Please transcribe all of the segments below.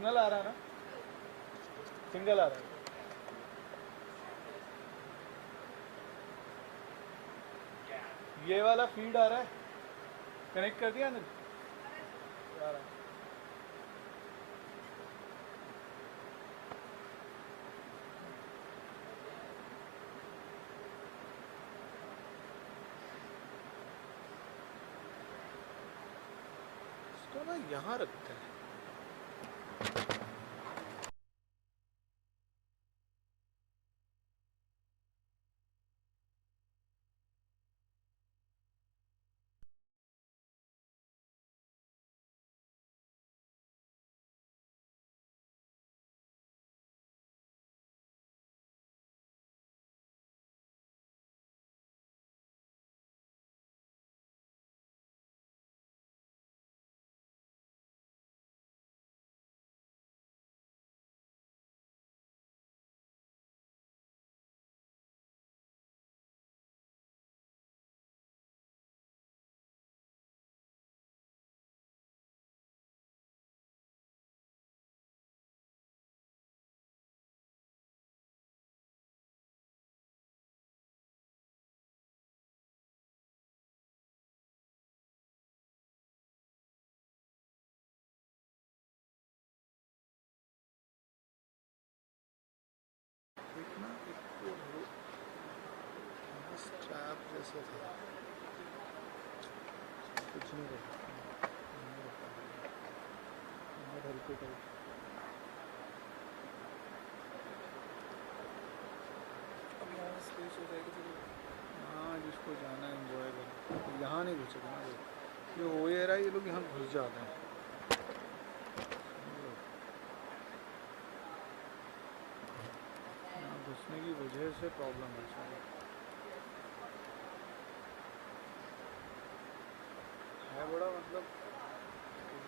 Signal आ रहा है ना, सिंगल आ रहा है। ये वाला फीड आ रहा है, कनेक्ट कर दिया अनिल? आ रहा है। इसको ना यहाँ रखते हैं। जैसे था कुछ नहीं रहता, हल्के टाइप। अब यहाँ स्पेस हो जाएगी तो हाँ, जिसको जाना है एंजॉय करो। यहाँ नहीं घुसेगा ना, ये हो ये रहा है, ये लोग यहाँ घुस जाते हैं। यहाँ घुसने की वजह से प्रॉब्लम है सारी। है बड़ा मतलब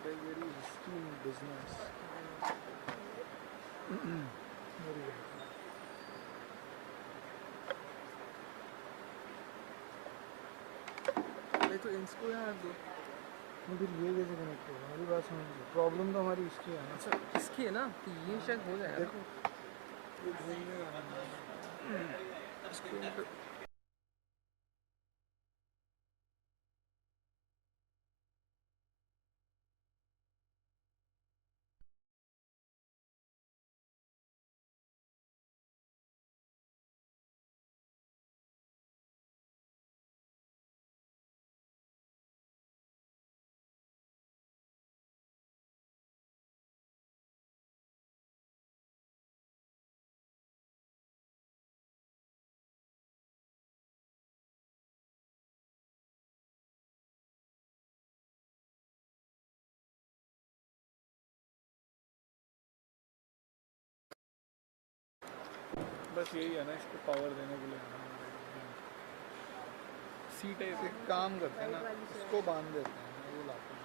वेरी रिस्की बिजनेस। तो इसको यार दो, फिर ये कैसे कनेक्ट होगा? हमारी बात समझ लो, प्रॉब्लम तो हमारी इसकी है ना। अच्छा इसकी है ना, तो ये शायद हो जाएगा। देखो ये घूमने का इसको बस यही है ना, इसको पावर देने के लिए सी टाइप एक काम करते हैं ना, इसको बांध देते हैं, वो लाते हैं।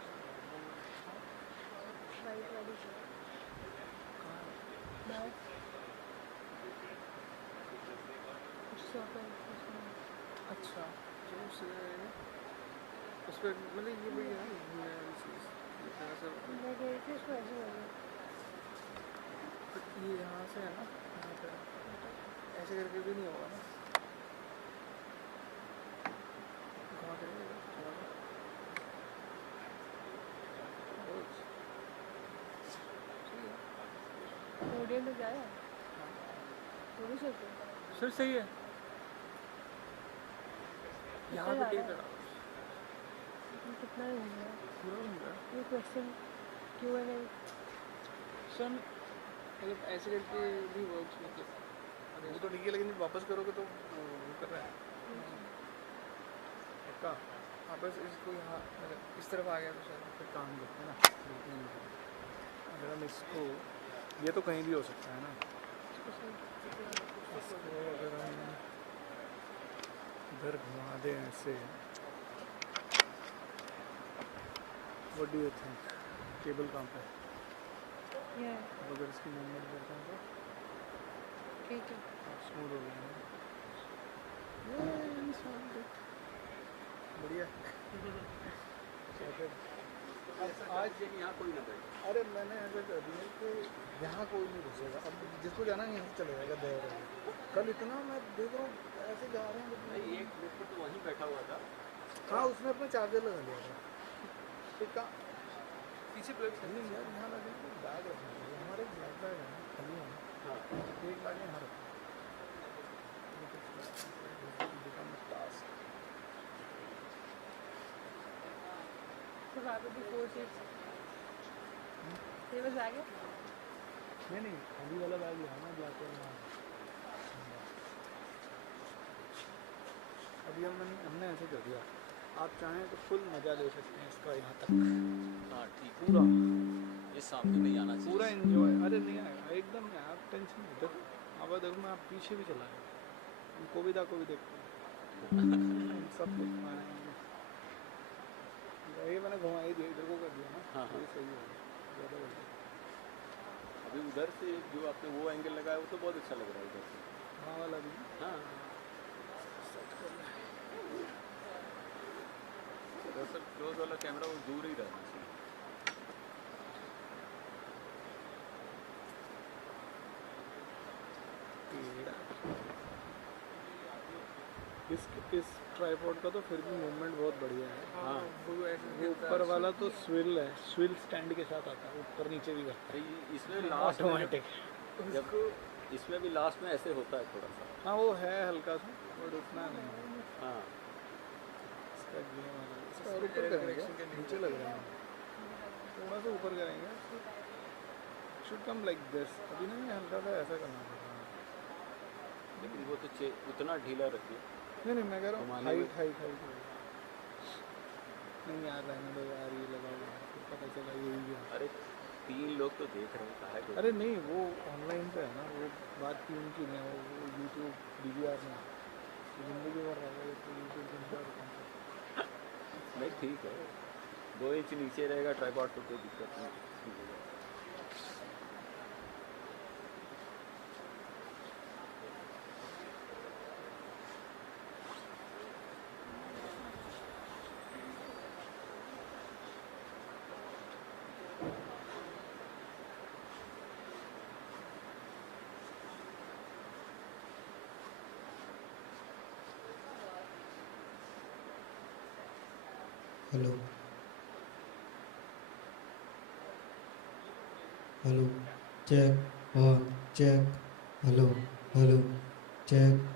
अच्छा तो उस पर मतलब ये वही है ये यहाँ से है ना, ऐसे करके भी नहीं होगा ना। में जाए सर सही है, यहाँ पे टेप लगा कितना ही हो गया पूरा हो गया। ये क्वेश्चन क्यों है नहीं सर मतलब ऐसे करके भी वर्क्स मतलब वो तो ठीक है, लेकिन वापस करोगे तो वो कर रहा है पक्का। हाँ बस इसको यहाँ मतलब इस तरफ आ गया तो सर फिर काम करते हैं ना, अगर हम इसको, ये तो कहीं भी हो सकता है ना, इसको अगर हम इधर घुमा दें ऐसे, what do you think? Cable कहाँ पे? अगर इसकी मूवमेंट करते हैं तो ठीक है, स्मूथ हो गया है, बढ़िया। आज यहाँ कोई ना, अरे मैंने अगर रियल के कोई नहीं घुसेगा। अब जिसको जाना है यहीं से चले जाएगा देर। कल इतना मैं देख रहा हूँ ऐसे जा रहे हैं नहीं, एक मिनट तो वहीं बैठा हुआ था। हाँ उसने अपना चार्जर लगा लिया था। फिर कहाँ पीछे ब्रेक नहीं यार यहाँ लगे तो बैग रखना चाहिए। हमारे एक ब्लैक बैग है ना खाली है ना, हाँ, एक बैग यहाँ रखो। Become task. So why would be 4 seats? ये बस आ गया? नहीं खाली वाला बैग लिया ना ब्लैक वाला। अभी हमने ऐसे कर दिया, आप चाहें तो फुल मज़ा ले सकते हैं इसका यहाँ तक हाँ ठीक है। पूरा ये सामने नहीं आना चाहिए। पूरा एंजॉय। अरे नहीं आएगा एकदम नहीं, आप टेंशन नहीं। देखो अब देखो मैं आप पीछे भी चला गया, कोविदा को भी देखते हैं सब देख पाएंगे। ये मैंने घुमा ही दिया, इधर को कर दिया ना। हाँ, हाँ। ये सही है ज़्यादा बढ़िया। अभी उधर से जो आपने वो एंगल लगाया वो तो बहुत अच्छा लग रहा है उधर से। हाँ वाला भी हाँ, सेट कर लें। दरअसल क्लोज वाला कैमरा वो दूर ही रहना चाहिए। इस ट्राइपॉड का तो फिर भी मूवमेंट बहुत बढ़िया है। हाँ, वो ऐसे वो ऊपर वाला तो स्विल है, स्विल स्टैंड के साथ आता है, ऊपर नीचे भी करता अरे इसमें है लास्ट में ऑटोमेटिक। जब इसमें भी लास्ट में ऐसे होता है थोड़ा सा। हाँ वो है हल्का सा बट उतना नहीं। हाँ, इसका गेम वाला इसका और ऊपर करेंगे, नीचे लग रहा है थोड़ा सा ऊपर करेंगे। Should come like this. अभी नहीं हल्का सा ऐसा करना पड़ेगा। लेकिन वो तो उतना ढीला रखिए। नहीं मैं कह रहा हूँ घुमाने में- हाइट नहीं यार रहने दो यार, ये लगा हुआ है फिर पता चला यही है। अरे 3 लोग तो देख रहे हैं, कहा है अरे नहीं वो ऑनलाइन पे है ना, वो बात की उनकी नहीं है, वो यूट्यूब DVR में ज़िंदगी भर रहेगा तो यूट्यूब नहीं ठीक है, 2 इंच नीचे रहेगा ट्राइपॉड तो कोई दिक्कत नहीं। Hello hello check 1 check hello hello check.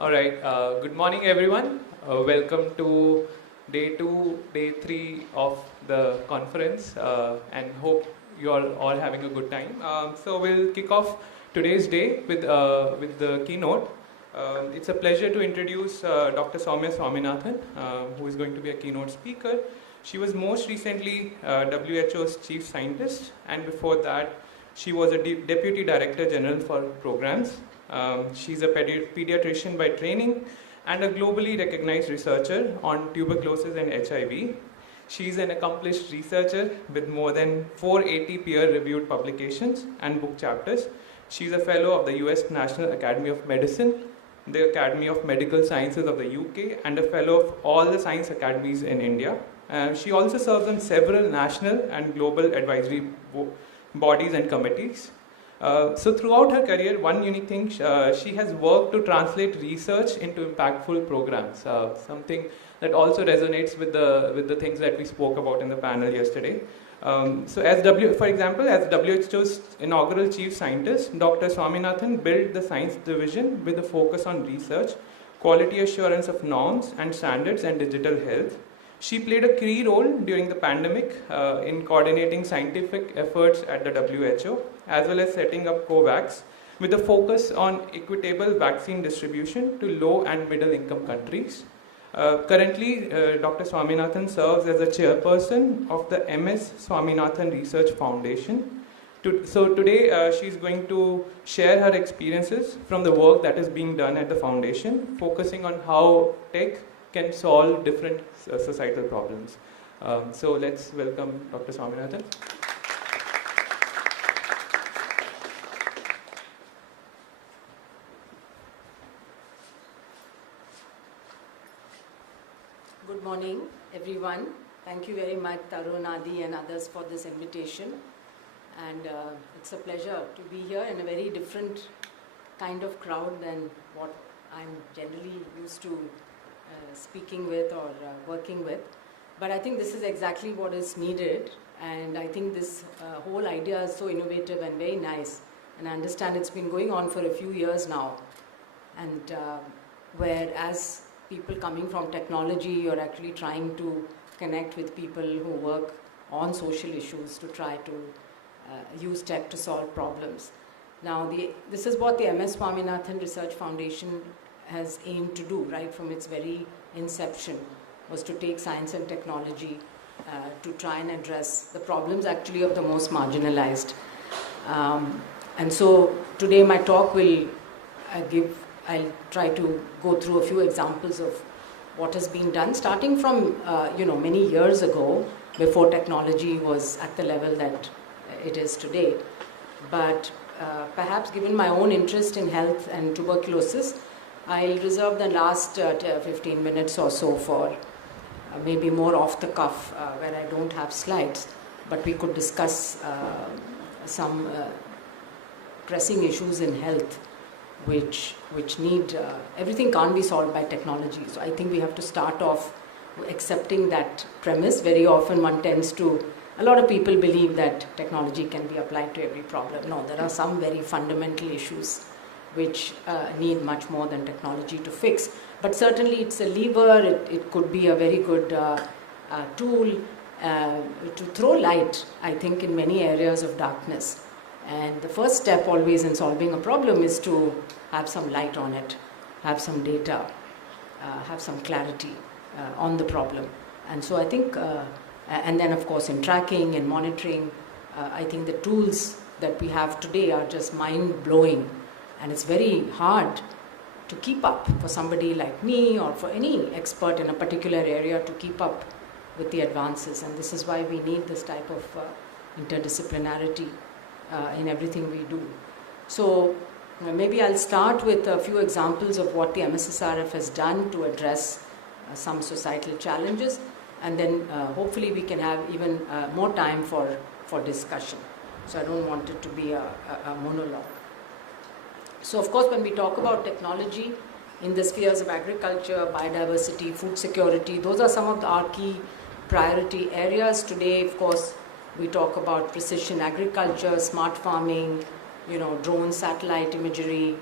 All right. Good morning, everyone. Welcome to day 2, day 3 of the conference, and hope you are all having a good time. So we'll kick off today's day with the keynote. It's a pleasure to introduce Dr. Soumya Swaminathan, who is going to be a keynote speaker. She was most recently WHO's chief scientist, and before that, she was a deputy director general for programs. She's a pediatrician by training and a globally recognized researcher on tuberculosis and HIV. She's an accomplished researcher with more than 480 peer-reviewed publications and book chapters. She's a fellow of the US National Academy of Medicine, the Academy of Medical Sciences of the UK, and a fellow of all the science academies in India. She also serves on several national and global advisory bodies and committees. So throughout her career, one unique thing, she has worked to translate research into impactful programs, something that also resonates with the things that we spoke about in the panel yesterday. For example, as WHO's inaugural chief scientist, Dr. Swaminathan built the science division with a focus on research, quality assurance of norms and standards, and digital health. She played a key role during the pandemic in coordinating scientific efforts at the WHO, as well as setting up COVAX, with a focus on equitable vaccine distribution to low and middle income countries. Currently, Dr. Swaminathan serves as a chairperson of the MS Swaminathan Research Foundation. So today, she's going to share her experiences from the work that is being done at the foundation, focusing on how tech can solve different societal problems. So let's welcome Dr. Swaminathan. Good morning, everyone. Thank you very much, Tarun, Adi, and others for this invitation. And it's a pleasure to be here in a very different kind of crowd than what I'm generally used to speaking with or working with. But I think this is exactly what is needed, and I think this whole idea is so innovative and very nice. And I understand it's been going on for a few years now, and whereas people coming from technology are actually trying to connect with people who work on social issues to try to use tech to solve problems. Now, this is what the MS Swaminathan Research Foundation has aimed to do right from its very inception, was to take science and technology to try and address the problems actually of the most marginalized. And so today my talk will I'll try to go through a few examples of what has been done, starting from many years ago, before technology was at the level that it is today. But perhaps given my own interest in health and tuberculosis, I'll reserve the last 15 minutes or so for maybe more off the cuff, where I don't have slides, but we could discuss some pressing issues in health which need, everything can't be solved by technology. So I think we have to start off accepting that premise. Very often a lot of people believe that technology can be applied to every problem. No, there are some very fundamental issues which need much more than technology to fix. But certainly it's a lever, it could be a very good tool to throw light, I think, in many areas of darkness. And the first step always in solving a problem is to have some light on it, have some data, have some clarity on the problem. And so I think, and then of course in tracking and monitoring, I think the tools that we have today are just mind-blowing. And it's very hard to keep up for somebody like me or for any expert in a particular area to keep up with the advances. And this is why we need this type of interdisciplinarity in everything we do. So maybe I'll start with a few examples of what the MSSRF has done to address some societal challenges, and then hopefully we can have even more time for discussion. So I don't want it to be a monologue. So of course, when we talk about technology in the spheres of agriculture, biodiversity, food security, those are some of our key priority areas. Today, of course, we talk about precision agriculture, smart farming, drone satellite imagery,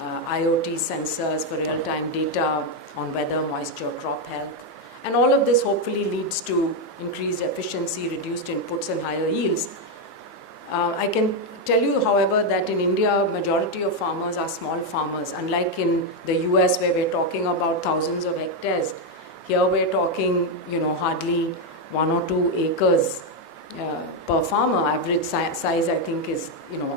IoT sensors for real-time data on weather, moisture, crop health. And all of this hopefully leads to increased efficiency, reduced inputs and higher yields. I can tell you, however, that in India, majority of farmers are small farmers. Unlike in the US, where we're talking about thousands of hectares, here we're talking, hardly 1 or 2 acres per farmer. Average size, I think, is,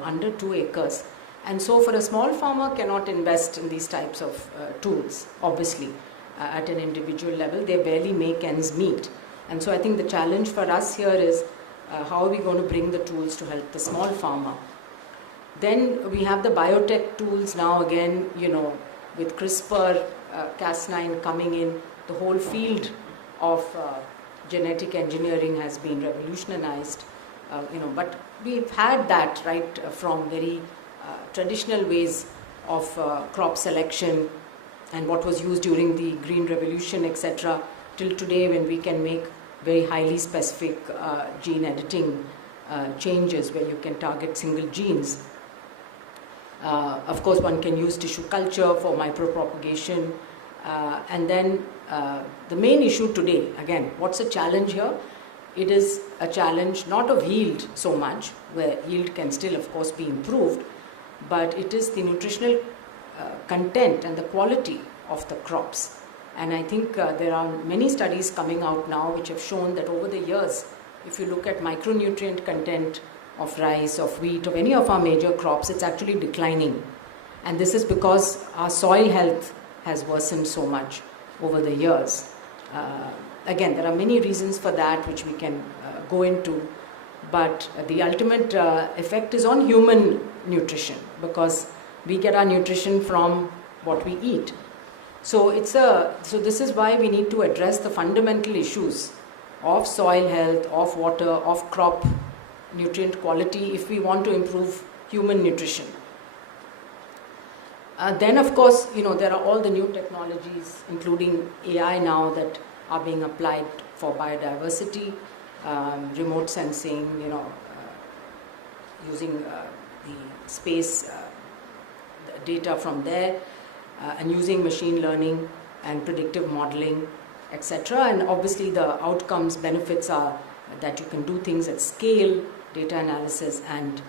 under 2 acres. And so for a small farmer cannot invest in these types of tools, obviously, at an individual level. They barely make ends meet. And so I think the challenge for us here is how are we going to bring the tools to help the small farmer. Then we have the biotech tools now again, with CRISPR, Cas9 coming in, the whole field of genetic engineering has been revolutionized, but we've had that right from very traditional ways of crop selection and what was used during the Green Revolution, etc., till today when we can make very highly specific gene editing changes where you can target single genes. Of course, one can use tissue culture for micropropagation. And then the main issue today, again, what's the challenge here? It is a challenge not of yield so much, where yield can still, of course, be improved, but it is the nutritional content and the quality of the crops. And I think there are many studies coming out now which have shown that over the years, if you look at micronutrient content of rice, of wheat, of any of our major crops, it's actually declining. And this is because our soil health has worsened so much over the years. Again, there are many reasons for that which we can go into, but the ultimate effect is on human nutrition, because we get our nutrition from what we eat. So this is why we need to address the fundamental issues of soil health, of water, of crop nutrient quality if we want to improve human nutrition. Then, of course, there are all the new technologies, including AI now, that are being applied for biodiversity, remote sensing, using the space data from there, and using machine learning and predictive modeling, etc. And obviously the outcomes, benefits are that you can do things at scale, data analysis, and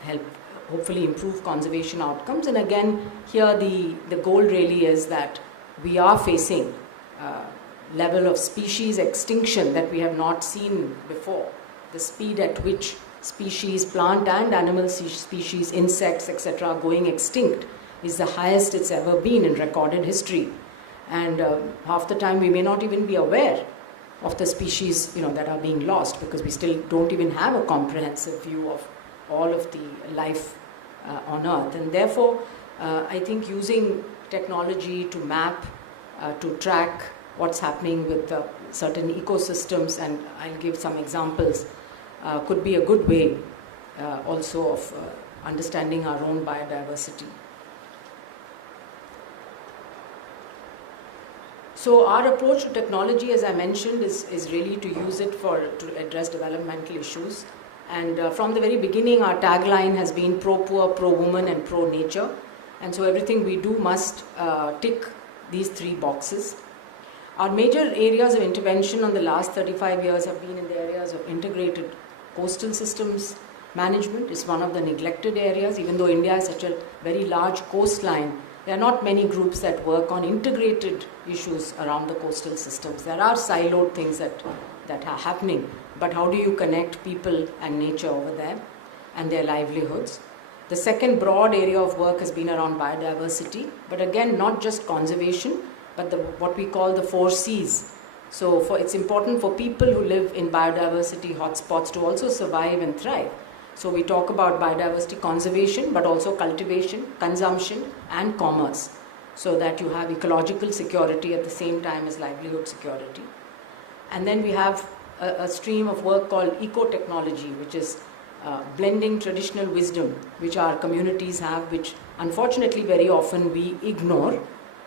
help hopefully improve conservation outcomes. And again, here the goal really is that we are facing level of species extinction that we have not seen before. The speed at which species, plant and animal species, insects, etc., are going extinct is the highest it's ever been in recorded history. And half the time we may not even be aware of the species that are being lost, because we still don't even have a comprehensive view of all of the life on Earth. And therefore, I think using technology to map, to track what's happening with certain ecosystems, and I'll give some examples, could be a good way also of understanding our own biodiversity. So our approach to technology, as I mentioned, is really to use it to address developmental issues. And from the very beginning, our tagline has been pro-poor, pro-woman, and pro-nature. And so everything we do must tick these 3 boxes. Our major areas of intervention on the last 35 years have been in the areas of integrated coastal systems management. It's one of the neglected areas. Even though India has such a very large coastline, there are not many groups that work on integrated issues around the coastal systems. There are siloed things that are happening, but how do you connect people and nature over there and their livelihoods? The second broad area of work has been around biodiversity, but again, not just conservation, but what we call the 4 Cs. So it's important for people who live in biodiversity hotspots to also survive and thrive. So we talk about biodiversity conservation, but also cultivation, consumption, and commerce, so that you have ecological security at the same time as livelihood security. And then we have a stream of work called eco-technology, which is blending traditional wisdom, which our communities have, which unfortunately very often we ignore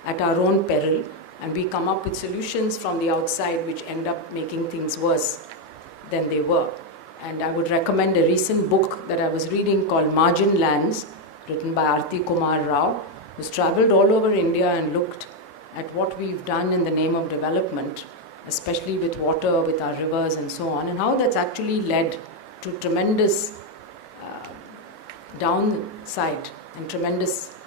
at our own peril, and we come up with solutions from the outside which end up making things worse than they were. And I would recommend a recent book that I was reading called Margin Lands, written by Arti Kumar Rao, who's traveled all over India and looked at what we've done in the name of development, especially with water, with our rivers and so on, and how that's actually led to tremendous downside and tremendous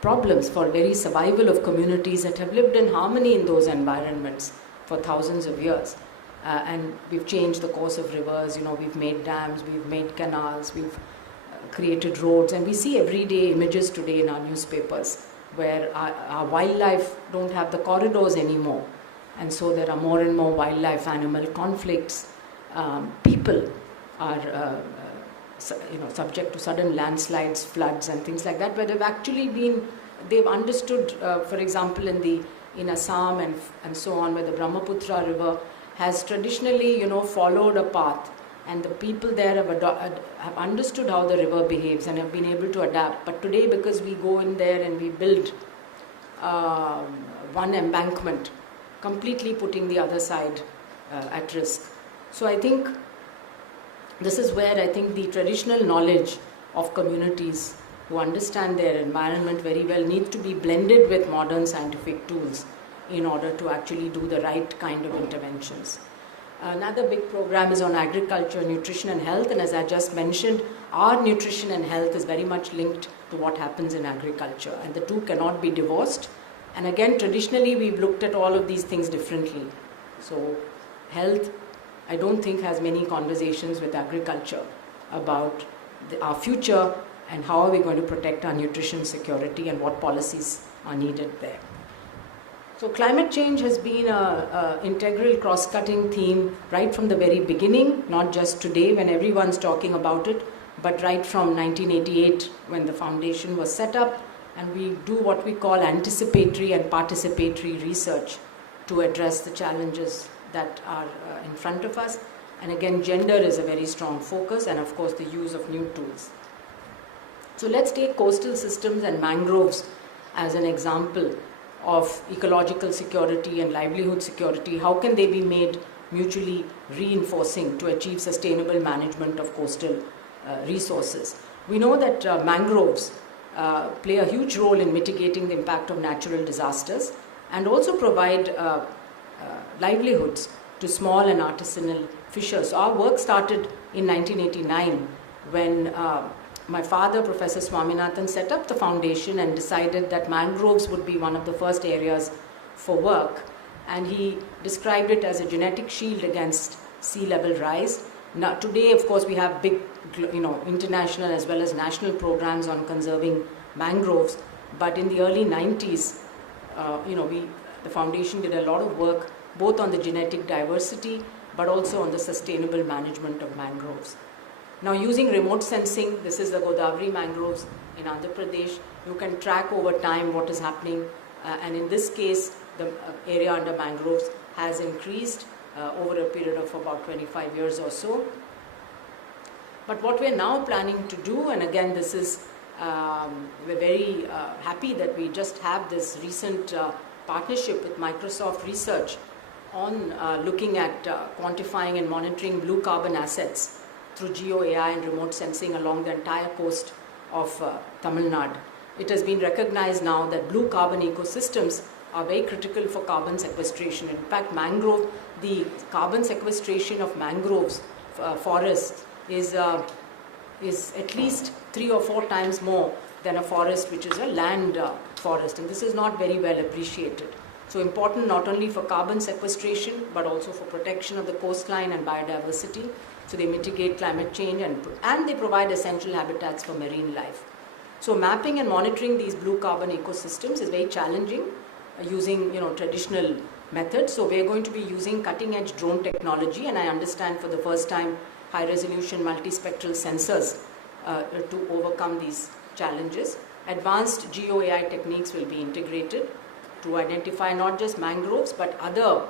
problems for very survival of communities that have lived in harmony in those environments for thousands of years. And we've changed the course of rivers, we've made dams, we've made canals, we've created roads, and we see everyday images today in our newspapers where our wildlife don't have the corridors anymore, and so there are more and more wildlife animal conflicts. People are subject to sudden landslides, floods and things like that, where they've understood, for example in Assam and so on, where the Brahmaputra river has traditionally followed a path, and the people there have understood how the river behaves and have been able to adapt. But today, because we go in there and we build one embankment, completely putting the other side at risk. So I think this is where I think the traditional knowledge of communities who understand their environment very well needs to be blended with modern scientific tools in order to actually do the right kind of interventions. Another big program is on agriculture, nutrition and health, and as I just mentioned, our nutrition and health is very much linked to what happens in agriculture, and the two cannot be divorced. And again, traditionally we've looked at all of these things differently. So health, I don't think, has many conversations with agriculture about our future and how are we going to protect our nutrition security and what policies are needed there. So climate change has been an integral cross-cutting theme right from the very beginning, not just today when everyone's talking about it, but right from 1988 when the foundation was set up, and we do what we call anticipatory and participatory research to address the challenges that are in front of us. And again, gender is a very strong focus, and of course the use of new tools. So let's take coastal systems and mangroves as an example of ecological security and livelihood security. How can they be made mutually reinforcing to achieve sustainable management of coastal resources? We know that mangroves play a huge role in mitigating the impact of natural disasters and also provide livelihoods to small and artisanal fishers. So our work started in 1989 when my father, Professor Swaminathan, set up the foundation and decided that mangroves would be one of the first areas for work. And he described it as a genetic shield against sea level rise. Now, today, of course, we have big, international as well as national programs on conserving mangroves. But in the early 90s, the foundation did a lot of work both on the genetic diversity but also on the sustainable management of mangroves. Now, using remote sensing, this is the Godavari mangroves in Andhra Pradesh. You can track over time what is happening, and in this case, the area under mangroves has increased over a period of about 25 years or so. But what we're now planning to do, and again, this is, we're very happy that we just have this recent partnership with Microsoft Research on looking at quantifying and monitoring blue carbon assets through geo-AI and remote sensing along the entire coast of Tamil Nadu. It has been recognized now that blue carbon ecosystems are very critical for carbon sequestration. In fact, the carbon sequestration of mangroves forests is at least 3 or 4 times more than a forest which is a land forest, and this is not very well appreciated. So important not only for carbon sequestration but also for protection of the coastline and biodiversity. So they mitigate climate change and they provide essential habitats for marine life. So mapping and monitoring these blue carbon ecosystems is very challenging using traditional methods. So we're going to be using cutting edge drone technology, and I understand for the first time high resolution multispectral sensors to overcome these challenges. Advanced geo-AI techniques will be integrated to identify not just mangroves but other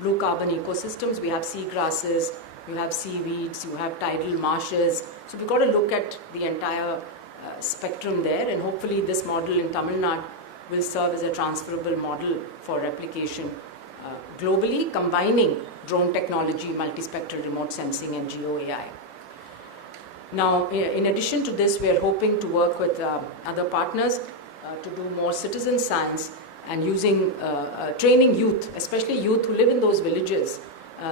blue carbon ecosystems. We have seagrasses, you have seaweeds, you have tidal marshes. So we've got to look at the entire spectrum there, and hopefully this model in Tamil Nadu will serve as a transferable model for replication globally, combining drone technology, multispectral remote sensing and geo-AI. Now, in addition to this, we are hoping to work with other partners to do more citizen science and using training youth, especially youth who live in those villages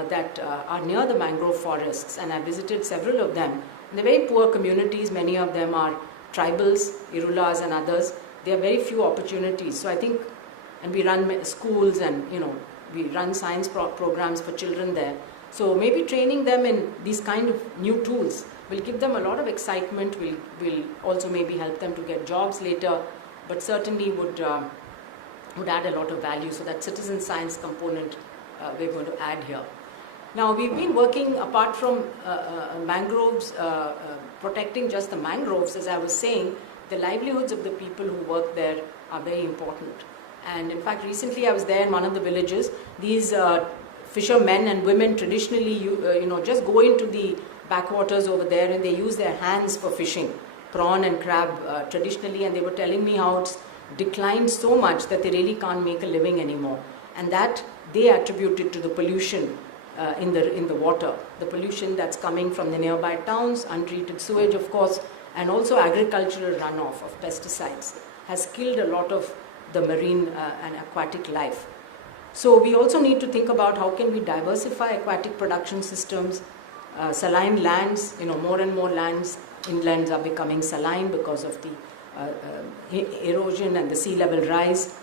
that are near the mangrove forests, and I visited several of them. And they're very poor communities, many of them are tribals, Irulas and others. There are very few opportunities. So I think, and we run schools and, we run science programs for children there. So maybe training them in these kind of new tools will give them a lot of excitement, will also maybe help them to get jobs later, but certainly would add a lot of value. So that citizen science component we're going to add here. Now we've been working apart from mangroves, protecting just the mangroves, as I was saying, the livelihoods of the people who work there are very important. And in fact, recently I was there in one of the villages. These fishermen and women traditionally, just go into the backwaters over there and they use their hands for fishing, prawn and crab traditionally, and they were telling me how it's declined so much that they really can't make a living anymore. And that they attributed to the pollution in the water, the pollution that's coming from the nearby towns, untreated sewage of course, and also agricultural runoff of pesticides has killed a lot of the marine and aquatic life. So we also need to think about how can we diversify aquatic production systems, saline lands, more and more lands, inlands are becoming saline because of the erosion and the sea level rise,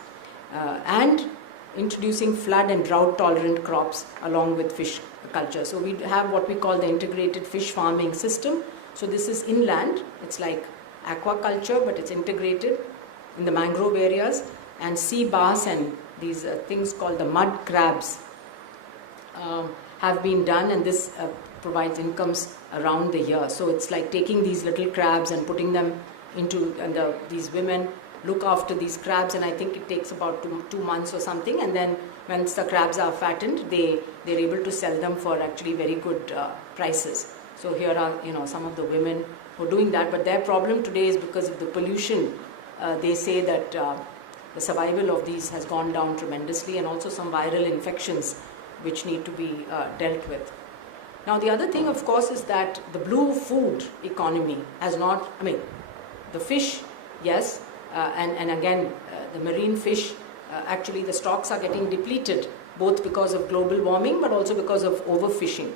and introducing flood and drought tolerant crops along with fish culture. So we have what we call the integrated fish farming system. So this is inland, it's like aquaculture, but it's integrated in the mangrove areas, and sea bass and these things called the mud crabs have been done, and this provides incomes around the year. So it's like taking these little crabs and putting them into, and these women look after these crabs, and I think it takes about two months or something, and then once the crabs are fattened, they're able to sell them for actually very good prices. So here are some of the women who are doing that, but their problem today is because of the pollution. They say that the survival of these has gone down tremendously, and also some viral infections which need to be dealt with. Now the other thing of course is that the blue food economy has not, the fish, yes, and again the marine fish, actually the stocks are getting depleted both because of global warming but also because of overfishing.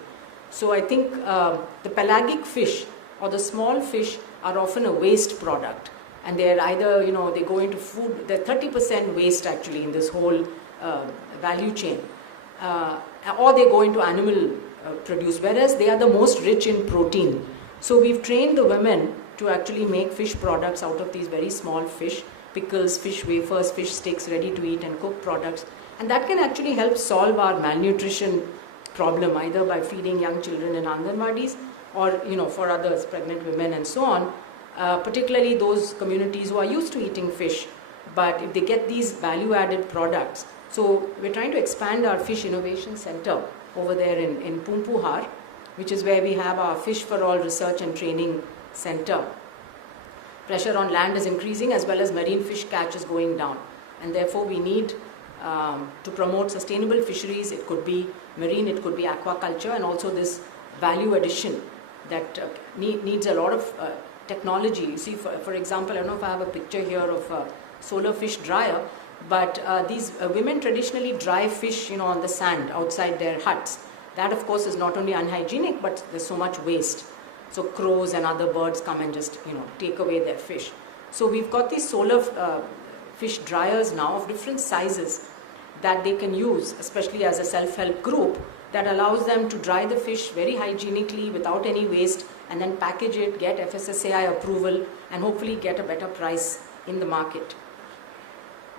So I think the pelagic fish or the small fish are often a waste product, and they're either, they go into food, they're 30% waste actually in this whole value chain, or they go into animal produce, whereas they are the most rich in protein. So we've trained the women to actually make fish products out of these very small fish, pickles, fish wafers, fish sticks, ready to eat and cook products, and that can actually help solve our malnutrition problem, either by feeding young children in Anganwadis or for others, pregnant women and so on, particularly those communities who are used to eating fish, but if they get these value-added products. So we're trying to expand our fish innovation center over there in Pumpuhar, which is where we have our Fish for All research and training center. Pressure on land is increasing as well as marine fish catch is going down, and therefore we need to promote sustainable fisheries. It could be marine, it could be aquaculture, and also this value addition that needs a lot of technology. You see, for example, I don't know if I have a picture here of a solar fish dryer, but these women traditionally dry fish on the sand outside their huts. That of course is not only unhygienic, but there's so much waste. So crows and other birds come and just take away their fish. So we've got these solar fish dryers now of different sizes that they can use, especially as a self-help group, that allows them to dry the fish very hygienically without any waste, and then package it, get FSSAI approval, and hopefully get a better price in the market.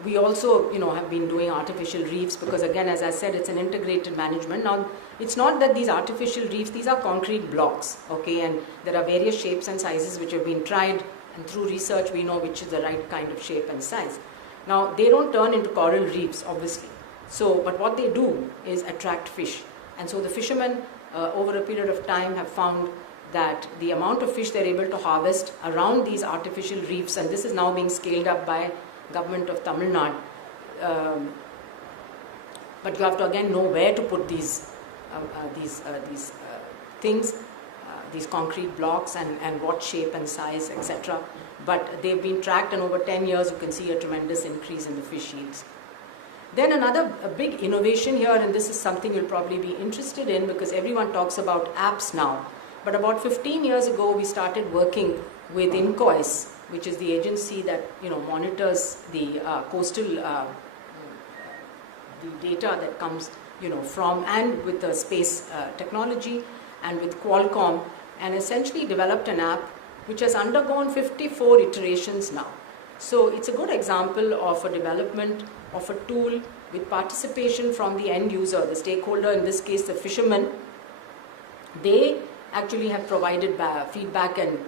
We also have been doing artificial reefs because, again, as I said, it's an integrated management. Now it's not that these artificial reefs, these are concrete blocks, okay, and there are various shapes and sizes which have been tried, and through research we know which is the right kind of shape and size. Now they don't turn into coral reefs obviously, so but what they do is attract fish, and so the fishermen over a period of time have found that the amount of fish they're able to harvest around these artificial reefs, and this is now being scaled up by government of Tamil Nadu, but you have to again know where to put these things. these concrete blocks and what shape and size, etc. But they've been tracked, and over 10 years you can see a tremendous increase in the fish yields. Then another big innovation here, and this is something you'll probably be interested in because everyone talks about apps now. But about 15 years ago, we started working with INCOIS, which is the agency that monitors the coastal the data that comes from, and with the space technology and with Qualcomm, and essentially developed an app which has undergone 54 iterations now. So it's a good example of a development of a tool with participation from the end user, the stakeholder, in this case the fishermen. They actually have provided feedback and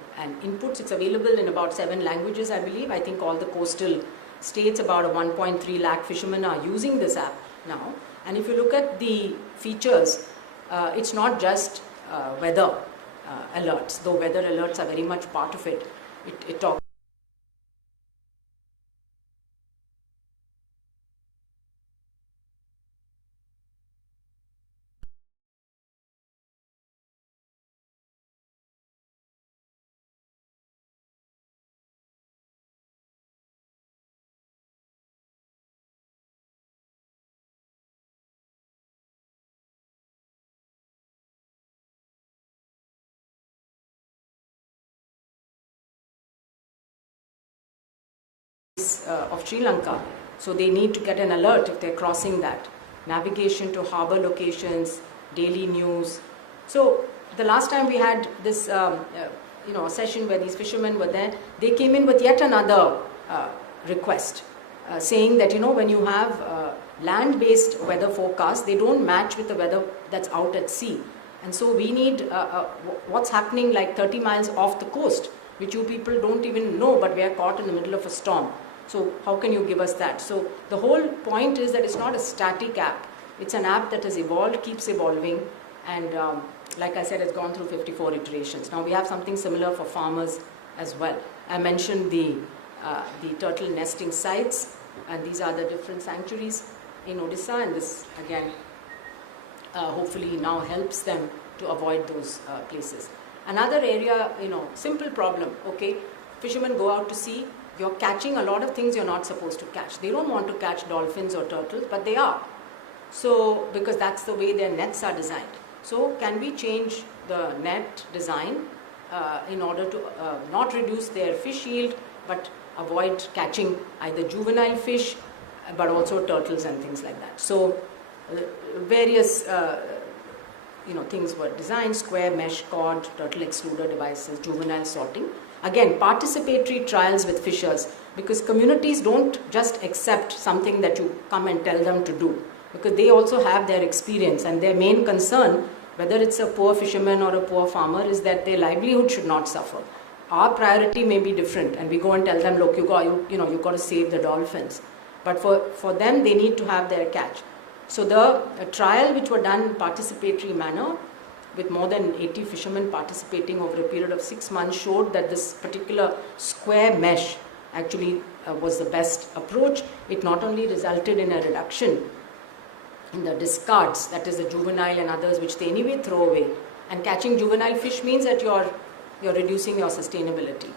inputs. It's available in about 7 languages, I believe. I think all the coastal states, about 1.3 lakh fishermen are using this app now. And if you look at the features, it's not just weather alerts, though weather alerts are very much part of it. It talks of Sri Lanka. So they need to get an alert if they're crossing that. Navigation to harbor locations, daily news. So the last time we had this a session where these fishermen were there, they came in with yet another request, saying that when you have land-based weather forecasts, they don't match with the weather that's out at sea. And so we need what's happening like 30 miles off the coast, which you people don't even know, but we are caught in the middle of a storm. So how can you give us that? So the whole point is that it's not a static app. It's an app that has evolved, keeps evolving, and like I said, it's gone through 54 iterations. Now we have something similar for farmers as well. I mentioned the turtle nesting sites, and these are the different sanctuaries in Odisha, and this again hopefully now helps them to avoid those places. Another area, simple problem, okay, fishermen go out to sea, you're catching a lot of things you're not supposed to catch. They don't want to catch dolphins or turtles, but they are. So, because that's the way their nets are designed. So, can we change the net design in order to not reduce their fish yield, but avoid catching either juvenile fish, but also turtles and things like that. So, various things were designed: square mesh cord, turtle excluder devices, juvenile sorting. Again, participatory trials with fishers, because communities don't just accept something that you come and tell them to do, because they also have their experience, and their main concern, whether it's a poor fisherman or a poor farmer, is that their livelihood should not suffer. Our priority may be different, and we go and tell them, look, you've got to save the dolphins. But for them, they need to have their catch. So the trial which were done in participatory manner, with more than 80 fishermen participating over a period of 6 months, showed that this particular square mesh actually was the best approach. It not only resulted in a reduction in the discards, that is the juvenile and others which they anyway throw away, and catching juvenile fish means that you're reducing your sustainability,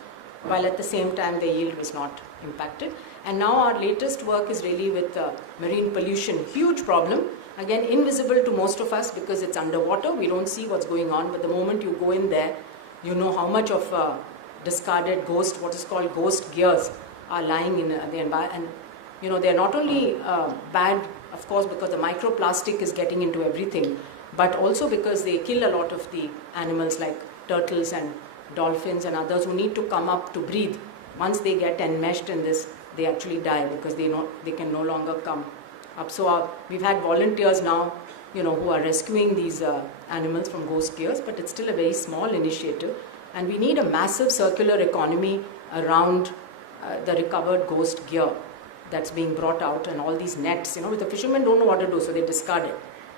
while at the same time the yield was not impacted. And now our latest work is really with marine pollution, huge problem. Again, invisible to most of us because it's underwater, we don't see what's going on, but the moment you go in there, you know how much of discarded what is called ghost gears are lying in the environment. And they're not only bad, of course, because the microplastic is getting into everything, but also because they kill a lot of the animals like turtles and dolphins and others who need to come up to breathe. Once they get enmeshed in this, they actually die because they can no longer come up. So we've had volunteers now, who are rescuing these animals from ghost gears, but it's still a very small initiative, and we need a massive circular economy around the recovered ghost gear that's being brought out, and all these nets. The fishermen don't know what to do, so they discard it.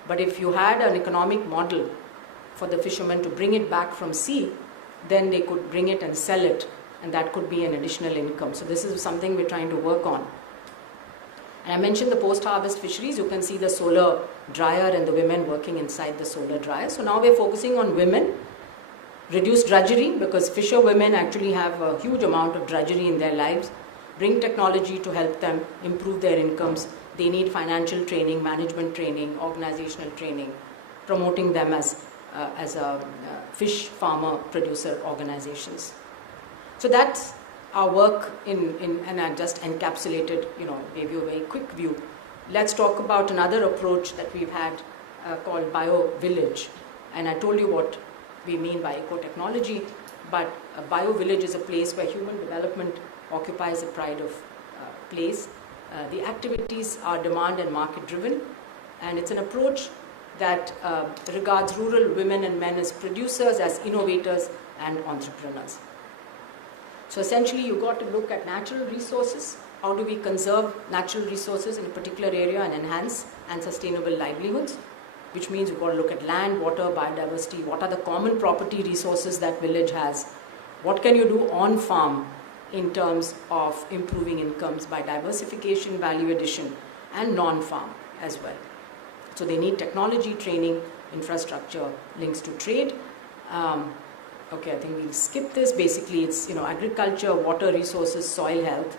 But if you had an economic model for the fishermen to bring it back from sea, then they could bring it and sell it, and that could be an additional income. So this is something we're trying to work on. And I mentioned the post-harvest fisheries. You can see the solar dryer and the women working inside the solar dryer. So now we're focusing on women reduce drudgery, because fisher women actually have a huge amount of drudgery in their lives. Bring technology to help them improve their incomes. They need financial training, management training, organizational training, promoting them as fish farmer producer organizations. So that's our work and I just encapsulated, gave you a very quick view. Let's talk about another approach that we've had called Bio Village. And I told you what we mean by eco-technology, but a Bio Village is a place where human development occupies a pride of place. The activities are demand and market driven, and it's an approach that regards rural women and men as producers, as innovators and entrepreneurs. So essentially you've got to look at natural resources. How do we conserve natural resources in a particular area and enhance and sustainable livelihoods? Which means you've got to look at land, water, biodiversity. What are the common property resources that village has? What can you do on farm in terms of improving incomes by diversification, value addition, and non-farm as well? So they need technology, training, infrastructure, links to trade. Okay, I think we'll skip this. Basically, it's agriculture, water resources, soil health.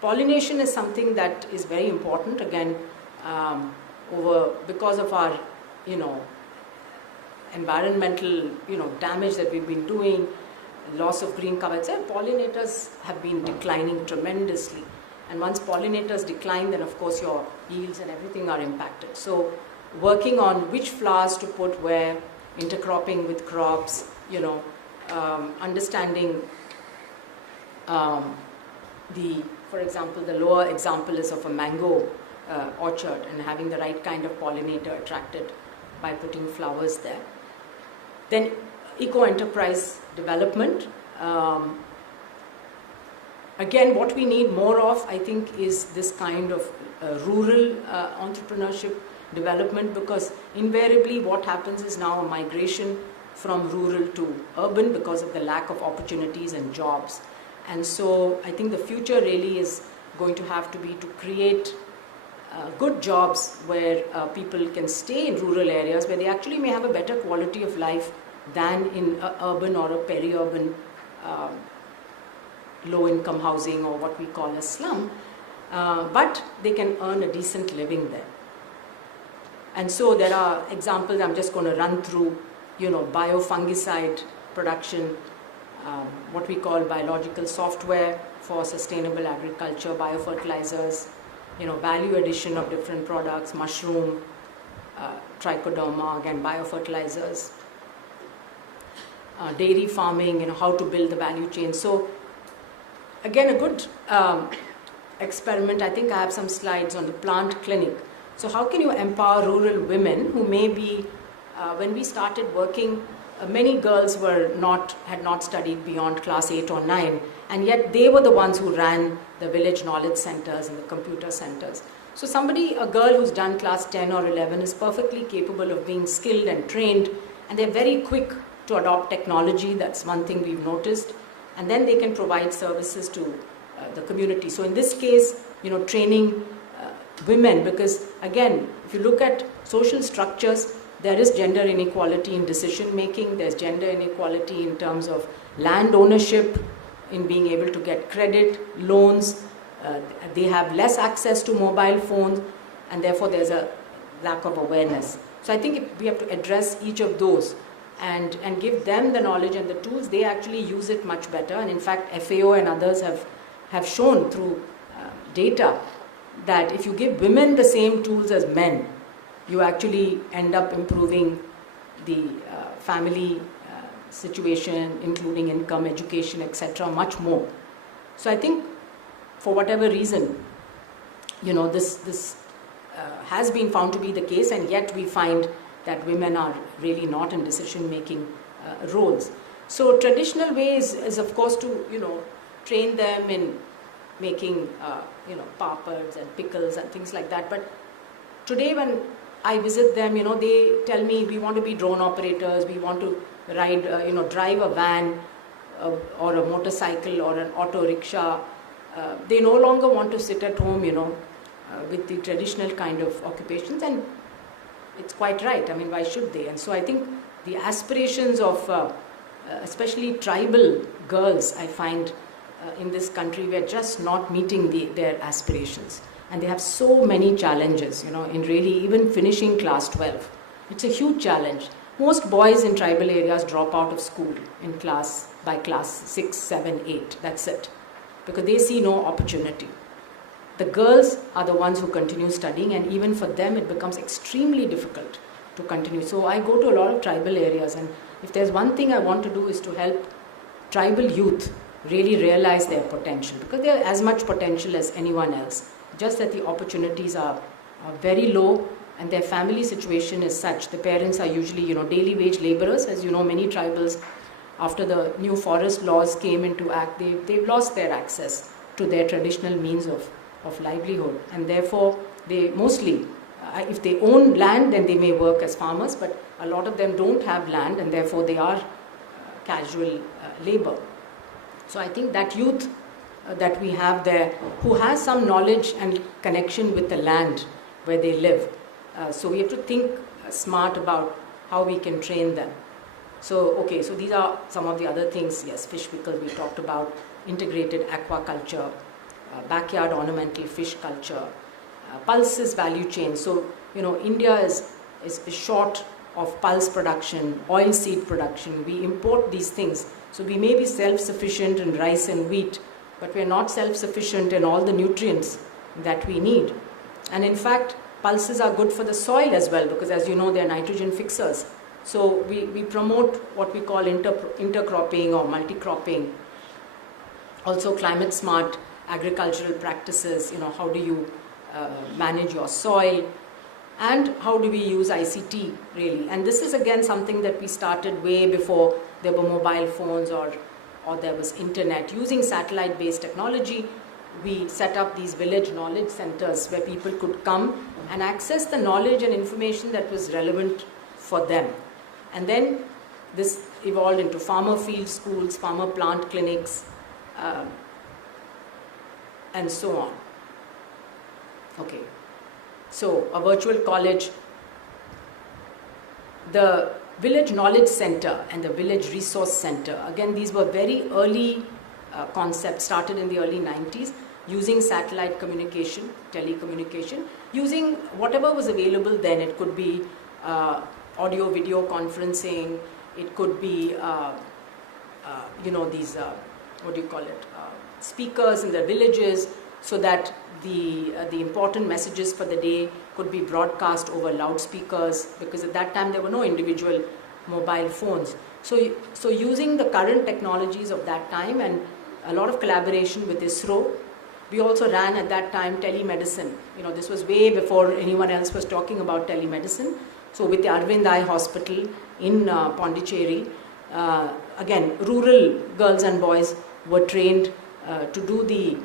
Pollination is something that is very important. Again, because of our environmental damage that we've been doing, loss of green cover, etc., pollinators have been declining tremendously. And once pollinators decline, then of course your yields and everything are impacted. So working on which flowers to put where, intercropping with crops, understanding for example, the lower example is of a mango orchard and having the right kind of pollinator attracted by putting flowers there. Then eco-enterprise development. Again, what we need more of, I think, is this kind of rural entrepreneurship development, because invariably what happens is now a migration from rural to urban because of the lack of opportunities and jobs. And so I think the future really is going to have to be to create good jobs where people can stay in rural areas where they actually may have a better quality of life than in urban or a peri-urban low-income housing, or what we call a slum, but they can earn a decent living there. And so there are examples I'm just going to run through, biofungicide production, what we call biological software for sustainable agriculture, biofertilizers, value addition of different products, mushroom, trichoderma, again, biofertilizers, dairy farming, how to build the value chain. So again, a good experiment. I think I have some slides on the plant clinic. So how can you empower rural women who may be, when we started working, many girls had not studied beyond class 8 or 9, and yet they were the ones who ran the village knowledge centers and the computer centers. So a girl who's done class 10 or 11 is perfectly capable of being skilled and trained, and they're very quick to adopt technology. That's one thing we've noticed. And then they can provide services to the community. So in this case, training women, because again, if you look at social structures, there is gender inequality in decision making, there's gender inequality in terms of land ownership, in being able to get credit, loans, they have less access to mobile phones, and therefore there's a lack of awareness. So I think we have to address each of those and give them the knowledge and the tools. They actually use it much better, and in fact FAO and others have shown through data that if you give women the same tools as men, you actually end up improving the family situation, including income, education, etc., much more. So I think for whatever reason, this has been found to be the case, and yet we find that women are really not in decision-making roles. So traditional ways is of course to train them in making papads and pickles and things like that. But today when I visit them, they tell me we want to be drone operators, we want to ride, drive a van or a motorcycle or an auto rickshaw. They no longer want to sit at home, with the traditional kind of occupations, and it's quite right. I mean, why should they? And so I think the aspirations of especially tribal girls, I find in this country, we are just not meeting their aspirations. And they have so many challenges, in really even finishing class 12. It's a huge challenge. Most boys in tribal areas drop out of school by class 6, 7, 8. That's it. Because they see no opportunity. The girls are the ones who continue studying, and even for them it becomes extremely difficult to continue. So I go to a lot of tribal areas, and if there's one thing I want to do is to help tribal youth really realize their potential, because they have as much potential as anyone else, just that the opportunities are very low, and their family situation is such. The parents are usually, daily wage laborers. As you know, many tribals, after the new forest laws came into act, they've lost their access to their traditional means of livelihood, and therefore they mostly, if they own land, then they may work as farmers, but a lot of them don't have land, and therefore they are casual labor. So I think that youth that we have there, who has some knowledge and connection with the land where they live, so we have to think smart about how we can train them. So these are some of the other things. Yes, fish pickle we talked about, integrated aquaculture, backyard ornamental fish culture, pulses value chain. So, India is short of pulse production, oil seed production. We import these things. So we may be self-sufficient in rice and wheat, but we are not self-sufficient in all the nutrients that we need. And in fact, pulses are good for the soil as well, because as you know, they are nitrogen fixers. So we promote what we call intercropping or multi-cropping. Also climate smart agricultural practices, how do you manage your soil, and how do we use ICT really. And this is again something that we started way before there were mobile phones or there was internet. Using satellite-based technology, we set up these village knowledge centers where people could come and access the knowledge and information that was relevant for them. And then this evolved into farmer field schools, farmer plant clinics, and so on. Okay, so a virtual college, the Village Knowledge Center and the Village Resource Center, again these were very early concepts, started in the early 90s, using satellite communication, telecommunication, using whatever was available then. It could be audio video conferencing, it could be these speakers in the villages, so that the important messages for the day could be broadcast over loudspeakers, because at that time there were no individual mobile phones. So using the current technologies of that time and a lot of collaboration with ISRO, we also ran at that time telemedicine. This was way before anyone else was talking about telemedicine. So with the Arvind Eye Hospital in Pondicherry, again, rural girls and boys were trained to do the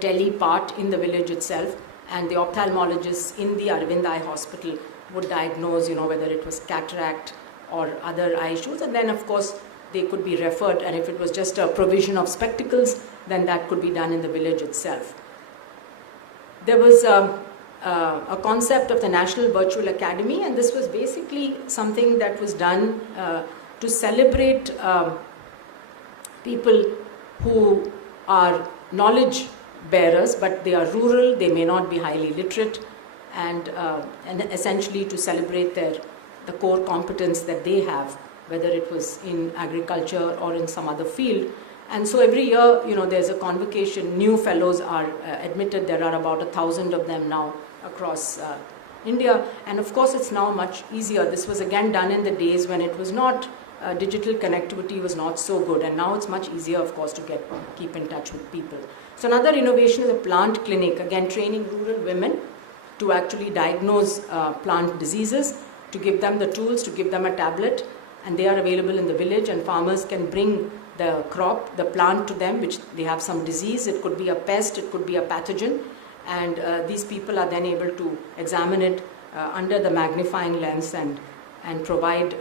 tele part in the village itself, and the ophthalmologists in the Arvind Eye Hospital would diagnose, whether it was cataract or other eye issues, and then of course they could be referred, and if it was just a provision of spectacles, then that could be done in the village itself. There was a concept of the National Virtual Academy, and this was basically something that was done to celebrate people who are knowledge bearers, but they are rural, they may not be highly literate, and essentially to celebrate the core competence that they have, whether it was in agriculture or in some other field. And so every year, there's a convocation, new fellows are admitted. There are about 1,000 of them now across India, and of course it's now much easier. This was again done in the days when it was not, digital connectivity was not so good, and now it's much easier, of course, to keep in touch with people. So another innovation is a plant clinic, again training rural women to actually diagnose plant diseases, to give them the tools, to give them a tablet, and they are available in the village, and farmers can bring the crop, the plant to them, which they have some disease. It could be a pest, it could be a pathogen, and these people are then able to examine it under the magnifying lens and provide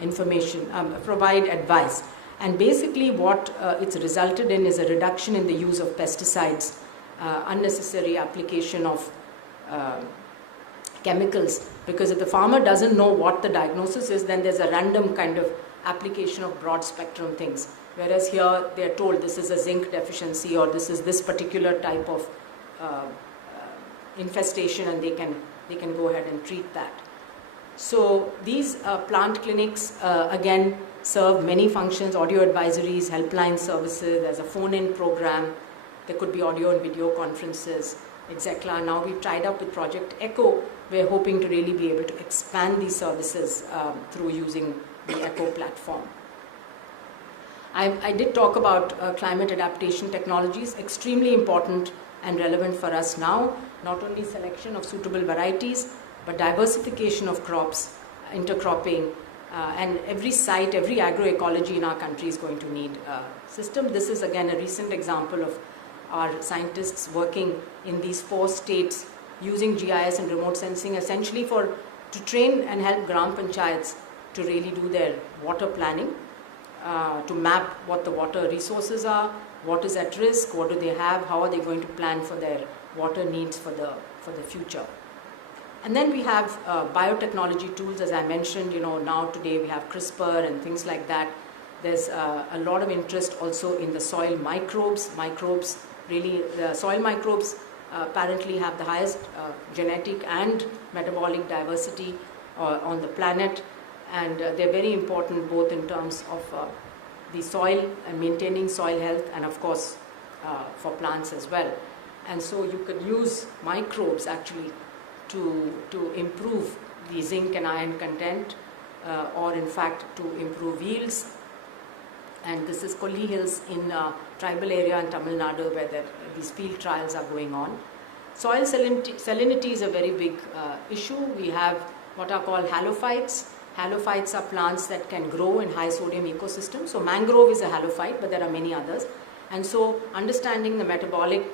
information, provide advice. And basically what it's resulted in is a reduction in the use of pesticides, unnecessary application of chemicals, because if the farmer doesn't know what the diagnosis is, then there's a random kind of application of broad spectrum things. Whereas here they are told this is a zinc deficiency or this is this particular type of infestation, and they can go ahead and treat that. So these plant clinics again serve many functions: audio advisories, helpline services. There's a phone-in program. There could be audio and video conferences, etc. Now we've tied up with Project Echo. We're hoping to really be able to expand these services through using the Echo platform. I did talk about climate adaptation technologies, extremely important and relevant for us now. Not only selection of suitable varieties, but diversification of crops, intercropping, and every site, every agroecology in our country is going to need a system. This is again a recent example of our scientists working in these 4 states using GIS and remote sensing essentially to train and help gram panchayats to really do their water planning, to map what the water resources are, what is at risk, what do they have, how are they going to plan for their water needs for the future. And then we have biotechnology tools, as I mentioned. Now today we have CRISPR and things like that. There's a lot of interest also in the soil microbes. The soil microbes apparently have the highest genetic and metabolic diversity on the planet, and they're very important both in terms of the soil and maintaining soil health, and of course for plants as well. And so you could use microbes actually to improve the zinc and iron content, or in fact to improve yields. And this is Kolli Hills in tribal area in Tamil Nadu, where these field trials are going on. Soil salinity is a very big issue. We have what are called halophytes. Halophytes are plants that can grow in high sodium ecosystems. So mangrove is a halophyte, but there are many others. And so understanding the metabolic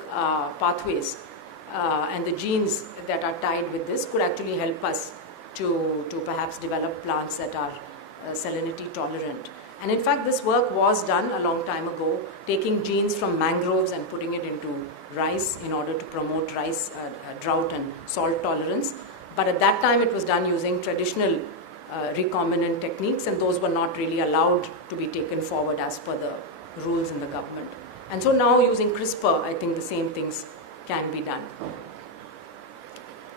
pathways and the genes that are tied with this could actually help us to perhaps develop plants that are salinity tolerant. And in fact, this work was done a long time ago, taking genes from mangroves and putting it into rice in order to promote rice drought and salt tolerance. But at that time, it was done using traditional recombinant techniques, and those were not really allowed to be taken forward as per the rules in the government. And so now using CRISPR, I think the same things can be done.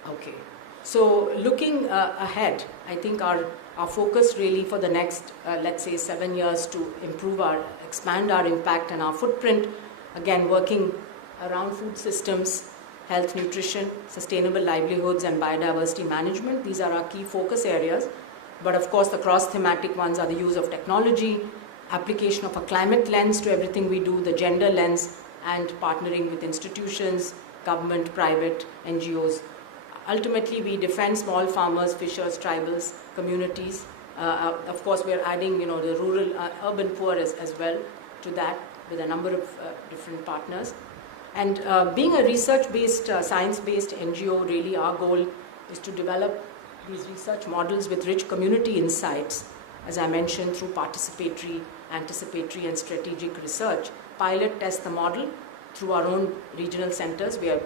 Okay, so looking ahead, I think our focus really for the next, let's say 7 years to expand our impact and our footprint, again working around food systems, health, nutrition, sustainable livelihoods and biodiversity management. These are our key focus areas. But of course the cross-thematic ones are the use of technology, application of a climate lens to everything we do, the gender lens, and partnering with institutions, government, private, NGOs. Ultimately, we defend small farmers, fishers, tribals, communities. Of course, we are adding, the rural, urban poor as well to that with a number of different partners. And being a research-based, science-based NGO, really our goal is to develop these research models with rich community insights, as I mentioned, through participatory, anticipatory, and strategic research. Pilot test the model through our own regional centers. We are,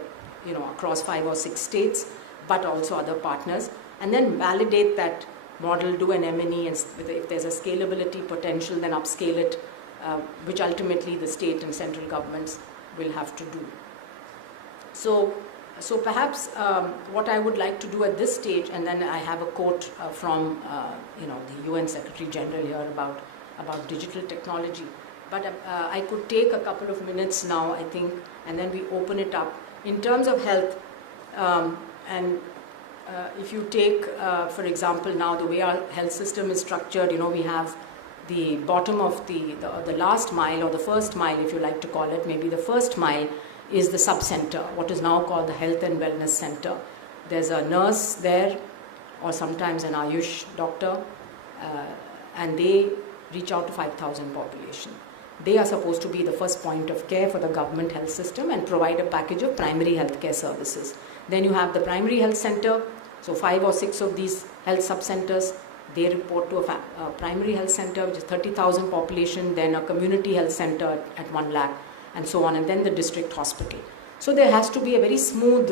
across 5 or 6 states, but also other partners, and then validate that model, do an M&E, and if there's a scalability potential, then upscale it, which ultimately the state and central governments will have to do. So perhaps what I would like to do at this stage, and then I have a quote from the UN Secretary General here about digital technology. But I could take a couple of minutes now, I think, and then we open it up. In terms of health, if you take, for example, now the way our health system is structured, we have the bottom of the last mile, or the first mile, if you like to call it, maybe the first mile is the sub-center, what is now called the Health and Wellness Center. There's a nurse there, or sometimes an Ayush doctor, and they reach out to 5,000 population. They are supposed to be the first point of care for the government health system and provide a package of primary health care services. Then you have the primary health center, so 5 or 6 of these health sub-centers, they report to a primary health center, which is 30,000 population, then a community health center at 1 lakh, and so on, and then the district hospital. So there has to be a very smooth,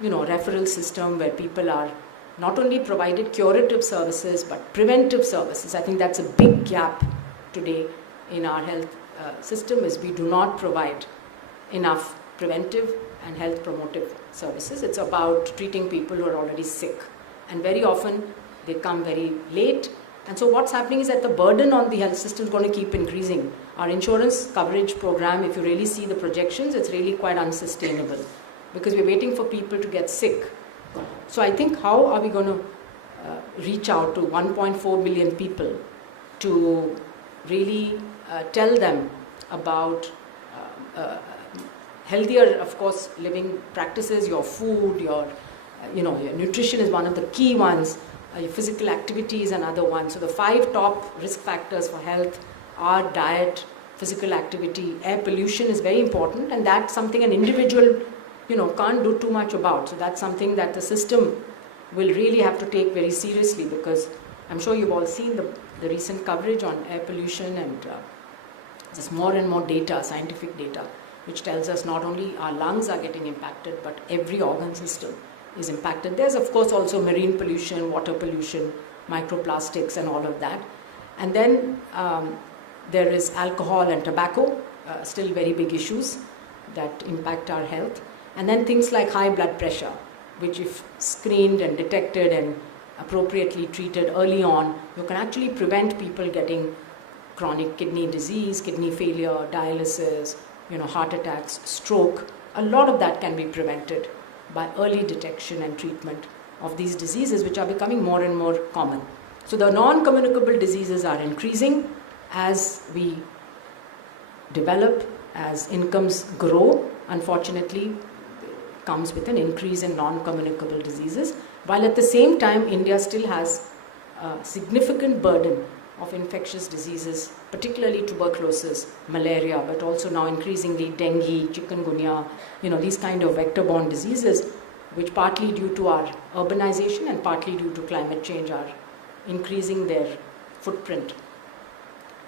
referral system where people are not only provided curative services but preventive services. I think that's a big gap today in our health system, is we do not provide enough preventive and health promotive services. It's about treating people who are already sick, and very often they come very late. And so what's happening is that the burden on the health system is going to keep increasing. Our insurance coverage program, if you really see the projections, it's really quite unsustainable because we're waiting for people to get sick. So I think, how are we going to reach out to 1.4 million people to really tell them about healthier, of course, living practices, your food, your nutrition is one of the key ones, your physical activity is another one. So the 5 top risk factors for health are diet, physical activity, air pollution is very important, and that's something an individual can't do too much about. So that's something that the system will really have to take very seriously, because I'm sure you've all seen the recent coverage on air pollution, and there's more and more data, scientific data, which tells us not only our lungs are getting impacted, but every organ system is impacted. There's of course also marine pollution, water pollution, microplastics and all of that. And then there is alcohol and tobacco, still very big issues that impact our health. And then things like high blood pressure, which if screened and detected and appropriately treated early on, you can actually prevent people getting chronic kidney disease, kidney failure, dialysis, heart attacks, stroke. A lot of that can be prevented by early detection and treatment of these diseases, which are becoming more and more common. So the non-communicable diseases are increasing as we develop, as incomes grow. Unfortunately, comes with an increase in non-communicable diseases, while at the same time India still has a significant burden of infectious diseases, particularly tuberculosis, malaria, but also now increasingly dengue, chikungunya, these kind of vector-borne diseases, which partly due to our urbanization and partly due to climate change are increasing their footprint.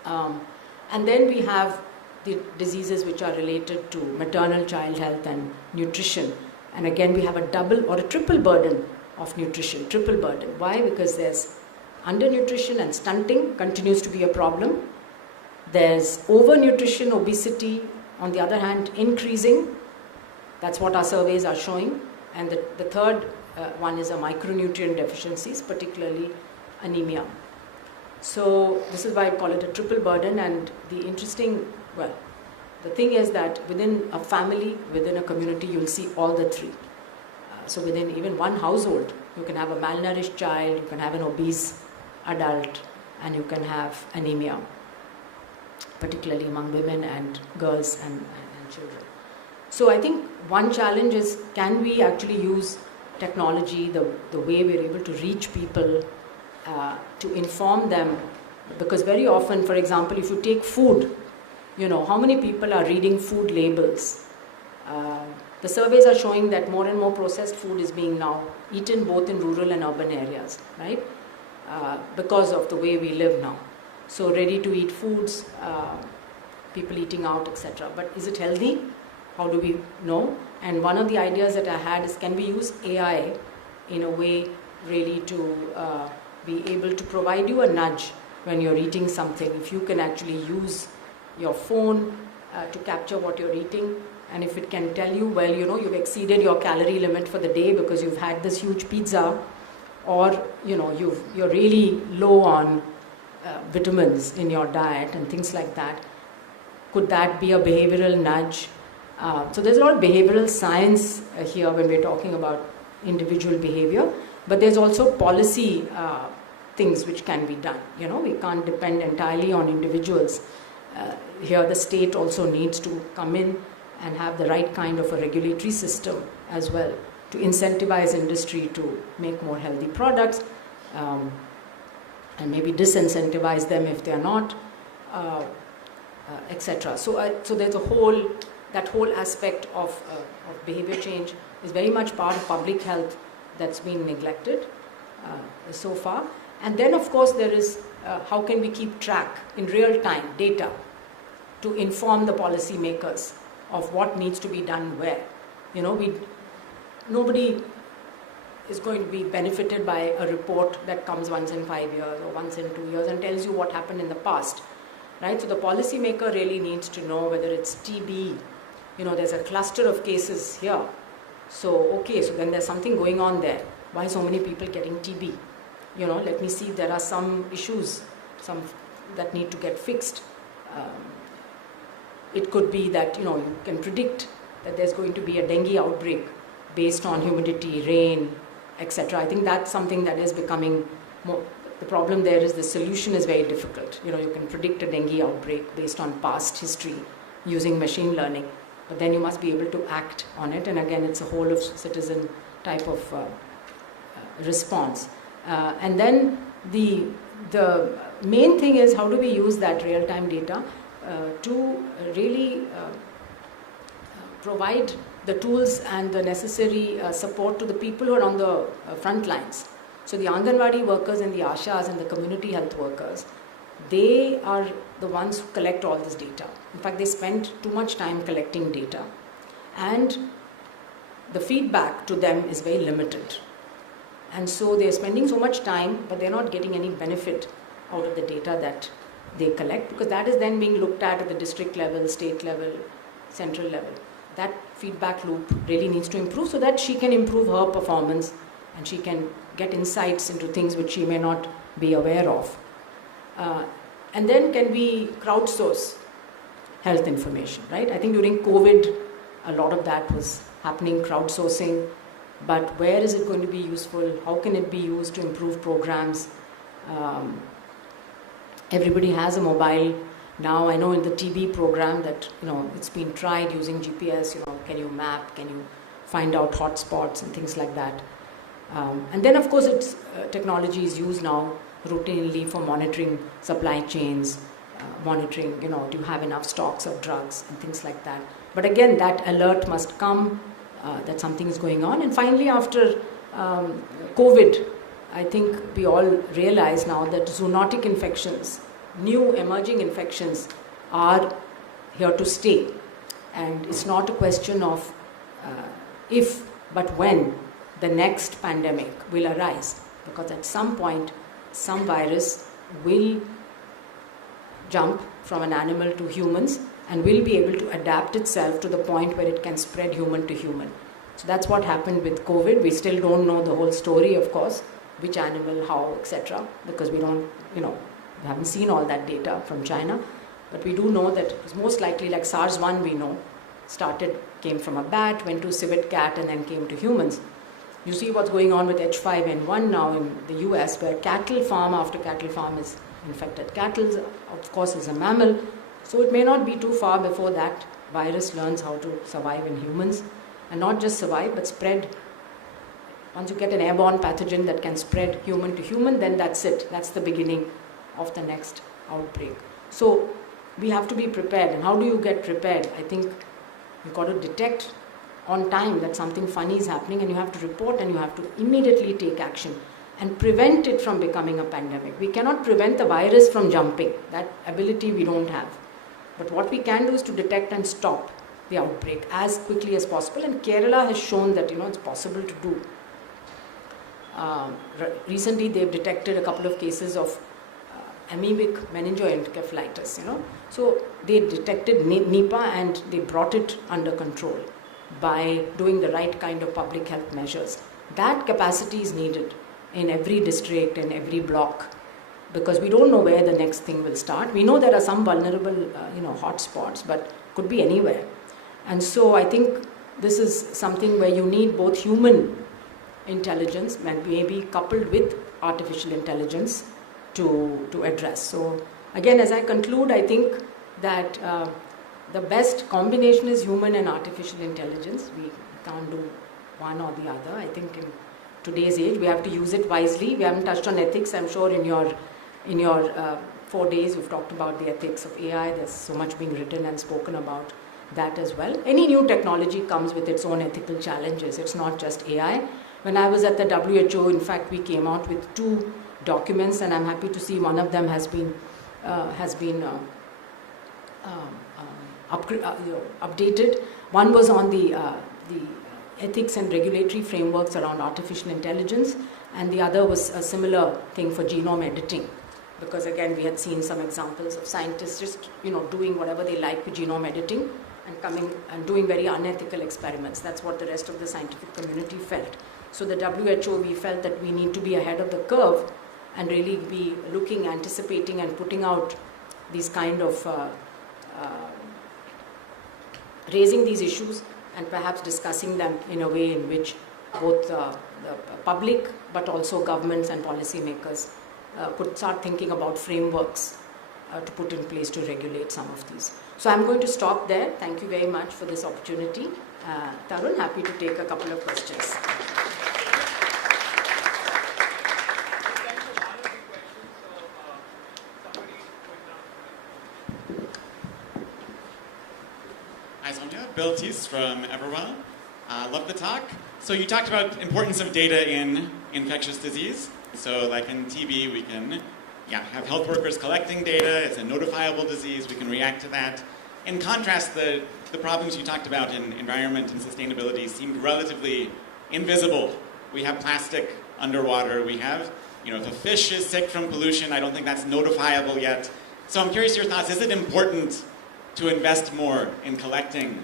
And then we have the diseases which are related to maternal child health and nutrition. And again, we have a double or a triple burden of nutrition, triple burden. Why? Because there's undernutrition and stunting continues to be a problem. There's overnutrition, obesity, on the other hand, increasing. That's what our surveys are showing. And the third one is a micronutrient deficiencies, particularly anemia. So this is why I call it a triple burden. And the thing is that within a family, within a community, you'll see all the three. So within even one household, you can have a malnourished child, you can have an obese adult, and you can have anemia, particularly among women and girls and children. So I think one challenge is, can we actually use technology, the way we're able to reach people, to inform them? Because very often, for example, if you take food, how many people are reading food labels? The surveys are showing that more and more processed food is being now eaten both in rural and urban areas, right? Because of the way we live now. So ready-to-eat foods, people eating out, etc. But is it healthy? How do we know? And one of the ideas that I had is, can we use AI in a way really to be able to provide you a nudge when you're eating something? If you can actually use your phone to capture what you're eating, and if it can tell you, well, you've exceeded your calorie limit for the day because you've had this huge pizza, or you're really low on vitamins in your diet and things like that. Could that be a behavioral nudge? So there's a lot of behavioral science here when we're talking about individual behavior, but there's also policy things which can be done. We can't depend entirely on individuals. Here the state also needs to come in and have the right kind of a regulatory system as well to incentivize industry to make more healthy products, and maybe disincentivize them if they are not, etc. So there's that whole aspect of behavior change is very much part of public health that's been neglected so far. And then of course there is how can we keep track in real time data to inform the policy makers of what needs to be done where. Nobody is going to be benefited by a report that comes once in 5 years or once in 2 years and tells you what happened in the past, right? So the policymaker really needs to know whether it's TB, there's a cluster of cases here. So, okay, so then there's something going on there. Why so many people getting TB? Let me see if there are some issues, that need to get fixed. It could be that, you can predict that there's going to be a dengue outbreak based on humidity, rain, etc. I think that's something that is becoming more. The problem there is the solution is very difficult. You can predict a dengue outbreak based on past history using machine learning, but then you must be able to act on it. And again, it's a whole of citizen type of response. And then the main thing is, how do we use that real-time data to really provide the tools and the necessary support to the people who are on the front lines. So the Anganwadi workers and the Ashas and the community health workers, they are the ones who collect all this data. In fact, they spend too much time collecting data, and the feedback to them is very limited. And so they're spending so much time, but they're not getting any benefit out of the data that they collect, because that is then being looked at the district level, state level, central level. That feedback loop really needs to improve so that she can improve her performance and she can get insights into things which she may not be aware of. And then can we crowdsource health information, right? I think during COVID, a lot of that was happening, crowdsourcing. But where is it going to be useful? How can it be used to improve programs? Everybody has a mobile now. I know in the TB program that, it's been tried using GPS, can you map, can you find out hotspots and things like that. And then, of course, technology is used now routinely for monitoring supply chains, monitoring, do you have enough stocks of drugs and things like that. But again, that alert must come that something is going on. And finally, after COVID, I think we all realize now that zoonotic infections, new emerging infections, are here to stay. And it's not a question of if, but when the next pandemic will arise. Because at some point, some virus will jump from an animal to humans and will be able to adapt itself to the point where it can spread human to human. So that's what happened with COVID. We still don't know the whole story, of course, which animal, how, etc., because we don't, we haven't seen all that data from China. But we do know that it's most likely, like SARS-1, we know, came from a bat, went to civet cat, and then came to humans. You see what's going on with H5N1 now in the US, where cattle farm after cattle farm is infected. Cattle, of course, is a mammal, so it may not be too far before that virus learns how to survive in humans, and not just survive, but spread. Once you get an airborne pathogen that can spread human to human, then that's it. That's the beginning of the next outbreak. So we have to be prepared. And how do you get prepared? I think you've got to detect on time that something funny is happening, and you have to report, and you have to immediately take action and prevent it from becoming a pandemic. We cannot prevent the virus from jumping. That ability we don't have. But what we can do is to detect and stop the outbreak as quickly as possible, and Kerala has shown that it's possible to do. Recently, they've detected a couple of cases of amoebic meningoencephalitis. So they detected Nipah and they brought it under control by doing the right kind of public health measures. That capacity is needed in every district and every block, because we don't know where the next thing will start. We know there are some vulnerable, hotspots, but could be anywhere. And so I think this is something where you need both human intelligence, maybe coupled with artificial intelligence, to address. So again, as I conclude, I think that the best combination is human and artificial intelligence. We can't do one or the other. I think in today's age, we have to use it wisely. We haven't touched on ethics. I'm sure in your 4 days, you've talked about the ethics of AI. There's so much being written and spoken about that as well. Any new technology comes with its own ethical challenges. It's not just AI. When I was at the WHO, in fact, we came out with 2 documents, and I'm happy to see one of them has been updated. One was on the ethics and regulatory frameworks around artificial intelligence, and the other was a similar thing for genome editing, because again we had seen some examples of scientists just doing whatever they like with genome editing and coming and doing very unethical experiments. That's what the rest of the scientific community felt. So the WHO, we felt that we need to be ahead of the curve and really be looking, anticipating, and putting out these kind of raising these issues and perhaps discussing them in a way in which both the public but also governments and policymakers could start thinking about frameworks to put in place to regulate some of these. So I'm going to stop there. Thank you very much for this opportunity. Tarun, happy to take a couple of questions. Hi Sonia, Bill Teese from Everwell. Love the talk. So you talked about importance of data in infectious disease. So like in TB, we can have health workers collecting data. It's a notifiable disease. We can react to that. In contrast, the problems you talked about in environment and sustainability seemed relatively invisible. We have plastic underwater. We have, if a fish is sick from pollution, I don't think that's notifiable yet. So I'm curious your thoughts. Is it important to invest more in collecting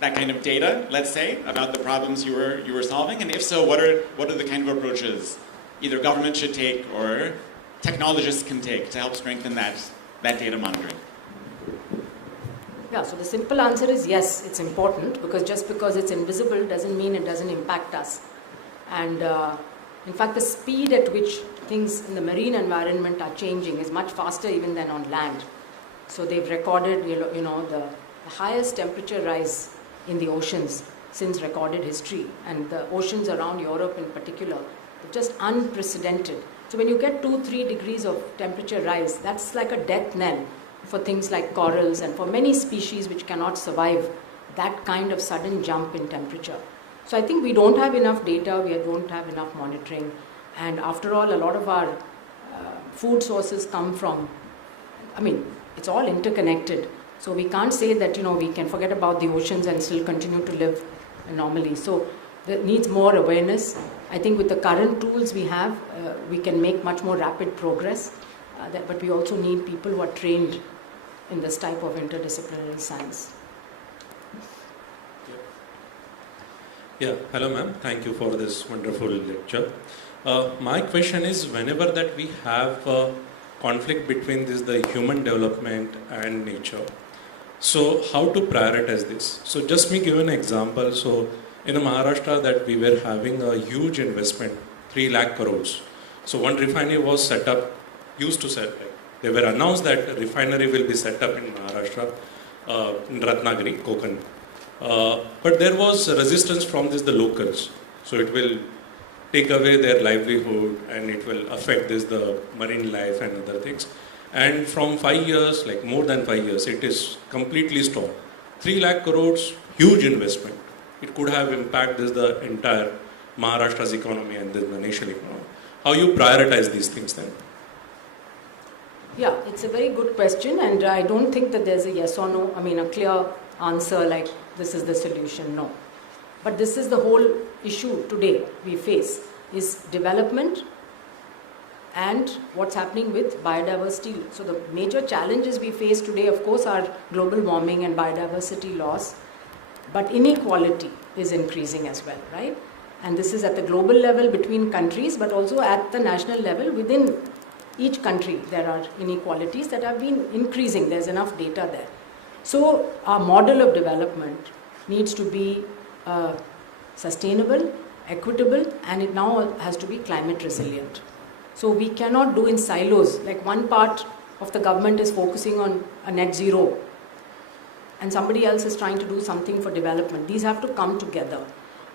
that kind of data, let's say, about the problems you were solving? And if so, what are the kind of approaches either government should take or technologists can take to help strengthen that data monitoring? Yeah, so the simple answer is yes, it's important, because just because it's invisible doesn't mean it doesn't impact us. And in fact, the speed at which things in the marine environment are changing is much faster even than on land. So they've recorded, the highest temperature rise in the oceans since recorded history, and the oceans around Europe in particular, just unprecedented. So when you get 2-3 degrees of temperature rise, that's like a death knell for things like corals and for many species which cannot survive that kind of sudden jump in temperature. So I think we don't have enough data, we don't have enough monitoring, and after all, a lot of our food sources come from, it's all interconnected. So we can't say that, we can forget about the oceans and still continue to live normally. So there needs more awareness. I think with the current tools we have, we can make much more rapid progress. But we also need people who are trained in this type of interdisciplinary science. Yeah, hello ma'am. Thank you for this wonderful lecture. My question is, whenever that we have conflict between the human development and nature, so how to prioritize this? So just me give an example. So in Maharashtra that we were having a huge investment, 3 lakh crores. So one refinery was set up, they were announced that a refinery will be set up in Maharashtra, in Ratnagiri, Konkan. But there was resistance from the locals. So it will take away their livelihood and it will affect the marine life and other things. And from 5 years, like more than 5 years, it is completely stopped. 3 lakh crores, huge investment. It could have impacted the entire Maharashtra's economy and the national economy. How you prioritize these things then? Yeah, it's a very good question, and I don't think that there's a yes or no, a clear answer like this is the solution, no. But this is the whole issue today we face, is development and what's happening with biodiversity. So the major challenges we face today, of course, are global warming and biodiversity loss, but inequality is increasing as well, right? And this is at the global level between countries, but also at the national level within each country. There are inequalities that have been increasing. There's enough data there. So our model of development needs to be sustainable, equitable, and it now has to be climate resilient. So we cannot do in silos. Like one part of the government is focusing on a net zero, and somebody else is trying to do something for development. These have to come together.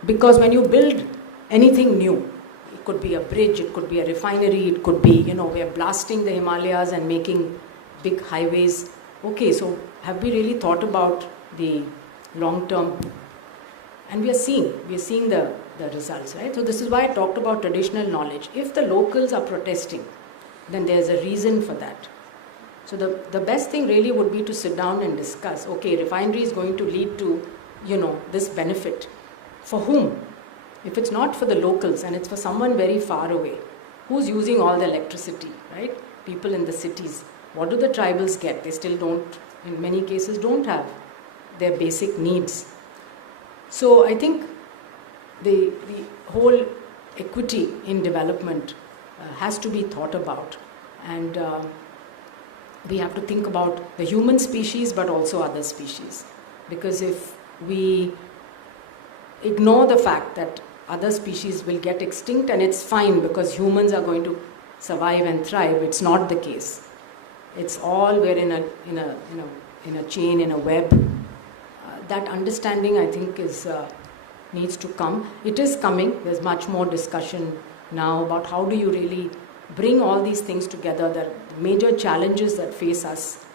Because when you build anything new, it could be a bridge, it could be a refinery, it could be, we're blasting the Himalayas and making big highways. Okay, so have we really thought about the long term? And we are seeing the results, right? So this is why I talked about traditional knowledge. If the locals are protesting, then there's a reason for that. So the best thing really would be to sit down and discuss, okay, refinery is going to lead to, this benefit. For whom? If it's not for the locals and it's for someone very far away, who's using all the electricity, right? People in the cities. What do the tribals get? They still don't, in many cases, don't have their basic needs. So I think the whole equity in development has to be thought about, and we have to think about the human species but also other species, because if we ignore the fact that other species will get extinct and it's fine because humans are going to survive and thrive, it's not the case. It's all we're in a chain, in a web. That understanding, I think, needs to come. It is coming. There's much more discussion now about how do you really bring all these things together, the major challenges that face us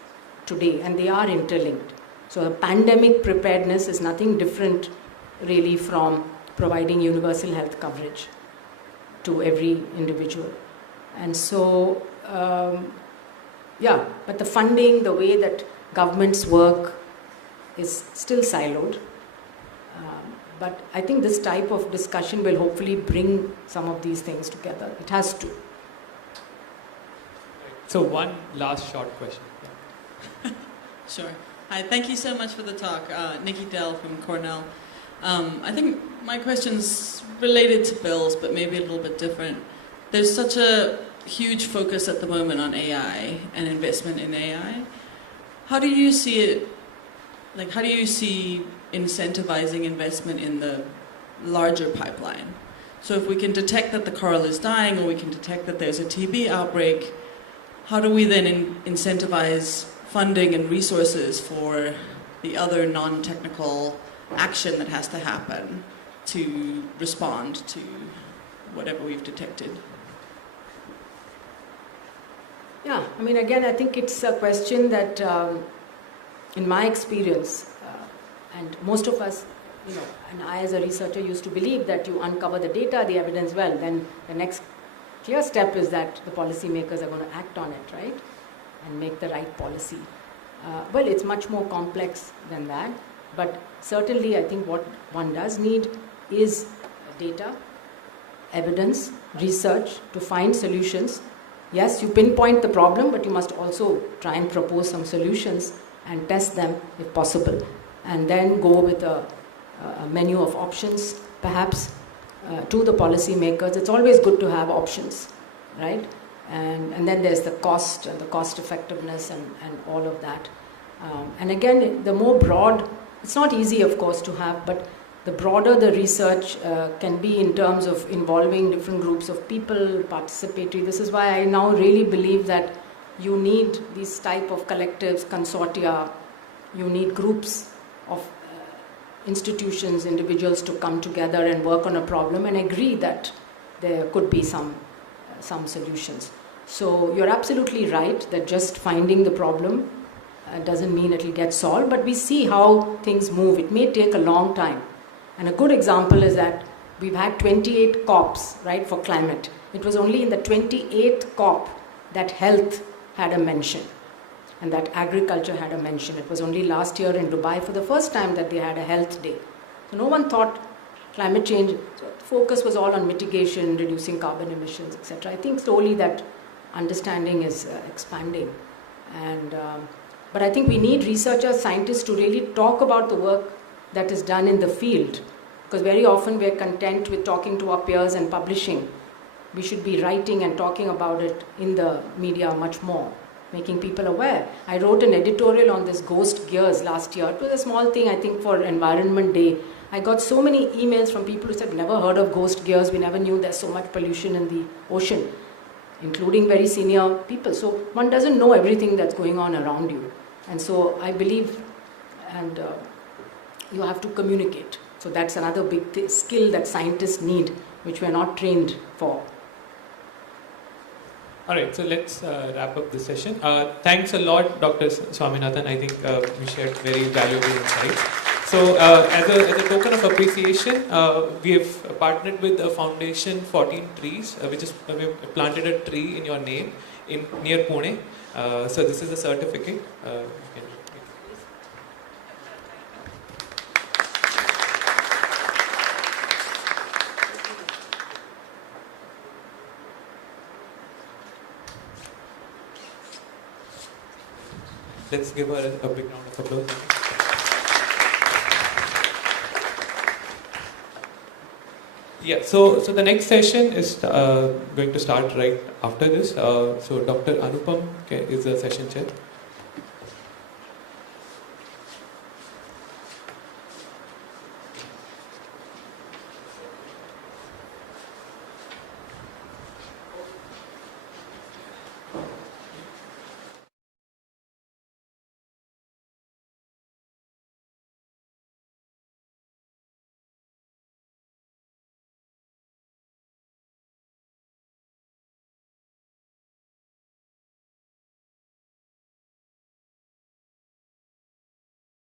today, and they are interlinked. So pandemic preparedness is nothing different really from providing universal health coverage to every individual. And so, but the funding, the way that governments work is still siloed. But I think this type of discussion will hopefully bring some of these things together. It has to. So one last short question. Sure. Hi, thank you so much for the talk. Nikki Dell from Cornell. I think my question's related to bills, but maybe a little bit different. There's such a huge focus at the moment on AI and investment in AI. How do you see it, like how do you see incentivizing investment in the larger pipeline? So if we can detect that the coral is dying, or we can detect that there's a TB outbreak, how do we then incentivize funding and resources for the other non-technical action that has to happen to respond to whatever we've detected? Yeah, I mean, again, I think it's a question that, in my experience, and most of us, and I as a researcher used to believe that you uncover the data, the evidence well, then the next clear step is that the policymakers are going to act on it, right? And make the right policy. Well, it's much more complex than that, but certainly I think what one does need is data, evidence, research to find solutions. Yes, you pinpoint the problem, but you must also try and propose some solutions and test them if possible. And then go with a menu of options, perhaps, to the policymakers. It's always good to have options, right? And then there's the cost and the cost effectiveness and all of that. And again, the more broad, it's not easy, of course, to have, but the broader the research can be in terms of involving different groups of people, participatory. This is why I now really believe that you need these type of collectives, consortia, you need groups of institutions, individuals to come together and work on a problem and agree that there could be some solutions. So you're absolutely right that just finding the problem doesn't mean it will get solved, but we see how things move. It may take a long time. And a good example is that we've had 28 COPs, right, for climate. It was only in the 28th COP that health had a mention and that agriculture had a mention. It was only last year in Dubai for the first time that they had a health day. So no one thought climate change, so the focus was all on mitigation, reducing carbon emissions, etc. I think slowly that understanding is expanding. And but I think we need researchers, scientists to really talk about the work that is done in the field, because very often we're content with talking to our peers and publishing. We should be writing and talking about it in the media much more, making people aware. I wrote an editorial on this ghost gears last year. It was a small thing, I think, for Environment Day. I got so many emails from people who said, never heard of ghost gears, we never knew there's so much pollution in the ocean, including very senior people. So one doesn't know everything that's going on around you. And so I believe, and you have to communicate. So that's another big skill that scientists need, which we're not trained for. All right, so let's wrap up this session. Thanks a lot, Dr. Swaminathan. I think we shared very valuable insights. So as a token of appreciation, we have partnered with the foundation 14 Trees, we have planted a tree in your name near Pune. So this is a certificate. Let's give her a big round of applause. Yeah, so the next session is going to start right after this. So Dr. Anupam is the session chair.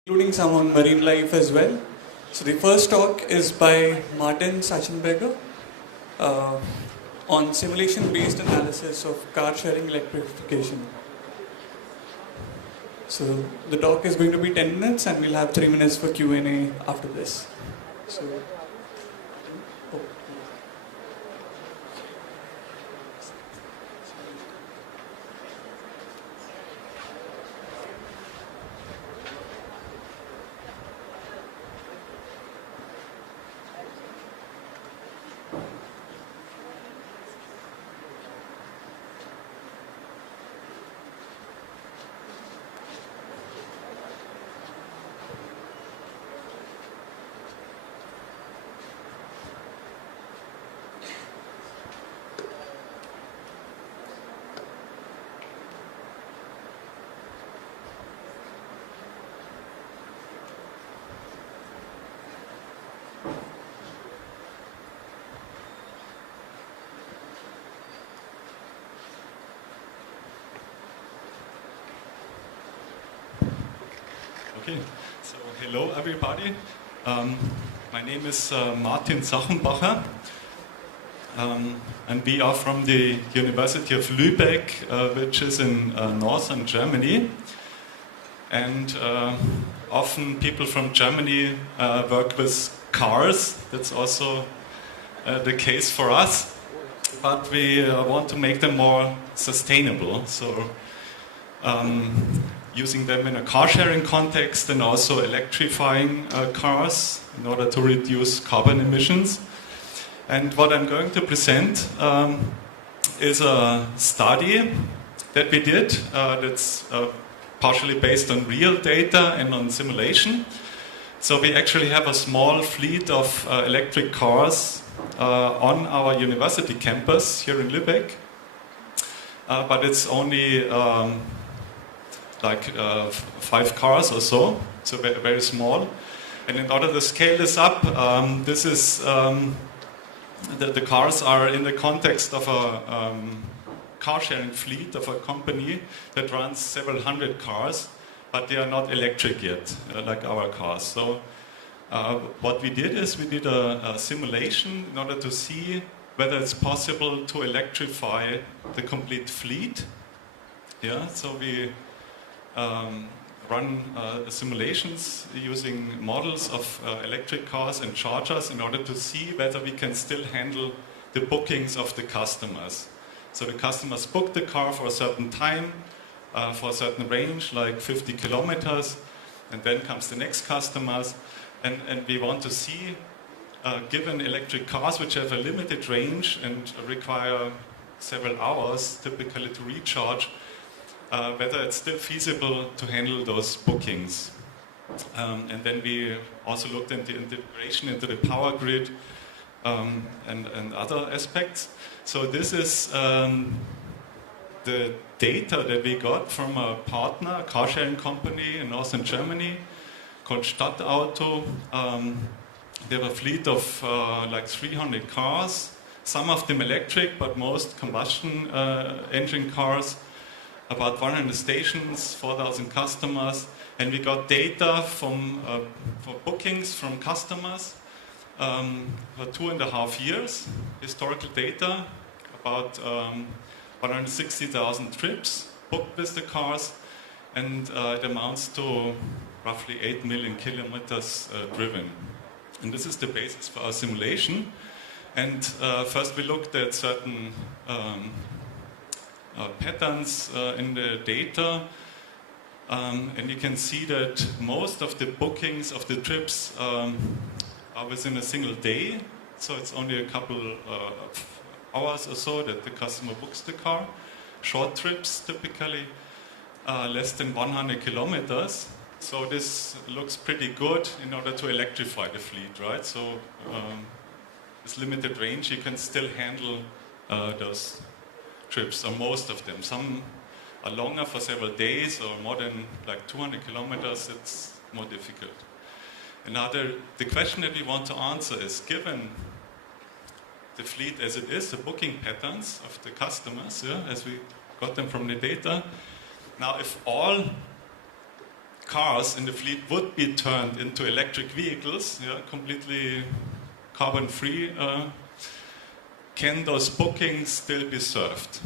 Including some on marine life as well. So the first talk is by Martin Sachenberger on simulation-based analysis of car sharing electrification. So the talk is going to be 10 minutes and we'll have 3 minutes for Q&A after this. So, Okay, so hello everybody. My name is Martin Sachenbacher, and we are from the University of Lübeck, which is in northern Germany. And often people from Germany work with cars. That's also the case for us. But we want to make them more sustainable. So using them in a car-sharing context and also electrifying cars in order to reduce carbon emissions. And what I'm going to present is a study that we did that's partially based on real data and on simulation. So we actually have a small fleet of electric cars on our university campus here in Lübeck. But it's only like 5 cars or so very, very small. And in order to scale this up, this is the cars are in the context of a car-sharing fleet of a company that runs several hundred cars, but they are not electric yet, like our cars. So what we did is we did a simulation in order to see whether it's possible to electrify the complete fleet. Yeah, so we run simulations using models of electric cars and chargers in order to see whether we can still handle the bookings of the customers. So the customers book the car for a certain time, for a certain range, like 50 kilometers, and then comes the next customers. And we want to see, given electric cars which have a limited range and require several hours typically to recharge, whether it's still feasible to handle those bookings. And then we also looked into integration into the power grid and other aspects. So this is the data that we got from a partner, a car-sharing company in northern Germany called Stadtauto. They have a fleet of like 300 cars, some of them electric, but most combustion engine cars. About 100 stations, 4,000 customers, and we got data from for bookings from customers for 2.5 years, historical data, about 160,000 trips booked with the cars, and it amounts to roughly 8 million kilometers driven. And this is the basis for our simulation. And first we looked at certain patterns in the data. And you can see that most of the bookings of the trips are within a single day. So it's only a couple of hours or so that the customer books the car. Short trips typically less than 100 kilometers. So this looks pretty good in order to electrify the fleet, right? So this limited range, you can still handle those trips, or most of them. Some are longer for several days, or more than like 200 kilometers, it's more difficult. The question that we want to answer is, given the fleet as it is, the booking patterns of the customers, as we got them from the data, now if all cars in the fleet would be turned into electric vehicles, completely carbon-free, can those bookings still be served?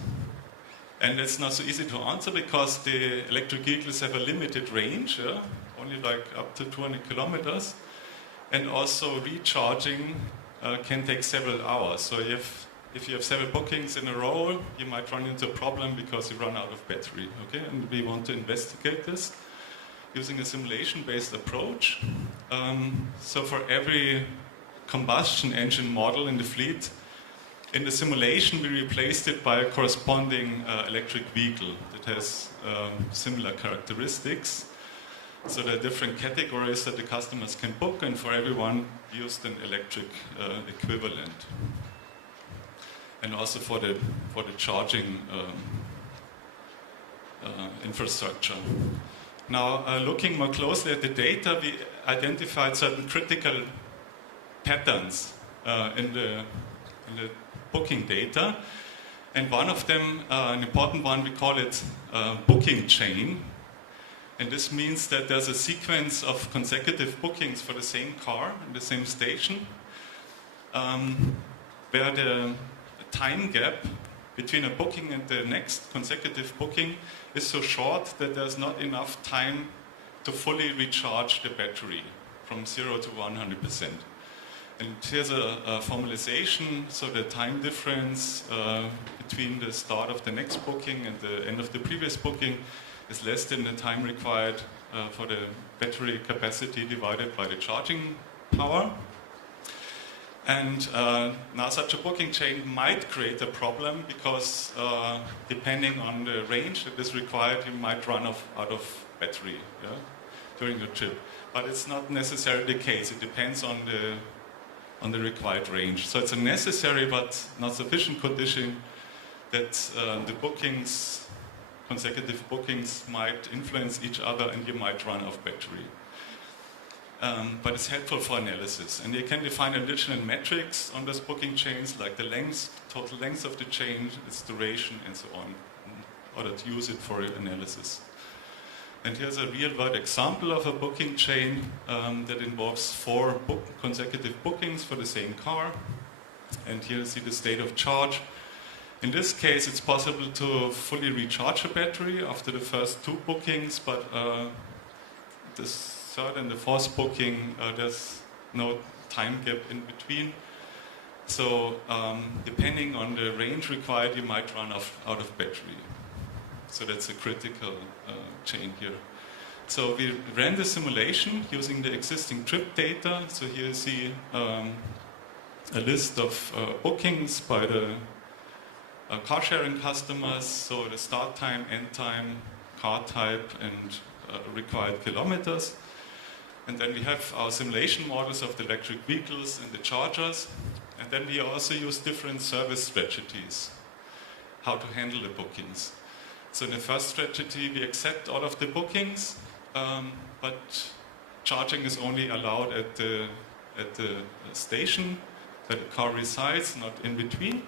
And it's not so easy to answer because the electric vehicles have a limited range, only like up to 200 kilometers. And also recharging can take several hours. So if you have several bookings in a row, you might run into a problem because you run out of battery. Okay, and we want to investigate this using a simulation-based approach. So for every combustion engine model in the fleet, in the simulation we replaced it by a corresponding electric vehicle that has similar characteristics. So there are different categories that the customers can book, and for everyone used an electric equivalent. And also for the charging infrastructure. Now, looking more closely at the data, we identified certain critical patterns in the booking data. And one of them, an important one, we call it booking chain. And this means that there's a sequence of consecutive bookings for the same car in the same station, where the time gap between a booking and the next consecutive booking is so short that there's not enough time to fully recharge the battery from 0 to 100%. And here's a formalization, so the time difference between the start of the next booking and the end of the previous booking is less than the time required for the battery capacity divided by the charging power. And now such a booking chain might create a problem because depending on the range that is required, you might run out of battery during the trip. But it's not necessarily the case. It depends on the required range. So it's a necessary but not sufficient condition that the bookings, consecutive bookings, might influence each other and you might run out of battery. But it's helpful for analysis. And you can define additional metrics on those booking chains, like the length, total length of the chain, its duration, and so on, in order to use it for analysis. And here's a real-world example of a booking chain that involves 4 consecutive bookings for the same car. And here you see the state of charge. In this case, it's possible to fully recharge a battery after the first 2 bookings, but the third and the fourth booking, there's no time gap in between. So depending on the range required, you might run out of battery. So that's a critical chain here. So we ran the simulation using the existing trip data. So here you see a list of bookings by the car sharing customers. So the start time, end time, car type, and required kilometers. And then we have our simulation models of the electric vehicles and the chargers. And then we also use different service strategies, how to handle the bookings. So in the first strategy, we accept all of the bookings, but charging is only allowed at the station that the car resides, not in between.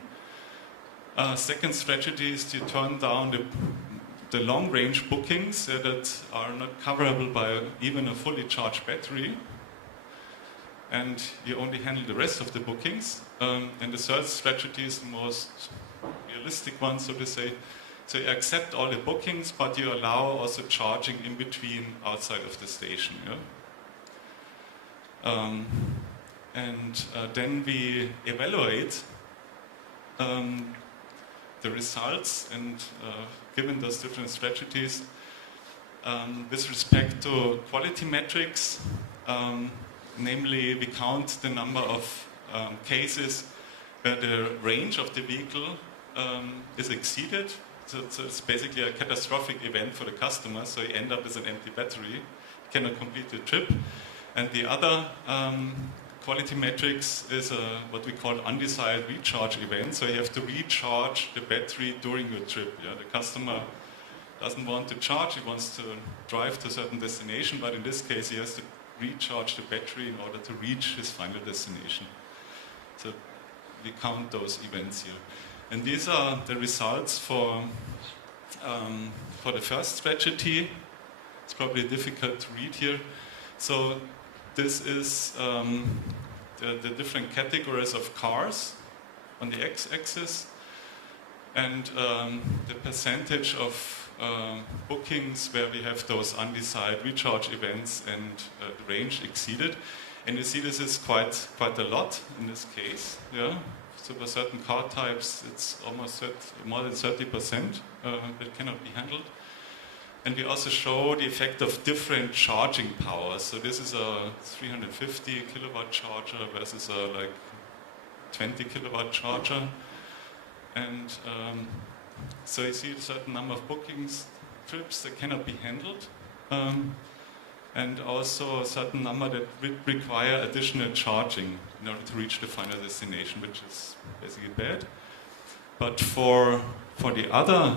Second strategy is to turn down the long-range bookings that are not coverable by even a fully charged battery, and you only handle the rest of the bookings. And the third strategy is the most realistic one, so to say. So you accept all the bookings, but you allow also charging in between outside of the station. Then we evaluate the results, and given those different strategies, with respect to quality metrics. Namely, we count the number of cases where the range of the vehicle is exceeded. So it's basically a catastrophic event for the customer, so you end up with an empty battery, cannot complete the trip. And the other quality metrics is what we call undesired recharge event. So you have to recharge the battery during your trip. Yeah? The customer doesn't want to charge, he wants to drive to a certain destination, but in this case he has to recharge the battery in order to reach his final destination. So we count those events here. And these are the results for the first strategy. It's probably difficult to read here. So this is the different categories of cars on the x-axis, and the percentage of bookings where we have those undesired recharge events and the range exceeded. And you see this is quite a lot in this case. Yeah? So for certain car types, it's almost more than 30% that cannot be handled. And we also show the effect of different charging powers. So this is a 350 kilowatt charger versus a like 20 kilowatt charger. And so you see a certain number of bookings, trips that cannot be handled. And also a certain number that require additional charging in order to reach the final destination, which is basically bad. But for the other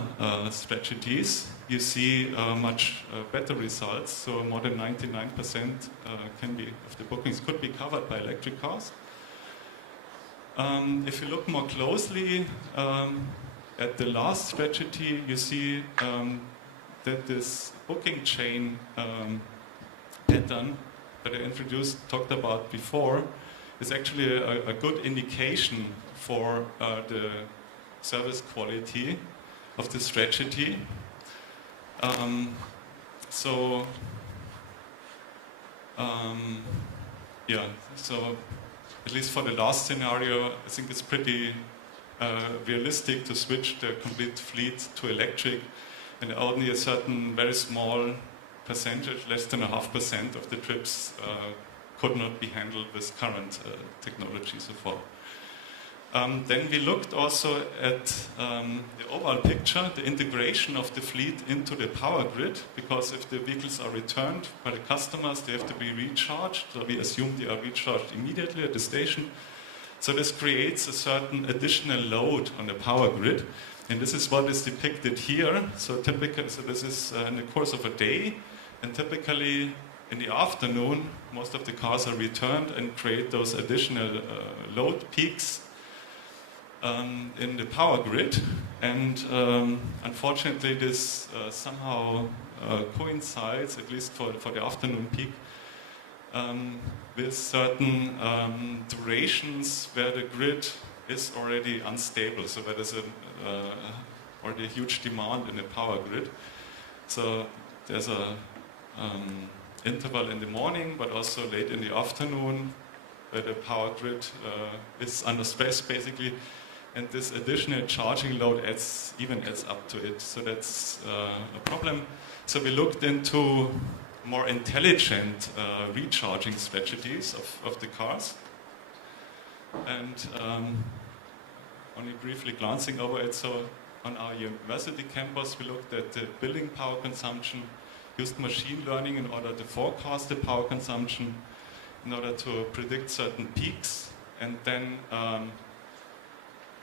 strategies, you see much better results. So more than 99% of the bookings could be covered by electric cars. If you look more closely at the last strategy, you see that this booking chain pattern that I talked about before, is actually a good indication for the service quality of the strategy. So at least for the last scenario, I think it's pretty realistic to switch the complete fleet to electric, and only a certain very small percentage, less than 0.5% of the trips could not be handled with current technology so far. Then we looked also at the overall picture, the integration of the fleet into the power grid, because if the vehicles are returned by the customers, they have to be recharged. So we assume they are recharged immediately at the station. So this creates a certain additional load on the power grid. And this is what is depicted here. So this is in the course of a day. And typically in the afternoon, most of the cars are returned and create those additional load peaks in the power grid. And unfortunately, this somehow coincides, at least for the afternoon peak, with certain durations where the grid is already unstable, so where there's already a huge demand in the power grid. So there's a interval in the morning, but also late in the afternoon, where the power grid is under stress, basically, and this additional charging load adds up to it. So that's a problem. So we looked into more intelligent recharging strategies of the cars, and only briefly glancing over it. So on our university campus, we looked at the building power consumption, used machine learning in order to forecast the power consumption, in order to predict certain peaks, and then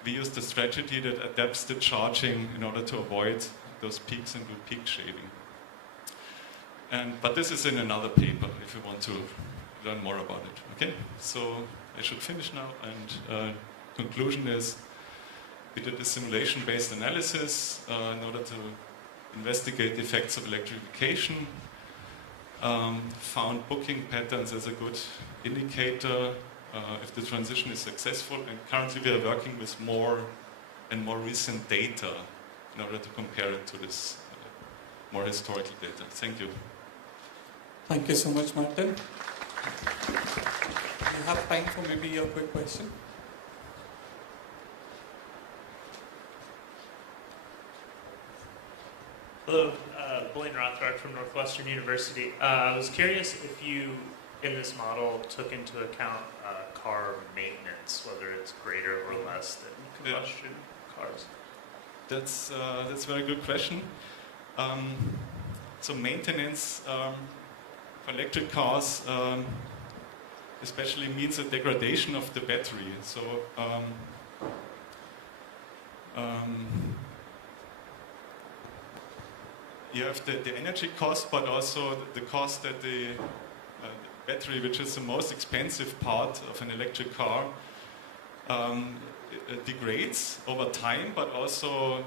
we used a strategy that adapts the charging in order to avoid those peaks and do peak shaving. But this is in another paper if you want to learn more about it. Okay, so I should finish now, and conclusion is we did a simulation-based analysis in order to investigate the effects of electrification, found booking patterns as a good indicator if the transition is successful, and currently we are working with more and more recent data in order to compare it to this more historical data. Thank you. Thank you so much, Martin. We have time for maybe a quick question. Hello, Blaine Rothrock from Northwestern University. I was curious if you, in this model, took into account car maintenance, whether it's greater or less than combustion cars. That's a very good question. So maintenance for electric cars especially means a degradation of the battery. So you have the energy cost, but also the cost that the battery, which is the most expensive part of an electric car, degrades over time, but also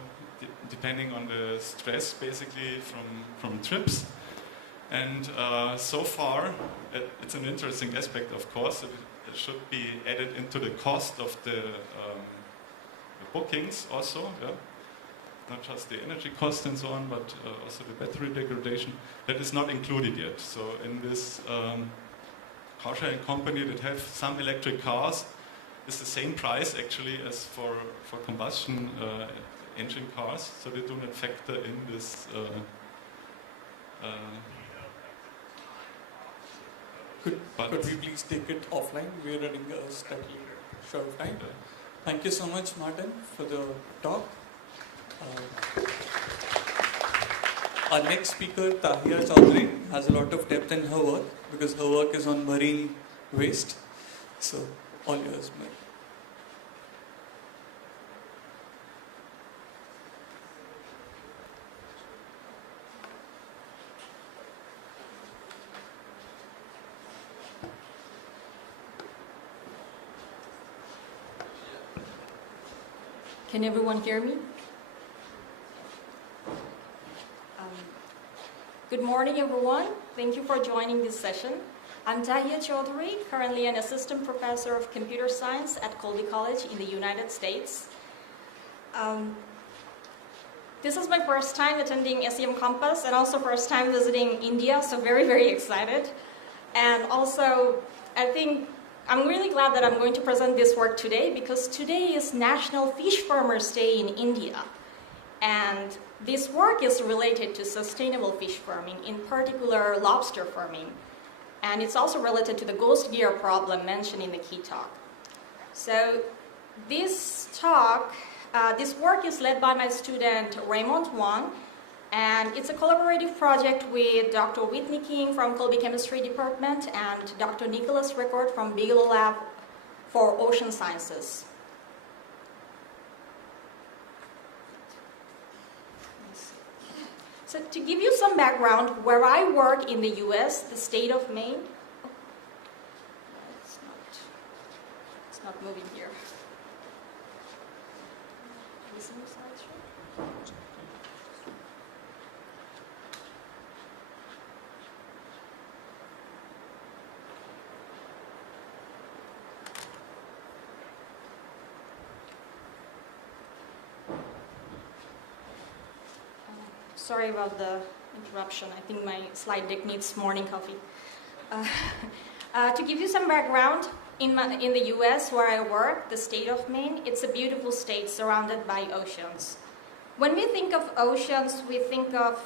depending on the stress, basically from trips. And so far, it's an interesting aspect, of course. It should be added into the cost of the bookings also, yeah? Not just the energy cost and so on, but also the battery degradation. That is not included yet. So in this car sharing company that have some electric cars, it's the same price actually as for combustion engine cars. So they do not factor in this. Could we please take it offline? We are running a slightly short of time. Thank you so much, Martin, for the talk. Our next speaker, Tahia Chaudhary, has a lot of depth in her work because her work is on marine waste. So, all yours, Mary. Can everyone hear me? Good morning, everyone. Thank you for joining this session. I'm Tahia Chaudhary, currently an assistant professor of computer science at Colby College in the United States. This is my first time attending SEM Campus and also first time visiting India, so very, very excited. And also, I think I'm really glad that I'm going to present this work today because today is National Fish Farmers Day in India. And this work is related to sustainable fish farming, in particular lobster farming. And it's also related to the ghost gear problem mentioned in the key talk. So this talk, this work is led by my student Raymond Wang, and it's a collaborative project with Dr. Whitney King from Colby Chemistry Department and Dr. Nicholas Rickard from Bigelow Lab for Ocean Sciences. So to give you some background, where I work in the US, the state of Maine, it's not moving here. Listen to slideshow. Sorry about the interruption. I think my slide deck needs morning coffee. To give you some background, in the US where I work, the state of Maine, it's a beautiful state surrounded by oceans. When we think of oceans, we think of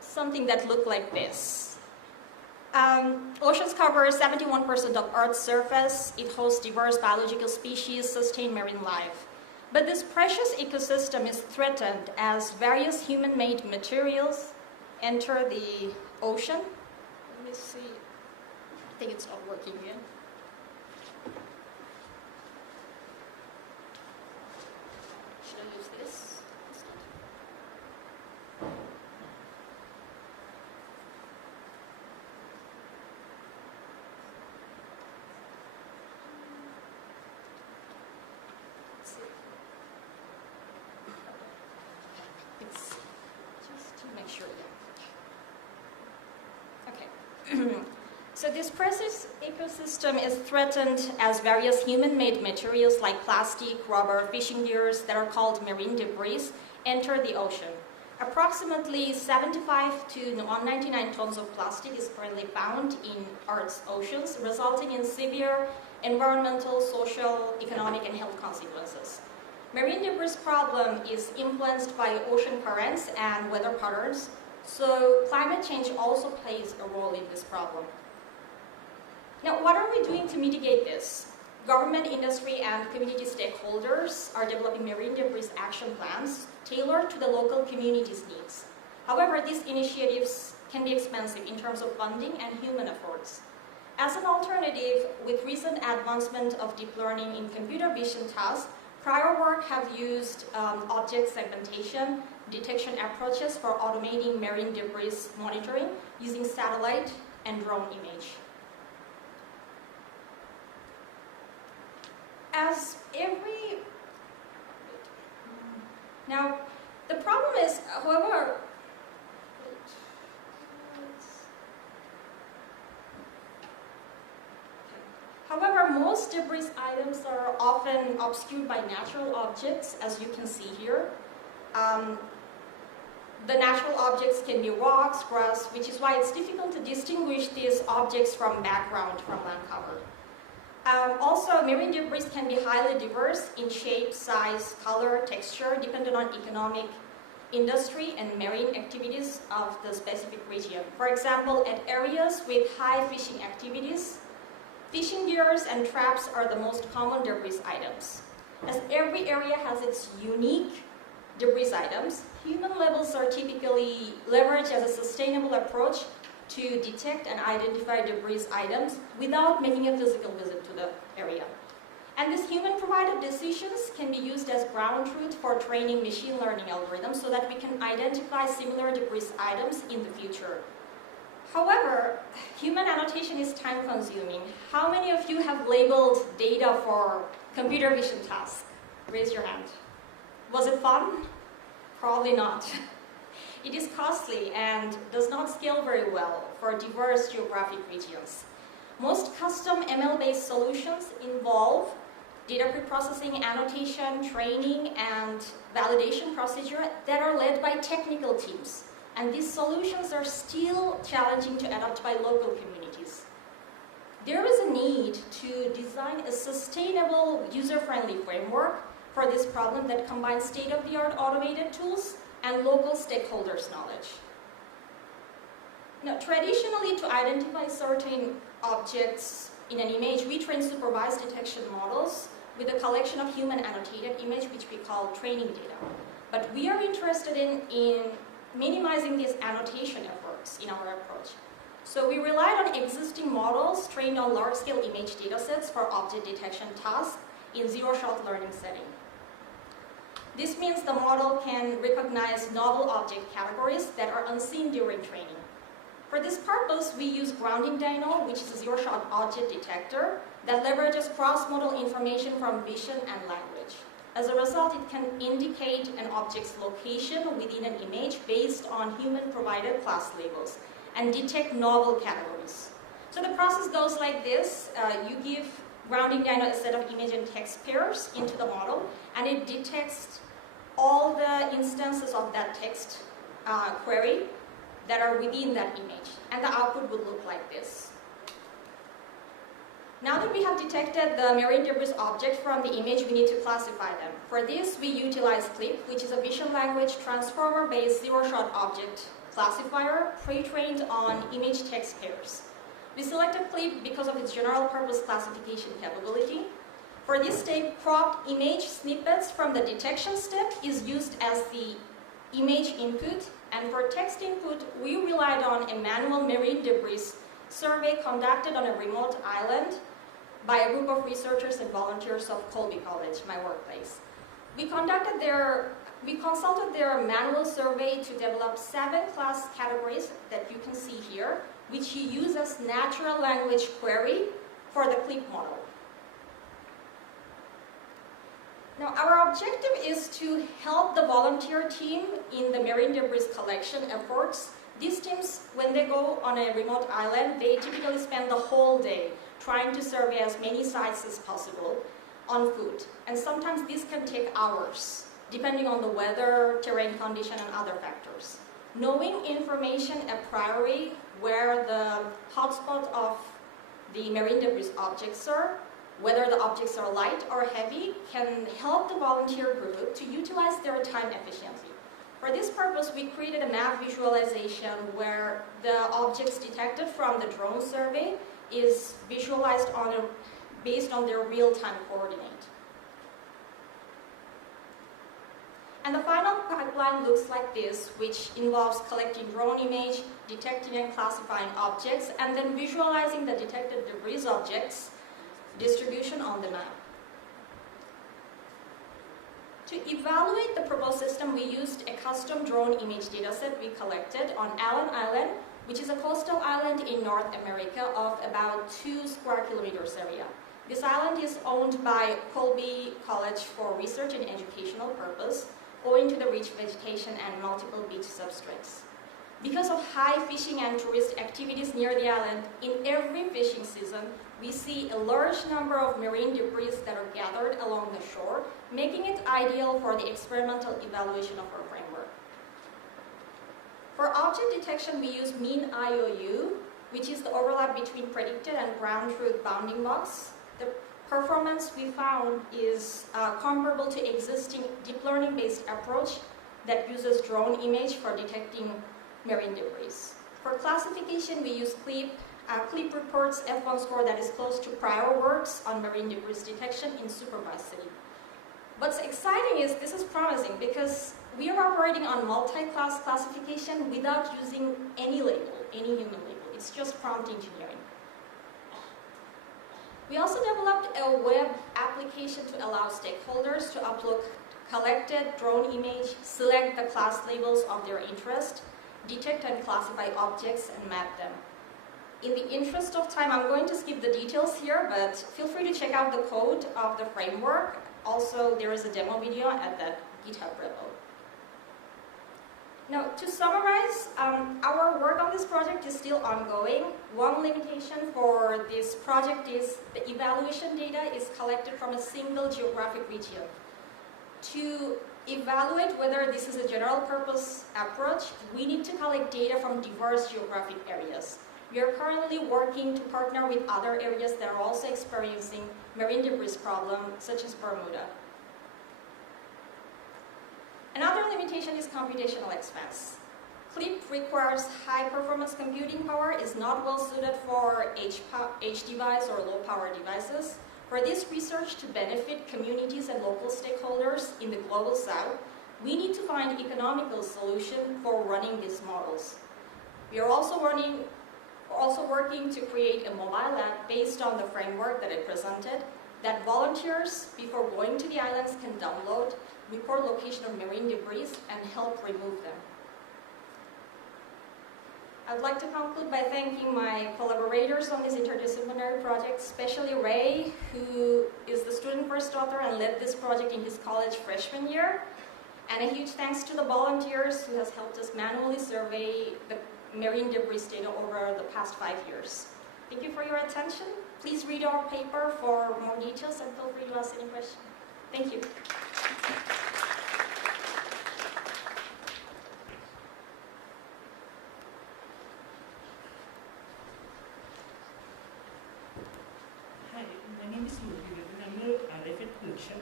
something that looks like this. Oceans cover 71% of Earth's surface. It hosts diverse biological species, sustain marine life. But this precious ecosystem is threatened as various human-made materials enter the ocean. Let me see. I think it's not working yet. Should I use this instead? Let's see. It's just to make sure. Okay. So this precious ecosystem is threatened as various human-made materials like plastic, rubber, fishing gears that are called marine debris enter the ocean. Approximately 75 to 199 tons of plastic is currently found in Earth's oceans, resulting in severe environmental, social, economic, and health consequences. Marine debris problem is influenced by ocean currents and weather patterns, so climate change also plays a role in this problem. Now, what are we doing to mitigate this? Government, industry, and community stakeholders are developing marine debris action plans tailored to the local community's needs. However, these initiatives can be expensive in terms of funding and human efforts. As an alternative, with recent advancement of deep learning in computer vision tasks, prior work have used object segmentation, detection approaches for automating marine debris monitoring using satellite and drone image. Now, the problem is, however, most debris items are often obscured by natural objects, as you can see here. The natural objects can be rocks, grass, which is why it's difficult to distinguish these objects from background from land cover. Also, marine debris can be highly diverse in shape, size, color, texture, depending on economic, industry, and marine activities of the specific region. For example, at areas with high fishing activities, fishing gears and traps are the most common debris items. As every area has its unique debris items, human levels are typically leveraged as a sustainable approach to detect and identify debris items without making a physical visit to the area. And these human-provided decisions can be used as ground truth for training machine learning algorithms so that we can identify similar debris items in the future. However, human annotation is time-consuming. How many of you have labeled data for computer vision tasks? Raise your hand. Was it fun? Probably not. It is costly and does not scale very well for diverse geographic regions. Most custom ML-based solutions involve data preprocessing, annotation, training, and validation procedure that are led by technical teams. And these solutions are still challenging to adopt by local communities. There is a need to design a sustainable, user-friendly framework for this problem that combines state-of-the-art automated tools and local stakeholders' knowledge. Now, traditionally, to identify certain objects in an image, we train supervised detection models with a collection of human annotated image, which we call training data. But we are interested in minimizing these annotation efforts in our approach. So we relied on existing models trained on large-scale image datasets for object detection tasks in zero-shot learning setting. This means the model can recognize novel object categories that are unseen during training. For this purpose, we use grounding dyno, which is a zero-shot object detector that leverages cross-modal information from vision and language. As a result, it can indicate an object's location within an image based on human-provided class labels and detect novel categories. So the process goes like this. You give grounding dyno a set of image and text pairs into the model, and it detects all the instances of that text query that are within that image. And the output would look like this. Now that we have detected the marine debris object from the image, we need to classify them. For this, we utilize CLIP, which is a vision language transformer-based zero-shot object classifier pre-trained on image text pairs. We selected CLIP because of its general-purpose classification capability. For this step, cropped image snippets from the detection step is used as the image input, and for text input, we relied on a manual marine debris survey conducted on a remote island by a group of researchers and volunteers of Colby College, my workplace. We consulted their manual survey to develop 7 class categories that you can see here, which you use as natural language query for the CLIP model. Now, our objective is to help the volunteer team in the marine debris collection efforts. These teams, when they go on a remote island, they typically spend the whole day trying to survey as many sites as possible on foot. And sometimes this can take hours, depending on the weather, terrain condition, and other factors. Knowing information a priori where the hotspot of the marine debris objects are whether the objects are light or heavy, can help the volunteer group to utilize their time efficiently. For this purpose, we created a map visualization where the objects detected from the drone survey is visualized based on their real-time coordinate. And the final pipeline looks like this, which involves collecting drone image, detecting and classifying objects, and then visualizing the detected debris objects distribution on the map. To evaluate the proposed system, we used a custom drone image dataset we collected on Allen Island, which is a coastal island in North America of about 2 square kilometers area. This island is owned by Colby College for research and educational purpose, owing to the rich vegetation and multiple beach substrates. Because of high fishing and tourist activities near the island, in every fishing season, we see a large number of marine debris that are gathered along the shore, making it ideal for the experimental evaluation of our framework. For object detection, we use mean IOU, which is the overlap between predicted and ground truth bounding box. The performance we found is comparable to existing deep learning-based approach that uses drone image for detecting marine debris. For classification, we use CLEAP reports F1 score that is close to prior works on marine debris detection in supervised setting. What's exciting is this is promising because we are operating on multi-class classification without using any label, any human label. It's just prompt engineering. We also developed a web application to allow stakeholders to upload collected drone image, select the class labels of their interest, detect and classify objects, and map them. In the interest of time, I'm going to skip the details here, but feel free to check out the code of the framework. Also, there is a demo video at that GitHub repo. Now, to summarize, our work on this project is still ongoing. One limitation for this project is the evaluation data is collected from a single geographic region. To evaluate whether this is a general purpose approach, we need to collect data from diverse geographic areas. We are currently working to partner with other areas that are also experiencing marine debris problem, such as Bermuda. Another limitation is computational expense. CLEAP requires high performance computing power, is not well suited for H device or low power devices. For this research to benefit communities and local stakeholders in the global south, we need to find economical solution for running these models. We are also working to create a mobile app based on the framework that I presented that volunteers, before going to the islands, can download, record location of marine debris, and help remove them. I'd like to conclude by thanking my collaborators on this interdisciplinary project, especially Ray, who is the student first author and led this project in his college freshman year. And a huge thanks to the volunteers who has helped us manually survey the marine debris data over the past 5 years. Thank you for your attention. Please read our paper for more details and feel free to ask any questions. Thank you. Hi, my name is Yogi. I'm a RFet clinician.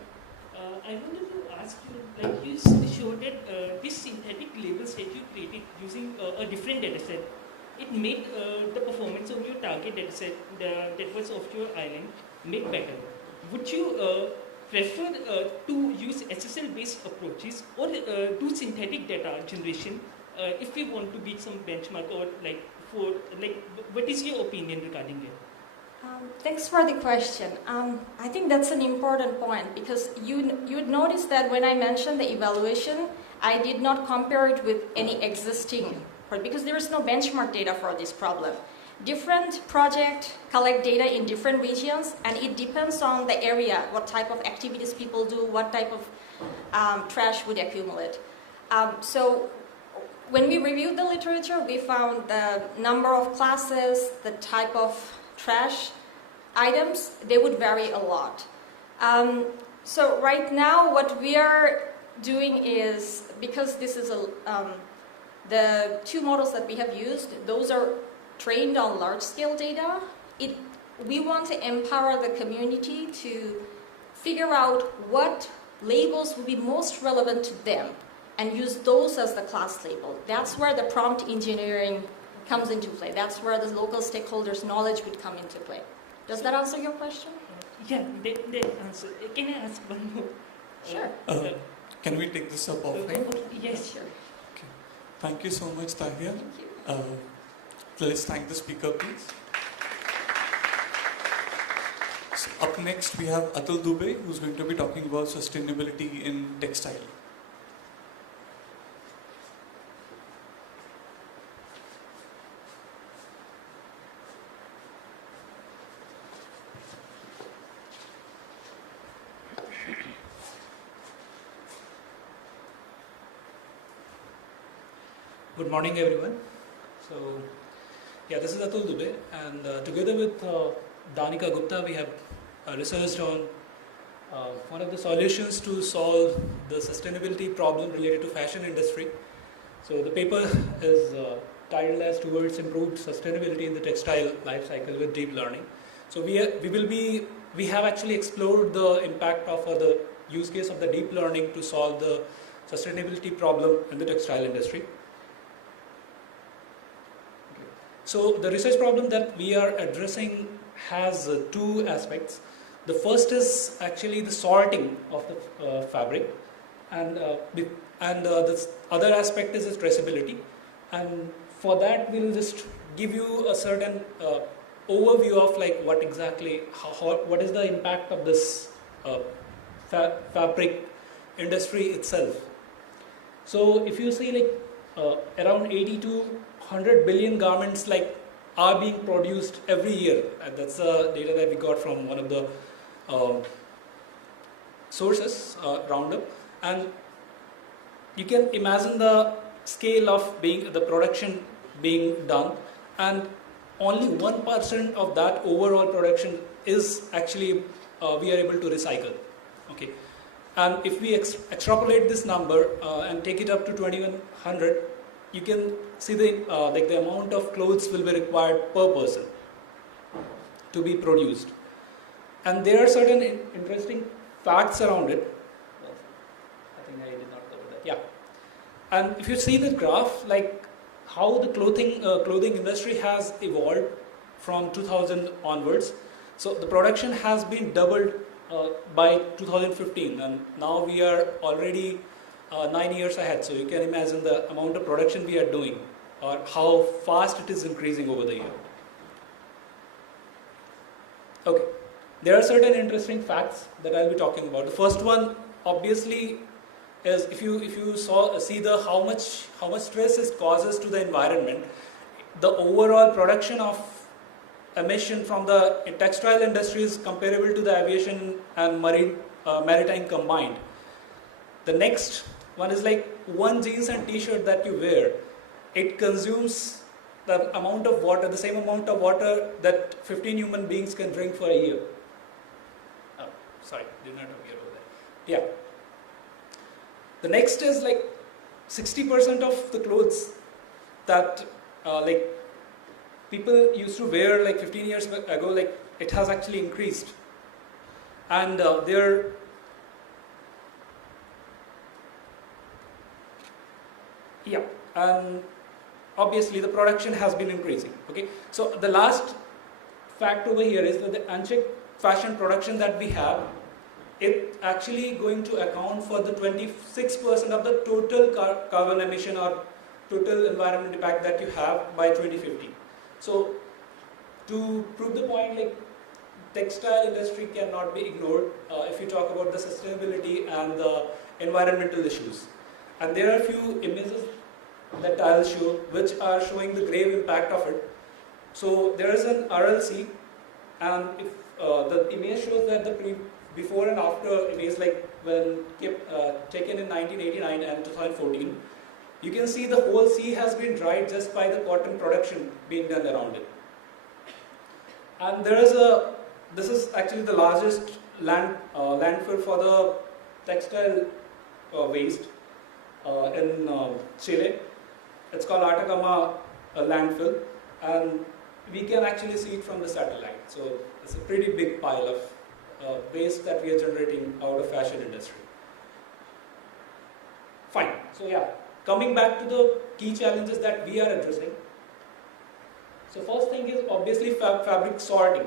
I wanted to ask you, like you showed that this synthetic label set you created using a different dataset, it made the performance of your target dataset that was of your island make better. Would you prefer to use SSL-based approaches or do synthetic data generation if we want to beat some benchmark, or what is your opinion regarding it? Thanks for the question. I think that's an important point because you'd notice that when I mentioned the evaluation, I did not compare it with any existing, because there is no benchmark data for this problem. Different projects collect data in different regions, and it depends on the area, what type of activities people do, what type of trash would accumulate. So when we reviewed the literature, we found the number of classes, the type of trash items, they would vary a lot. So right now what we are doing is, because this is the two models that we have used, those are trained on large-scale data, it we want to empower the community to figure out what labels will be most relevant to them and use those as the class label. That's where the prompt engineering comes into play. That's where the local stakeholders' knowledge would come into play. Does that answer your question? Yeah, that answer. Can I ask one more? Sure. Can we take this up offline? Yes, sure. Okay. Thank you so much, Tahir. Thank you. Let's thank the speaker, please. So up next, we have Atul Dubey, who's going to be talking about sustainability in textile. Good morning, everyone. So, yeah, this is Atul Dubey, and together with Danika Gupta, we have researched on one of the solutions to solve the sustainability problem related to fashion industry. So, the paper is titled as Towards Improved Sustainability in the Textile Life Cycle with Deep Learning. So, we have actually explored the impact of the use case of the deep learning to solve the sustainability problem in the textile industry. So the research problem that we are addressing has two aspects. The first is actually the sorting of the fabric, and the other aspect is its traceability. And for that, we'll just give you a certain overview of like what exactly, what is the impact of this fabric industry itself. So if you see like around 80 to 100 billion garments like are being produced every year. And that's the data that we got from one of the sources, Roundup. And you can imagine the scale of the production being done, and only 1% of that overall production is actually we are able to recycle. Okay, and if we extrapolate this number and take it up to 2100. You can see the amount of clothes will be required per person to be produced, and there are certain interesting facts around it. I think I did not cover that. Yeah, and if you see the graph, like how the clothing industry has evolved from 2000 onwards. So the production has been doubled by 2015, and now we are already 9 years ahead. So you can imagine the amount of production we are doing or how fast it is increasing over the year. Okay, there are certain interesting facts that I'll be talking about. The first one obviously is if you see the how much stress it causes to the environment, the overall production of emission from the textile industry is comparable to the aviation and maritime combined. The next one is like one jeans and t-shirt that you wear, it consumes the amount of water, the same amount of water that 15 human beings can drink for a year. Oh, sorry, did not appear over there. Yeah. The next is like 60% of the clothes that like people used to wear like 15 years ago, like it has actually increased. And and obviously the production has been increasing. Okay, so the last fact over here is that the unchecked fashion production that we have, it actually going to account for the 26% of the total carbon emission or total environment impact that you have by 2050. So to prove the point, like textile industry cannot be ignored if you talk about the sustainability and the environmental issues. And there are a few images that I'll show which are showing the grave impact of it. So there is an RLC, and if the image shows that the before and after image, like when taken in 1989 and 2014, you can see the whole sea has been dried just by the cotton production being done around it. And this is actually the largest landfill for the textile waste in Chile. It's called Atacama landfill, and we can actually see it from the satellite. So it's a pretty big pile of waste that we are generating out of fashion industry. Fine. So yeah, coming back to the key challenges that we are addressing. So first thing is obviously fabric sorting.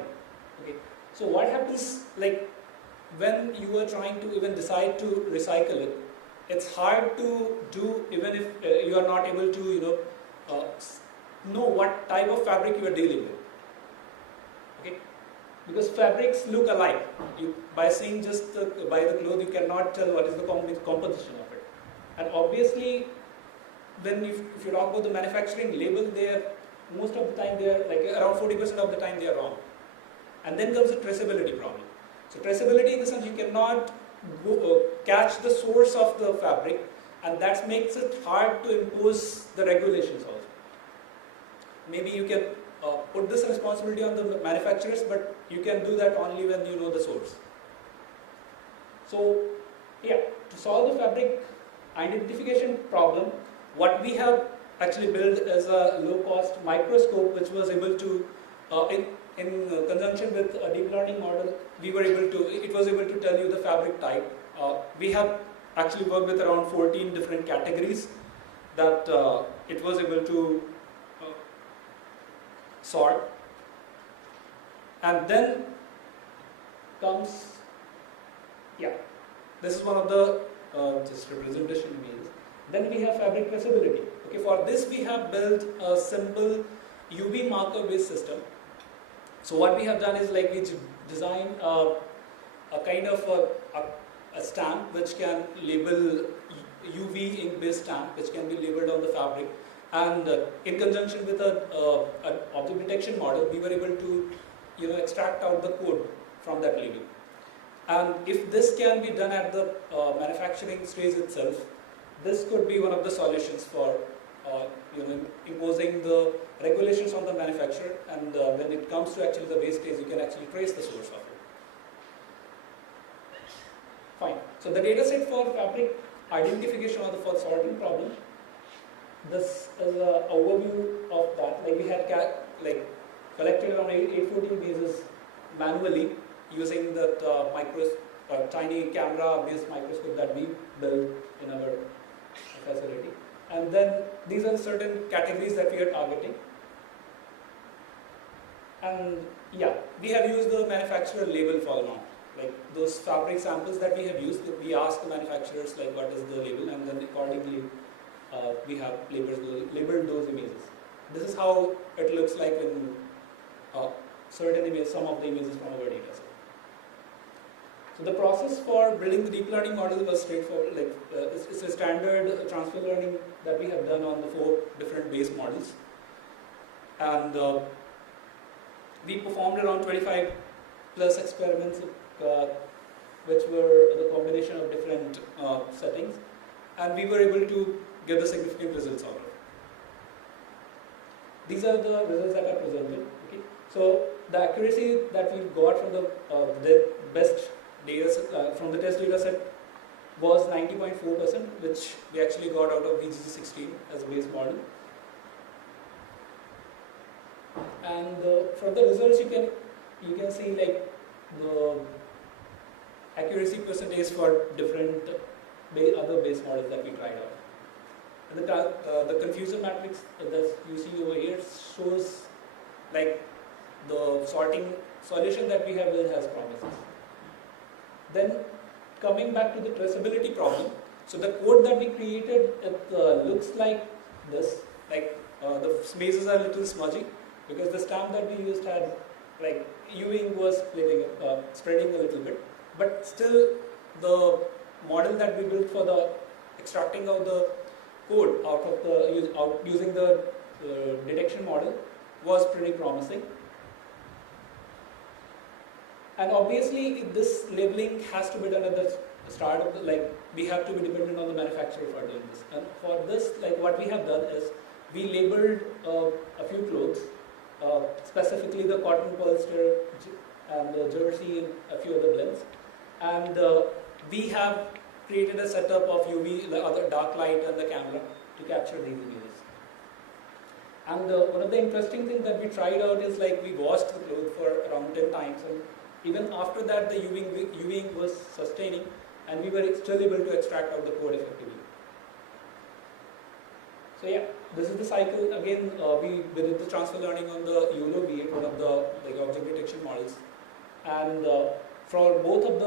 Okay. So what happens, like when you are trying to even decide to recycle it, it's hard to do even if you are not able to know what type of fabric you are dealing with. Okay, because fabrics look alike. By seeing just by the cloth, you cannot tell what is the composition of it. And obviously, if you talk about the manufacturing label, most of the time they are like around 40% of the time they are wrong. And then comes the traceability problem. So traceability in the sense you cannot catch the source of the fabric, and that makes it hard to impose the regulations also. Maybe you can put this responsibility on the manufacturers, but you can do that only when you know the source. So yeah, to solve the fabric identification problem, what we have actually built is a low-cost microscope which was able to, in conjunction with a deep learning model, it was able to tell you the fabric type. We have actually worked with around 14 different categories that it was able to sort. And then comes, yeah, this is one of the just representation images. Then we have fabric traceability. Okay, for this we have built a simple UV marker based system. So what we have done is like we design a kind of a stamp which can label UV ink based stamp which can be labeled on the fabric, and in conjunction with an object detection model, we were able to extract out the code from that label. And if this can be done at the manufacturing stage itself, this could be one of the solutions for imposing the regulations on the manufacturer, and when it comes to actually the waste stage, you can actually trace the source of it. Fine. So the data set for fabric identification or for sorting problem, this is an overview of that. Like we had collected around 814 bases manually using that tiny camera-based microscope that we built in our facility. And then these are certain categories that we are targeting. And yeah, we have used the manufacturer label for now. Like those fabric samples that we have used, we ask the manufacturers like what is the label, and then accordingly we have labeled those images. This is how it looks like in certain images, some of the images from our data set. So the process for building the deep learning model was straightforward. It's a standard transfer learning that we have done on the 4 different base models, and we performed around 25 plus experiments, which were the combination of different settings, and we were able to get the significant results out of it. These are the results that are presented. Okay, so the accuracy that we got from the best data set, from the test data set was 90.4%, which we actually got out of VGG16 as base model. And from the results, you can see like the accuracy percentage for different other base models that we tried out. And the confusion matrix that you see over here shows like the sorting solution that we have built has promises. Then coming back to the traceability problem, so the code that we created, it looks like this. Like the spaces are a little smudgy because the stamp that we used had like UV ink was spreading a little bit, but still the model that we built for the extracting out the code using the detection model was pretty promising. And obviously, this labeling has to be done at the start of we have to be dependent on the manufacturer for doing this. And for this, what we have done is we labeled a few clothes, specifically the cotton polyester and the jersey and a few other blends. And we have created a setup of UV, the other dark light and the camera to capture these images. And one of the interesting things that we tried out is like we washed the clothes for around 10 times, and even after that the UVing was sustaining, and we were still able to extract out the code effectively. So yeah, this is the cycle. Again, we did the transfer learning on the YOLO V8, one of the object detection models, and for both of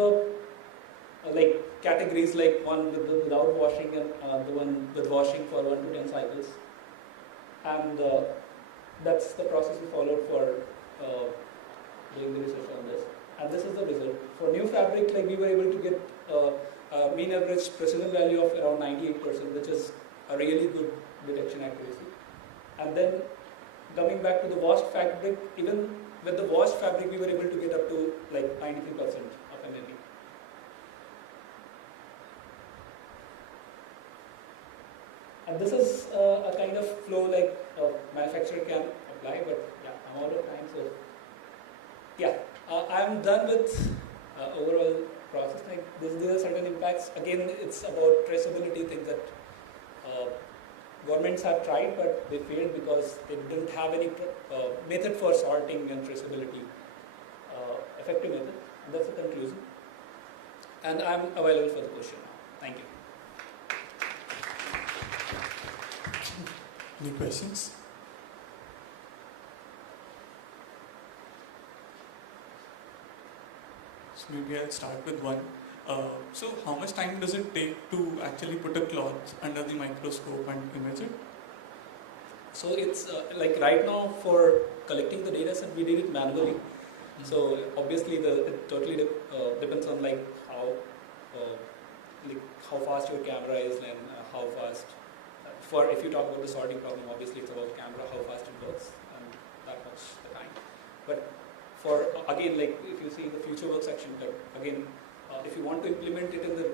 the categories, like one without washing and the one with washing for 1 to 10 cycles, and that's the process we followed for doing the research on this. And this is the result. For new fabric, like we were able to get a mean average precision value of around 98%, which is a really good detection accuracy. And then coming back to the washed fabric, even with the washed fabric, we were able to get up to like 93% of MAP. And this is a kind of flow like a manufacturer can apply, but yeah, I'm out of time, so yeah, I'm done with overall process. Like there are certain impacts. Again, it's about traceability, things that governments have tried, but they failed because they didn't have any method for sorting and traceability, effective method. And that's the conclusion. And I'm available for the question now. Thank you. Any questions? So maybe I'll start with one. So how much time does it take to actually put a cloth under the microscope and image it? So it's like right now for collecting the data set, we did it manually. Mm-hmm. So obviously it totally depends on like how fast your camera is and how fast. If you talk about the sorting problem, obviously it's about camera, how fast it works, and that much the time. But for again, like if you see the future work section, again, if you want to implement it in the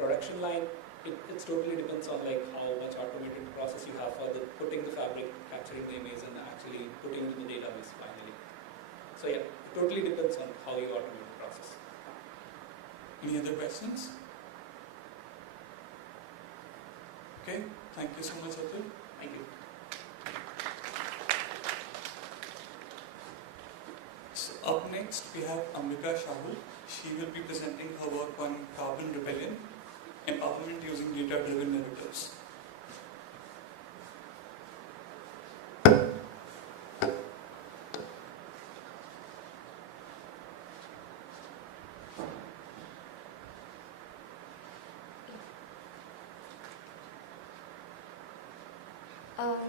production line, it totally depends on like how much automated process you have for putting the fabric, capturing the image, and actually putting it in the database finally. So yeah, it totally depends on how you automate the process. Any other questions? Okay, thank you so much, Atul. Thank you. So up next we have Ambika Shahul. She will be presenting her work on carbon rebellion, empowerment using data-driven narratives.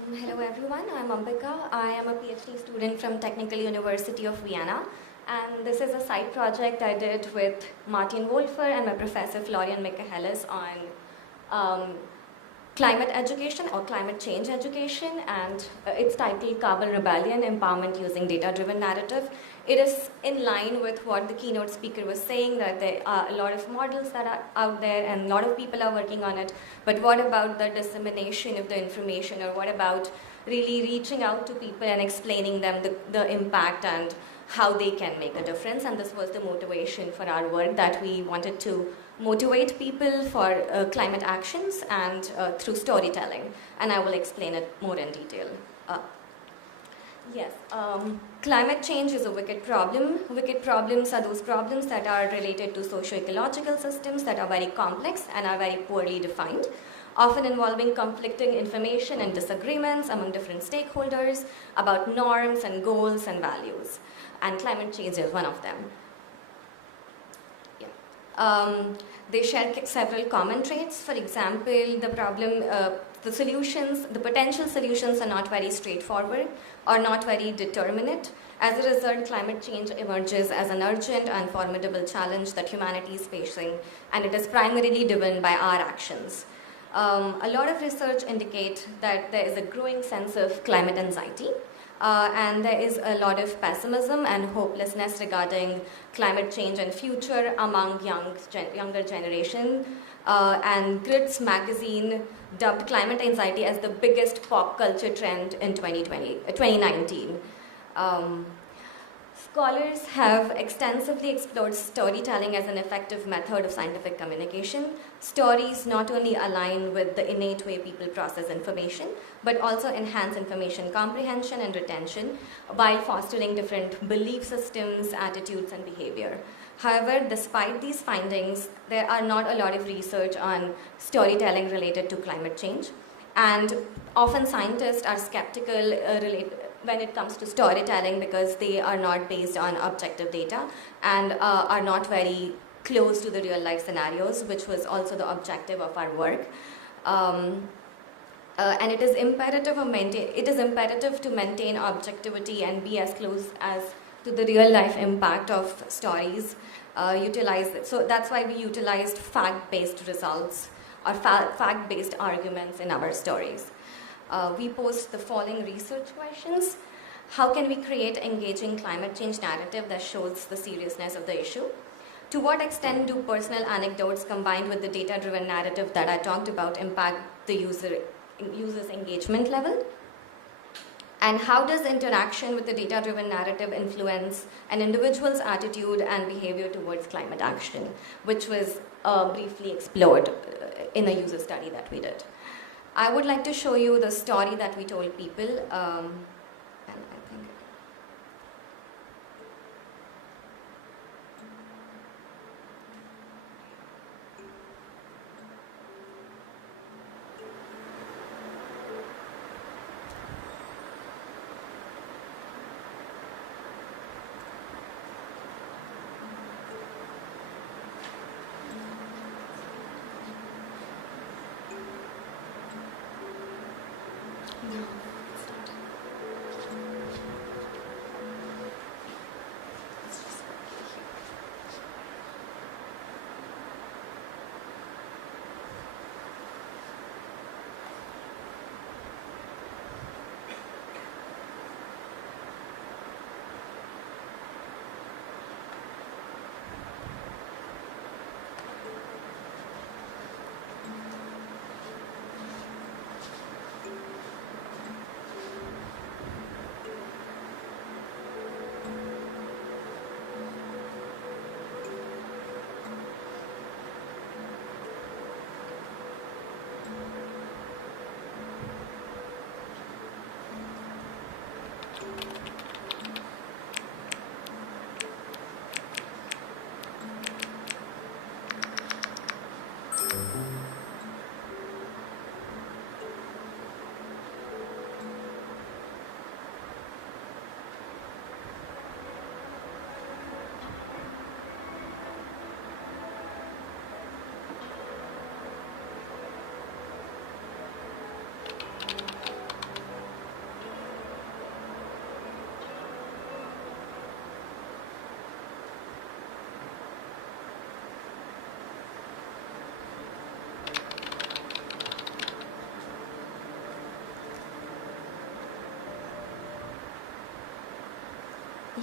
Hello everyone, I'm Ambika. I am a PhD student from Technical University of Vienna, and this is a side project I did with Martin Wolfer and my professor Florian Michaelis on climate education or climate change education, and it's titled Carbon Rebellion, Empowerment Using Data-Driven Narrative. It is in line with what the keynote speaker was saying, that there are a lot of models that are out there and a lot of people are working on it, but what about the dissemination of the information, or what about really reaching out to people and explaining them the impact and how they can make a difference? And this was the motivation for our work, that we wanted to motivate people for climate actions and through storytelling, and I will explain it more in detail. Yes, climate change is a wicked problem. Wicked problems are those problems that are related to socio-ecological systems that are very complex and are very poorly defined, often involving conflicting information and disagreements among different stakeholders about norms and goals and values. And climate change is one of them. They share several common traits. For example, the problem, the potential solutions are not very straightforward or not very determinate. As a result, climate change emerges as an urgent and formidable challenge that humanity is facing, and it is primarily driven by our actions. A lot of research indicates that there is a growing sense of climate anxiety, and there is a lot of pessimism and hopelessness regarding climate change and future among younger generation. And Grits magazine dubbed climate anxiety as the biggest pop culture trend in 2019. Scholars have extensively explored storytelling as an effective method of scientific communication. Stories not only align with the innate way people process information, but also enhance information comprehension and retention while fostering different belief systems, attitudes, and behavior. However, despite these findings, there are not a lot of research on storytelling related to climate change. And often scientists are skeptical when it comes to storytelling because they are not based on objective data and are not very close to the real life scenarios, which was also the objective of our work. And it is imperative to maintain objectivity and be as close as to the real life impact of stories. So that's why we utilized fact-based results or fact-based arguments in our stories. We posed the following research questions. How can we create engaging climate change narrative that shows the seriousness of the issue? To what extent do personal anecdotes combined with the data-driven narrative that I talked about impact the user's engagement level? And how does interaction with the data-driven narrative influence an individual's attitude and behavior towards climate action, which was briefly explored in a user study that we did. I would like to show you the story that we told people. And I think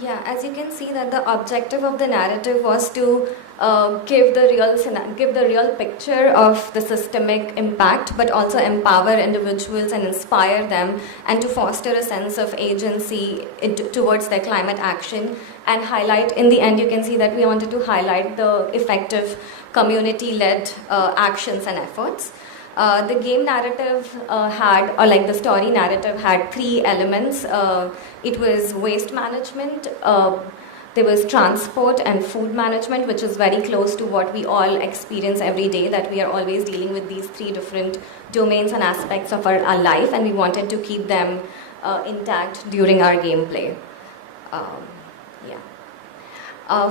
Yeah, as you can see that the objective of the narrative was to give the real picture of the systemic impact, but also empower individuals and inspire them, and to foster a sense of agency towards their climate action, and highlight, in the end you can see that we wanted to highlight the effective community-led actions and efforts. The game narrative the story narrative had three elements. It was waste management, there was transport and food management, which is very close to what we all experience every day, that we are always dealing with these three different domains and aspects of our life, and we wanted to keep them intact during our gameplay.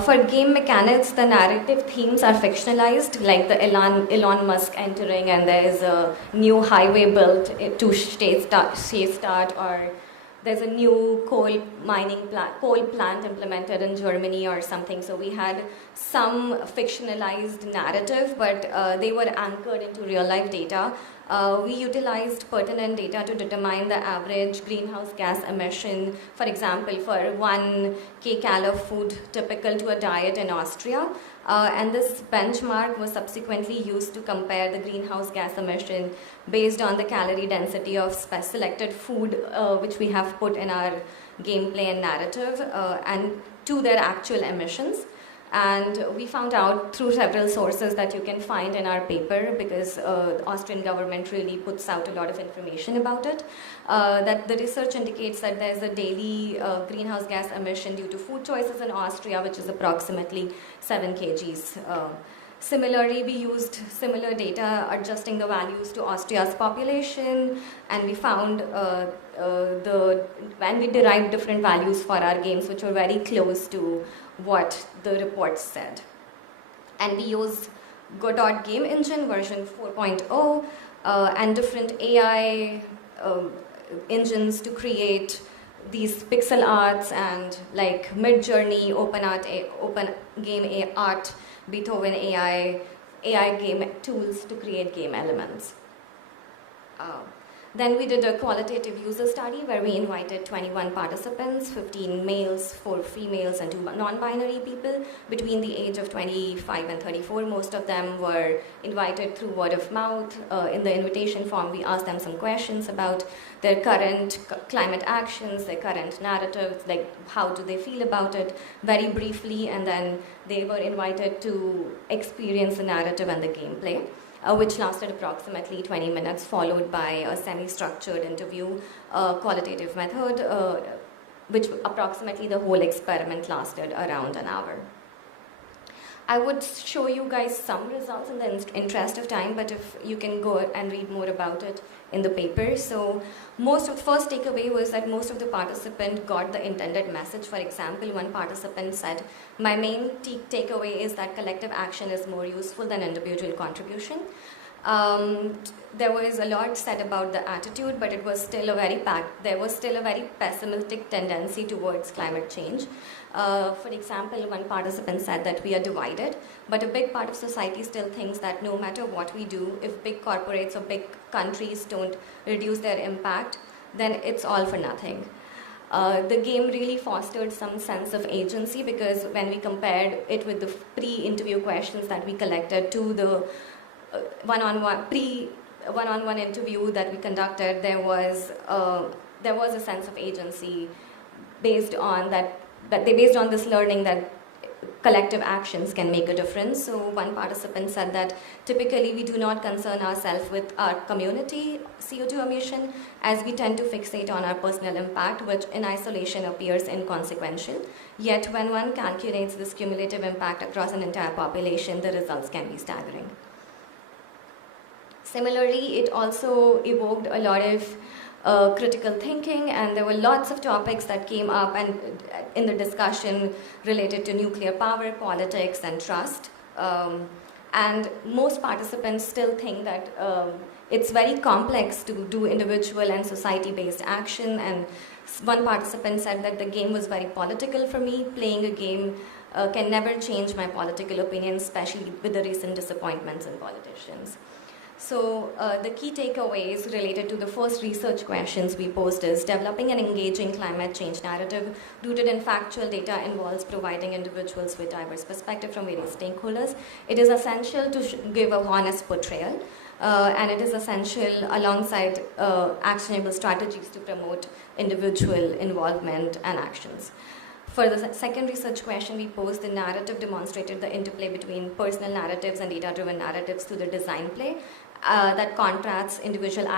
For game mechanics, the narrative themes are fictionalized, like the Elon Musk entering and there is a new highway built to Start, or there's a new coal plant implemented in Germany or something. So we had some fictionalized narrative, but they were anchored into real life data. We utilized pertinent data to determine the average greenhouse gas emission, for example, for 1 kcal of food typical to a diet in Austria. And this benchmark was subsequently used to compare the greenhouse gas emission based on the calorie density of selected food, which we have put in our gameplay and narrative. And to their actual emissions. And we found out through several sources that you can find in our paper, because the Austrian government really puts out a lot of information about it, that the research indicates that there's a daily greenhouse gas emission due to food choices in Austria, which is approximately 7 kgs. Similarly, we used similar data adjusting the values to Austria's population, and we found when we derived different values for our games, which were very close to what the report said. And we used Godot game engine version 4.0 and different AI engines to create these pixel arts and like Midjourney, open game art, Beethoven AI game tools to create game elements. Then we did a qualitative user study where we invited 21 participants, 15 males, 4 females, and 2 non-binary people between the age of 25 and 34. Most of them were invited through word of mouth. In the invitation form, we asked them some questions about their current climate actions, their current narratives, like how do they feel about it, very briefly, and then they were invited to experience the narrative and the gameplay. Which lasted approximately 20 minutes, followed by a semi-structured interview, qualitative method, which approximately the whole experiment lasted around an hour. I would show you guys some results in the interest of time, but if you can go and read more about it in the paper. So most of the first takeaway was that most of the participants got the intended message. For example, one participant said, my main takeaway is that collective action is more useful than individual contribution. There was a lot said about the attitude, but it was still there was still a very pessimistic tendency towards climate change. For example, one participant said that we are divided, but a big part of society still thinks that no matter what we do, if big corporates or big countries don't reduce their impact, then it's all for nothing. The game really fostered some sense of agency, because when we compared it with the pre-interview questions that we collected to the one-on-one interview that we conducted, there was a sense of agency based on this learning that collective actions can make a difference. So one participant said that typically we do not concern ourselves with our community CO2 emission, as we tend to fixate on our personal impact, which in isolation appears inconsequential. Yet when one calculates this cumulative impact across an entire population, the results can be staggering. Similarly, it also evoked a lot of critical thinking, and there were lots of topics that came up and in the discussion related to nuclear power, politics, and trust. And most participants still think that it's very complex to do individual and society-based action, and one participant said that the game was very political for me. Playing a game can never change my political opinion, especially with the recent disappointments in politicians. So the key takeaways related to the first research questions we posed is developing an engaging climate change narrative rooted in factual data involves providing individuals with diverse perspective from various stakeholders. It is essential to give a honest portrayal, and it is essential alongside actionable strategies to promote individual involvement and actions. For the second research question we posed, the narrative demonstrated the interplay between personal narratives and data-driven narratives through the design play that contrasts individual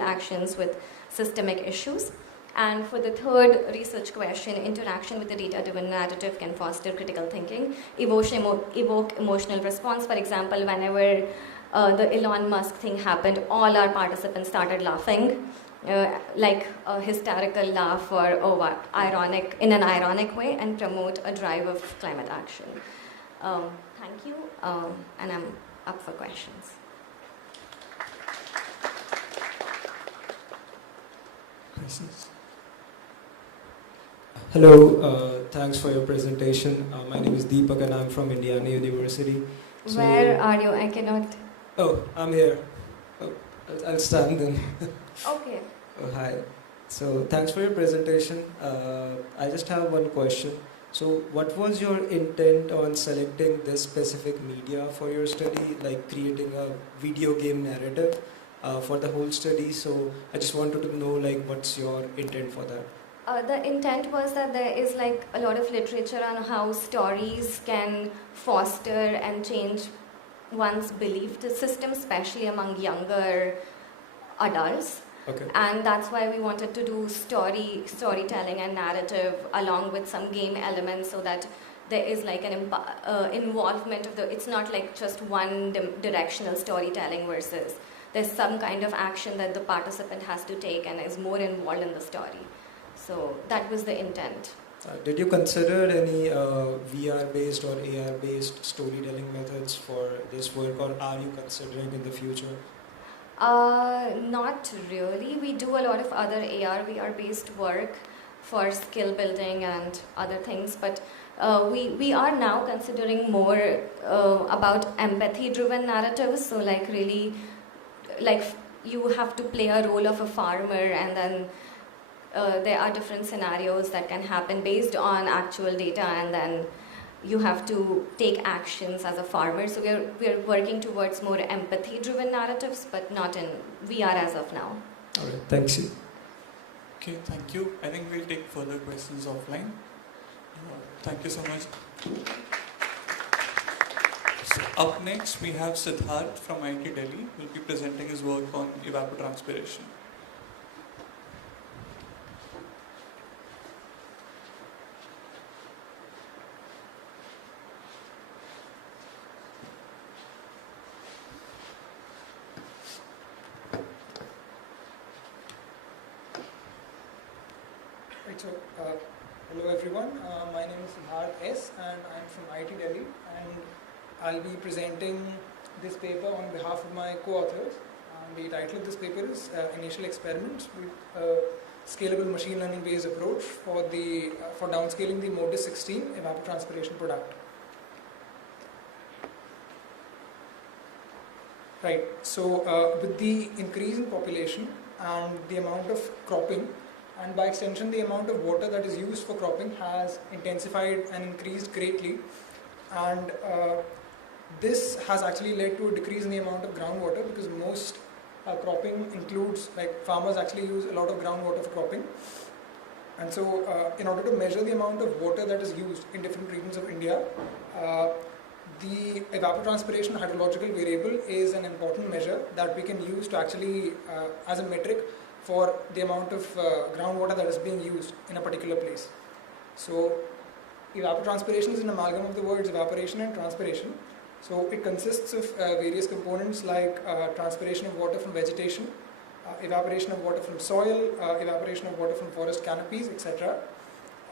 actions with systemic issues. And for the third research question, interaction with the data-driven narrative can foster critical thinking, evoke emotional response. For example, whenever the Elon Musk thing happened, all our participants started laughing. Like a hysterical laugh or in an ironic way, and promote a drive of climate action. Thank you, and I'm up for questions. Questions? Hello, thanks for your presentation. My name is Deepak and I'm from Indiana University. Where are you? I cannot. Oh, I'm here. Oh, I'll stand then. Okay. Oh, hi. So thanks for your presentation. I just have one question. So what was your intent on selecting this specific media for your study, like creating a video game narrative for the whole study? So I just wanted to know, like, what's your intent for that? The intent was that there is like a lot of literature on how stories can foster and change one's belief system, especially among younger adults. Okay. And that's why we wanted to do storytelling and narrative along with some game elements, so that there is like an involvement of it's not like just one directional storytelling versus there's some kind of action that the participant has to take and is more involved in the story. So that was the intent. Did you consider any VR-based or AR-based storytelling methods for this work, or are you considering in the future? Not really. We do a lot of other AR, VR-based work for skill building and other things, but we are now considering more about empathy-driven narratives. So like really, like you have to play a role of a farmer, and then there are different scenarios that can happen based on actual data, and then you have to take actions as a farmer. So we are working towards more empathy-driven narratives, but not in VR as of now. All right, thanks. Okay, thank you. I think we'll take further questions offline. Thank you so much. So up next, we have Siddharth from IT Delhi, who will be presenting his work on evapotranspiration. Right, so hello everyone, my name is Siddharth S and I'm from IT Delhi, and I'll be presenting this paper on behalf of my co-authors. The title of this paper is Initial Experiments with a Scalable Machine Learning Based Approach for downscaling the Modis 16 evapotranspiration product. Right, so with the increase in population and the amount of cropping, and by extension the amount of water that is used for cropping has intensified and increased greatly, and this has actually led to a decrease in the amount of groundwater, because most cropping includes, like farmers actually use a lot of groundwater for cropping, and so in order to measure the amount of water that is used in different regions of India, the evapotranspiration hydrological variable is an important measure that we can use to actually as a metric for the amount of groundwater that is being used in a particular place. So evapotranspiration is an amalgam of the words evaporation and transpiration. So it consists of various components like transpiration of water from vegetation, evaporation of water from soil, evaporation of water from forest canopies, etc.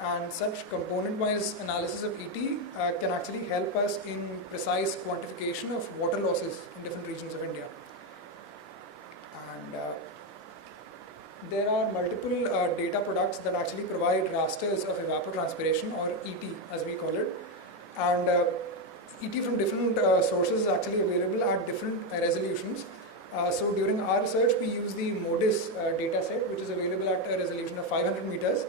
And such component-wise analysis of ET can actually help us in precise quantification of water losses in different regions of India. And there are multiple data products that actually provide rasters of evapotranspiration, or ET as we call it, and ET from different sources is actually available at different resolutions. So during our research we use the MODIS data set, which is available at a resolution of 500 meters,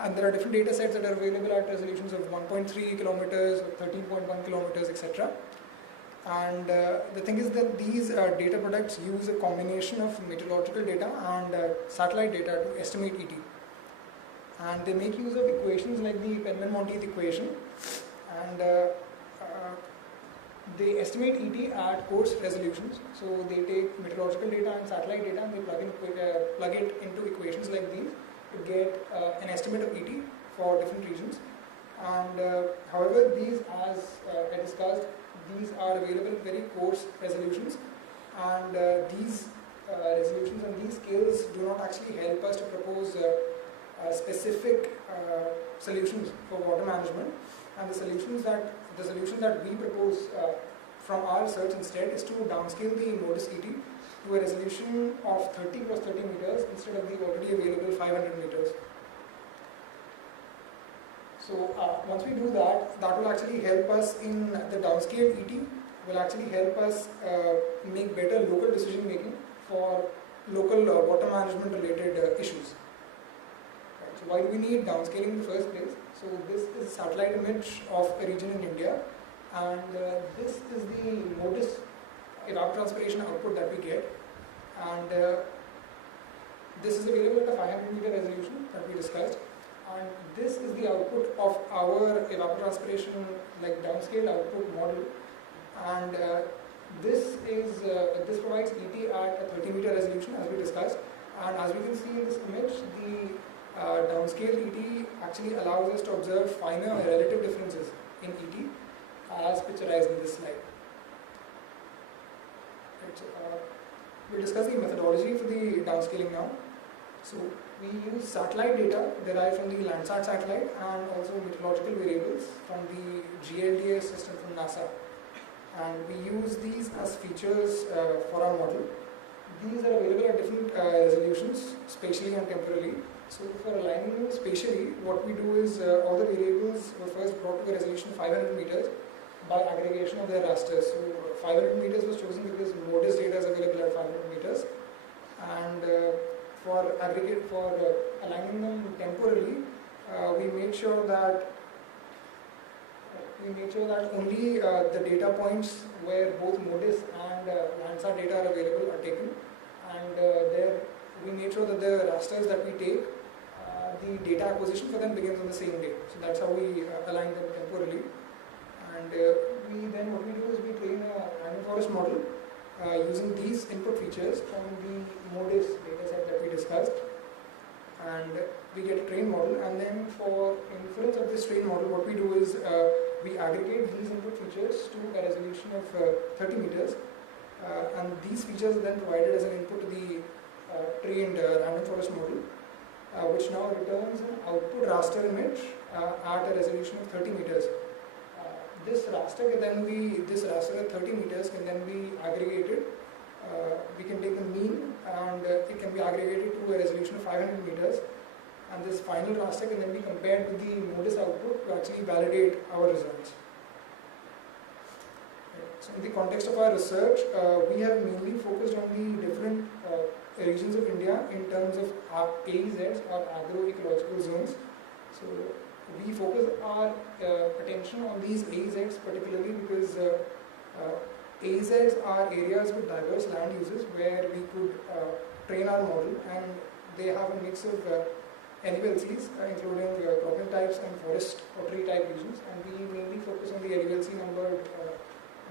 and there are different data sets that are available at resolutions of 1.3 kilometers, 13.1 kilometers, etc. And the thing is that these data products use a combination of meteorological data and satellite data to estimate ET. And they make use of equations like the Penman-Monteith equation, and they estimate ET at coarse resolutions. So they take meteorological data and satellite data and they plug it into equations like these to get an estimate of ET for different regions. And however, these, as I discussed, these are available in very coarse resolutions, and these resolutions and these scales do not actually help us to propose specific solutions for water management. And the solution that we propose from our research instead is to downscale the MODIS ET to a resolution of 30 × 30 meters instead of the already available 500 meters. So once we do that, that will actually help us in the downscaled ET, will actually help us make better local decision making for local water management related issues. Right. So why do we need downscaling in the first place? So this is a satellite image of a region in India, and this is the MODIS evapotranspiration output that we get, and this is available at a 500 meter resolution that we discussed. And this is the output of our evapotranspiration, like downscale output model. And this provides ET at a 30-meter resolution, as we discussed. And as we can see in this image, the downscale ET actually allows us to observe finer relative differences in ET, as picturized in this slide. Right, so, we'll discuss the methodology for the downscaling now. So we use satellite data derived from the Landsat satellite and also meteorological variables from the GLDS system from NASA. And we use these as features for our model. These are available at different resolutions, spatially and temporally. So for aligning them spatially, what we do is all the variables were first brought to a resolution of 500 meters by aggregation of their rasters. So 500 meters was chosen because MODIS data is available at 500 meters. And for aligning them temporally, we made sure that only the data points where both MODIS and Landsat data are available are taken, and there we made sure that the rasters that we take, the data acquisition for them begins on the same day. So that's how we align them temporally. And what we do is we train a random forest model using these input features from the MODIS dataset that we discussed, and we get a trained model. And then for inference of this trained model, what we do is we aggregate these input features to a resolution of 30 meters, and these features are then provided as an input to the trained random forest model, which now returns an output raster image at a resolution of 30 meters. This raster at 30 meters can then be aggregated. We can take the mean, and it can be aggregated to a resolution of 500 meters. And this final raster can then be compared with the MODIS output to actually validate our results. So in the context of our research, we have mainly focused on the different regions of India in terms of AEZs, or agroecological zones. So we focus our attention on these AEZs particularly because AEZs are areas with diverse land uses where we could train our model, and they have a mix of LVLCs, including cropping types and forest or tree type regions, and we mainly focus on the LVLC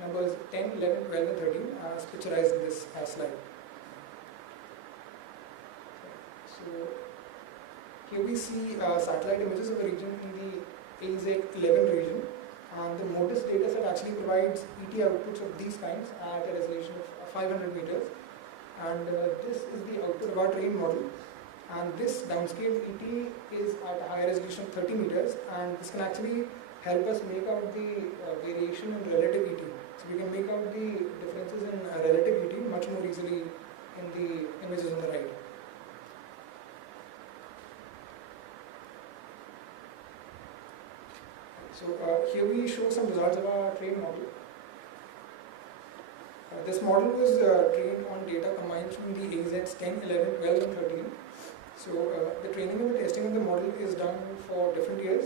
numbers 10, 11, 12 and 13 as picturized in this slide. So here we see satellite images of a region in the AZ11 region, and the MODIS dataset actually provides ET outputs of these kinds at a resolution of 500 meters, and this is the output of our trained model. And this downscaled ET is at a higher resolution of 30 meters, and this can actually help us make out the variation in relative ET. So we can make out the differences in relative ET much more easily in the images on the right. So here we show some results of our trained model. This model was trained on data combined from the AZs 10, 11, 12 and 13. So the training and the testing of the model is done for different years.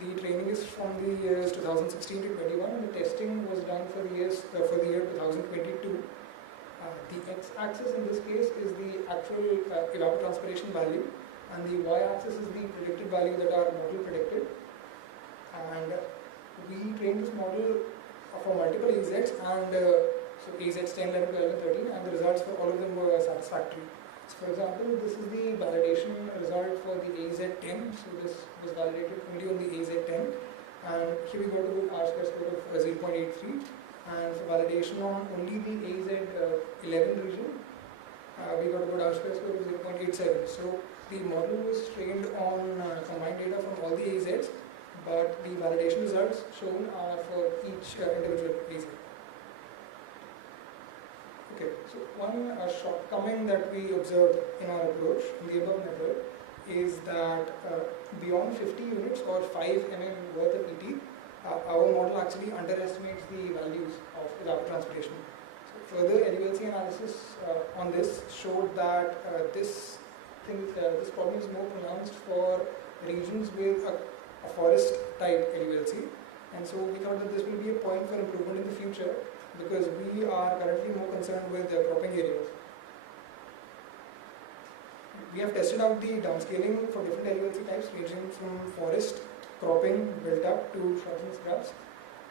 The training is from the years 2016 to 21, and the testing was done for the year 2022. The x-axis in this case is the actual evapotranspiration value, and the y-axis is the predicted value that our model predicted. And we trained this model for multiple AZs, and so AZs 10, 11, 12 and 13, and the results for all of them were satisfactory. So for example, this is the validation result for the AZ10. So this was validated only on the AZ10, and here we got a good R-square score of 0.83. And for validation on only the AZ11 region, we got a good R-square score of 0.87. So the model was trained on combined data from all the AZs, but the validation results shown are for each individual AZ. Okay, so one shortcoming that we observed in our approach in the above method is that beyond 50 units or 5 mm worth of ET, our model actually underestimates the values of evapotranspiration. So further LVLC analysis on this showed that this problem is more pronounced for regions with a forest type LVLC, and so we thought that this will be a point for improvement in the future, because we are currently more concerned with cropping areas. We have tested out the downscaling for different LULC types ranging from forest, cropping, built up to shrubs and scrubs.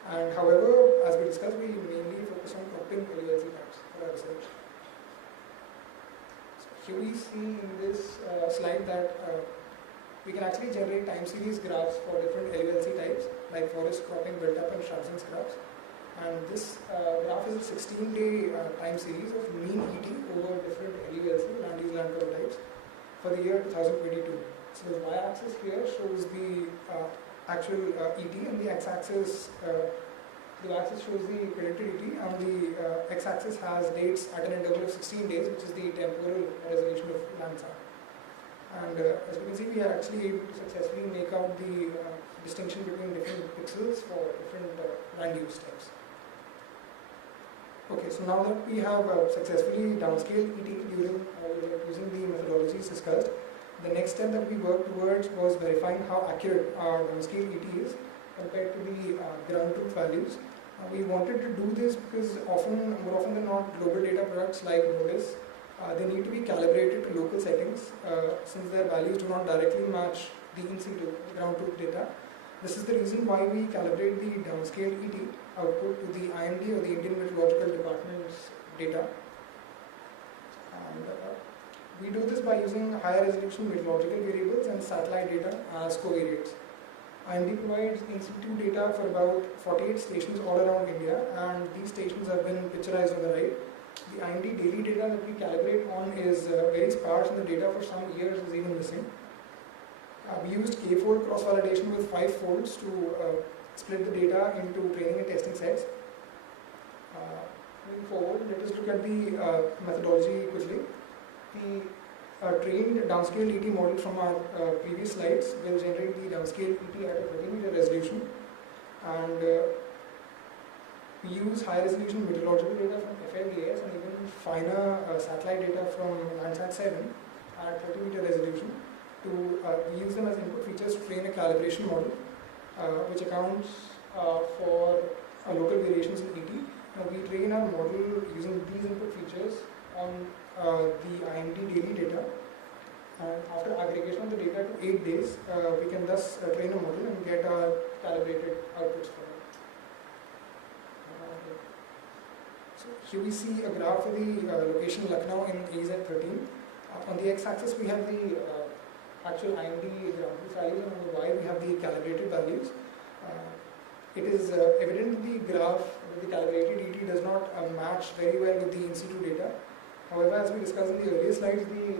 And however, as we discussed, we mainly focus on cropping LULC types for our research. So here we see in this slide that we can actually generate time series graphs for different LULC types like forest, cropping, built up and shrubs and scrubs. And this graph is a 16-day time series of mean ET over different LULC, land use land cover types, for the year 2022. So the y-axis here shows the actual ET, and the x-axis shows the predicted ET, and the x-axis has dates at an interval of 16 days, which is the temporal resolution of Landsat. And as you can see, we are actually able to successfully make out the distinction between different pixels for different land use types. Okay, so now that we have successfully downscaled ET using the methodologies discussed, the next step that we worked towards was verifying how accurate our downscaled ET is compared to the ground truth values. We wanted to do this because more often than not, global data products like Notice, they need to be calibrated to local settings since their values do not directly match the in situ ground truth data. This is the reason why we calibrate the downscaled ET output to the IMD or the Indian Meteorological Department's data. And we do this by using higher resolution meteorological variables and satellite data as covariates. IMD provides in situ data for about 48 stations all around India, and these stations have been picturized on the right. The IMD daily data that we calibrate on is very sparse, and the data for some years is even missing. We used K-fold cross-validation with 5 folds to split the data into training and testing sets. Moving forward, let us look at the methodology quickly. The trained downscaled ET model from our previous slides will generate the downscaled ET at a 30-meter resolution, and we use high-resolution meteorological data from FLDS and even finer satellite data from Landsat 7 at 30-meter resolution. We use them as input features to train a calibration model, which accounts for local variations in ET. Now we train our model using these input features on the IMD daily data, and after aggregation of the data to 8 days, we can thus train a model and get our calibrated outputs for it. So here we see a graph of the location Lucknow in AZ13. On the x-axis we have the actual IMD ground truth values, and on the y we have the calibrated values. It is evident in the graph that the calibrated ET does not match very well with the in situ data. However, as we discussed in the earlier slides, the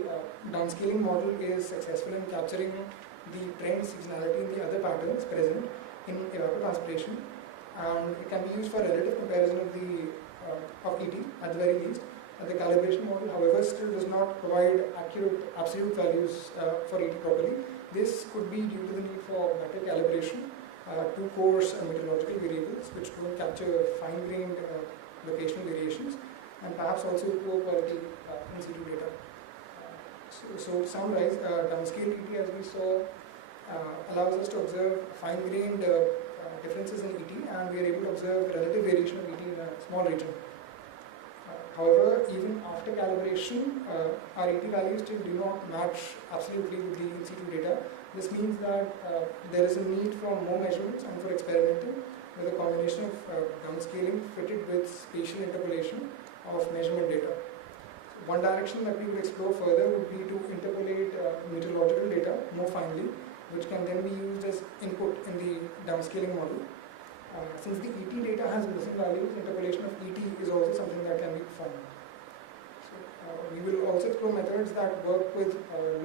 downscaling model is successful in capturing the trend seasonality in the other patterns present in evapotranspiration, and it can be used for relative comparison of the of ET at the very least. The calibration model, however, still does not provide accurate absolute values for ET properly. This could be due to the need for better calibration, too coarse meteorological variables which don't capture fine-grained locational variations, and perhaps also poor quality in situ data. So to summarize, downscaled ET, as we saw, allows us to observe fine-grained differences in ET, and we are able to observe relative variation of ET in a small region. However, even after calibration, our ET values still do not match absolutely with the in situ data. This means that there is a need for more measurements and for experimenting with a combination of downscaling fitted with spatial interpolation of measurement data. One direction that we would explore further would be to interpolate meteorological data more finely, which can then be used as input in the downscaling model. Since the ET data has missing values, interpolation of ET is also something that can be performed. So, we will also explore methods that work with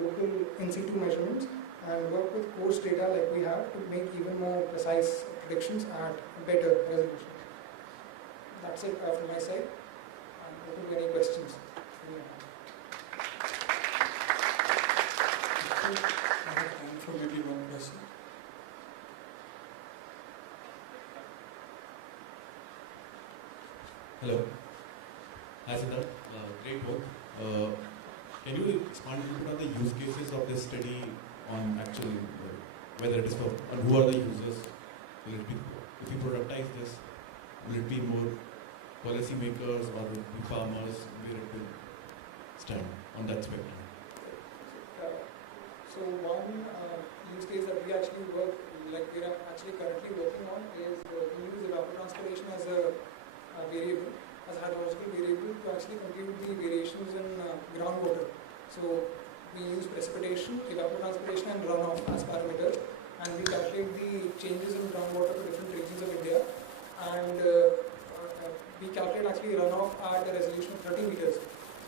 local in situ measurements and work with coarse data like we have to make even more precise predictions at better resolution. That's it from my side. I'm open to any questions. I have time for maybe one question. Hello. Hi Siddharth. Great work. Can you expand a little bit on the use cases of this study on actually whether it is for, and who are the users? Will it be, if you productize this, will it be more policy makers or will it be farmers? Where it will stand on that spectrum? So one use case that we actually we're actually currently working on is we use evapotranspiration as a variable, as a hydrological variable to actually compute the variations in groundwater. So we use precipitation, evapotranspiration and runoff as parameters, and we calculate the changes in groundwater for different regions of India, and we calculate actually runoff at a resolution of 30 meters.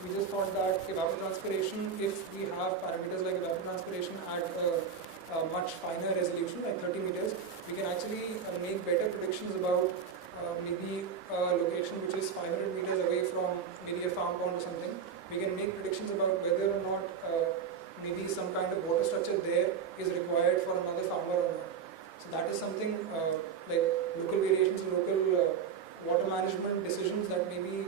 We just thought that evapotranspiration, if we have parameters like evapotranspiration at a much finer resolution, like 30 meters, we can actually make better predictions about maybe a location which is 500 meters away from maybe a farm pond or something. We can make predictions about whether or not maybe some kind of water structure there is required for another farmer or not. So that is something like local variations and local water management decisions that maybe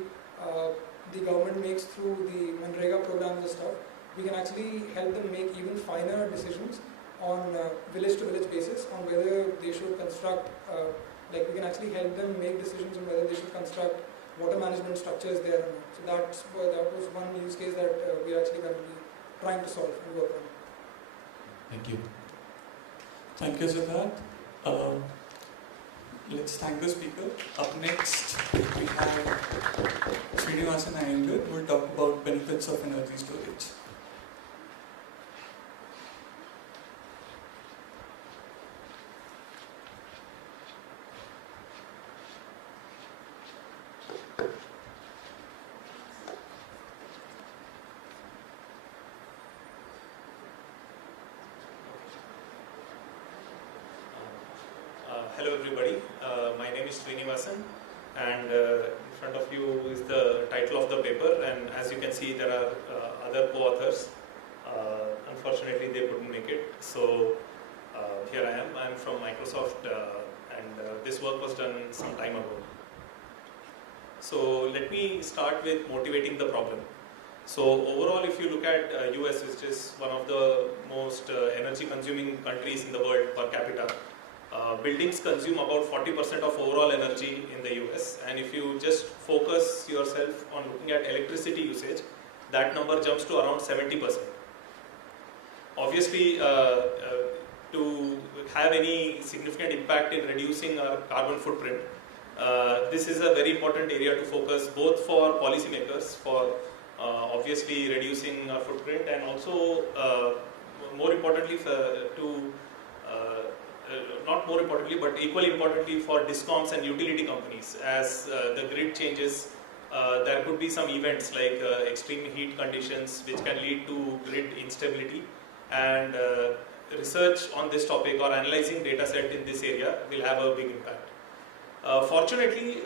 the government makes through the Manrega programs and stuff. We can actually help them make even finer decisions on village to village basis on whether they should construct, like we can actually help them make decisions on whether they should construct water management structures there or not. So that was one use case that we are actually currently trying to solve and work on. Thank you. Thank you, Siddharth. Let's thank the speaker. Up next, we have Srinivasan Iyengar, who will talk about benefits of energy storage. Hello everybody, my name is Srinivasan, and in front of you is the title of the paper, and as you can see there are other co-authors. Unfortunately they couldn't make it, so here I am. I'm from Microsoft, and this work was done some time ago. So let me start with motivating the problem. So overall, if you look at US, which is one of the most energy consuming countries in the world per capita, buildings consume about 40% of overall energy in the US, and if you just focus yourself on looking at electricity usage, that number jumps to around 70%. Obviously, to have any significant impact in reducing our carbon footprint, this is a very important area to focus both for policymakers, for obviously reducing our footprint, and also more importantly not more importantly, but equally importantly for discoms and utility companies. As the grid changes, there could be some events like extreme heat conditions which can lead to grid instability, and research on this topic or analyzing data set in this area will have a big impact. Fortunately,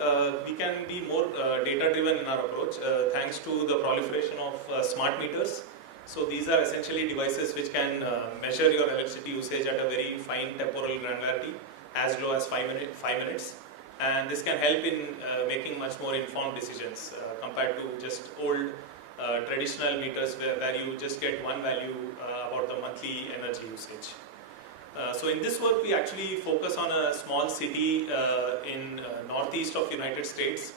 we can be more data driven in our approach thanks to the proliferation of smart meters. So these are essentially devices which can measure your electricity usage at a very fine temporal granularity, as low as 5 minutes, and this can help in making much more informed decisions compared to just old traditional meters where you just get one value about the monthly energy usage. So in this work we actually focus on a small city in northeast of United States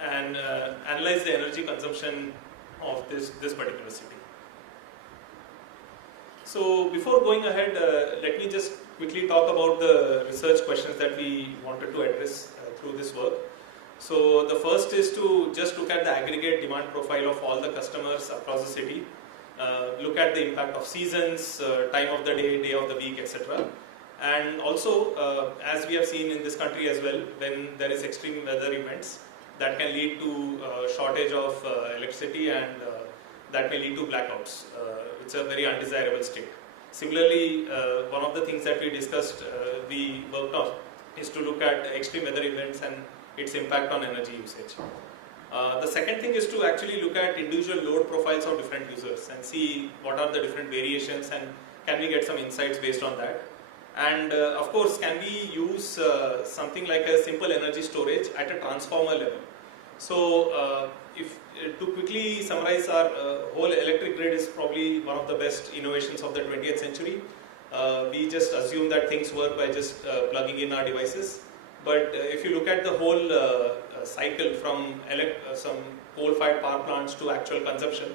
and analyze the energy consumption of this particular city. So before going ahead, let me just quickly talk about the research questions that we wanted to address through this work. So the first is to just look at the aggregate demand profile of all the customers across the city, look at the impact of seasons, time of the day, day of the week, etc. And also, as we have seen in this country as well, when there is extreme weather events, that can lead to shortage of electricity, and that may lead to blackouts. It's a very undesirable state. Similarly, one of the things that we discussed, we worked on, is to look at extreme weather events and its impact on energy usage. The second thing is to actually look at individual load profiles of different users and see what are the different variations, and can we get some insights based on that. And of course, can we use something like a simple energy storage at a transformer level. So to quickly summarize, our whole electric grid is probably one of the best innovations of the 20th century. We just assume that things work by just plugging in our devices. But if you look at the whole cycle from some coal-fired power plants to actual consumption,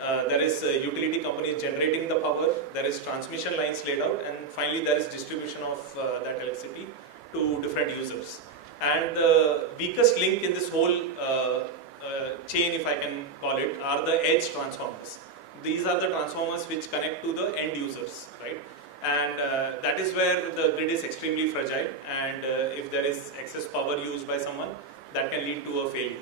there is utility companies generating the power, there is transmission lines laid out, and finally there is distribution of that electricity to different users. And the weakest link in this whole chain, if I can call it, are the edge transformers. These are the transformers which connect to the end users, right? And that is where the grid is extremely fragile, and if there is excess power used by someone, that can lead to a failure.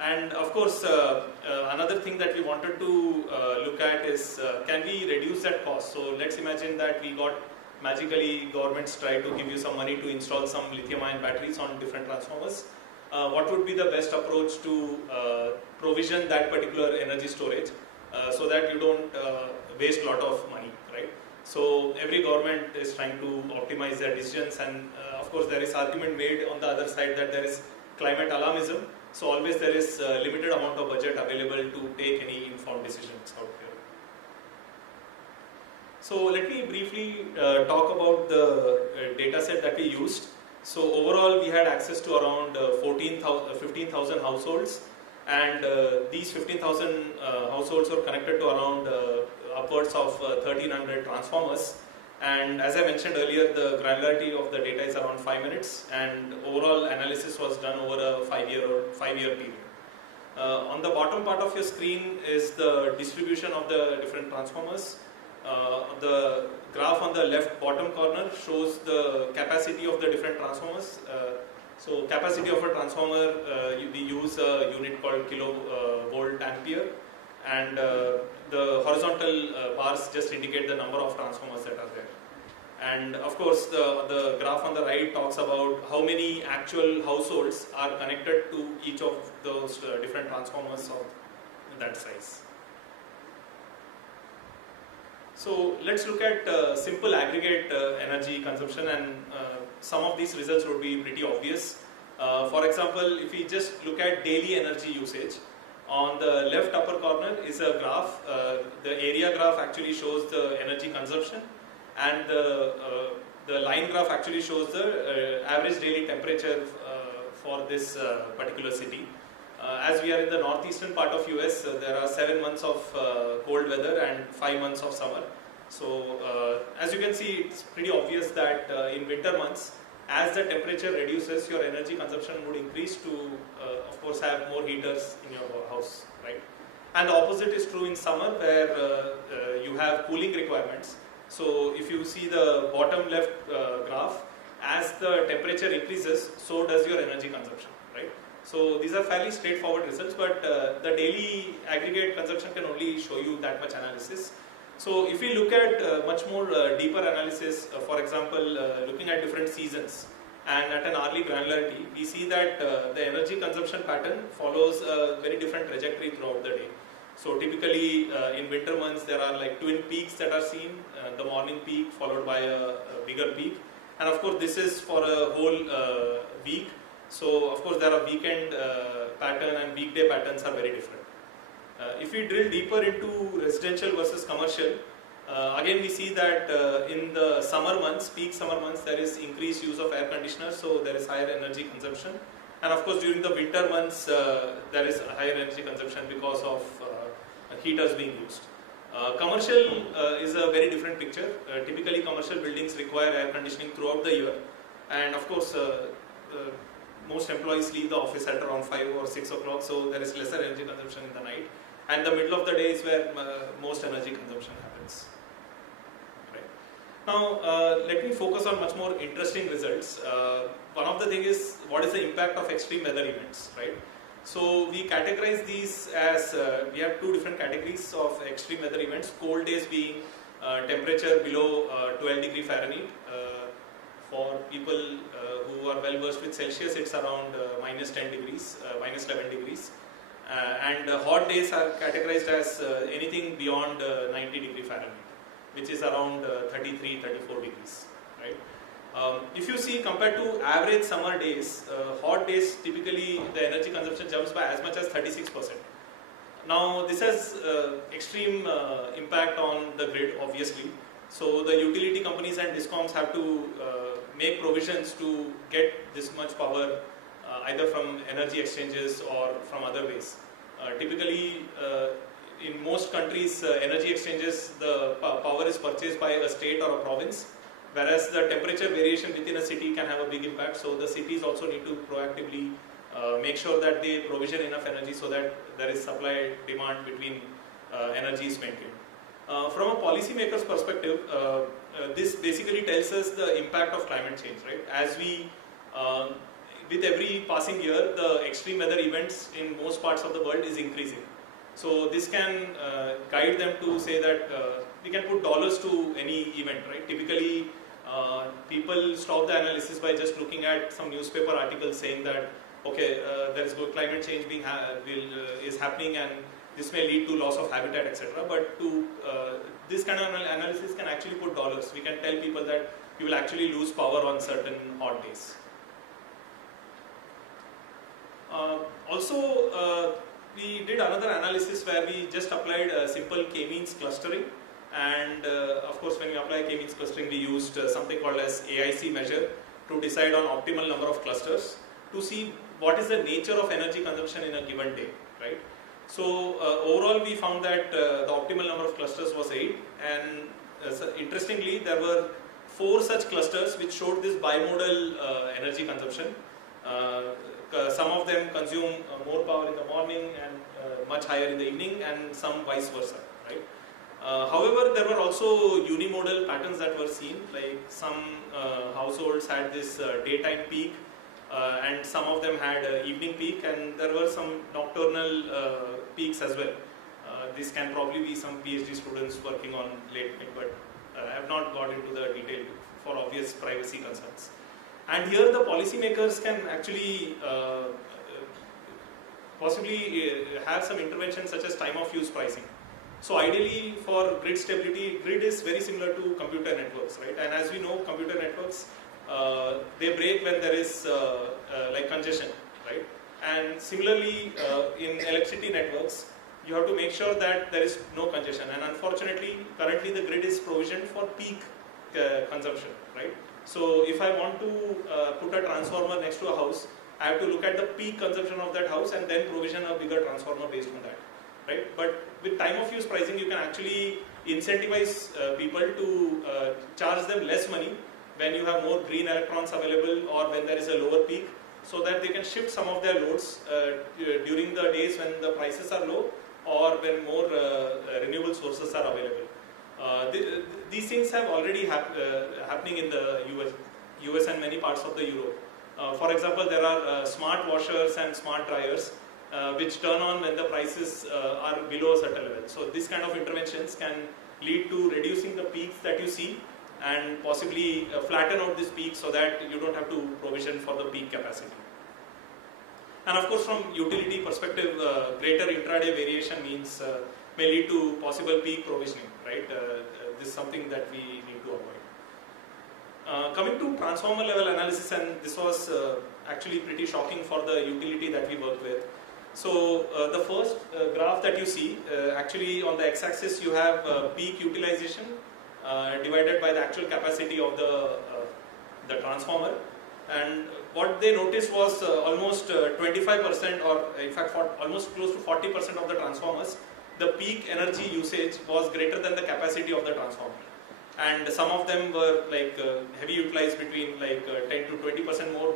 And of course, another thing that we wanted to look at is, can we reduce that cost? So let's imagine that we got magically governments try to give you some money to install some lithium-ion batteries on different transformers. What would be the best approach to provision that particular energy storage so that you don't waste a lot of money, right? So every government is trying to optimize their decisions, and of course there is argument made on the other side that there is climate alarmism. So always there is a limited amount of budget available to take any informed decisions out here. So let me briefly talk about the data set that we used. So overall we had access to around 15,000 households, and these 15,000 households were connected to around upwards of 1,300 transformers. And as I mentioned earlier, the granularity of the data is around 5 minutes, and overall analysis was done over a 5-year period. On the bottom part of your screen is the distribution of the different transformers. The graph on the left bottom corner shows the capacity of the different transformers. So capacity of a transformer, we use a unit called kilovolt ampere, and the horizontal bars just indicate the number of transformers that are there. And of course the graph on the right talks about how many actual households are connected to each of those different transformers of that size. So let's look at simple aggregate energy consumption, and some of these results would be pretty obvious. For example, if we just look at daily energy usage, on the left upper corner is a graph. The area graph actually shows the energy consumption, and the line graph actually shows the average daily temperature for this particular city. As we are in the northeastern part of US, there are 7 months of cold weather and 5 months of summer. So as you can see, it's pretty obvious that in winter months, as the temperature reduces, your energy consumption would increase to, of course, have more heaters in your house, right? And the opposite is true in summer, where you have cooling requirements. So if you see the bottom left graph, as the temperature increases, so does your energy consumption, right? So these are fairly straightforward results, but the daily aggregate consumption can only show you that much analysis. So if we look at much more deeper analysis, for example, looking at different seasons and at an hourly granularity, we see that the energy consumption pattern follows a very different trajectory throughout the day. So typically in winter months there are like twin peaks that are seen, the morning peak followed by a bigger peak, and of course this is for a whole week. So of course there are weekend pattern and weekday patterns are very different. If we drill deeper into residential versus commercial, again we see that in the summer months, peak summer months, there is increased use of air conditioners, so there is higher energy consumption. And of course during the winter months, there is higher energy consumption because of heaters being used. Commercial is a very different picture. Typically commercial buildings require air conditioning throughout the year, and of course most employees leave the office at around 5 or 6 o'clock, so there is lesser energy consumption in the night, and the middle of the day is where most energy consumption happens. Right. Now let me focus on much more interesting results. One of the things is, what is the impact of extreme weather events, right? So we categorize these as, we have 2 different categories of extreme weather events, cold days being temperature below 12 degrees Fahrenheit. For people who are well versed with Celsius, it's around minus 10 degrees, minus 11 degrees. And hot days are categorized as anything beyond 90 degrees Fahrenheit, which is around 33, 34 degrees, right? If you see, compared to average summer days, hot days typically the energy consumption jumps by as much as 36%. Now this has extreme impact on the grid, obviously. So the utility companies and discoms have to make provisions to get this much power either from energy exchanges or from other ways. Typically in most countries, energy exchanges, the power is purchased by a state or a province, whereas the temperature variation within a city can have a big impact. So the cities also need to proactively make sure that they provision enough energy so that there is supply demand between energy is maintained. From a policymaker's perspective, this basically tells us the impact of climate change, right? As we, with every passing year, the extreme weather events in most parts of the world is increasing. So this can guide them to say that we can put dollars to any event, right? Typically, people stop the analysis by just looking at some newspaper articles saying that, okay, there is climate change is happening and this may lead to loss of habitat, etc. But to this kind of analysis can actually put dollars. We can tell people that you will actually lose power on certain hot days. Also, we did another analysis where we just applied simple k-means clustering, and of course when we apply k-means clustering we used something called as AIC measure to decide on optimal number of clusters to see what is the nature of energy consumption in a given day, right? So overall we found that the optimal number of clusters was 8, and interestingly there were 4 such clusters which showed this bimodal energy consumption. Some of them consume more power in the morning and much higher in the evening, and some vice versa, right? However, there were also unimodal patterns that were seen, like some households had this daytime peak and some of them had evening peak, and there were some nocturnal peaks as well. This can probably be some PhD students working on late night, but I have not got into the detail for obvious privacy concerns. And here the policymakers can actually possibly have some interventions such as time of use pricing. So ideally for grid stability, grid is very similar to computer networks, right? And as we know, computer networks, they break when there is like congestion, right? And similarly in electricity networks, you have to make sure that there is no congestion. And unfortunately, currently the grid is provisioned for peak consumption, right? So if I want to put a transformer next to a house, I have to look at the peak consumption of that house and then provision a bigger transformer based on that, right? But with time of use pricing, you can actually incentivize people to charge them less money when you have more green electrons available or when there is a lower peak, so that they can shift some of their loads during the days when the prices are low or when more renewable sources are available. These things have already happening in the US and many parts of the Europe. For example, there are smart washers and smart dryers which turn on when the prices are below a certain level. So this kind of interventions can lead to reducing the peaks that you see and possibly flatten out this peak so that you don't have to provision for the peak capacity. And of course, from utility perspective, greater intraday variation means may lead to possible peak provisioning, right? This is something that we need to avoid. Coming to transformer level analysis, and this was actually pretty shocking for the utility that we work with. So the first graph that you see, actually on the x-axis you have peak utilization divided by the actual capacity of the transformer, and what they noticed was almost 25%, or in fact almost close to 40% of the transformers, the peak energy usage was greater than the capacity of the transformer, and some of them were like heavy utilized between like 10 to 20% more,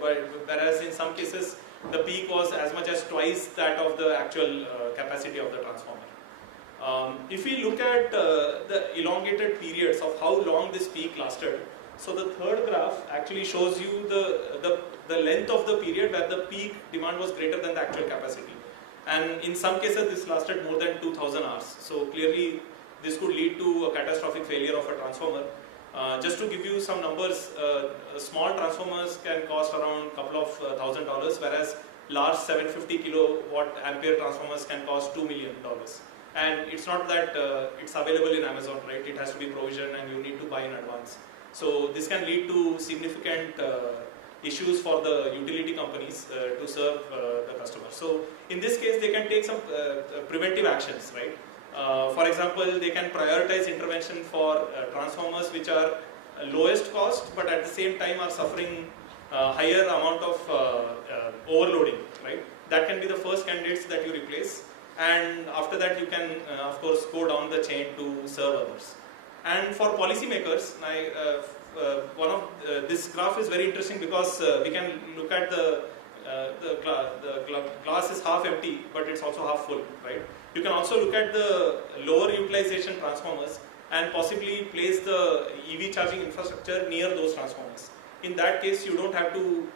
whereas in some cases the peak was as much as twice that of the actual capacity of the transformer. If we look at the elongated periods of how long this peak lasted, so the third graph actually shows you the length of the period where the peak demand was greater than the actual capacity. And in some cases this lasted more than 2000 hours. So clearly this could lead to a catastrophic failure of a transformer. Just to give you some numbers, small transformers can cost around a couple of $1,000, whereas large 750 kilowatt ampere transformers can cost $2 million. And it's not that it's available in Amazon, right? It has to be provisioned and you need to buy in advance. So this can lead to significant issues for the utility companies to serve the customers. So in this case, they can take some preventive actions, right? For example, they can prioritize intervention for transformers which are lowest cost, but at the same time are suffering higher amount of overloading, right? That can be the first candidates that you replace. and after that you can of course go down the chain to serve others. And for policymakers, this graph is very interesting because we can look at the glass is half empty, but it's also half full, right? You can also look at the lower utilization transformers and possibly place the EV charging infrastructure near those transformers. In that case, you don't have to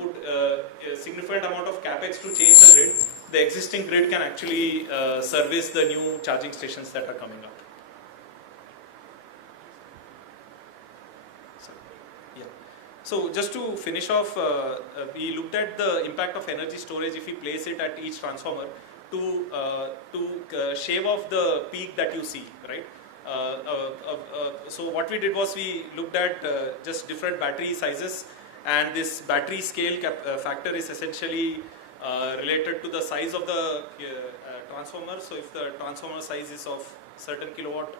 put a significant amount of capex to change the grid. The existing grid can actually service the new charging stations that are coming up. So just to finish off, we looked at the impact of energy storage if we place it at each transformer to shave off the peak that you see, right? So what we did was we looked at just different battery sizes, and this battery scale factor is essentially related to the size of the transformer. So if the transformer size is of certain kilowatt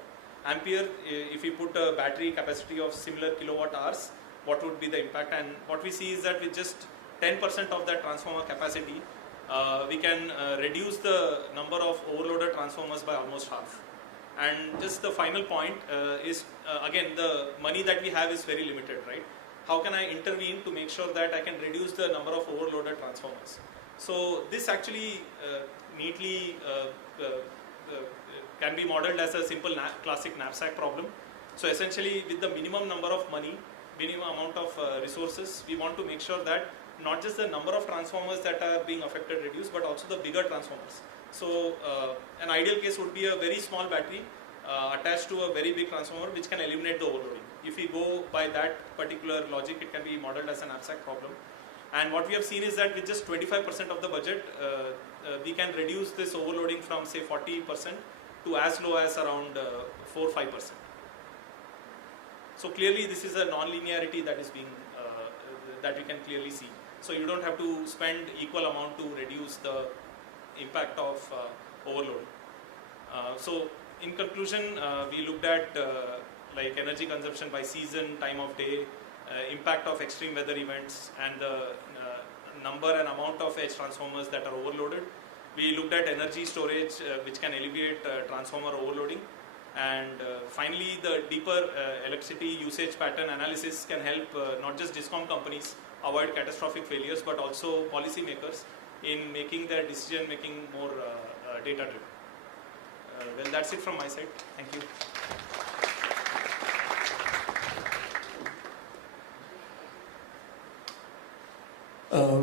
ampere, if we put a battery capacity of similar kilowatt hours, what would be the impact? And what we see is that with just 10% of that transformer capacity, we can reduce the number of overloaded transformers by almost half. And just the final point is, again, the money that we have is very limited, right? How can I intervene to make sure that I can reduce the number of overloaded transformers? So this actually neatly can be modeled as a simple classic knapsack problem. So essentially, with the minimum number of money, minimum amount of resources, we want to make sure that not just the number of transformers that are being affected reduce, but also the bigger transformers. So an ideal case would be a very small battery attached to a very big transformer which can eliminate the overloading. If we go by that particular logic, it can be modeled as an knapsack problem. And what we have seen is that with just 25% of the budget, we can reduce this overloading from say 40% to as low as around 4-5%. So clearly this is a non-linearity that is being, that we can clearly see. So you don't have to spend equal amount to reduce the impact of overload. So in conclusion, we looked at like energy consumption by season, time of day, impact of extreme weather events, and the number and amount of edge transformers that are overloaded. We looked at energy storage, which can alleviate transformer overloading. And finally, the deeper electricity usage pattern analysis can help not just discom companies avoid catastrophic failures, but also policymakers in making their decision making more data driven. Well, that's it from my side. Thank you.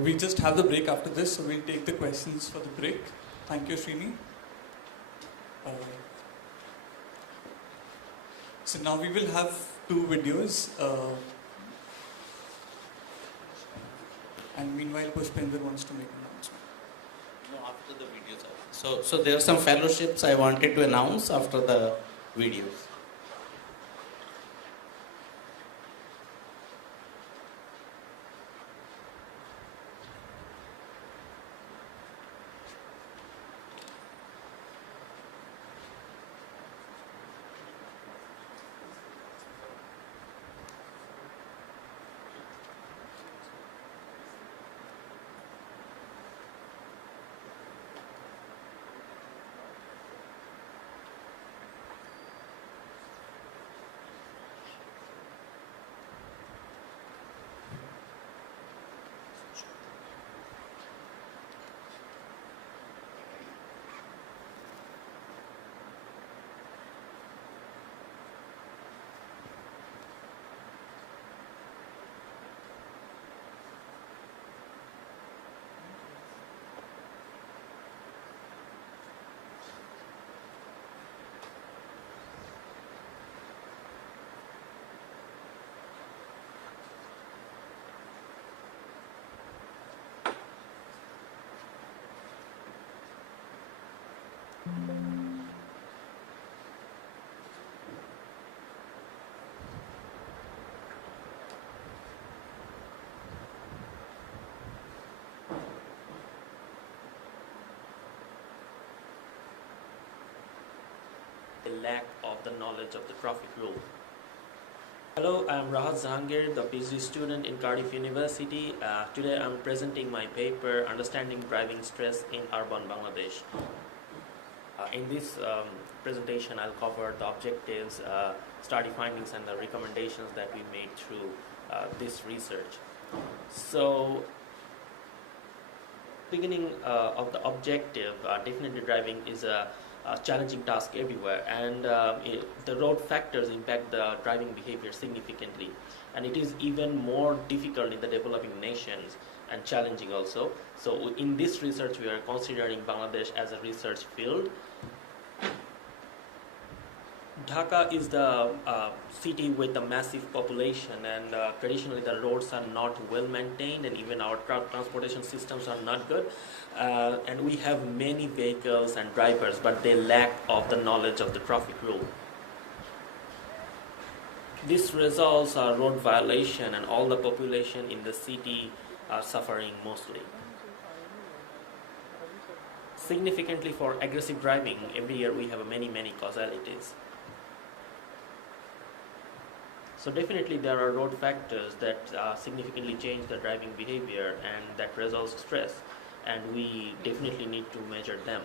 We just have the break after this, so we'll take the questions for the break. Thank you, Srini. So now we will have 2 videos, and meanwhile Pushpinder wants to make an announcement. No, after the videos. So there are some fellowships I wanted to announce after the videos. The lack of the knowledge of the traffic rule. Hello, I'm Rahat Zahangir, the PhD student in Cardiff University. Today I'm presenting my paper, Understanding Driving Stress in Urban Bangladesh. In this presentation, I'll cover the objectives, study findings, and the recommendations that we made through this research. So, beginning of the objective, definitely driving is a challenging task everywhere, and the road factors impact the driving behavior significantly, and it is even more difficult in the developing nations and challenging also. So in this research, we are considering Bangladesh as a research field. Dhaka is the city with a massive population, and traditionally the roads are not well maintained, and even our transportation systems are not good. And we have many vehicles and drivers, but they lack of the knowledge of the traffic rule. This results in road violation, and all the population in the city are suffering mostly. Significantly for aggressive driving, every year we have many causalities. So definitely there are road factors that significantly change the driving behavior and that results stress, and we definitely need to measure them.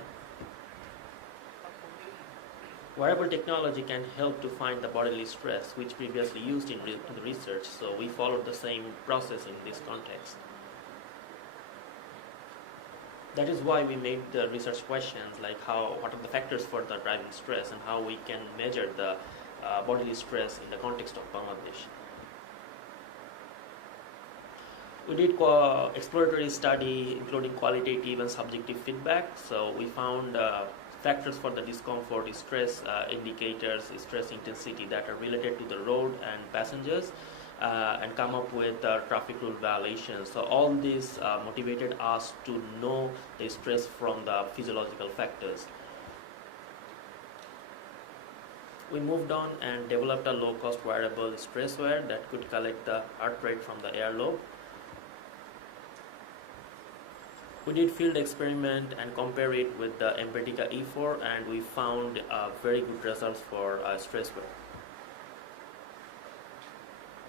Wearable technology can help to find the bodily stress which previously used in the research, so we followed the same process in this context. That is why we made the research questions like what are the factors for the driving stress and how we can measure the bodily stress in the context of Bangladesh. We did exploratory study including qualitative and subjective feedback. So we found factors for the discomfort, stress indicators, stress intensity that are related to the road and passengers, and come up with traffic rule violations. So all this motivated us to know the stress from the physiological factors. We moved on and developed a low-cost wearable stress wear that could collect the heart rate from the airlobe. We did field experiment and compare it with the Empatica E4, and we found very good results for stress wear.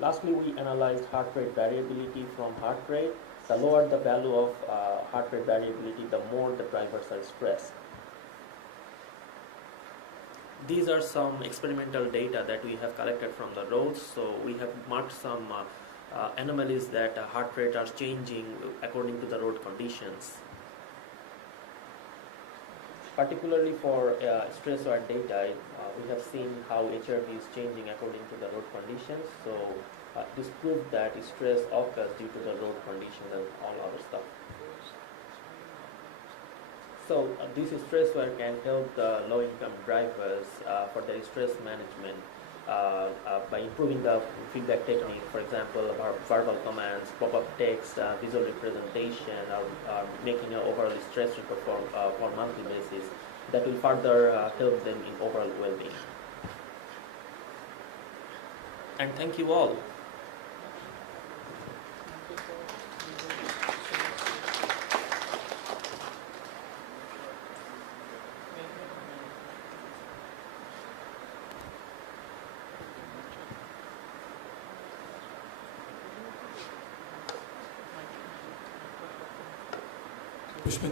Lastly, we analyzed heart rate variability from heart rate. The lower the value of heart rate variability, the more the drivers are stressed. These are some experimental data that we have collected from the roads. So we have marked some anomalies that heart rate are changing according to the road conditions. Particularly for stress wear data, we have seen how HRV is changing according to the road conditions. So this proves that stress occurs due to the road conditions and all other stuff. So this stress wear can help the low-income drivers for their stress management by improving the feedback technique, for example, verbal commands, pop-up text, visual representation, or making an overall stress report for monthly basis. That will further help them in overall well-being. And thank you all. Pushpin.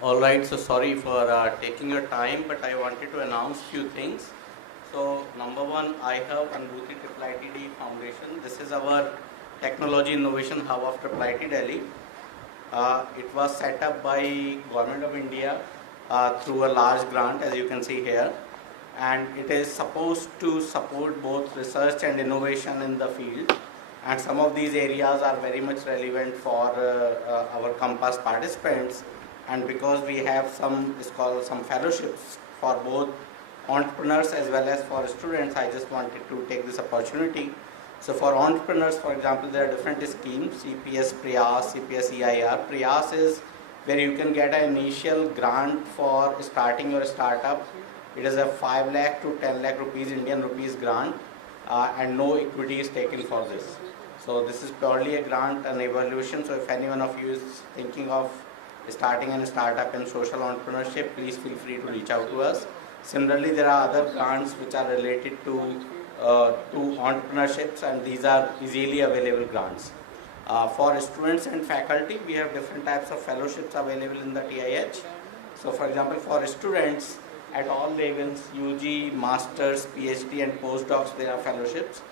All right, so sorry for taking your time, but I wanted to announce few things. So number one, I have Anbhuti IIIT Foundation. This is our Technology Innovation Hub of IIIT Delhi. It was set up by Government of India through a large grant, as you can see here, and it is supposed to support both research and innovation in the field, and some of these areas are very much relevant for our Compass participants, and because we have some fellowships for both entrepreneurs as well as for students, I just wanted to take this opportunity. So for entrepreneurs, for example, there are different schemes, CPS Prayas, CPS EIR. Prayas is where you can get an initial grant for starting your startup. It is a 5 lakh to 10 lakh rupees, Indian rupees grant, and no equity is taken for this. So this is purely a grant and evaluation. So if anyone of you is thinking of starting a startup in social entrepreneurship, please feel free to reach out to us. Similarly, there are other grants which are related to entrepreneurships, and these are easily available grants. For students and faculty, we have different types of fellowships available in the TIH. So for example, for students at all levels, UG, Masters, PhD and postdocs, there are fellowships.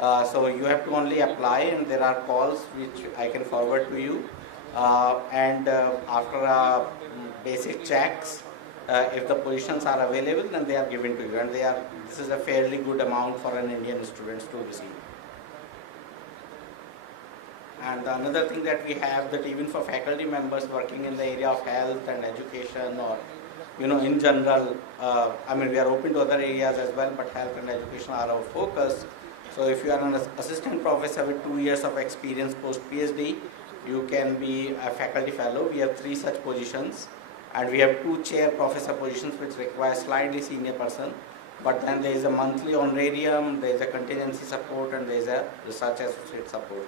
So you have to only apply, and there are calls which I can forward to you. After basic checks, if the positions are available, then they are given to you, and this is a fairly good amount for an Indian student to receive. And another thing that we have, that even for faculty members working in the area of health and education, or in general, we are open to other areas as well, but health and education are our focus. So if you are an assistant professor with 2 years of experience post PhD, you can be a faculty fellow. We have 3 such positions, and we have 2 chair professor positions which require slightly senior person. But then there is a monthly honorarium, there is a contingency support, and there is a research associate support.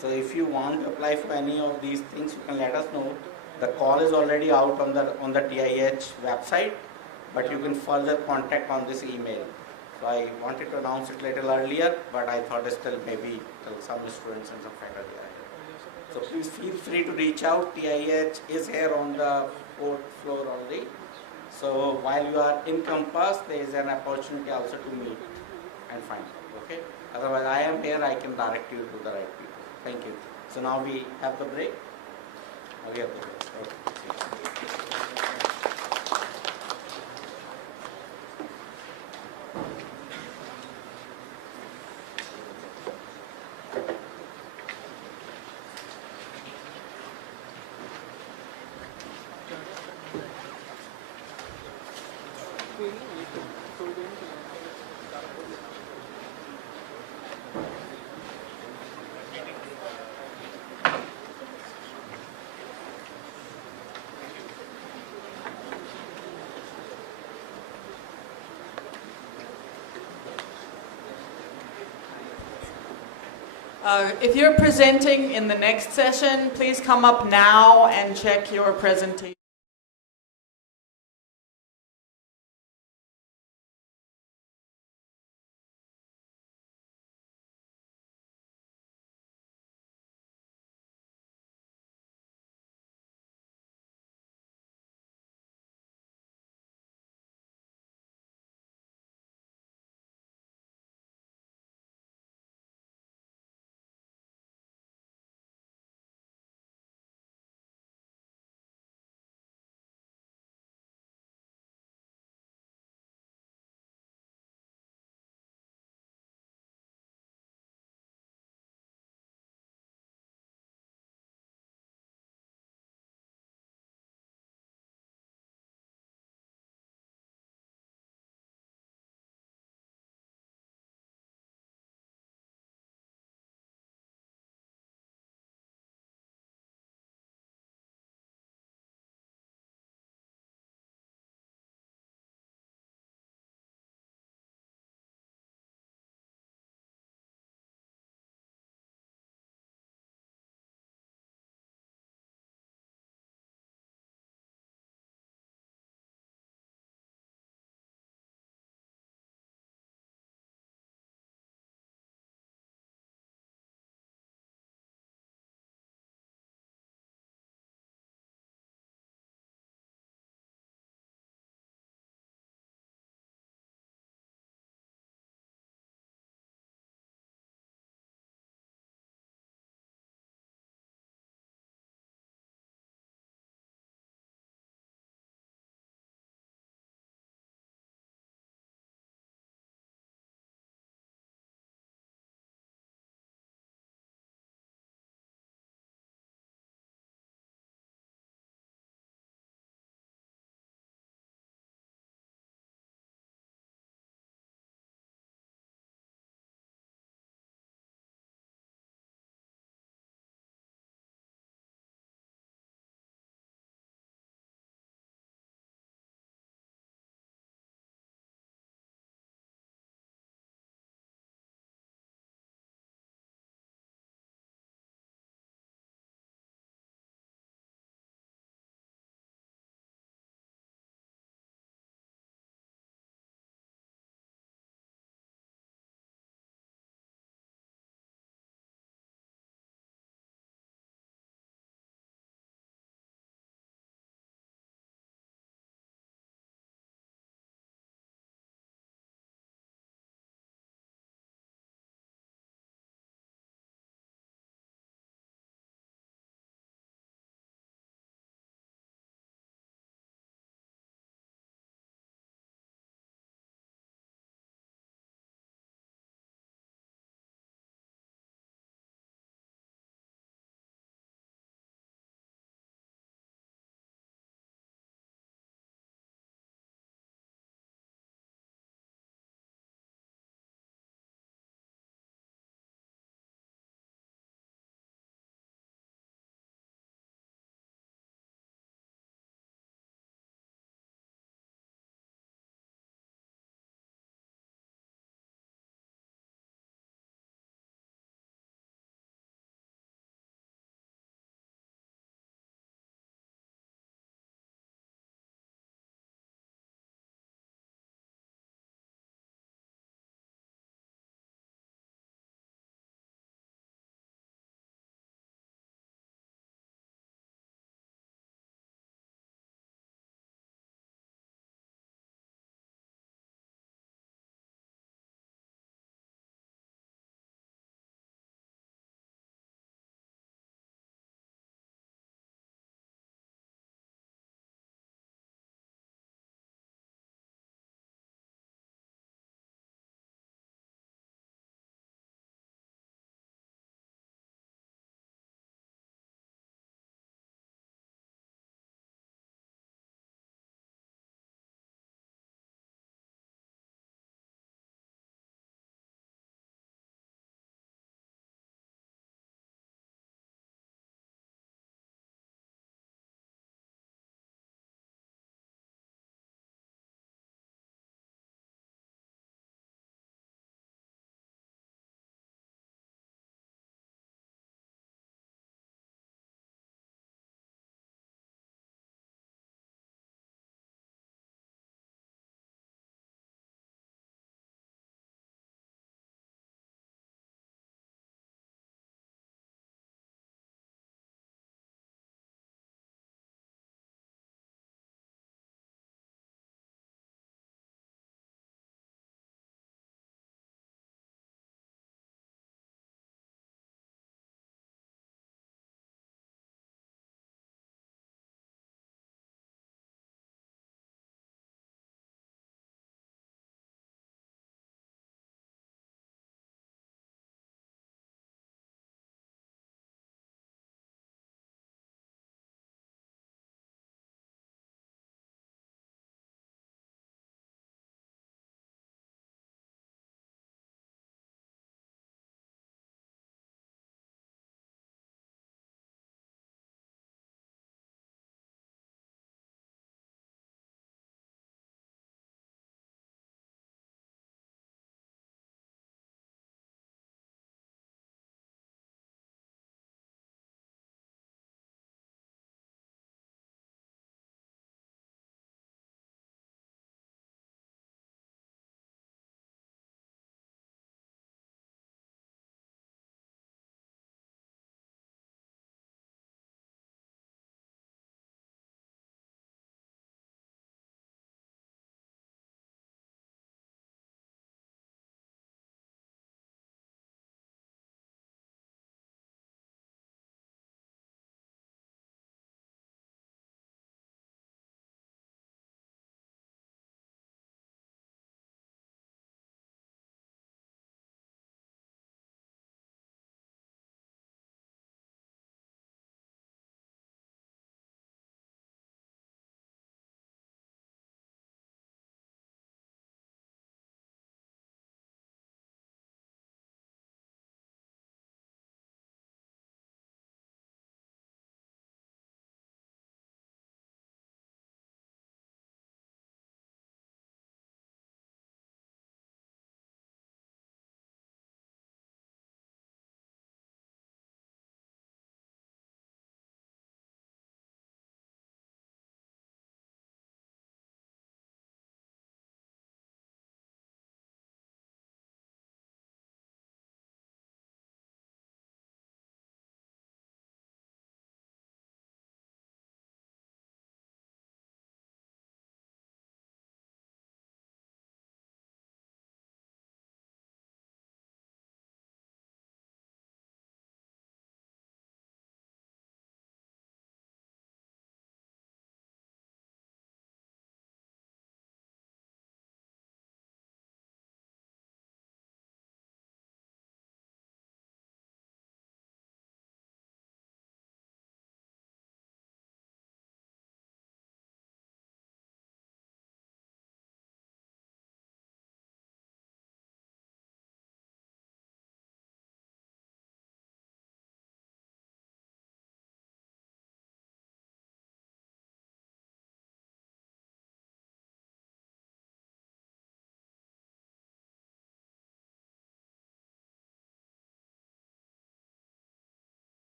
So if you want to apply for any of these things, you can let us know. The call is already out on the TIH website, but you can further contact on this email. So I wanted to announce it a little earlier, but I thought still maybe some students and some faculty are here. So please feel free to reach out. TIH is here on the 4th floor only. So while you are in campus, there is an opportunity also to meet and find out. Okay. Otherwise, I am here. I can direct you to the right people. Thank you. So now we have the break. We have the break. Okay. If you're presenting in the next session, please come up now and check your presentation.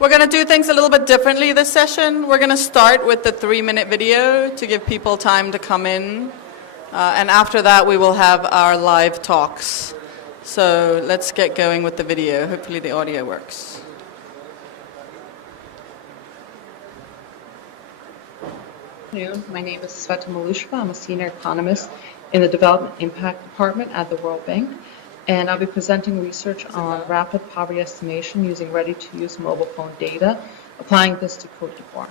We're going to do things a little bit differently this session. We're going to start with the 3-minute video to give people time to come in. And after that, we will have our live talks. So let's get going with the video. Hopefully the audio works. Good afternoon. My name is Sveta Malushva. I'm a senior economist in the Development Impact Department at the World Bank. And I'll be presenting research on rapid poverty estimation using ready-to-use mobile phone data, applying this to Côte d'Ivoire.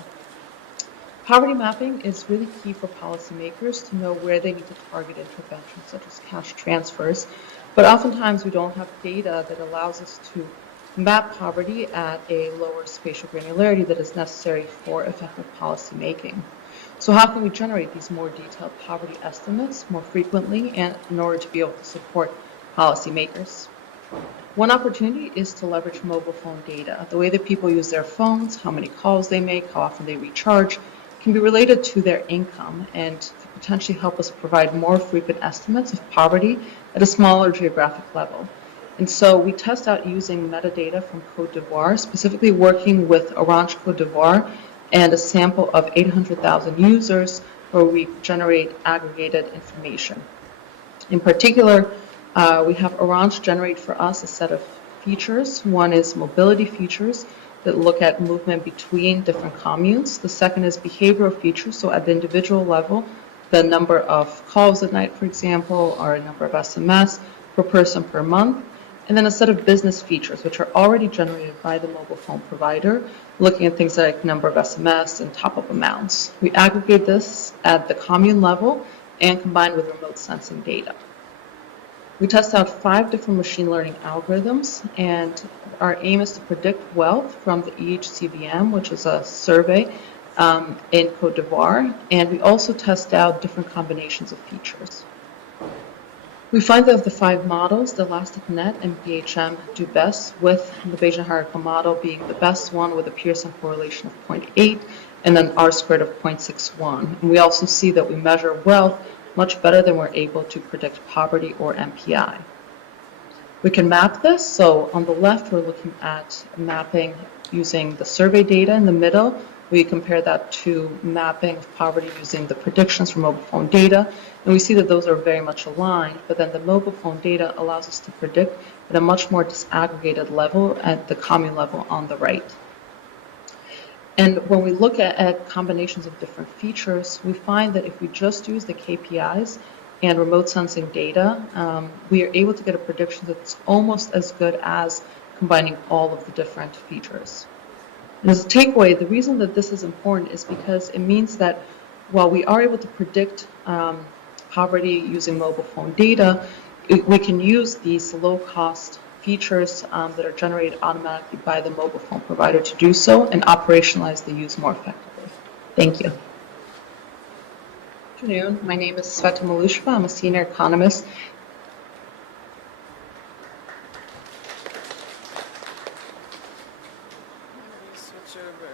Poverty mapping is really key for policymakers to know where they need to target interventions, such as cash transfers. But oftentimes we don't have data that allows us to map poverty at a lower spatial granularity that is necessary for effective policy making. So how can we generate these more detailed poverty estimates more frequently and in order to be able to support policymakers? One opportunity is to leverage mobile phone data. The way that people use their phones, how many calls they make, how often they recharge, can be related to their income and could potentially help us provide more frequent estimates of poverty at a smaller geographic level. And so we test out using metadata from Côte d'Ivoire, specifically working with Orange Côte d'Ivoire and a sample of 800,000 users where we generate aggregated information. In particular, we have Orange generate for us a set of features. One is mobility features that look at movement between different communes. The second is behavioral features, so at the individual level, the number of calls at night, for example, or a number of SMS per person per month. And then a set of business features, which are already generated by the mobile phone provider, looking at things like number of SMS and top-up amounts. We aggregate this at the commune level and combine with remote sensing data. We test out 5 different machine learning algorithms, and our aim is to predict wealth from the EHCVM, which is a survey in Côte d'Ivoire, and we also test out different combinations of features. We find that of the 5 models, the ElasticNet and BHM do best, with the Bayesian hierarchical model being the best one with a Pearson correlation of 0.8 and an R-squared of 0.61. And we also see that we measure wealth much better than we're able to predict poverty or MPI. We can map this, so on the left we're looking at mapping using the survey data. In the middle, we compare that to mapping of poverty using the predictions from mobile phone data, and we see that those are very much aligned, but then the mobile phone data allows us to predict at a much more disaggregated level at the commune level on the right. And when we look at combinations of different features, we find that if we just use the KPIs and remote sensing data, we are able to get a prediction that's almost as good as combining all of the different features. And as a takeaway, the reason that this is important is because it means that while we are able to predict poverty using mobile phone data, we can use these low-cost features that are generated automatically by the mobile phone provider to do so and operationalize the use more effectively. Thank you. Good afternoon. My name is Sveta Malushva. I'm a senior economist. Switch over.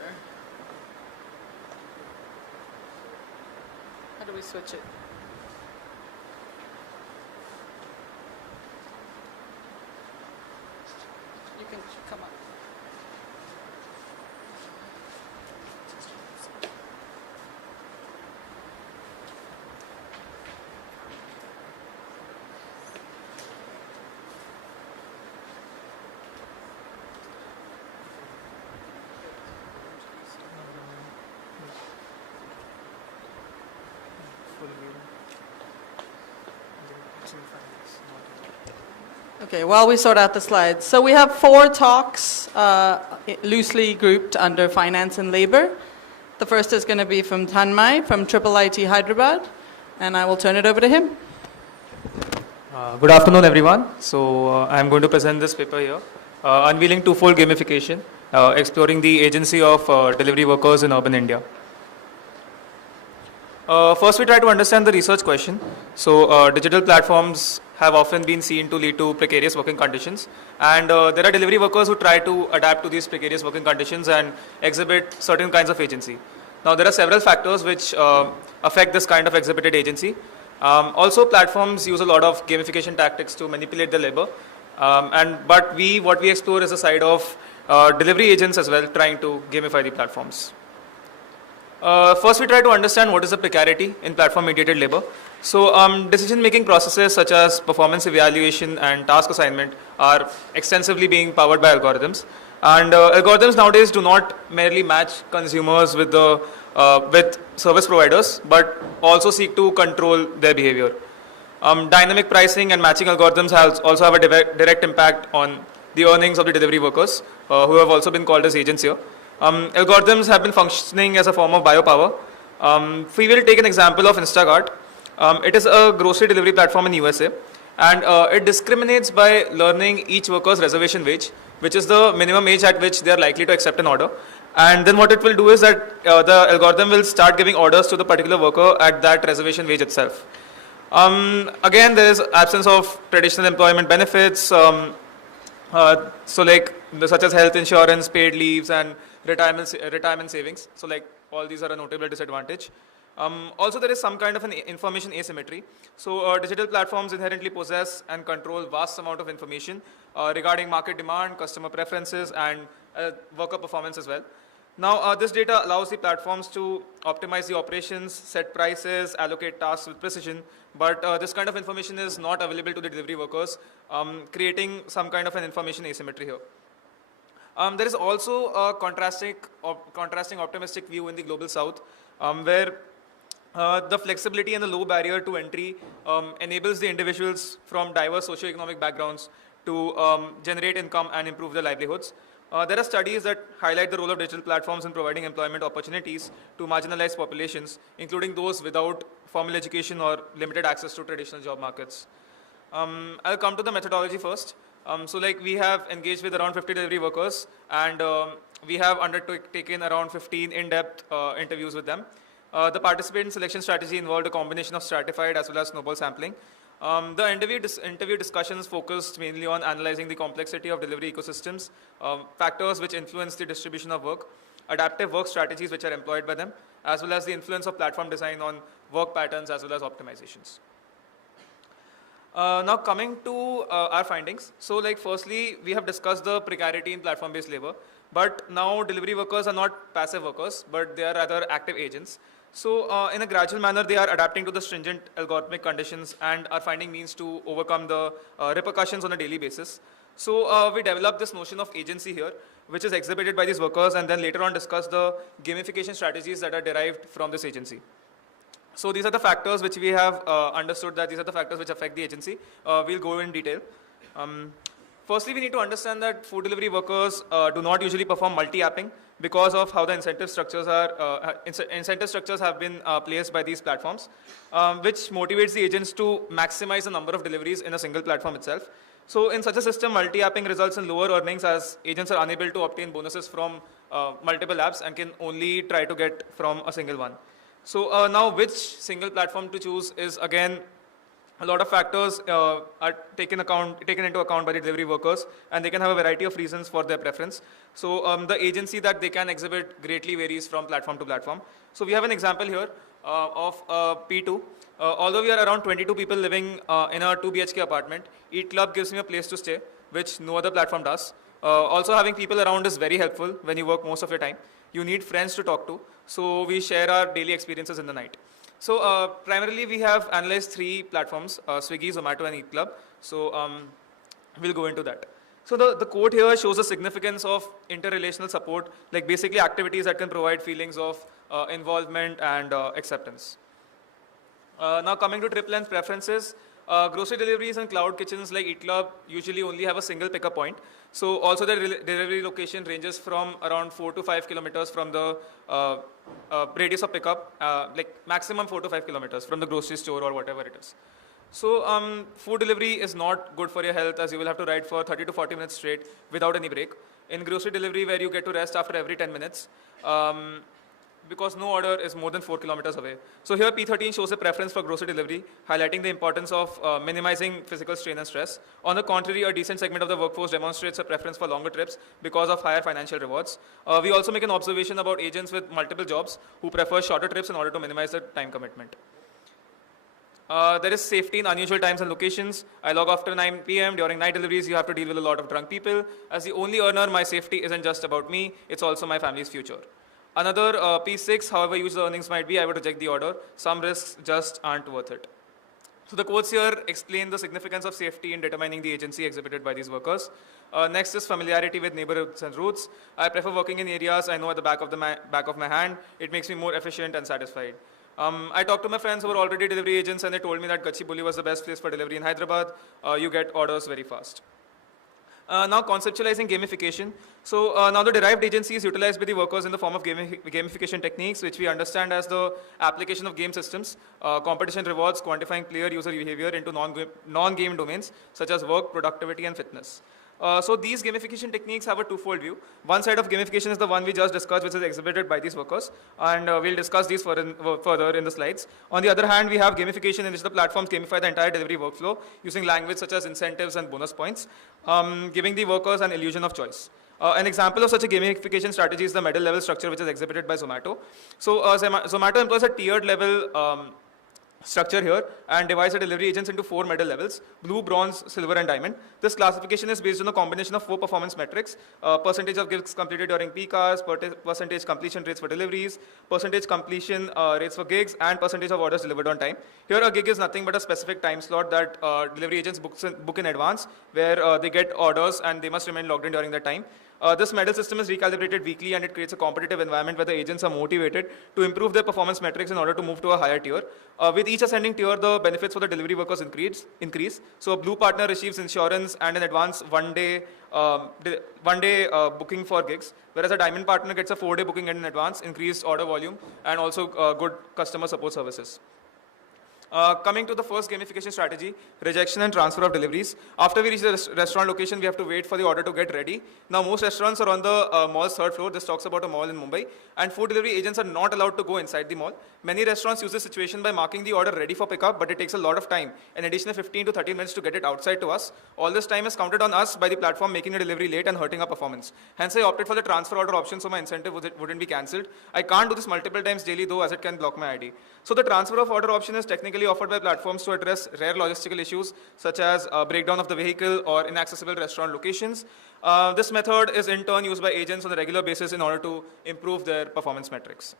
How do we switch it? You can come up. Okay, while we sort out the slides. So we have 4 talks loosely grouped under finance and labor. The first is going to be from Tanmay from IIIT Hyderabad, and I will turn it over to him. Good afternoon, everyone. So I'm going to present this paper here, Unveiling Twofold Gamification, Exploring the Agency of Delivery Workers in Urban India. First, we try to understand the research question. So digital platforms have often been seen to lead to precarious working conditions, and there are delivery workers who try to adapt to these precarious working conditions and exhibit certain kinds of agency. Now, there are several factors which affect this kind of exhibited agency. Also, platforms use a lot of gamification tactics to manipulate the labor, but what we explore is the side of delivery agents as well, trying to gamify the platforms. First, we try to understand what is the precarity in platform-mediated labor. So, decision-making processes such as performance evaluation and task assignment are extensively being powered by algorithms. And algorithms nowadays do not merely match consumers with with service providers, but also seek to control their behavior. Dynamic pricing and matching algorithms also have a direct impact on the earnings of the delivery workers, who have also been called as agents here. Algorithms have been functioning as a form of biopower. We will take an example of Instacart. It is a grocery delivery platform in USA, and it discriminates by learning each worker's reservation wage, which is the minimum age at which they are likely to accept an order. And then what it will do is that the algorithm will start giving orders to the particular worker at that reservation wage itself. Again, there is absence of traditional employment benefits, so like such as health insurance, paid leaves, and retirement savings. So like all these are a notable disadvantage. Also, there is some kind of an information asymmetry. So digital platforms inherently possess and control vast amount of information regarding market demand, customer preferences, and worker performance as well. Now, this data allows the platforms to optimize the operations, set prices, allocate tasks with precision, but this kind of information is not available to the delivery workers, creating some kind of an information asymmetry here. There is also a contrasting optimistic view in the global south, where the flexibility and the low barrier to entry enables the individuals from diverse socioeconomic backgrounds to generate income and improve their livelihoods. There are studies that highlight the role of digital platforms in providing employment opportunities to marginalized populations, including those without formal education or limited access to traditional job markets. I'll come to the methodology first. So like we have engaged with around 50 delivery workers, and we have undertaken around 15 in-depth interviews with them. The participant selection strategy involved a combination of stratified as well as snowball sampling. The interview discussions focused mainly on analyzing the complexity of delivery ecosystems, factors which influence the distribution of work, adaptive work strategies which are employed by them, as well as the influence of platform design on work patterns as well as optimizations. Now coming to our findings. So like firstly, we have discussed the precarity in platform-based labor, but now delivery workers are not passive workers, but they are rather active agents. So in a gradual manner, they are adapting to the stringent algorithmic conditions and are finding means to overcome the repercussions on a daily basis. So we developed this notion of agency here, which is exhibited by these workers, and then later on discuss the gamification strategies that are derived from this agency. So these are the factors which we have understood that these are the factors which affect the agency. We'll go in detail. Firstly, we need to understand that food delivery workers do not usually perform multi-apping because of how the incentive structures have been placed by these platforms, which motivates the agents to maximize the number of deliveries in a single platform itself. So in such a system, multi-apping results in lower earnings as agents are unable to obtain bonuses from multiple apps and can only try to get from a single one. So now which single platform to choose is again a lot of factors are taken into account by the delivery workers, and they can have a variety of reasons for their preference. So the agency that they can exhibit greatly varies from platform to platform. So we have an example here of P2. Although we are around 22 people living in a 2 BHK apartment, Eat Club gives me a place to stay, which no other platform does. Also having people around is very helpful when you work most of your time. You need friends to talk to, so we share our daily experiences in the night. So primarily we have analyzed 3 platforms, Swiggy, Zomato, and Eat Club. So we'll go into that. So the quote here shows the significance of interrelational support, like basically activities that can provide feelings of involvement and acceptance. Now coming to trip length preferences, grocery deliveries and cloud kitchens like Eat Club usually only have a single pickup point. So also the delivery location ranges from around 4 to 5 kilometers from the radius of pickup, like maximum 4 to 5 kilometers from the grocery store or whatever it is. So food delivery is not good for your health, as you will have to ride for 30 to 40 minutes straight without any break. In grocery delivery, where you get to rest after every 10 minutes, because no order is more than 4 kilometers away. So here P13 shows a preference for grocery delivery, highlighting the importance of minimizing physical strain and stress. On the contrary, a decent segment of the workforce demonstrates a preference for longer trips because of higher financial rewards. We also make an observation about agents with multiple jobs who prefer shorter trips in order to minimize the time commitment. There is safety in unusual times and locations. I log after 9 p.m. During night deliveries, you have to deal with a lot of drunk people. As the only earner, my safety isn't just about me, it's also my family's future. Another P6, however huge the earnings might be, I would reject the order. Some risks just aren't worth it. So the quotes here explain the significance of safety in determining the agency exhibited by these workers. Next is familiarity with neighborhoods and routes. I prefer working in areas I know at the back of my hand. It makes me more efficient and satisfied. I talked to my friends who were already delivery agents and they told me that Gachibowli was the best place for delivery in Hyderabad. You get orders very fast. Now conceptualizing gamification. So now the derived agency is utilized by the workers in the form of gamification techniques, which we understand as the application of game systems, competition rewards, quantifying player user behavior into non-game domains such as work, productivity and fitness. So these gamification techniques have a twofold view. One side of gamification is the one we just discussed, which is exhibited by these workers, and we'll discuss these further in the slides. On the other hand, we have gamification in which the platforms gamify the entire delivery workflow using language such as incentives and bonus points, giving the workers an illusion of choice. An example of such a gamification strategy is the medal level structure, which is exhibited by Zomato. So Zomato employs a tiered level structure here and divides the delivery agents into 4 medal levels: blue, bronze, silver and diamond. This classification is based on a combination of 4 performance metrics: percentage of gigs completed during peak hours, percentage completion rates for deliveries, percentage completion rates for gigs, and percentage of orders delivered on time. Here a gig is nothing but a specific time slot that delivery agents book in advance, where they get orders and they must remain logged in during that time. This medal system is recalibrated weekly and it creates a competitive environment where the agents are motivated to improve their performance metrics in order to move to a higher tier. With each ascending tier, the benefits for the delivery workers increase. So a blue partner receives insurance and an advance one-day booking for gigs, whereas a diamond partner gets a 4-day booking in advance, increased order volume, and also good customer support services. Coming to the first gamification strategy, rejection and transfer of deliveries. After we reach the restaurant location, we have to wait for the order to get ready. Now, most restaurants are on the mall's 3rd floor. This talks about a mall in Mumbai. And food delivery agents are not allowed to go inside the mall. Many restaurants use this situation by marking the order ready for pickup, but it takes a lot of time, an additional 15 to 30 minutes to get it outside to us. All this time is counted on us by the platform, making the delivery late and hurting our performance. Hence, I opted for the transfer order option so my incentive wouldn't be cancelled. I can't do this multiple times daily though, as it can block my ID. So the transfer of order option is technically offered by platforms to address rare logistical issues such as breakdown of the vehicle or inaccessible restaurant locations. This method is in turn used by agents on a regular basis in order to improve their performance metrics.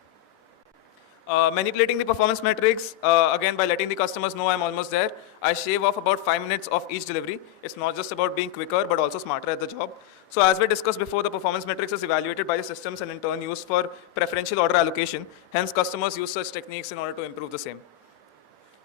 Manipulating the performance metrics, again by letting the customers know I'm almost there. I shave off about 5 minutes of each delivery. It's not just about being quicker but also smarter at the job. So as we discussed before, the performance metrics is evaluated by the systems and in turn used for preferential order allocation. Hence customers use such techniques in order to improve the same.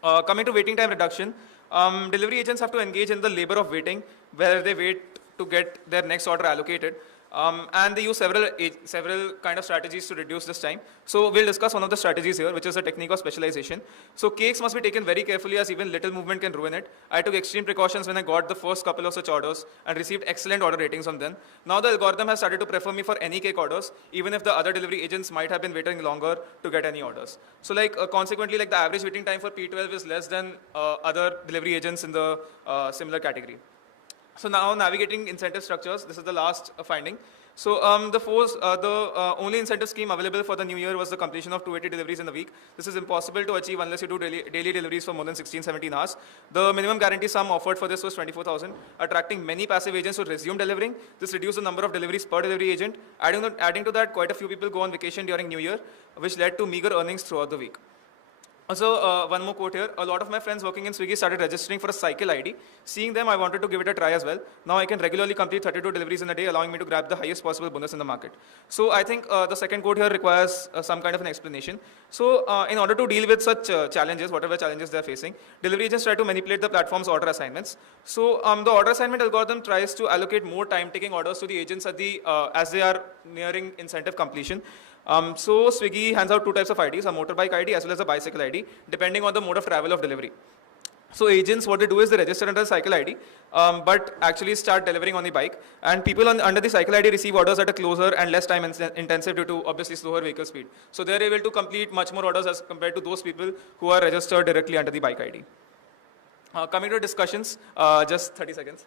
Coming to waiting time reduction, delivery agents have to engage in the labor of waiting, where they wait to get their next order allocated. And they use several kind of strategies to reduce this time. So we'll discuss one of the strategies here, which is the technique of specialization. So cakes must be taken very carefully, as even little movement can ruin it. I took extreme precautions when I got the first couple of such orders and received excellent order ratings from them. Now the algorithm has started to prefer me for any cake orders, even if the other delivery agents might have been waiting longer to get any orders. So consequently, the average waiting time for P12 is less than other delivery agents in the similar category. So now navigating incentive structures, this is the last finding. So the only incentive scheme available for the new year was the completion of 280 deliveries in a week. This is impossible to achieve unless you do daily deliveries for more than 16-17 hours. The minimum guarantee sum offered for this was 24,000, attracting many passive agents to resume delivering. This reduced the number of deliveries per delivery agent. Adding to that, quite a few people go on vacation during New Year, which led to meager earnings throughout the week. Also, one more quote here. A lot of my friends working in Swiggy started registering for a cycle ID. Seeing them, I wanted to give it a try as well. Now I can regularly complete 32 deliveries in a day, allowing me to grab the highest possible bonus in the market. So I think the second quote here requires some kind of an explanation. So in order to deal with such challenges, whatever challenges they are facing, delivery agents try to manipulate the platform's order assignments. So the order assignment algorithm tries to allocate more time-taking orders to the agents at as they are nearing incentive completion. So Swiggy hands out 2 types of IDs, a motorbike ID as well as a bicycle ID, depending on the mode of travel of delivery. So agents, what they do is they register under the cycle ID, but actually start delivering on the bike. And people under the cycle ID receive orders at a closer and less time intensive due to obviously slower vehicle speed. So they're able to complete much more orders as compared to those people who are registered directly under the bike ID. Coming to discussions, just 30 seconds.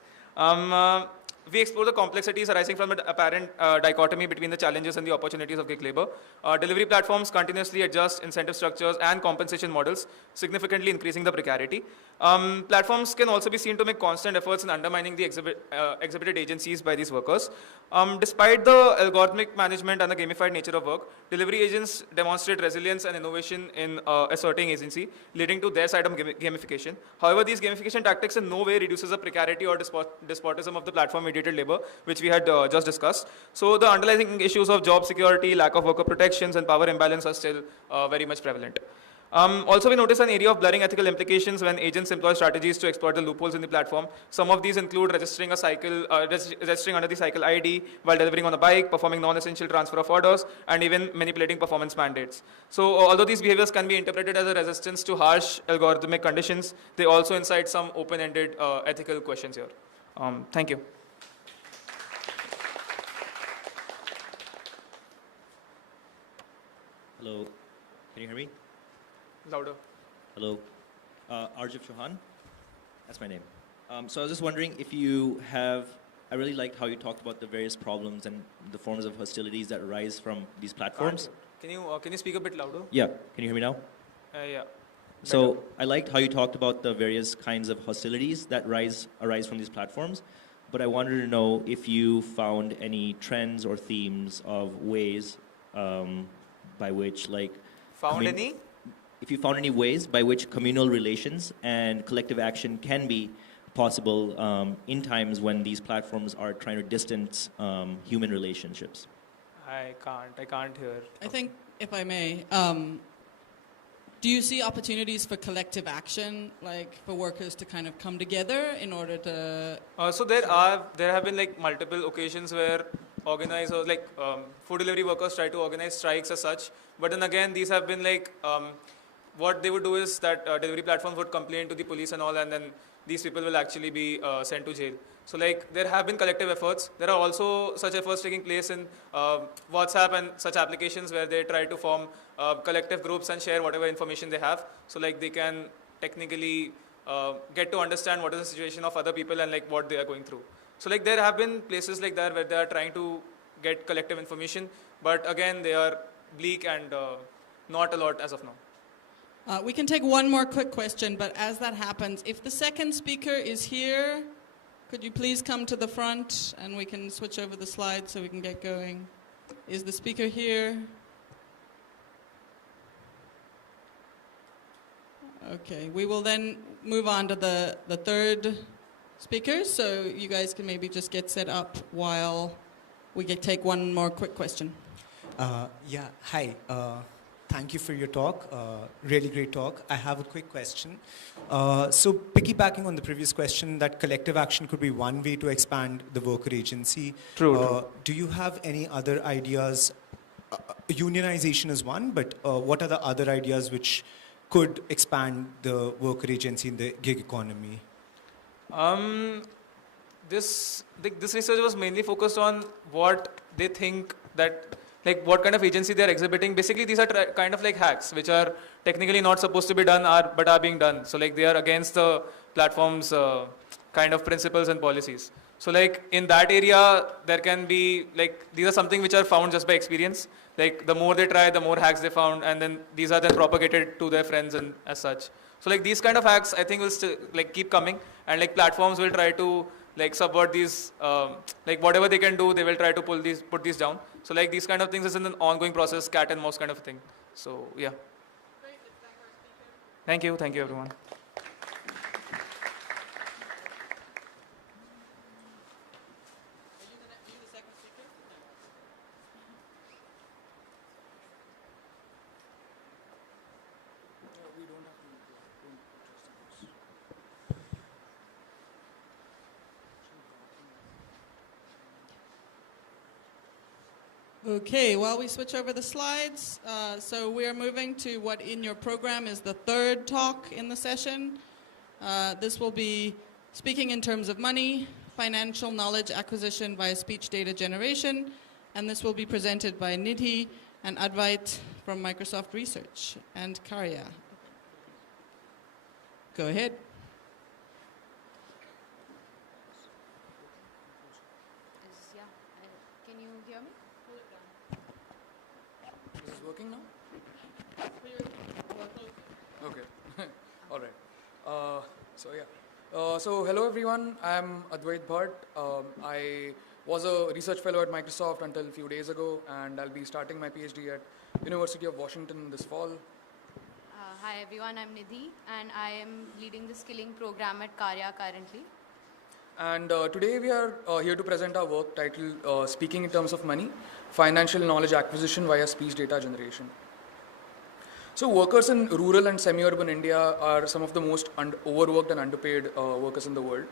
we explore the complexities arising from the apparent dichotomy between the challenges and the opportunities of gig labor. Delivery platforms continuously adjust incentive structures and compensation models, significantly increasing the precarity. Platforms can also be seen to make constant efforts in undermining the exhibited agencies by these workers. Despite the algorithmic management and the gamified nature of work, delivery agents demonstrate resilience and innovation in asserting agency, leading to their side of gamification. However, these gamification tactics in no way reduces the precarity or despotism of the platform-mediated labor, which we had just discussed. So the underlying issues of job security, lack of worker protections, and power imbalance are still very much prevalent. Also, we notice an area of blurring ethical implications when agents employ strategies to exploit the loopholes in the platform. Some of these include registering under the cycle ID while delivering on a bike, performing non-essential transfer of orders, and even manipulating performance mandates. So, although these behaviors can be interpreted as a resistance to harsh algorithmic conditions, they also incite some open-ended ethical questions here. Thank you. Hello, can you hear me? Louder. Hello, Arjiv Chauhan, that's my name. So I was just wondering if you have, I really liked how you talked about the various problems and the forms of hostilities that arise from these platforms. Can you speak a bit louder? Yeah, can you hear me now? Yeah. So I liked how you talked about the various kinds of hostilities that arise from these platforms, but I wanted to know if you found any trends or themes of ways by which, like... If you found any ways by which communal relations and collective action can be possible in times when these platforms are trying to distance human relationships. I can't hear. I think, if I may, do you see opportunities for collective action, like for workers to kind of come together in order to... So there have been like multiple occasions where organizers, like food delivery workers try to organize strikes as such, but then again these have been like, what they would do is that delivery platforms would complain to the police and all, and then these people will actually be sent to jail. So like there have been collective efforts. There are also such efforts taking place in WhatsApp and such applications where they try to form collective groups and share whatever information they have. So like they can technically get to understand what is the situation of other people and like what they are going through. So like there have been places like that where they are trying to get collective information, but again they are bleak and not a lot as of now. We can take one more quick question, but as that happens, if the second speaker is here, could you please come to the front and we can switch over the slides so we can get going. Is the speaker here? Okay, we will then move on to the third speaker, so you guys can maybe just get set up while we take one more quick question. Yeah, hi. Thank you for your talk. Really great talk. I have a quick question. So piggybacking on the previous question, that collective action could be one way to expand the worker agency. True. Do you have any other ideas? Unionization is one, but what are the other ideas which could expand the worker agency in the gig economy? This research was mainly focused on what they think that, like what kind of agency they are exhibiting. Basically, these are kind of like hacks, which are technically not supposed to be done, but are being done. So like they are against the platform's kind of principles and policies. So like in that area, there can be like, these are something which are found just by experience. Like the more they try, the more hacks they found, and then these are then propagated to their friends and as such. So like these kind of hacks, I think will still like keep coming, and like platforms will try to like subvert these, like whatever they can do, they will try to put these down. So like these kind of things is in an ongoing process, cat and mouse kind of thing. So yeah. Thank you everyone. Okay, while we switch over the slides, so we are moving to what in your program is the third talk in the session. This will be speaking in terms of money, financial knowledge acquisition via speech data generation, and this will be presented by Nidhi and Advait from Microsoft Research and Karya. Go ahead. So hello everyone, I'm Advait Bhatt. I was a research fellow at Microsoft until a few days ago, and I'll be starting my PhD at University of Washington this fall. Hi everyone, I'm Nidhi and I am leading the skilling program at Karya currently. And today we are here to present our work titled Speaking in Terms of Money, Financial Knowledge Acquisition via Speech Data Generation. So workers in rural and semi-urban India are some of the most overworked and underpaid workers in the world.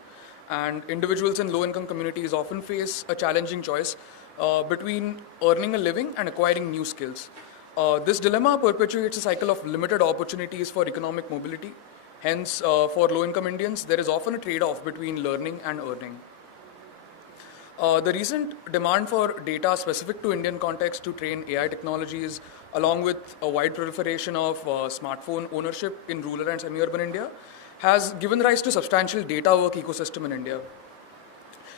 And individuals in low-income communities often face a challenging choice between earning a living and acquiring new skills. This dilemma perpetuates a cycle of limited opportunities for economic mobility. Hence, for low-income Indians, there is often a trade-off between learning and earning. The recent demand for data specific to Indian context to train AI technologies, along with a wide proliferation of smartphone ownership in rural and semi-urban India, has given rise to substantial data work ecosystem in India.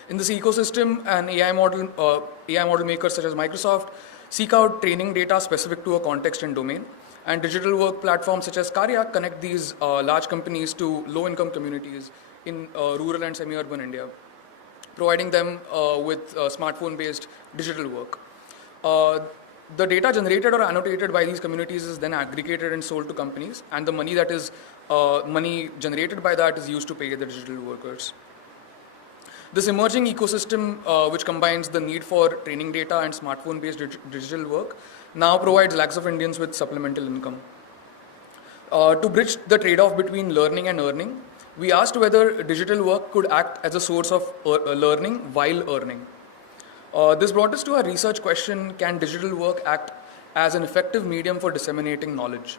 In this ecosystem, an AI model makers such as Microsoft seek out training data specific to a context and domain, and digital work platforms such as Karya connect these large companies to low-income communities in rural and semi-urban India, providing them with smartphone-based digital work. The data generated or annotated by these communities is then aggregated and sold to companies, and the money that is money generated by that is used to pay the digital workers. This emerging ecosystem, which combines the need for training data and smartphone-based digital work, now provides lakhs of Indians with supplemental income. To bridge the trade-off between learning and earning, we asked whether digital work could act as a source of learning while earning. This brought us to our research question: can digital work act as an effective medium for disseminating knowledge?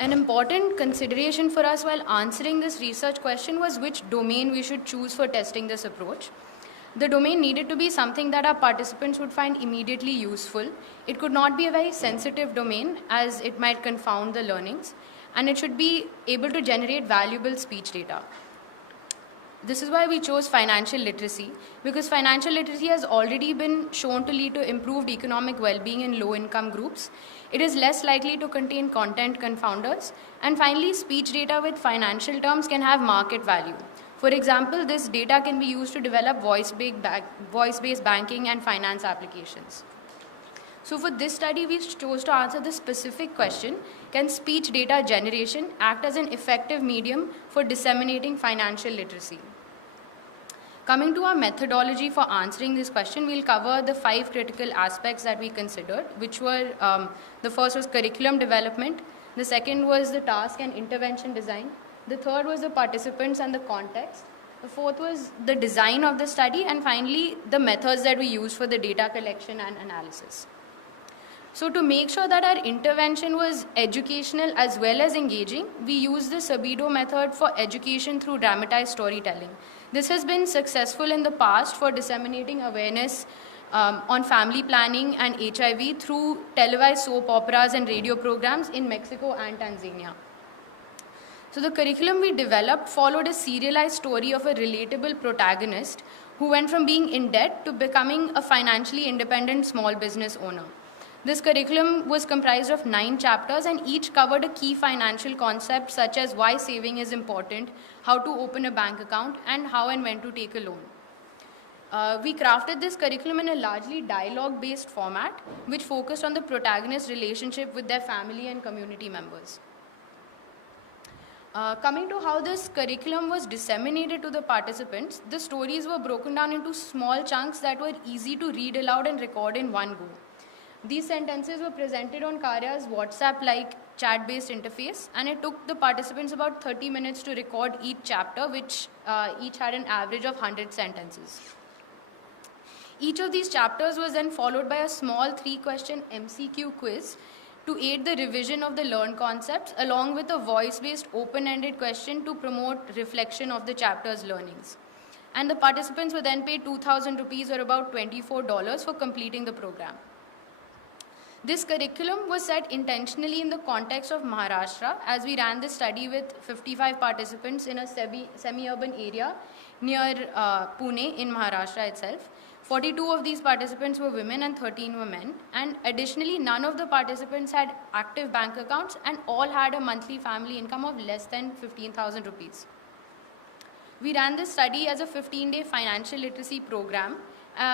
An important consideration for us while answering this research question was which domain we should choose for testing this approach. The domain needed to be something that our participants would find immediately useful. It could not be a very sensitive domain, as it might confound the learnings, and it should be able to generate valuable speech data. This is why we chose financial literacy, because financial literacy has already been shown to lead to improved economic well-being in low-income groups. It is less likely to contain content confounders. And finally, speech data with financial terms can have market value. For example, this data can be used to develop voice-based banking and finance applications. So for this study, we chose to answer the specific question: can speech data generation act as an effective medium for disseminating financial literacy? Coming to our methodology for answering this question, we'll cover the 5 critical aspects that we considered, which were, the first was curriculum development, the second was the task and intervention design, the third was the participants and the context, the fourth was the design of the study, and finally, the methods that we used for the data collection and analysis. So to make sure that our intervention was educational as well as engaging, we used the Sabido method for education through dramatized storytelling. This has been successful in the past for disseminating awareness on family planning and HIV through televised soap operas and radio programs in Mexico and Tanzania. So the curriculum we developed followed a serialized story of a relatable protagonist who went from being in debt to becoming a financially independent small business owner. This curriculum was comprised of 9 chapters, and each covered a key financial concept such as why saving is important, how to open a bank account, and how and when to take a loan. We crafted this curriculum in a largely dialogue-based format, which focused on the protagonist's relationship with their family and community members. Coming to how this curriculum was disseminated to the participants, the stories were broken down into small chunks that were easy to read aloud and record in one go. These sentences were presented on Karya's WhatsApp-like chat-based interface, and it took the participants about 30 minutes to record each chapter, which each had an average of 100 sentences. Each of these chapters was then followed by a small 3-question MCQ quiz to aid the revision of the learned concepts, along with a voice-based open-ended question to promote reflection of the chapter's learnings. And the participants were then paid 2,000 rupees, or about $24, for completing the program. This curriculum was set intentionally in the context of Maharashtra, as we ran this study with 55 participants in a semi-urban area near Pune in Maharashtra itself. 42 of these participants were women and 13 were men. And additionally, none of the participants had active bank accounts and all had a monthly family income of less than 15,000 rupees. We ran this study as a 15-day financial literacy program,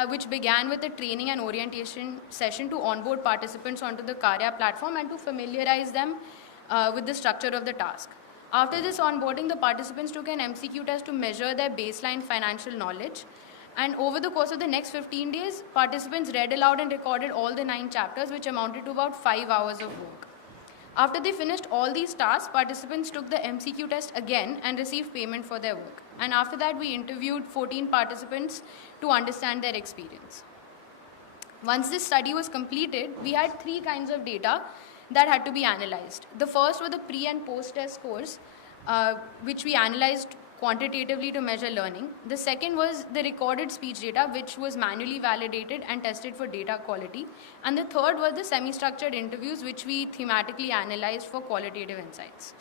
which began with a training and orientation session to onboard participants onto the Karya platform and to familiarize them with the structure of the task. After this onboarding, the participants took an MCQ test to measure their baseline financial knowledge. And over the course of the next 15 days, participants read aloud and recorded all the 9 chapters, which amounted to about 5 hours of work. After they finished all these tasks, participants took the MCQ test again and received payment for their work. And after that, we interviewed 14 participants to understand their experience. Once this study was completed, we had 3 kinds of data that had to be analyzed. The first were the pre and post-test scores, which we analyzed quantitatively to measure learning. The second was the recorded speech data, which was manually validated and tested for data quality. And the third were the semi-structured interviews, which we thematically analyzed for qualitative insights.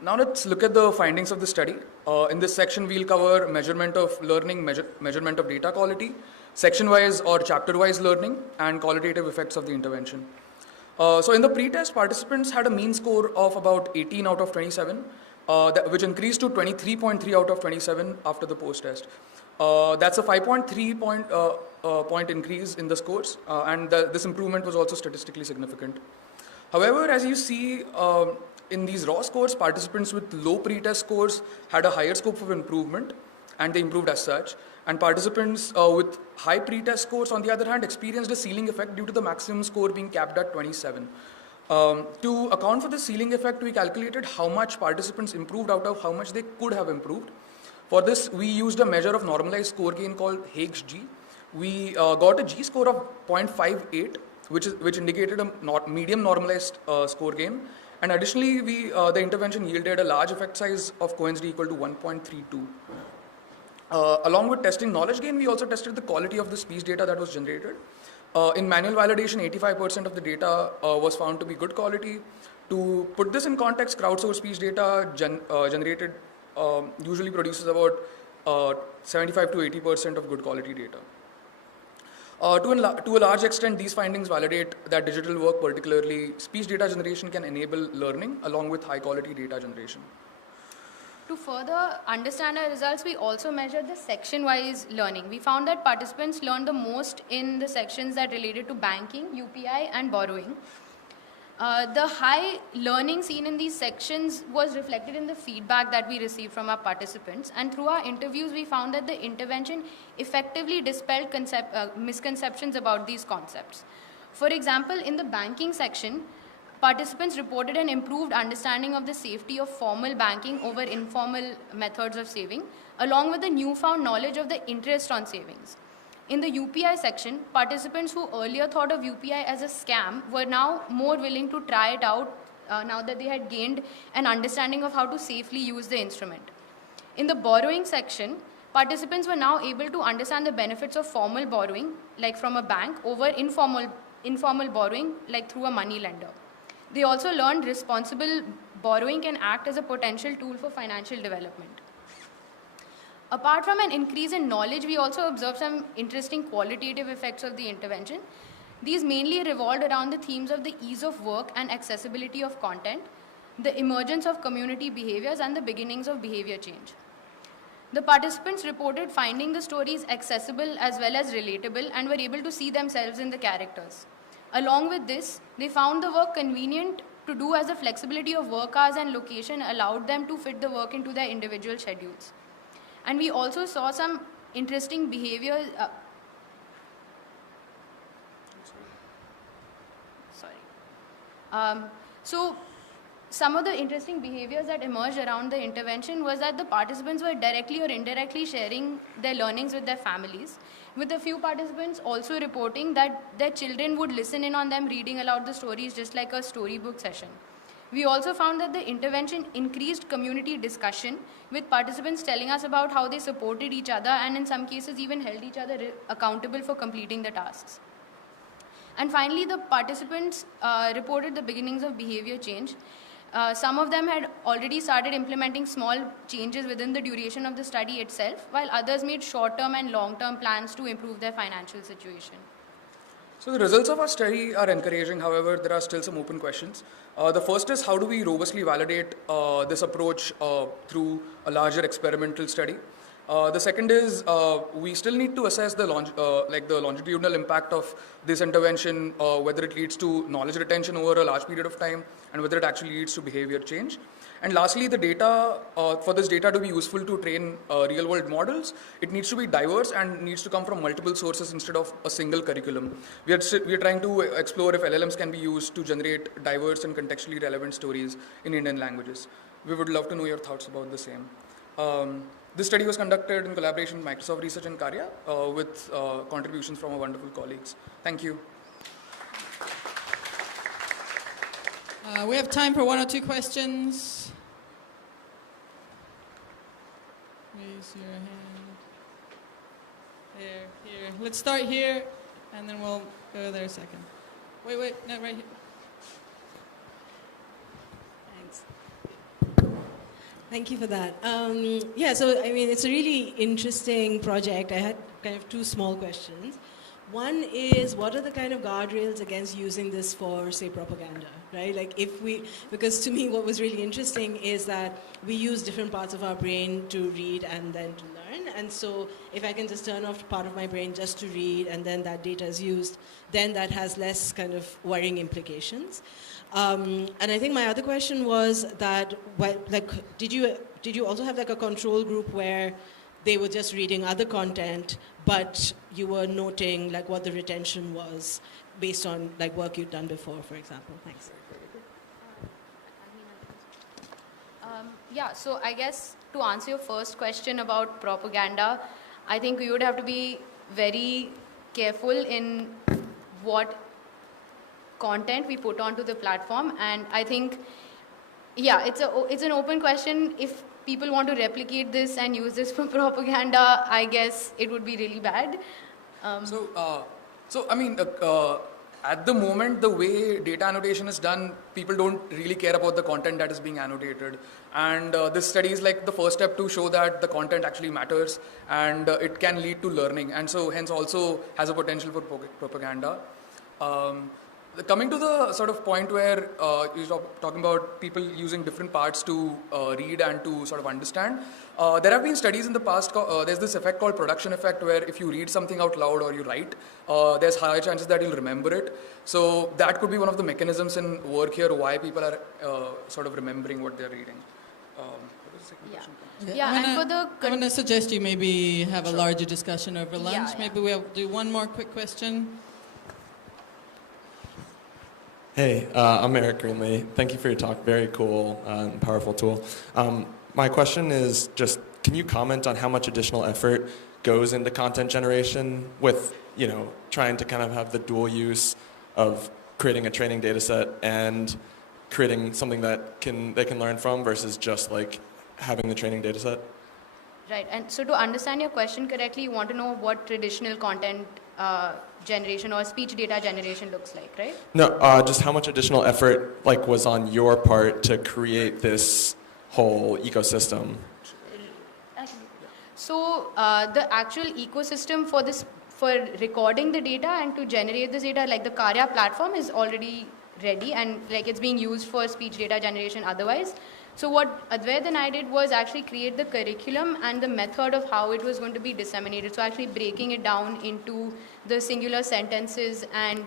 Now let's look at the findings of the study. In this section, we'll cover measurement of learning, measurement of data quality, section-wise or chapter-wise learning, and qualitative effects of the intervention. So in the pre-test, participants had a mean score of about 18 out of 27, which increased to 23.3 out of 27 after the post-test. That's a 5.3 point increase in the scores, and this improvement was also statistically significant. However, as you see in these raw scores, participants with low pre-test scores had a higher scope of improvement, and they improved as such. And participants with high pre-test scores, on the other hand, experienced a ceiling effect due to the maximum score being capped at 27. To account for the ceiling effect, we calculated how much participants improved out of how much they could have improved. For this, we used a measure of normalized score gain called Haig's G. We got a G score of 0.58, which indicated a medium normalized score gain. And additionally, the intervention yielded a large effect size of Cohen's D equal to 1.32. Along with testing knowledge gain, we also tested the quality of the speech data that was generated. In manual validation, 85% of the data was found to be good quality. To put this in context, crowdsourced speech data generated usually produces about 75 to 80% of good quality data. To a large extent, these findings validate that digital work, particularly speech data generation, can enable learning along with high quality data generation. To further understand our results, we also measured the section-wise learning. We found that participants learned the most in the sections that related to banking, UPI, and borrowing. The high learning seen in these sections was reflected in the feedback that we received from our participants. And through our interviews, we found that the intervention effectively dispelled misconceptions about these concepts. For example, in the banking section, participants reported an improved understanding of the safety of formal banking over informal methods of saving, along with the newfound knowledge of the interest on savings. In the UPI section, participants who earlier thought of UPI as a scam were now more willing to try it out now that they had gained an understanding of how to safely use the instrument. In the borrowing section, participants were now able to understand the benefits of formal borrowing, like from a bank, over informal borrowing, like through a money lender. They also learned responsible borrowing can act as a potential tool for financial development. Apart from an increase in knowledge, we also observed some interesting qualitative effects of the intervention. These mainly revolved around the themes of the ease of work and accessibility of content, the emergence of community behaviors, and the beginnings of behavior change. The participants reported finding the stories accessible as well as relatable and were able to see themselves in the characters. Along with this, they found the work convenient to do as the flexibility of work hours and location allowed them to fit the work into their individual schedules. And we also saw some interesting behaviors. So some of the interesting behaviors that emerged around the intervention was that the participants were directly or indirectly sharing their learnings with their families, with a few participants also reporting that their children would listen in on them reading aloud the stories just like a storybook session. We also found that the intervention increased community discussion, with participants telling us about how they supported each other and in some cases even held each other accountable for completing the tasks. And finally, the participants reported the beginnings of behavior change. Some of them had already started implementing small changes within the duration of the study itself, while others made short-term and long-term plans to improve their financial situation. So the results of our study are encouraging. However, there are still some open questions. The first is, how do we robustly validate this approach through a larger experimental study? The second is, we still need to assess the longitudinal impact of this intervention, whether it leads to knowledge retention over a large period of time, and whether it actually leads to behavior change. And lastly, the data, for this data to be useful to train real-world models, it needs to be diverse and needs to come from multiple sources instead of a single curriculum. We are trying to explore if LLMs can be used to generate diverse and contextually relevant stories in Indian languages. We would love to know your thoughts about the same. This study was conducted in collaboration with Microsoft Research and Karya with contributions from our wonderful colleagues. Thank you. We have time for one or two questions. Raise your hand. There, here. Let's start here, and then we'll go there a second. Wait, no, right here. Thank you for that. Yeah, so I mean, it's a really interesting project. I had kind of two small questions. One is, what are the kind of guardrails against using this for, say, propaganda, right? Like because to me what was really interesting is that we use different parts of our brain to read and then to learn. And so if I can just turn off part of my brain just to read and then that data is used, then that has less kind of worrying implications. And I think my other question was that, did you also have like a control group where they were just reading other content, but you were noting like what the retention was based on like work you'd done before, for example? Thanks. Yeah, so I guess to answer your first question about propaganda, I think we would have to be very careful in what content we put onto the platform. And I think, yeah, it's an open question. If people want to replicate this and use this for propaganda, I guess it would be really bad. So I mean, at the moment, the way data annotation is done, people don't really care about the content that is being annotated. And this study is like the first step to show that the content actually matters and it can lead to learning. And so hence also has a potential for propaganda. Coming to the sort of point where you're talking about people using different parts to read and to sort of understand, there have been studies in the past, there's this effect called production effect where if you read something out loud or you write, there's higher chances that you'll remember it. So that could be one of the mechanisms in work here why people are sort of remembering what they're reading. I'm going to suggest you maybe have a larger discussion over lunch. Maybe we'll do one more quick question. Hey, I'm Eric Greenlee. Thank you for your talk. Very cool and powerful tool. My question is just, can you comment on how much additional effort goes into content generation with, trying to kind of have the dual use of creating a training data set and creating something that they can learn from versus just like having the training data set? Right, and so to understand your question correctly, you want to know what traditional content generation or speech data generation looks like, right? No, just how much additional effort was on your part to create this whole ecosystem? So the actual ecosystem for recording the data and to generate this data, like the Karya platform is already ready and like it's being used for speech data generation otherwise. So what Advait and I did was actually create the curriculum and the method of how it was going to be disseminated. So actually breaking it down into the singular sentences and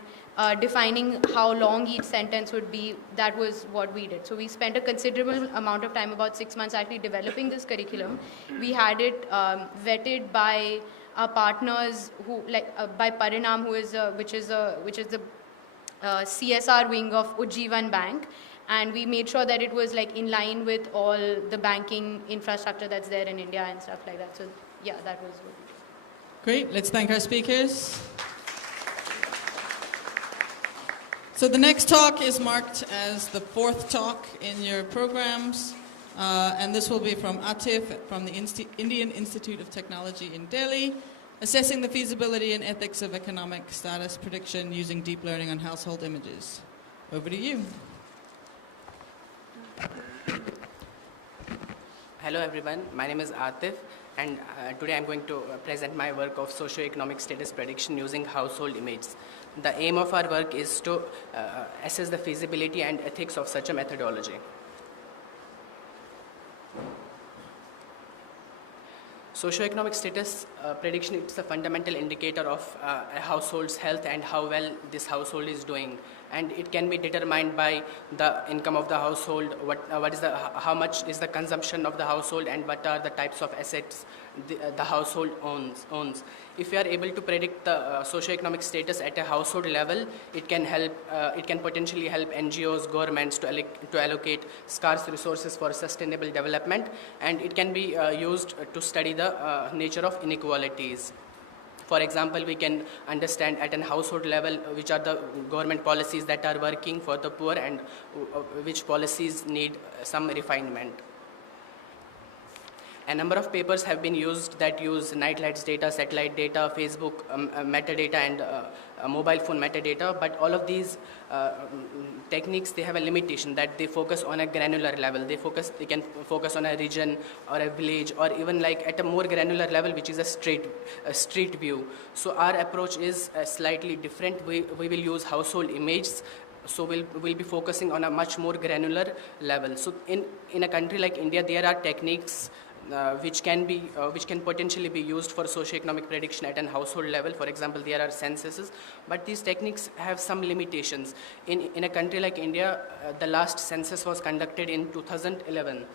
defining how long each sentence would be, that was what we did. So we spent a considerable amount of time, about 6 months, actually developing this curriculum. We had it vetted by our partners, by Parinam, which is the CSR wing of Ujjivan Bank. And we made sure that it was in line with all the banking infrastructure that's there in India and stuff like that. So yeah, that was what we did. Great, let's thank our speakers. So the next talk is marked as the 4th talk in your programs. And this will be from Atif from the Indian Institute of Technology in Delhi, assessing the feasibility and ethics of economic status prediction using deep learning on household images. Over to you. Hello everyone, my name is Atif, and today I'm going to present my work of socioeconomic status prediction using household images. The aim of our work is to assess the feasibility and ethics of such a methodology. Socioeconomic status prediction is a fundamental indicator of a household's health and how well this household is doing, and it can be determined by the income of the household, how much is the consumption of the household, and what are the types of assets the household owns. If we are able to predict the socioeconomic status at a household level, it can potentially help NGOs, governments to allocate scarce resources for sustainable development, and it can be used to study the nature of inequalities. For example, we can understand at an household level which are the government policies that are working for the poor and which policies need some refinement. A number of papers have been used that use nightlights data, satellite data, Facebook metadata, and mobile phone metadata, but all of these techniques, they have a limitation that they focus on a granular level. They can focus on a region or a village, or even like at a more granular level, which is a street view. So our approach is slightly different. We will use household images. So we'll be focusing on a much more granular level. So in a country like India, there are techniques which can potentially be used for socioeconomic prediction at an household level. For example, there are censuses, but these techniques have some limitations. In a country like India, the last census was conducted in 2011,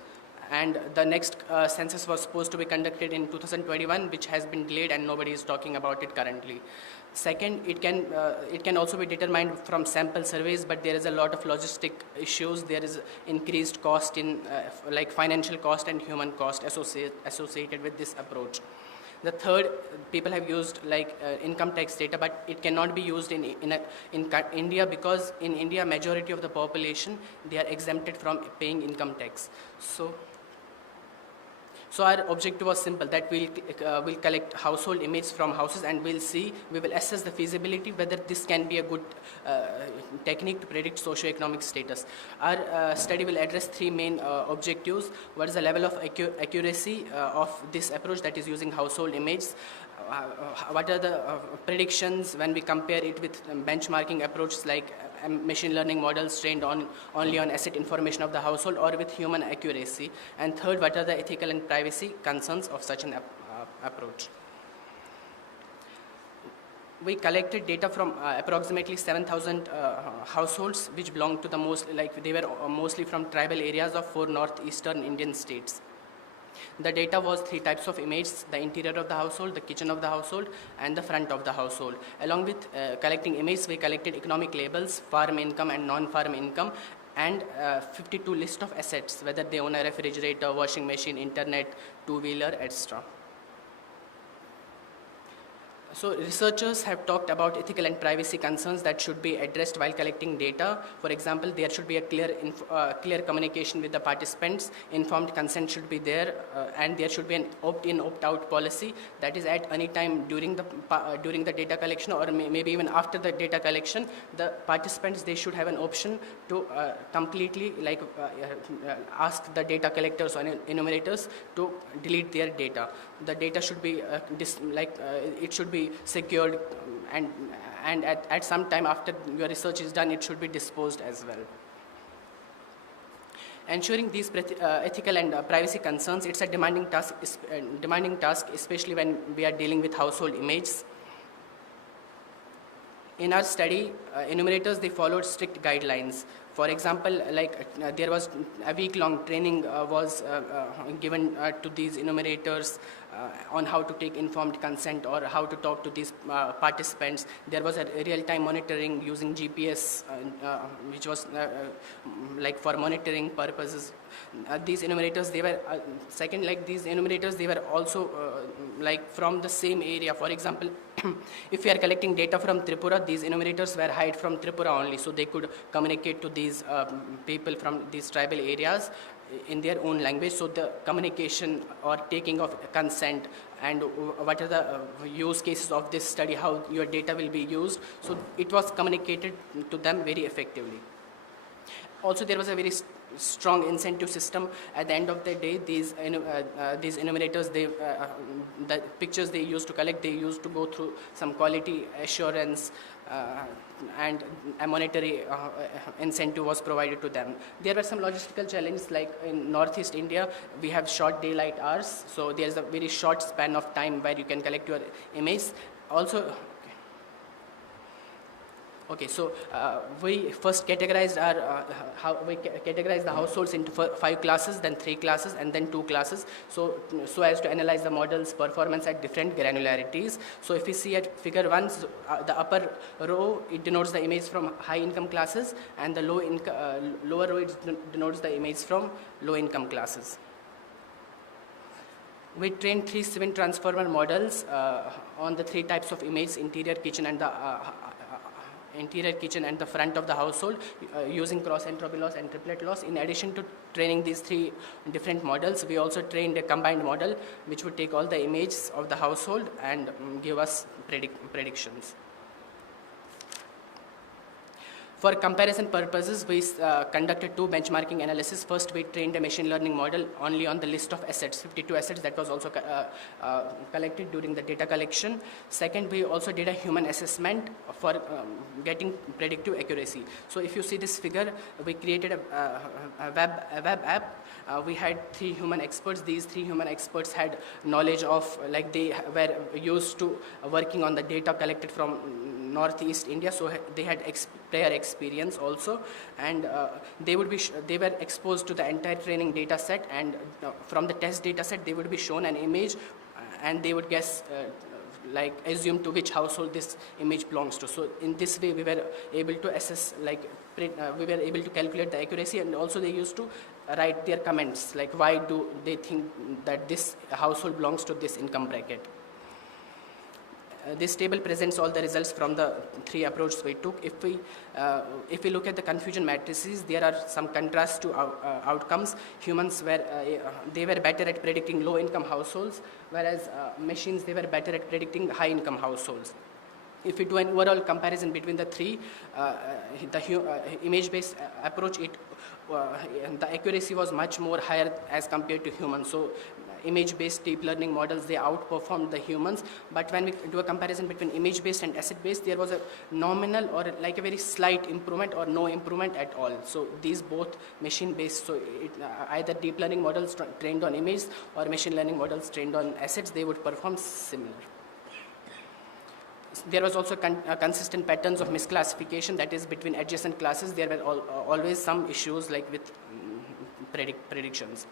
and the next census was supposed to be conducted in 2021, which has been delayed and nobody is talking about it currently. Second, it can also be determined from sample surveys, but there is a lot of logistic issues. There is increased cost in like financial cost and human cost associated with this approach. The third, people have used like income tax data, but it cannot be used in India, because in India, majority of the population, they are exempted from paying income tax. So our objective was simple, that we'll collect household images from houses, and we will assess the feasibility whether this can be a good technique to predict socioeconomic status. Our study will address three main objectives. What is the level of accuracy of this approach, that is using household images? What are the predictions when we compare it with benchmarking approaches like machine learning models trained only on asset information of the household, or with human accuracy? And third, what are the ethical and privacy concerns of such an approach? We collected data from approximately 7,000 households, which belong to they were mostly from tribal areas of 4 northeastern Indian states. The data was 3 types of images: the interior of the household, the kitchen of the household, and the front of the household. Along with collecting images, we collected economic labels, farm income and non-farm income, and 52 list of assets, whether they own a refrigerator, washing machine, internet, two-wheeler, etc. So researchers have talked about ethical and privacy concerns that should be addressed while collecting data. For example, there should be a clear communication with the participants, informed consent should be there, and there should be an opt-in, opt-out policy. That is, at any time during the data collection, or maybe even after the data collection, the participants, they should have an option to completely ask the data collectors or enumerators to delete their data. The data should be it should be secured, and at some time after your research is done, it should be disposed as well. Ensuring these ethical and privacy concerns, it's a demanding task, especially when we are dealing with household images. In our study, enumerators, they followed strict guidelines. For example, there was a week-long training was given to these enumerators on how to take informed consent or how to talk to these participants. There was a real-time monitoring using GPS, which was for monitoring purposes. These enumerators, they were these enumerators, they were also from the same area. For example, if we are collecting data from Tripura, these enumerators were hired from Tripura only, so they could communicate to these people from these tribal areas in their own language. So the communication or taking of consent and what are the use cases of this study, how your data will be used, so it was communicated to them very effectively. Also, there was a very strong incentive system. At the end of the day, these enumerators, the pictures they used to collect, they used to go through some quality assurance and a monetary incentive was provided to them. There were some logistical challenges, like in Northeast India, we have short daylight hours, so there's a very short span of time where you can collect your image. Also, okay, so we first categorized the households into 5 classes, then 3 classes, and then 2 classes. So as to analyze the model's performance at different granularities. So if we see at figure 1, the upper row, it denotes the image from high income classes, and the lower row, it denotes the image from low income classes. We trained 3 Swin transformer models on the 3 types of image: interior, kitchen, and the front of the household, using cross entropy loss and triplet loss. In addition to training these 3 different models, we also trained a combined model which would take all the images of the household and give us predictions. For comparison purposes, we conducted 2 benchmarking analyses. First, we trained a machine learning model only on the list of assets, 52 assets that was also collected during the data collection. Second, we also did a human assessment for getting predictive accuracy. So if you see this figure, we created a web app. We had 3 human experts. These 3 human experts had knowledge of, like, they were used to working on the data collected from Northeast India, so they had prior experience also, and they were exposed to the entire training data set, and from the test data set they would be shown an image, and they would guess, assume to which household this image belongs to. So in this way we were able to assess, we were able to calculate the accuracy, and also they used to write their comments, like why do they think that this household belongs to this income bracket. This table presents all the results from the 3 approaches we took. If we look at the confusion matrices, there are some contrasts to outcomes. Humans they were better at predicting low income households, whereas machines, they were better at predicting high income households. If we do an overall comparison between the 3, the image-based approach, the accuracy was much more higher as compared to humans. So image-based deep learning models, they outperformed the humans. But when we do a comparison between image-based and asset-based, there was a nominal or like a very slight improvement or no improvement at all. So these both machine-based, so either deep learning models trained on images or machine learning models trained on assets, they would perform similar. There was also consistent patterns of misclassification, that is between adjacent classes. There were always some issues like with predictions.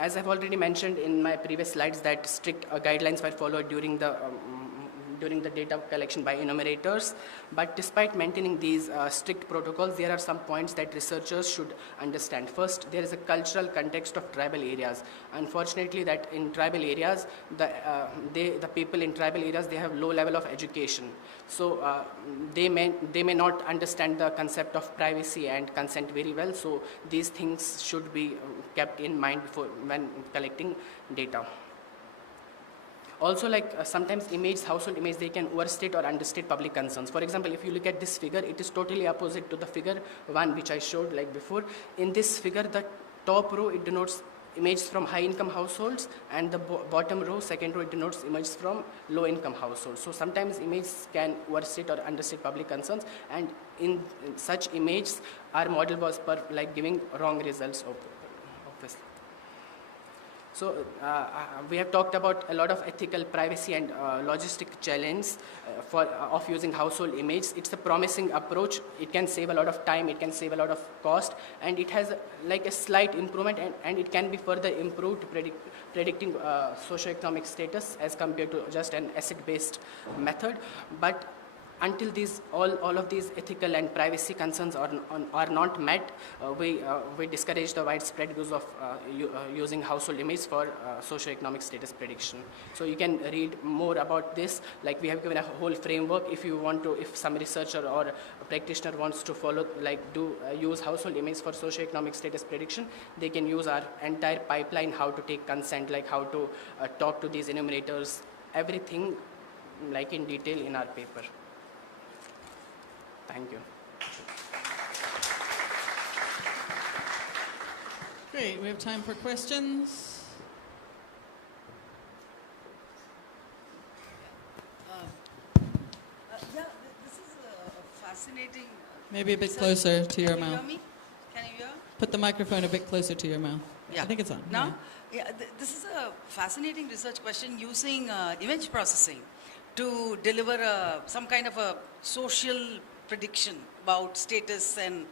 As I've already mentioned in my previous slides, that strict guidelines were followed during the data collection by enumerators. But despite maintaining these strict protocols, there are some points that researchers should understand. First, there is a cultural context of tribal areas. Unfortunately, that in tribal areas, the people in tribal areas, they have low level of education. So they may not understand the concept of privacy and consent very well. So these things should be kept in mind when collecting data. Also, sometimes household image, they can overstate or understate public concerns. For example, if you look at this figure, it is totally opposite to the figure 1 which I showed before. In this figure, the top row, it denotes images from high income households, and the bottom row, second row, it denotes images from low income households. So sometimes images can overstate or understate public concerns, and in such images, our model was giving wrong results, obviously. So we have talked about a lot of ethical, privacy, and logistic challenges of using household images. It's a promising approach. It can save a lot of time, it can save a lot of cost, and it has a slight improvement, and it can be further improved predicting socioeconomic status as compared to just an asset-based method. But until all of these ethical and privacy concerns are not met, we discourage the widespread use of using household images for socioeconomic status prediction. So you can read more about this. We have given a whole framework. If some researcher or a practitioner wants to follow, use household images for socioeconomic status prediction, they can use our entire pipeline, how to take consent, how to talk to these enumerators, everything in detail in our paper. Thank you. Great, we have time for questions. Yeah, this is a fascinating. Maybe a bit research. closer to your Can you mouth. hear me? Can you hear? Put the microphone a bit closer to your mouth. Yeah. I think it's on. Now, this is a fascinating research question using image processing to deliver some kind of a social prediction about status and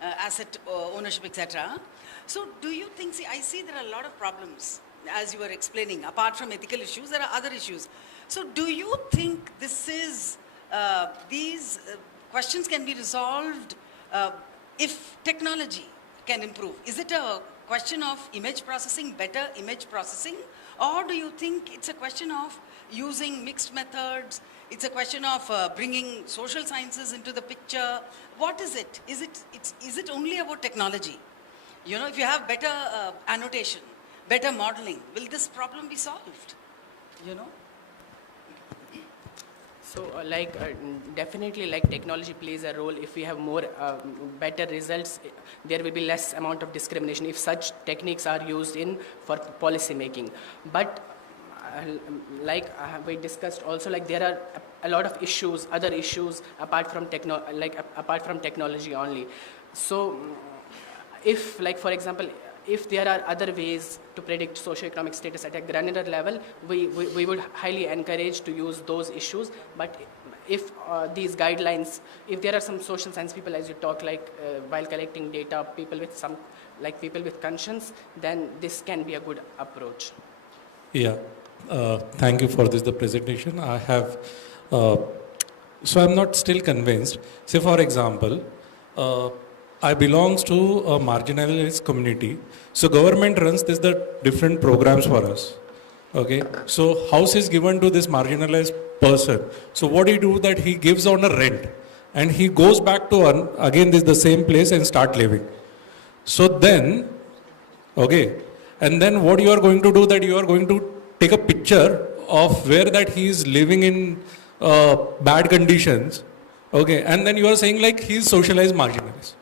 asset ownership, etc. So, do you think? See, I see there are a lot of problems as you were explaining. Apart from ethical issues, there are other issues. So, do you think this is these questions can be resolved if technology can improve? Is it a question of image processing, better image processing, or do you think it's a question of using mixed methods? It's a question of bringing social sciences into the picture. What is it? Is it only about technology? You know, if you have better annotation, better modeling, will this problem be solved? You know? So, definitely, technology plays a role. If we have more better results, there will be less amount of discrimination if such techniques are used for policy making. But we discussed also, there are a lot of issues, other issues apart from technology only. So, if, for example, if there are other ways to predict socioeconomic status at a granular level, we would highly encourage to use those issues. But if these guidelines, if there are some social science people, as you talk, while collecting data, people with conscience, then this can be a good approach. Yeah, thank you for the presentation. I have, so I'm not still convinced. Say, for example, I belongs to a marginalized community. So government runs the different programs for us. Okay. So house is given to this marginalized person. So what he do that he gives on a rent, and he goes back to again the same place and start living. So then, okay, and then what you are going to do that you are going to take a picture of where that he is living in bad conditions. Okay, and then you are saying he is socialized marginalized.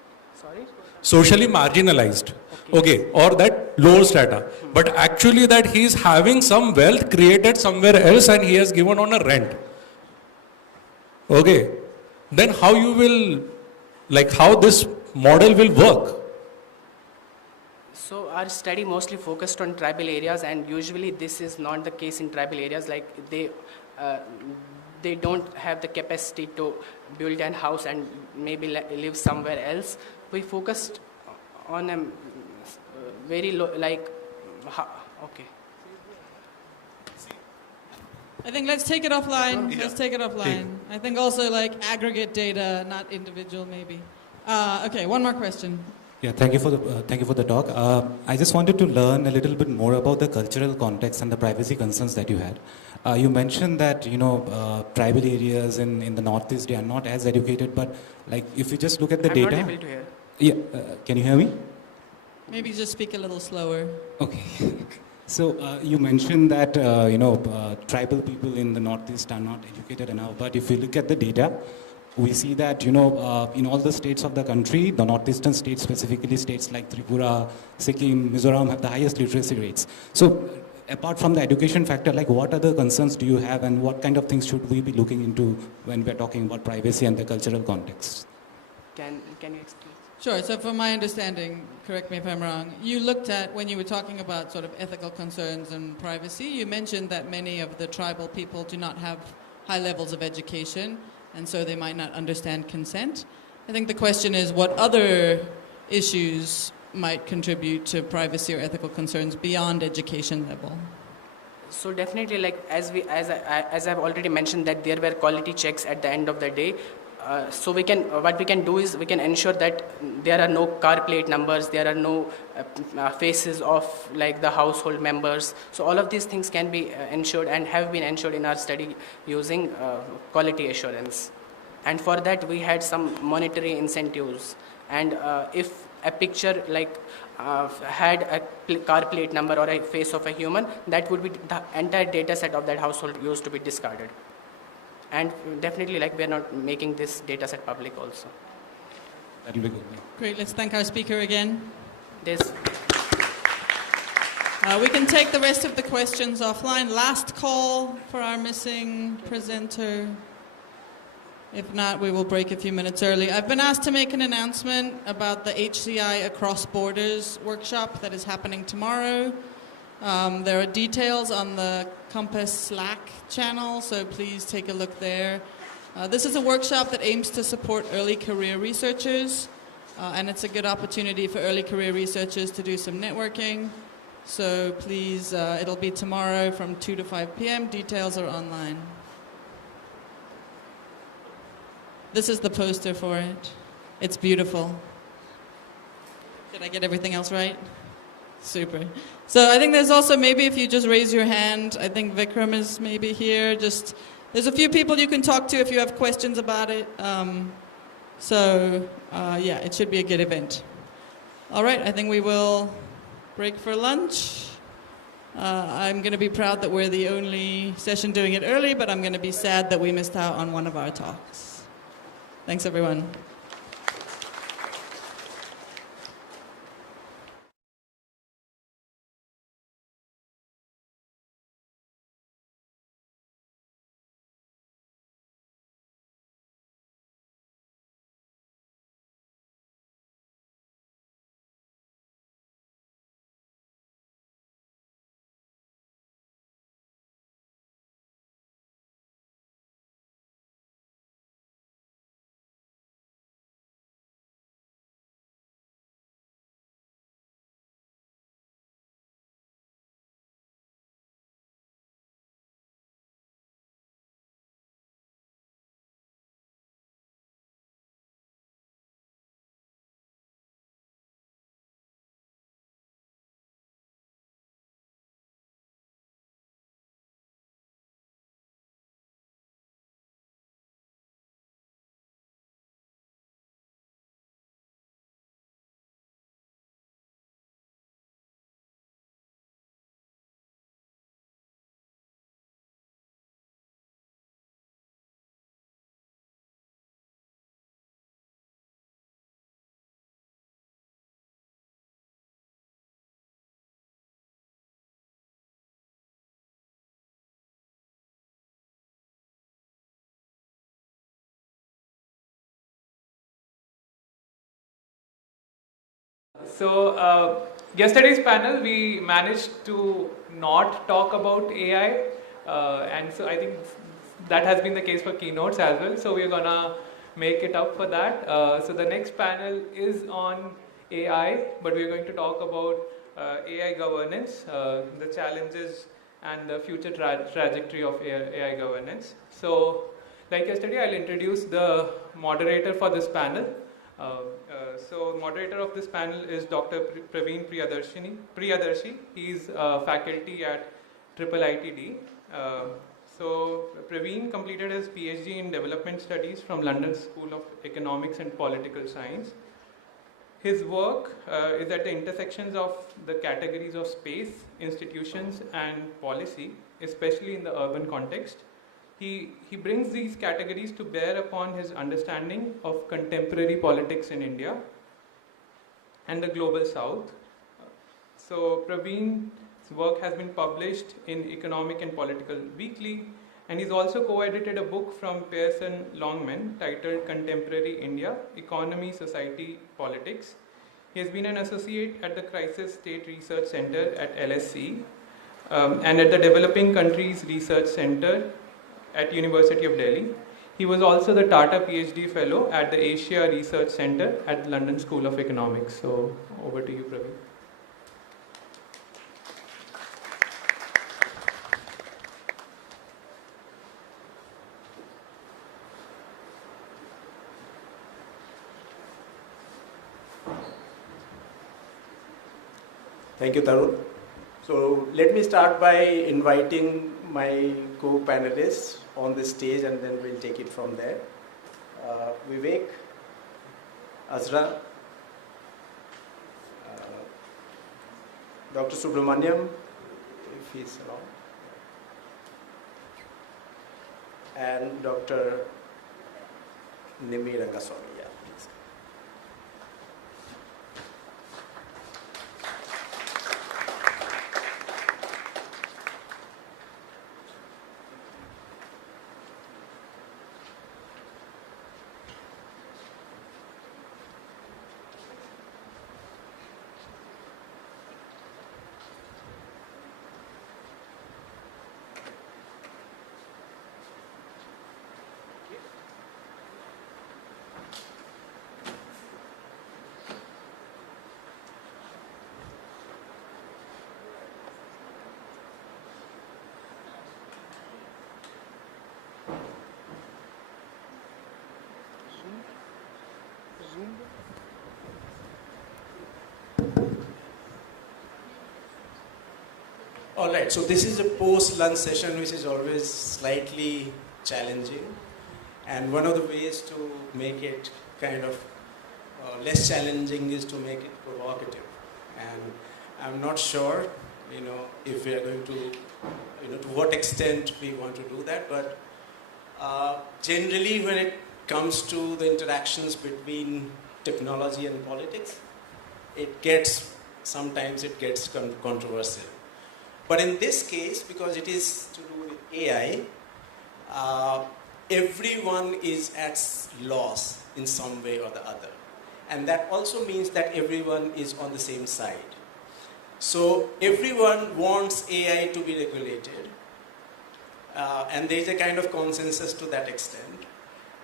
Socially marginalized, okay, or that lower strata, but actually that he is having some wealth created somewhere else and he has given on a rent. Okay, then how you will, how this model will work? So our study mostly focused on tribal areas, and usually this is not the case in tribal areas. They don't have the capacity to build a house and maybe live somewhere else. We focused on a very low, okay. I think let's take it offline. Let's take it offline. I think also aggregate data, not individual maybe. Okay, one more question. Yeah, thank you for the talk. I just wanted to learn a little bit more about the cultural context and the privacy concerns that you had. You mentioned that tribal areas in the Northeast, they are not as educated, but if you just look at the data. I'm not able to hear. Yeah, can you hear me? Maybe just speak a little slower. Okay. So you mentioned that tribal people in the Northeast are not educated enough, but if you look at the data, we see that in all the states of the country, the northeastern states, specifically states like Tripura, Sikkim, Mizoram, have the highest literacy rates. So apart from the education factor, what other concerns do you have, and what kind of things should we be looking into when we're talking about privacy and the cultural context? Can you explain? Sure. So from my understanding, correct me if I'm wrong, you looked at, when you were talking about sort of ethical concerns and privacy, you mentioned that many of the tribal people do not have high levels of education, and so they might not understand consent. I think the question is what other issues might contribute to privacy or ethical concerns beyond education level. So definitely, as I've already mentioned, that there were quality checks at the end of the day. So what we can do is we can ensure that there are no car plate numbers, there are no faces of the household members. So all of these things can be ensured and have been ensured in our study using quality assurance. And for that we had some monetary incentives. And if a picture had a car plate number or a face of a human, that would be the entire data set of that household used to be discarded. And definitely, we are not making this data set public also. That will be good. Great, let's thank our speaker again. This. We can take the rest of the questions offline. Last call for our missing presenter. If not, we will break a few minutes early. I've been asked to make an announcement about the HCI Across Borders workshop that is happening tomorrow. There are details on the Compass Slack channel, so please take a look there. This is a workshop that aims to support early career researchers, and it's a good opportunity for early career researchers to do some networking. So please, it'll be tomorrow from 2 to 5 p.m. Details are online. This is the poster for it. It's beautiful. Did I get everything else right? Super. So I think there's also, maybe if you just raise your hand, I think Vikram is maybe here. Just, there's a few people you can talk to if you have questions about it. Yeah, it should be a good event. All right, I think we will break for lunch. I'm going to be proud that we're the only session doing it early, but I'm going to be sad that we missed out on one of our talks. Thanks, everyone. So yesterday's panel, we managed to not talk about AI, and so I think that has been the case for keynotes as well. So we're gonna make it up for that. So the next panel is on AI, but we're going to talk about AI governance, the challenges and the future trajectory of AI governance. So like yesterday, I'll introduce the moderator for this panel. So moderator of this panel is Dr. Praveen Priyadarshi. He's faculty at IIITD. So Praveen completed his PhD in Development Studies from London School of Economics and Political Science. His work is at the intersections of the categories of space, institutions, and policy, especially in the urban context. He brings these categories to bear upon his understanding of contemporary politics in India and the global south. So Praveen's work has been published in Economic and Political Weekly, and he's also co-edited a book from Pearson Longman titled Contemporary India, Economy, Society, Politics. He has been an associate at the Crisis State Research Center at LSE and at the Developing Countries Research Center at University of Delhi. He was also the Tata PhD Fellow at the Asia Research Center at the London School of Economics. So over to you, Praveen. Thank you, Tarun. So let me start by inviting my co-panelists on the stage, and then we'll take it from there. Vivek, Azra, Dr. Subramaniam, if he's around, and Dr. Nimi Rangaswamy. Yeah, please. All right, so this is a post-lunch session which is always slightly challenging. And one of the ways to make it kind of less challenging is to make it provocative. And I'm not sure, if we are going to, to what extent we want to do that. But generally, when it comes to the interactions between technology and politics, sometimes it gets controversial. But in this case, because it is to do with AI, everyone is at loss in some way or the other. And that also means that everyone is on the same side. So everyone wants AI to be regulated. And there is a kind of consensus to that extent.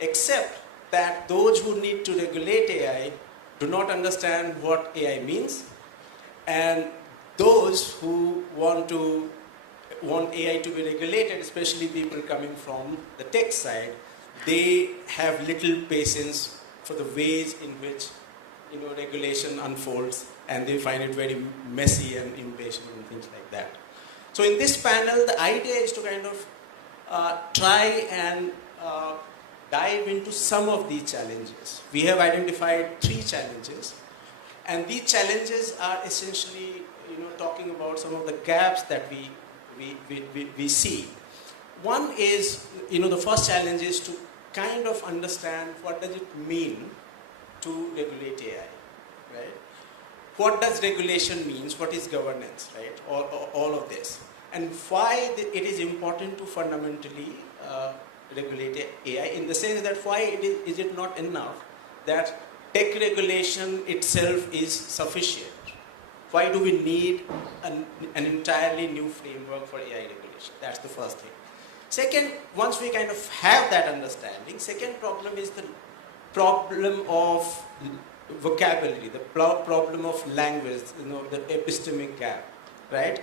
Except that those who need to regulate AI do not understand what AI means. And those who want AI to be regulated, especially people coming from the tech side, they have little patience for the ways in which regulation unfolds, and they find it very messy and impatient and things like that. So in this panel, the idea is to kind of try and dive into some of these challenges. We have identified 3 challenges, and these challenges are essentially talking about some of the gaps that we see. One is, the first challenge is to kind of understand what does it mean to regulate AI, right? What does regulation means? What is governance, right? All of this. And why it is important to fundamentally regulate AI, in the sense that why is it not enough that tech regulation itself is sufficient? Why do we need an entirely new framework for AI regulation? That's the first thing. Second, once we kind of have that understanding, second problem is the problem of vocabulary, the problem of language, the epistemic gap, right?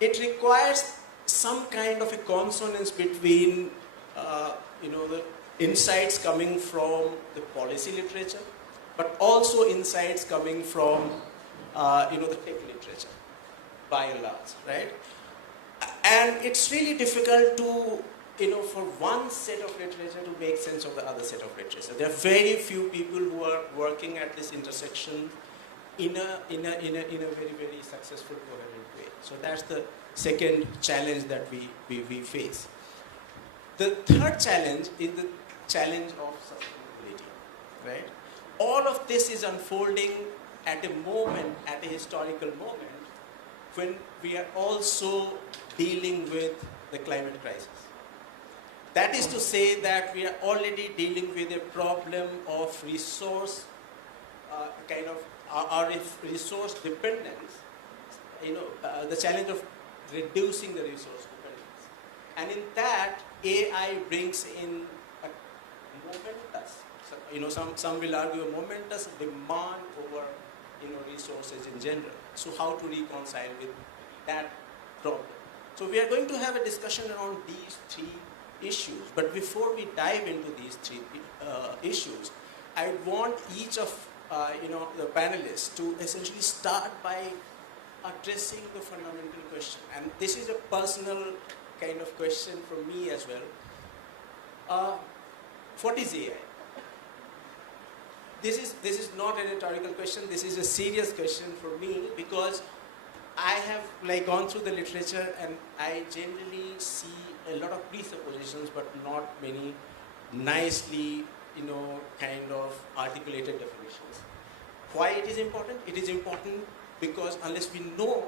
It requires some kind of a consonance between, the insights coming from the policy literature, but also insights coming from, the tech literature, by and large, right? And it's really difficult to, for one set of literature to make sense of the other set of literature. There are very few people who are working at this intersection in a very, very successful, coherent way. So that's the second challenge that we face. The third challenge is the challenge of sustainability, right? All of this is unfolding at a historical moment, when we are also dealing with the climate crisis. That is to say that we are already dealing with a problem of resource, our resource dependence, the challenge of reducing the resource dependence. And in that, AI brings in a momentous, some will argue a momentous demand over, resources in general. So how to reconcile with that problem? So we are going to have a discussion around these 3 issues. But before we dive into these 3 issues, I want each of the panelists to essentially start by addressing the fundamental question. And this is a personal kind of question from me as well. What is AI? This is not a rhetorical question. This is a serious question for me, because I have gone through the literature, and I generally see a lot of presuppositions, but not many nicely, kind of articulated definitions. Why it is important? It is important because unless we know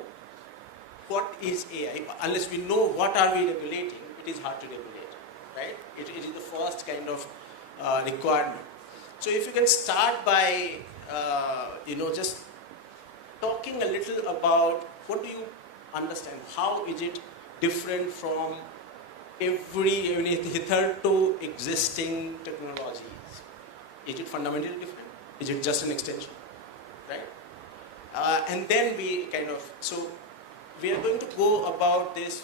what is AI, unless we know what are we regulating, it is hard to regulate, right? It is the first kind of requirement. So if you can start by, just talking a little about what do you understand, how is it different from hitherto existing technologies? Is it fundamentally different? Is it just an extension, right? And then we we are going to go about this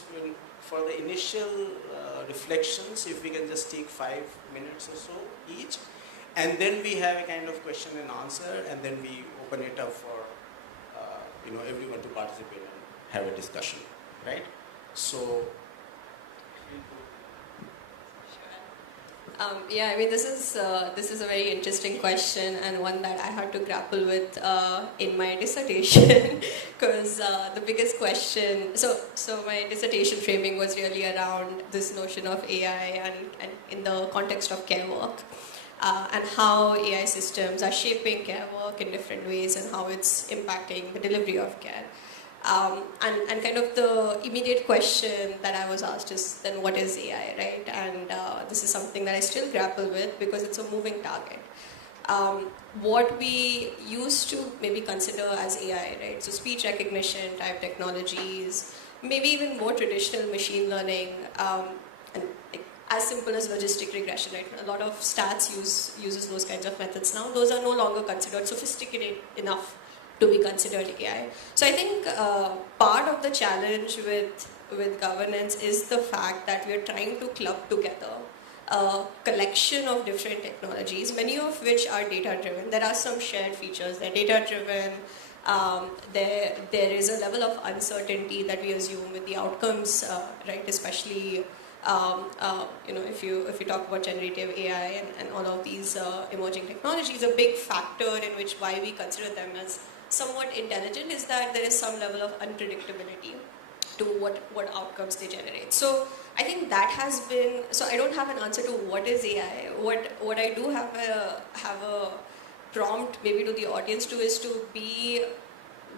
for the initial reflections, if we can just take 5 minutes or so each. And then we have a kind of question and answer, and then we open it up for everyone to participate and have a discussion, right? So. Yeah, I mean, this is a very interesting question and one that I had to grapple with in my dissertation because the biggest question. So my dissertation framing was really around this notion of AI and in the context of care work and how AI systems are shaping care work in different ways and how it's impacting the delivery of care. And kind of the immediate question that I was asked is then what is AI, right? And this is something that I still grapple with because it's a moving target. What we used to maybe consider as AI, right? So speech recognition type technologies, maybe even more traditional machine learning, and like, as simple as logistic regression, right? A lot of stats uses those kinds of methods now. Those are no longer considered sophisticated enough to be considered AI. So I think part of the challenge with governance is the fact that we are trying to club together a collection of different technologies, many of which are data-driven. There are some shared features. They're data-driven. There is a level of uncertainty that we assume with the outcomes, right? Especially if you talk about generative AI and all of these emerging technologies, a big factor in which why we consider them as somewhat intelligent is that there is some level of unpredictability to what outcomes they generate. So I think that has been, so I don't have an answer to what is AI. What I do have a prompt maybe to the audience to is to be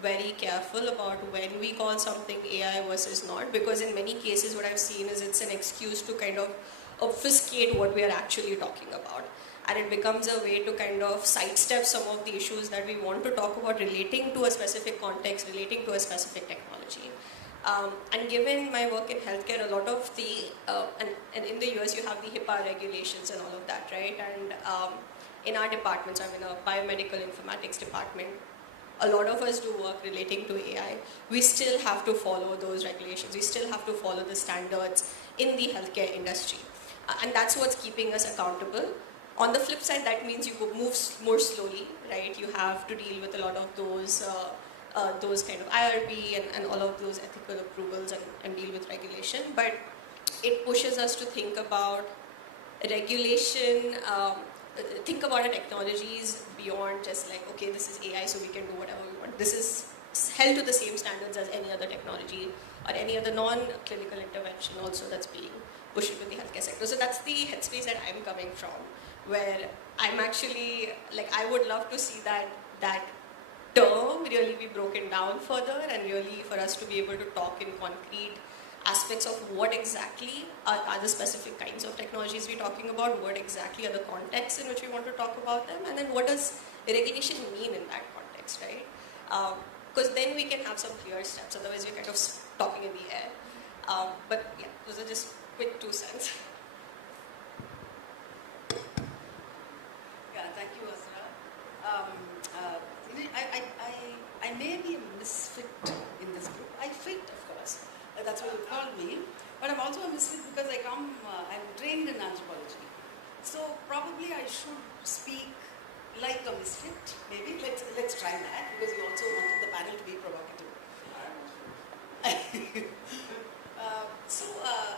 very careful about when we call something AI versus not, because in many cases what I've seen is it's an excuse to kind of obfuscate what we are actually talking about. And it becomes a way to kind of sidestep some of the issues that we want to talk about relating to a specific context, relating to a specific technology. And given my work in healthcare, a lot of the, and in the US you have the HIPAA regulations and all of that, right? And in our departments, I'm in a biomedical informatics department, a lot of us do work relating to AI. We still have to follow those regulations. We still have to follow the standards in the healthcare industry. And that's what's keeping us accountable. On the flip side, that means you move more slowly, right? You have to deal with a lot of those kind of IRB and all of those ethical approvals and deal with regulation. But it pushes us to think about regulation, think about our technologies beyond just like, okay, this is AI, so we can do whatever we want. This is held to the same standards as any other technology or any other non-clinical intervention also that's being pushed into the healthcare sector. So that's the headspace that I'm coming from, where I'm actually, like, I would love to see that term really be broken down further and really for us to be able to talk in concrete aspects of what exactly are the specific kinds of technologies we're talking about, what exactly are the contexts in which we want to talk about them, and then what does regulation mean in that context, right? Because then we can have some clear steps, otherwise we're kind of talking in the air. But yeah, those are just quick 2 cents. Yeah, thank you, Azra. I may be a misfit in this group. I fit, of course. That's what you call me. But I'm also a misfit because I'm trained in anthropology. So probably I should speak like a misfit, maybe. Let's try that, because we also wanted the panel to be provocative.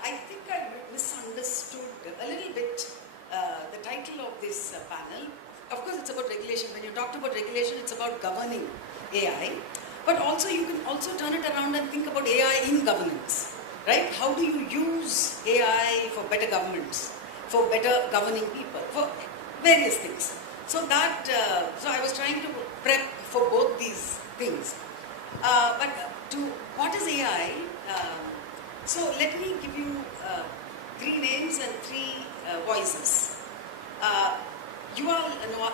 I think I misunderstood a little bit the title of this panel. Of course, it's about regulation. When you talked about regulation, it's about governing AI. But also, you can also turn it around and think about AI in governance, right? How do you use AI for better governments, for better governing people, for various things? So I was trying to prep for both these things. But to what is AI? So let me give you 3 names and 3 voices. Yuval Noah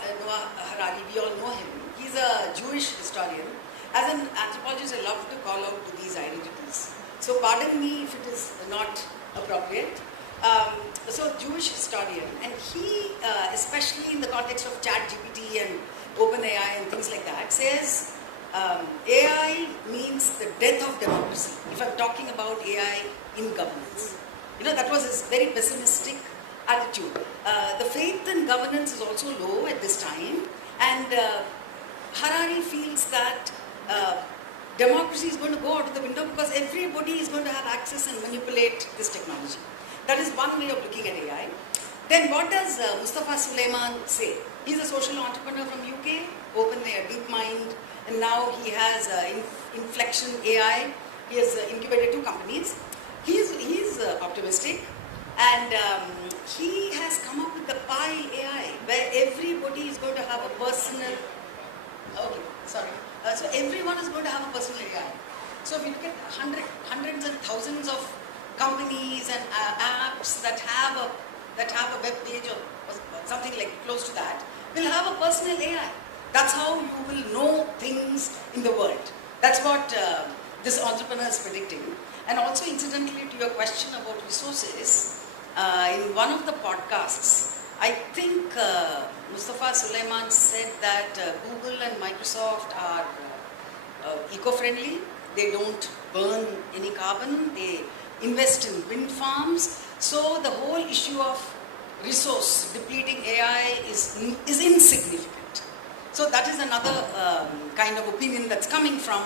Harari, we all know him. He's a Jewish historian. As an anthropologist, I love to call out to these identities. So pardon me if it is not appropriate. So Jewish historian, and he, especially in the context of ChatGPT and OpenAI and things like that, says AI means the death of democracy. If I'm talking about AI in governance. That was his very pessimistic attitude. The faith in governance is also low at this time, and Harari feels that democracy is going to go out of the window because everybody is going to have access and manipulate this technology. That is one way of looking at AI. Then what does Mustafa Suleyman say? He's a social entrepreneur from UK, OpenAI, DeepMind, and now he has Inflection AI. He has incubated 2 companies. He's optimistic, and he has come up with the Pi AI, where everybody is going to have a personal. Okay, sorry. So everyone is going to have a personal AI. So if you look at hundreds and thousands of companies and apps that have a web page or something like close to that, will have a personal AI. That's how you will know things in the world. That's what this entrepreneur is predicting. And also, incidentally, to your question about resources, in one of the podcasts, I think Mustafa Suleyman said that Google and Microsoft are eco-friendly. They don't burn any carbon. They invest in wind farms. So the whole issue of resource depleting AI is insignificant. So that is another kind of opinion that's coming from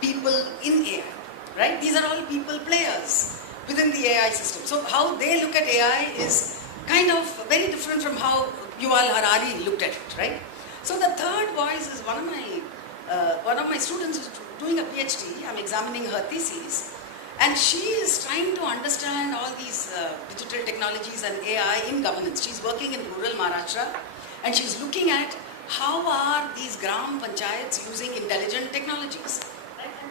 people in AI, right? These are all people players within the AI system. So how they look at AI is kind of very different from how Yuval Harari looked at it, right? So the third voice is one of my students is doing a PhD. I'm examining her thesis, and she is trying to understand all these digital technologies and AI in governance. She's working in rural Maharashtra, and she's looking at how are these gram panchayats using intelligent technologies. Right? And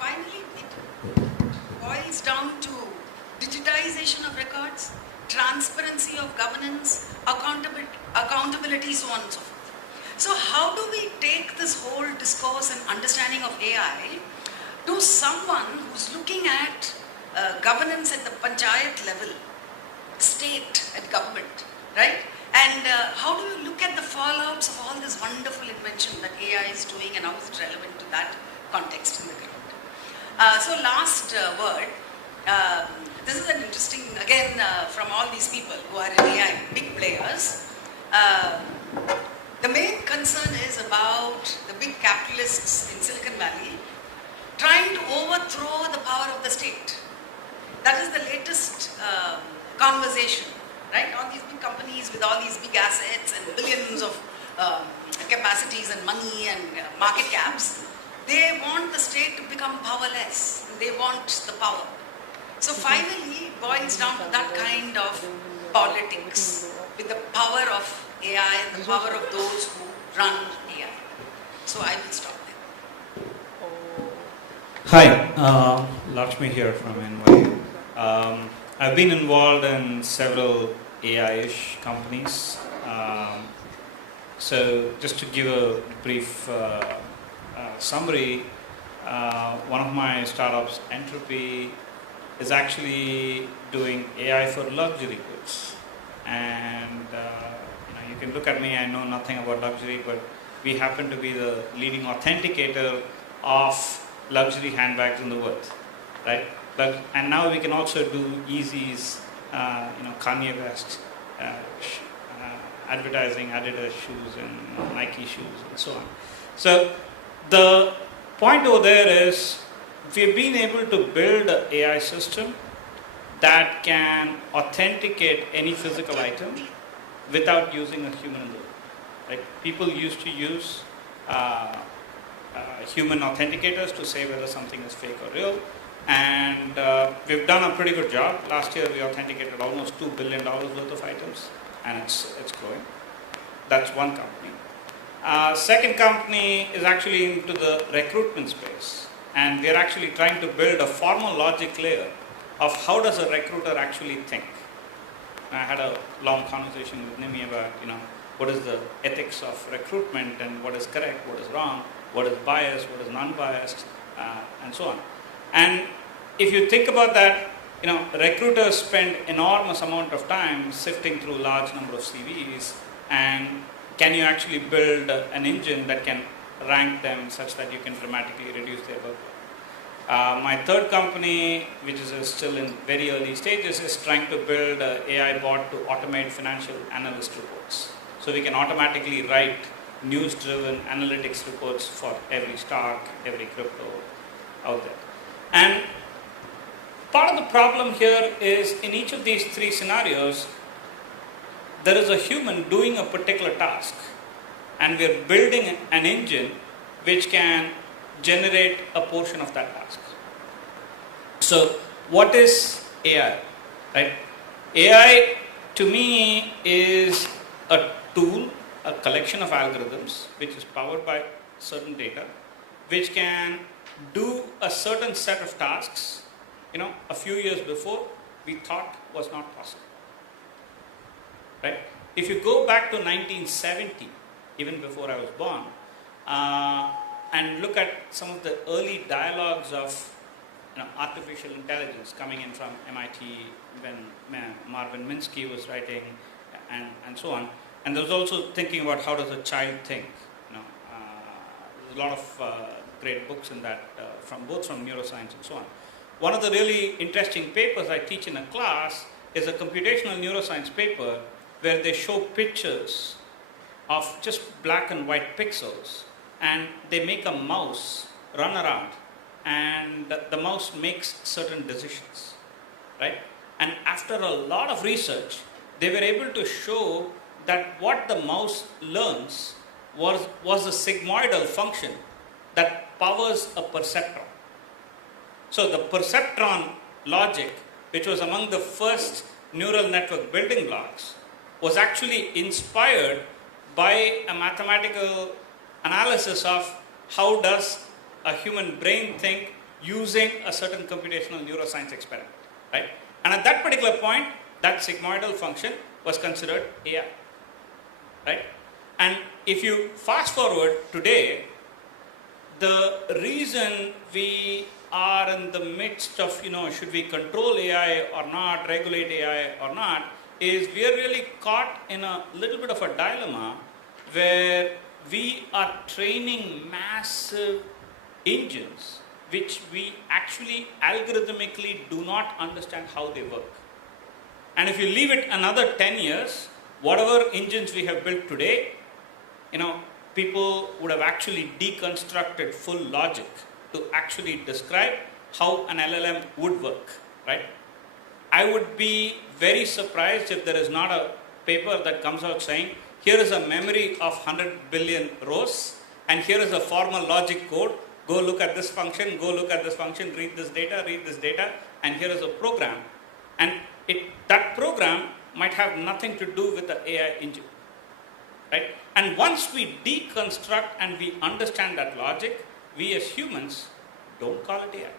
finally, it boils down to digitization of records, transparency of governance, accountability, so on and so forth. So how do we take this whole discourse and understanding of AI to someone who's looking at governance at the panchayat level, state and government, right? And how do you look at the fallouts of all this wonderful invention that AI is doing, and how is it relevant to that context in the ground? So last word, this is an interesting, again, from all these people who are in AI, big players. The main concern is about the big capitalists in Silicon Valley trying to overthrow the power of the state. That is the latest conversation, right? All these big companies with all these big assets and billions of capacities and money and market caps, they want the state to become powerless. They want the power. So finally, it boils down to that kind of politics with the power of AI and the power of those who run AI. So I will stop there. Hi, Lakshmi here from NYU. I've been involved in several AI-ish companies. So just to give a brief summary, one of my startups, Entropy, is actually doing AI for luxury goods. And you can look at me, I know nothing about luxury, but we happen to be the leading authenticator of luxury handbags in the world, right? And now we can also do Yeezys, Kanye West, advertising Adidas shoes and Nike shoes and so on. So the point over there is we've been able to build an AI system that can authenticate any physical item without using a human in the loop. Right? People used to use human authenticators to say whether something is fake or real, and we've done a pretty good job. Last year we authenticated almost $2 billion worth of items, and it's growing. That's one company. Second company is actually into the recruitment space, and we're actually trying to build a formal logic layer of how does a recruiter actually think. I had a long conversation with Nimi about, what is the ethics of recruitment and what is correct, what is wrong, what is biased, what is non-biased, and so on. And if you think about that, recruiters spend enormous amount of time sifting through large number of CVs, and can you actually build an engine that can rank them such that you can dramatically reduce their workload? My third company, which is still in very early stages, is trying to build an AI bot to automate financial analyst reports. So we can automatically write news-driven analytics reports for every stock, every crypto out there. And part of the problem here is in each of these three scenarios, there is a human doing a particular task, and we're building an engine which can generate a portion of that task. So what is AI? Right? AI to me is a tool, a collection of algorithms which is powered by certain data, which can do a certain set of tasks, a few years before we thought was not possible. Right? If you go back to 1970, even before I was born, and look at some of the early dialogues of artificial intelligence coming in from MIT when Marvin Minsky was writing and so on. And there was also thinking about how does a child think. There's a lot of great books in that, both from neuroscience and so on. One of the really interesting papers I teach in a class is a computational neuroscience paper where they show pictures of just black and white pixels, and they make a mouse run around, and the mouse makes certain decisions, right? And after a lot of research, they were able to show that what the mouse learns was a sigmoidal function that powers a perceptron. So the perceptron logic, which was among the first neural network building blocks, was actually inspired by a mathematical analysis of how does a human brain think using a certain computational neuroscience experiment, right? And at that particular point, that sigmoidal function was considered AI, right? And if you fast forward today, the reason we are in the midst of, should we control AI or not, regulate AI or not, is we are really caught in a little bit of a dilemma where we are training massive engines which we actually algorithmically do not understand how they work. And if you leave it another 10 years, whatever engines we have built today, people would have actually deconstructed full logic to actually describe how an LLM would work, right? I would be very surprised if there is not a paper that comes out saying, here is a memory of 100 billion rows, and here is a formal logic code. Go look at this function, go look at this function, read this data, and here is a program. And that program might have nothing to do with the AI engine, right? And once we deconstruct and we understand that logic, we as humans don't call it AI.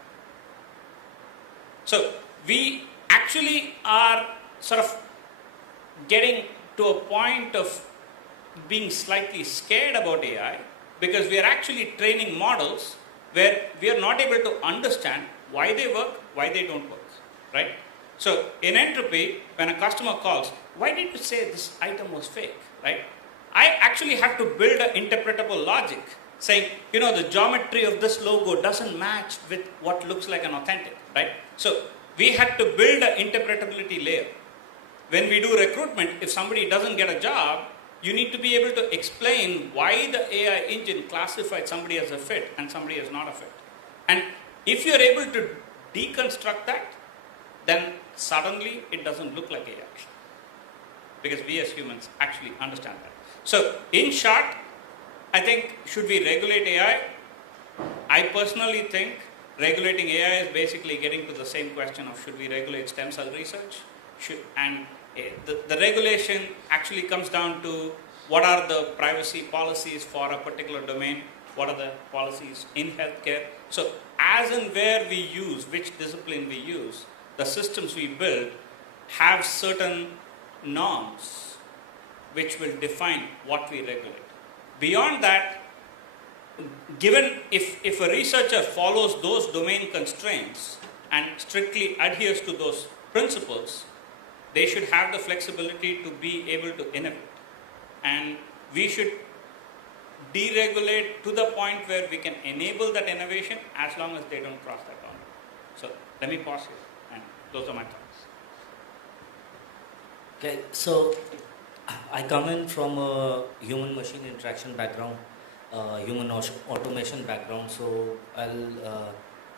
So we actually are sort of getting to a point of being slightly scared about AI because we are actually training models where we are not able to understand why they work, why they don't work, right? So in entropy, when a customer calls, why did you say this item was fake, right? I actually have to build an interpretable logic saying, the geometry of this logo doesn't match with what looks like an authentic, right? So we had to build an interpretability layer. When we do recruitment, if somebody doesn't get a job, you need to be able to explain why the AI engine classified somebody as a fit and somebody as not a fit. And if you're able to deconstruct that, then suddenly it doesn't look like AI. Because we as humans actually understand that. So in short, I think, should we regulate AI? I personally think regulating AI is basically getting to the same question of should we regulate stem cell research? The regulation actually comes down to what are the privacy policies for a particular domain, what are the policies in healthcare. So as and where we use, which discipline we use, the systems we build have certain norms which will define what we regulate. Beyond that, given if a researcher follows those domain constraints and strictly adheres to those principles, they should have the flexibility to be able to innovate. And we should deregulate to the point where we can enable that innovation as long as they don't cross that boundary. So let me pause here, and those are my thoughts. Okay, so I come in from a human-machine interaction background, human automation background, so I'll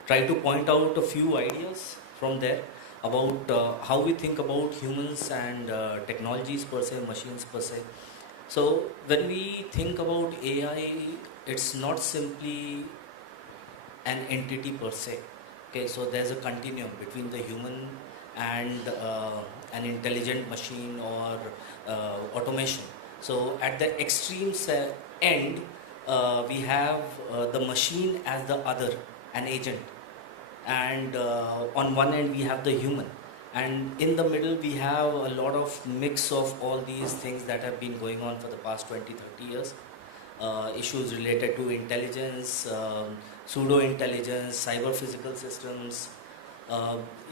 try to point out a few ideas from there about how we think about humans and technologies per se, machines per se. So when we think about AI, it's not simply an entity per se. Okay, so there's a continuum between the human and an intelligent machine or automation. So at the extreme end, we have the machine as the other, an agent. And on one end, we have the human. And in the middle, we have a lot of mix of all these things that have been going on for the past 20, 30 years. Issues related to intelligence, pseudo-intelligence, cyber-physical systems,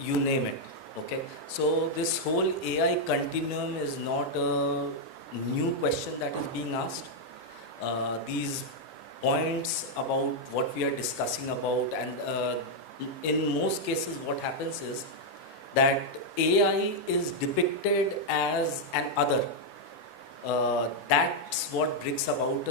you name it. Okay, so this whole AI continuum is not a new question that is being asked. These points about what we are discussing about, and in most cases what happens is that AI is depicted as an other. That's what brings about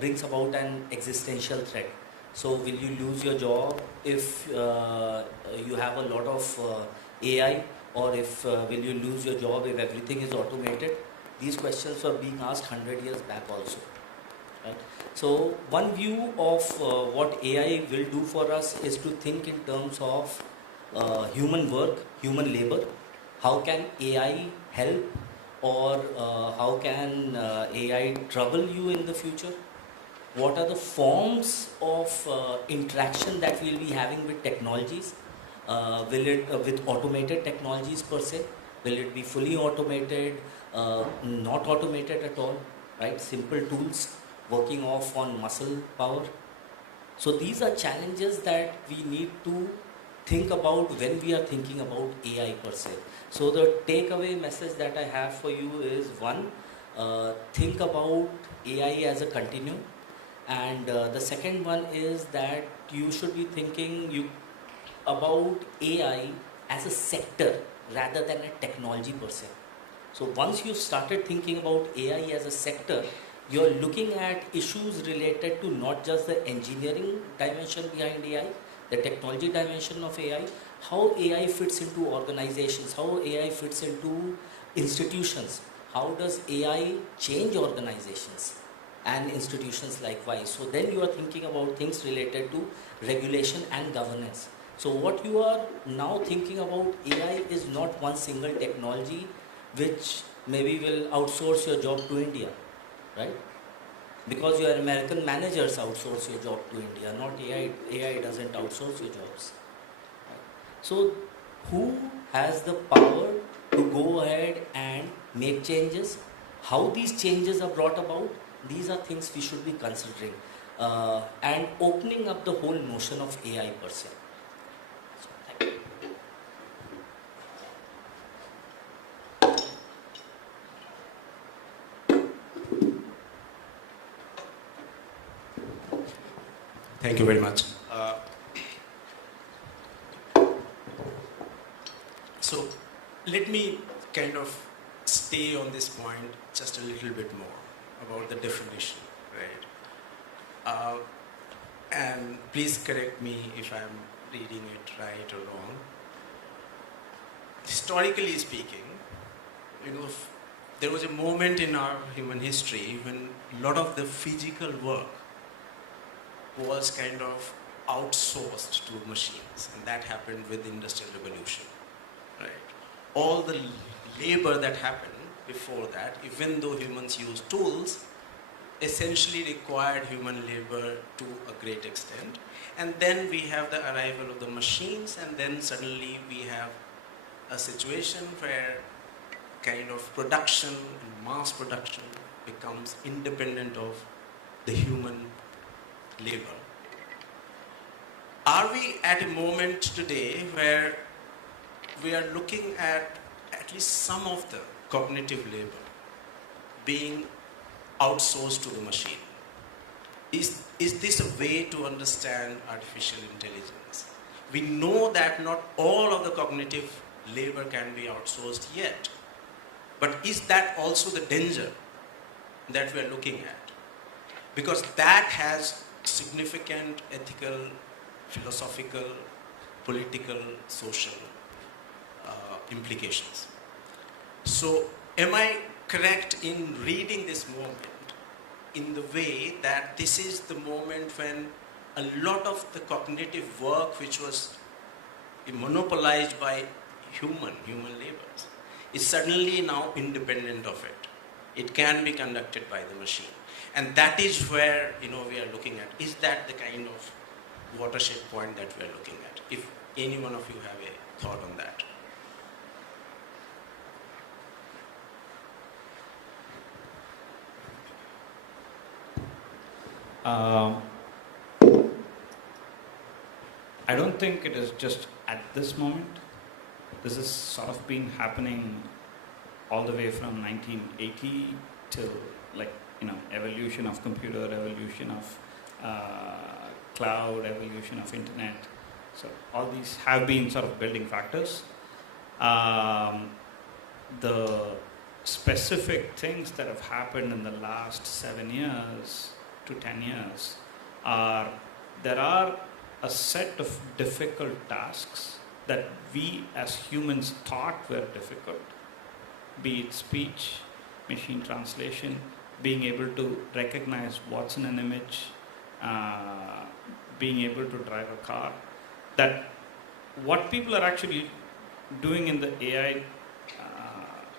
brings about an existential threat. So will you lose your job if you have a lot of AI, or if will you lose your job if everything is automated? These questions were being asked 100 years back also. Right? So one view of what AI will do for us is to think in terms of human work, human labor. How can AI help, or how can AI trouble you in the future? What are the forms of interaction that we'll be having with technologies? Will it with automated technologies per se? Will it be fully automated, not automated at all? Right? Simple tools working off on muscle power. So these are challenges that we need to think about when we are thinking about AI per se. So the takeaway message that I have for you is, one, think about AI as a continuum. And the second one is that you should be thinking about AI as a sector rather than a technology per se. So once you've started thinking about AI as a sector, you're looking at issues related to not just the engineering dimension behind AI, the technology dimension of AI, how AI fits into organizations, how AI fits into institutions, how does AI change organizations and institutions likewise. So then you are thinking about things related to regulation and governance. So what you are now thinking about AI is not one single technology which maybe will outsource your job to India, right? Because your American managers outsource your job to India, not AI. AI doesn't outsource your jobs. Right? So who has the power to go ahead and make changes? How these changes are brought about? These are things we should be considering and opening up the whole notion of AI per se. So, thank you. Thank you very much. So let me kind of stay on this point just a little bit more about the definition, right? And please correct me if I'm reading it right or wrong. Historically speaking, there was a moment in our human history when a lot of the physical work was kind of outsourced to machines, and that happened with the Industrial Revolution, right? All the labor that happened before that, even though humans used tools, essentially required human labor to a great extent. And then we have the arrival of the machines, and then suddenly we have a situation where kind of production and mass production becomes independent of the human labor. Are we at a moment today where we are looking at least some of the cognitive labor being outsourced to the machine? is this a way to understand artificial intelligence? We know that not all of the cognitive labor can be outsourced yet. But is that also the danger that we are looking at? Because that has significant ethical, philosophical, political, social implications. So am I correct in reading this moment in the way that this is the moment when a lot of the cognitive work which was monopolized by human labors is suddenly now independent of it. It can be conducted by the machine. And that is where we are looking at. Is that the kind of watershed point that we are looking at? If any one of you have a thought on that. I don't think it is just at this moment. This has sort of been happening all the way from 1980 till evolution of computer, evolution of cloud, evolution of internet. So all these have been sort of building factors. The specific things that have happened in the last 7 years to 10 years are there are a set of difficult tasks that we as humans thought were difficult, be it speech, machine translation, being able to recognize what's in an image, being able to drive a car, that what people are actually doing in the AI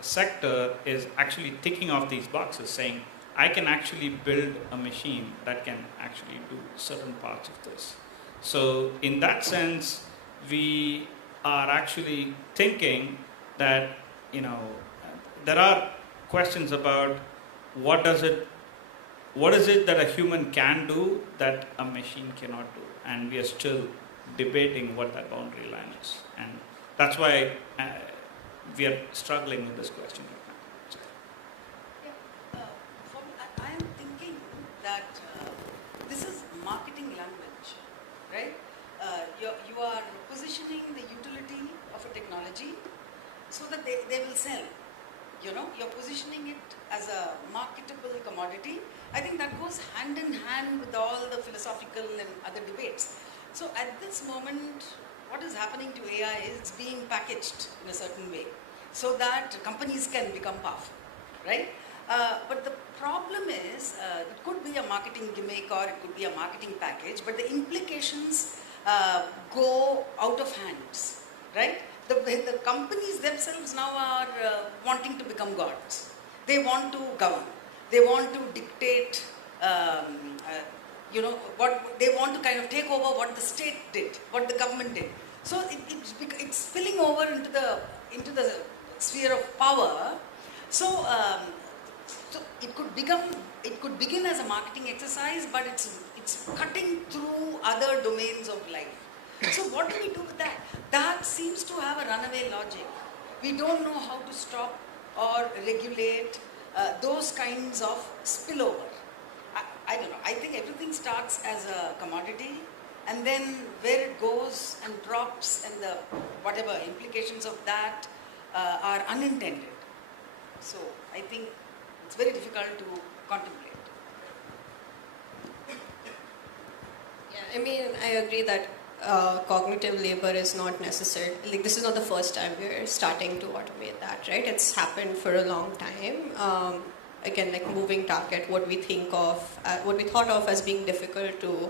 sector is actually ticking off these boxes, saying, I can actually build a machine that can actually do certain parts of this. So in that sense, we are actually thinking that, there are questions about what is it that a human can do that a machine cannot do, and we are still debating what that boundary line is, and that's why we are struggling with this question right now. I am thinking that this is marketing language, right? You are positioning the utility of a technology so that they will sell. You're positioning it as a marketable commodity. I think that goes hand in hand with all the philosophical and other debates. So at this moment, what is happening to AI is it's being packaged in a certain way so that companies can become powerful, right? But the problem is, it could be a marketing gimmick or it could be a marketing package, but the implications go out of hands, right? The companies themselves now are wanting to become gods. They want to govern. They want to dictate, what they want to kind of take over what the state did, what the government did. So it's spilling over into the sphere of power. So it could begin as a marketing exercise, but it's cutting through other domains of life. So what do we do with that? That seems to have a runaway logic. We don't know how to stop or regulate those kinds of spillover. I don't know. I think everything starts as a commodity, and then where it goes and drops and the whatever implications of that are unintended. So I think it's very difficult to contemplate. Yeah, I mean, I agree that cognitive labor is not necessary. Like, this is not the first time we're starting to automate that, right? It's happened for a long time. Again, like moving target, what we thought of as being difficult to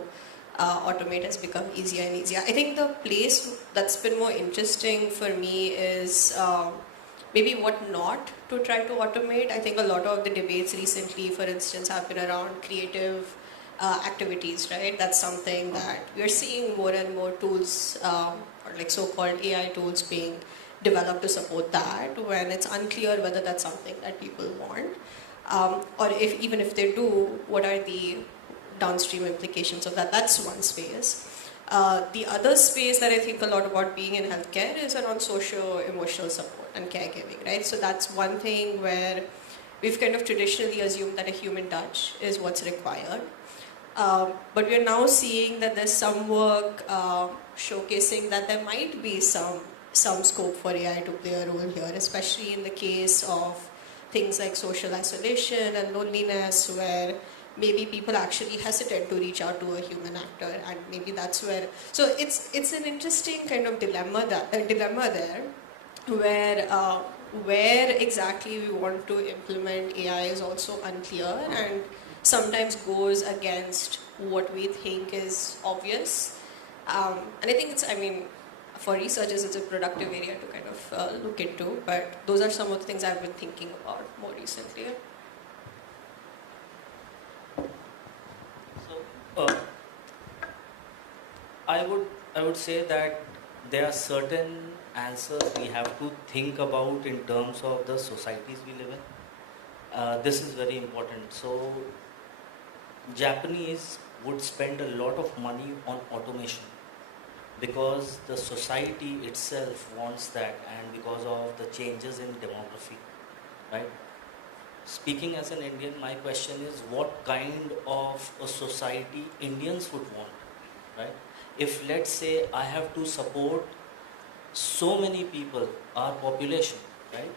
automate has become easier and easier. I think the place that's been more interesting for me is maybe what not to try to automate. I think a lot of the debates recently, for instance, have been around creative activities, right? That's something that we're seeing more and more tools, or like so-called AI tools being developed to support that, when it's unclear whether that's something that people want. Or even if they do, what are the downstream implications of that? That's one space. The other space that I think a lot about being in healthcare is around socio-emotional support and caregiving, right? So that's one thing where we've kind of traditionally assumed that a human touch is what's required. But we are now seeing that there's some work showcasing that there might be some scope for AI to play a role here, especially in the case of things like social isolation and loneliness, where maybe people actually hesitate to reach out to a human actor, and maybe that's where. So it's an interesting kind of dilemma there, where exactly we want to implement AI is also unclear and sometimes goes against what we think is obvious. And I think for researchers, it's a productive area to kind of look into, but those are some of the things I've been thinking about more recently. I would say that there are certain answers we have to think about in terms of the societies we live in. This is very important. So, Japanese would spend a lot of money on automation because the society itself wants that, and because of the changes in demography, right? Speaking as an Indian, my question is what kind of a society Indians would want, right? If let's say I have to support so many people, our population, right?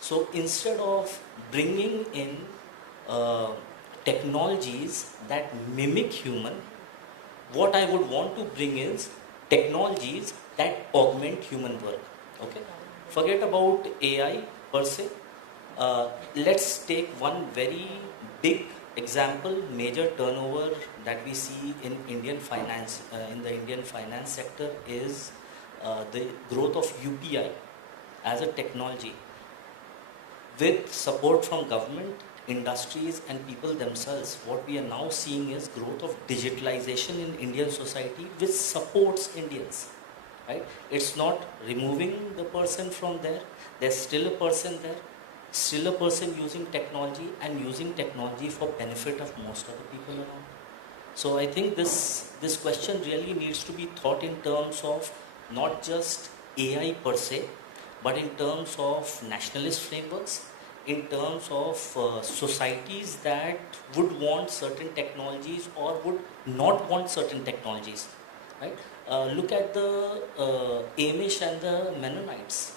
So instead of bringing in technologies that mimic human, what I would want to bring is technologies that augment human work. Okay, forget about AI per se. Let's take one very big example, major turnover that we see in Indian finance, in the Indian finance sector is the growth of UPI as a technology. With support from government, industries and people themselves, what we are now seeing is growth of digitalization in Indian society which supports Indians. Right? It's not removing the person from there. There's still a person there, still a person using technology and using technology for benefit of most of the people around. So I think this question really needs to be thought in terms of not just AI per se, but in terms of nationalist frameworks, in terms of societies that would want certain technologies or would not want certain technologies. Right? Look at the Amish and the Mennonites.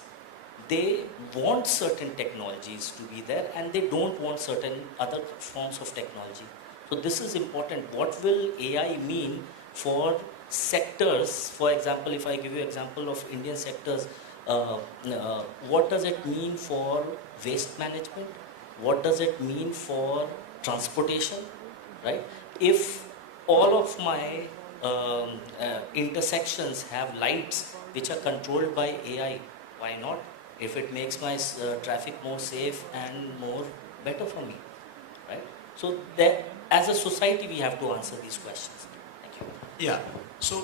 They want certain technologies to be there and they don't want certain other forms of technology. So this is important. What will AI mean for sectors? For example, if I give you an example of Indian sectors, what does it mean for waste management? What does it mean for transportation? Right? If all of my intersections have lights which are controlled by AI, why not? If it makes my traffic more safe and more better for me, right? So that, as a society, we have to answer these questions. Thank you. Yeah. So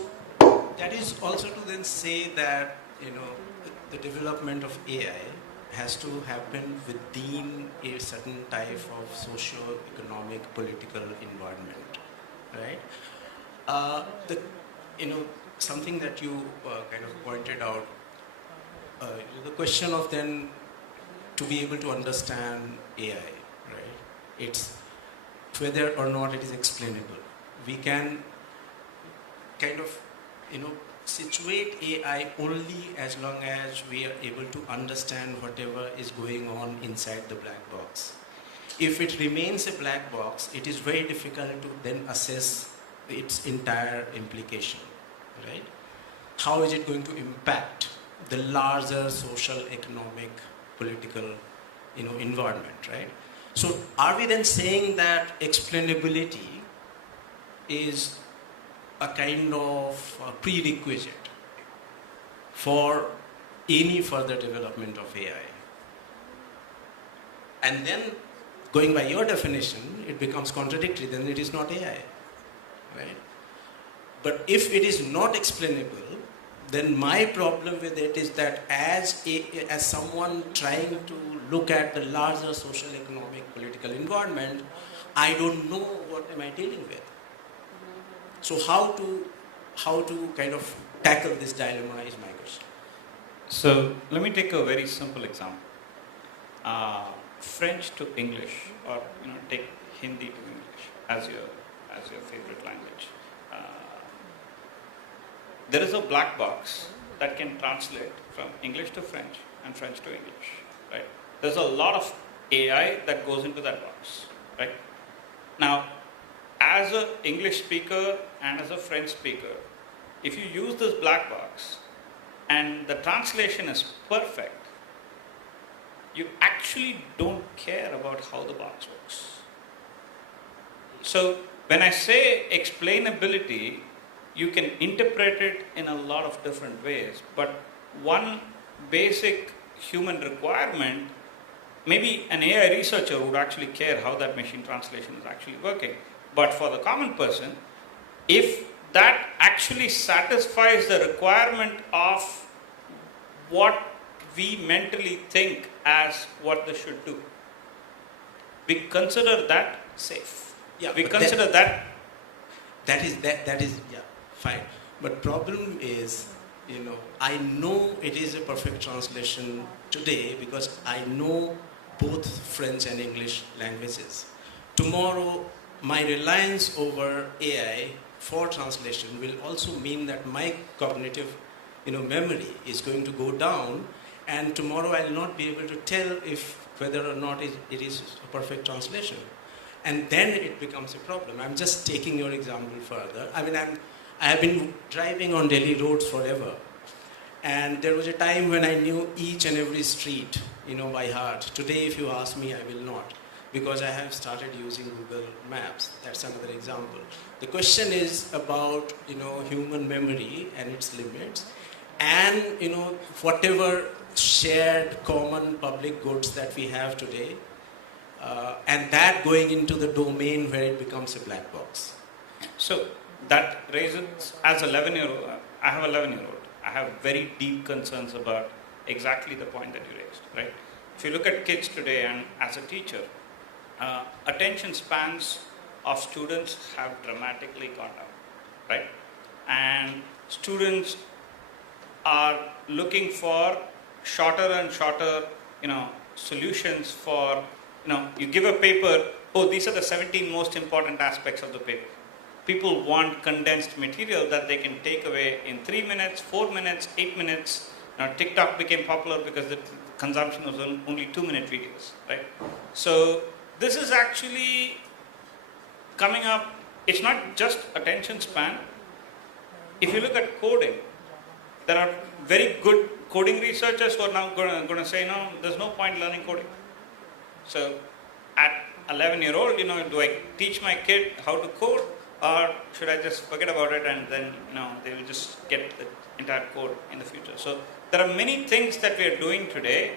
that is also to then say that the development of AI has to happen within a certain type of socio-economic, political environment, right? Something that you kind of pointed out. The question of then to be able to understand AI, right? It's whether or not it is explainable. We can kind of, situate AI only as long as we are able to understand whatever is going on inside the black box. If it remains a black box, it is very difficult to then assess its entire implication, right? How is it going to impact the larger social, economic, political, environment, right? So are we then saying that explainability is a kind of prerequisite for any further development of AI? And then, going by your definition, it becomes contradictory, then it is not AI, right? But if it is not explainable, then my problem with it is that as someone trying to look at the larger social, economic, political environment, I don't know what am I dealing with. So how to kind of tackle this dilemma is my question. So let me take a very simple example. French to English, or take Hindi to English as your as your favorite language. There is a black box that can translate from English to French and French to English, right? There's a lot of AI that goes into that box, right? Now, as an English speaker and as a French speaker, if you use this black box and the translation is perfect, you actually don't care about how the box works. So when I say explainability, you can interpret it in a lot of different ways, but one basic human requirement, maybe an AI researcher would actually care how that machine translation is actually working. But for the common person, if that actually satisfies the requirement of what we mentally think as what they should do, we consider that safe. Yeah, we but consider that is fine. But problem is, I know it is a perfect translation today because I know both French and English languages. Tomorrow, my reliance over AI for translation will also mean that my cognitive, memory is going to go down, and tomorrow I'll not be able to tell whether or not it is a perfect translation. And then it becomes a problem. I'm just taking your example further. I mean, I have been driving on Delhi roads forever. And there was a time when I knew each and every street, by heart. Today, if you ask me, I will not, because I have started using Google Maps. That's another example. The question is about, human memory and its limits, and, whatever shared common public goods that we have today, and that going into the domain where it becomes a black box. So that raises, as 11-year-old, I have 11-year-old. I have very deep concerns about exactly the point that you raised, right? If you look at kids today, and as a teacher, attention spans of students have dramatically gone down, right? And students are looking for shorter and shorter, solutions for, you give a paper, these are the 17 most important aspects of the paper. People want condensed material that they can take away in 3 minutes, 4 minutes, 8 minutes. Now, TikTok became popular because the consumption was only 2-minute videos, right? So this is actually coming up. It's not just attention span. If you look at coding, there are very good coding researchers who are now going to say, no, there's no point learning coding. So at 11-year-old, do I teach my kid how to code, or should I just forget about it and then, they will just get the entire code in the future? So there are many things that we are doing today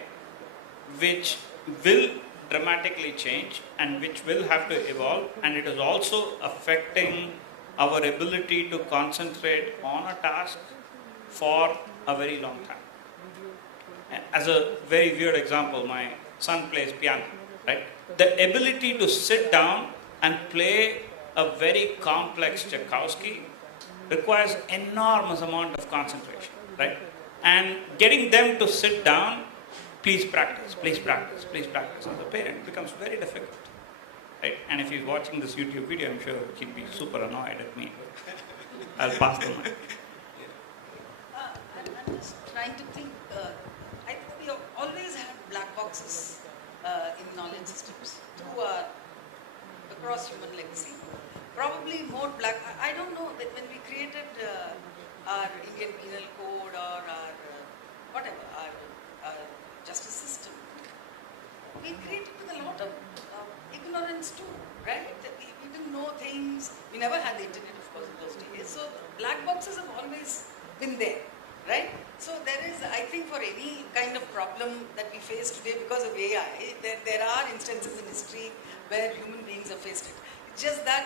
which will dramatically change and which will have to evolve, and it is also affecting our ability to concentrate on a task for a very long time. As a very weird example, my son plays piano, right? The ability to sit down and play a very complex Tchaikovsky requires enormous amount of concentration, right? And getting them to sit down, please practice, please practice, please practice, as a parent becomes very difficult, right? And if he's watching this YouTube video, I'm sure he'll be super annoyed at me. I'll pass the mic. I'm just trying to think. I think we have always had black boxes in knowledge systems across human legacy. Probably more black. I don't know that when we created our Indian Penal Code or our whatever our justice system, we created with a lot of ignorance too, right? We didn't know things. We never had the internet, of course, in those days. So black boxes have always been there, right? So there is, I think, for any kind of problem that we face today because of AI, there are instances in history where human beings have faced it. It's just that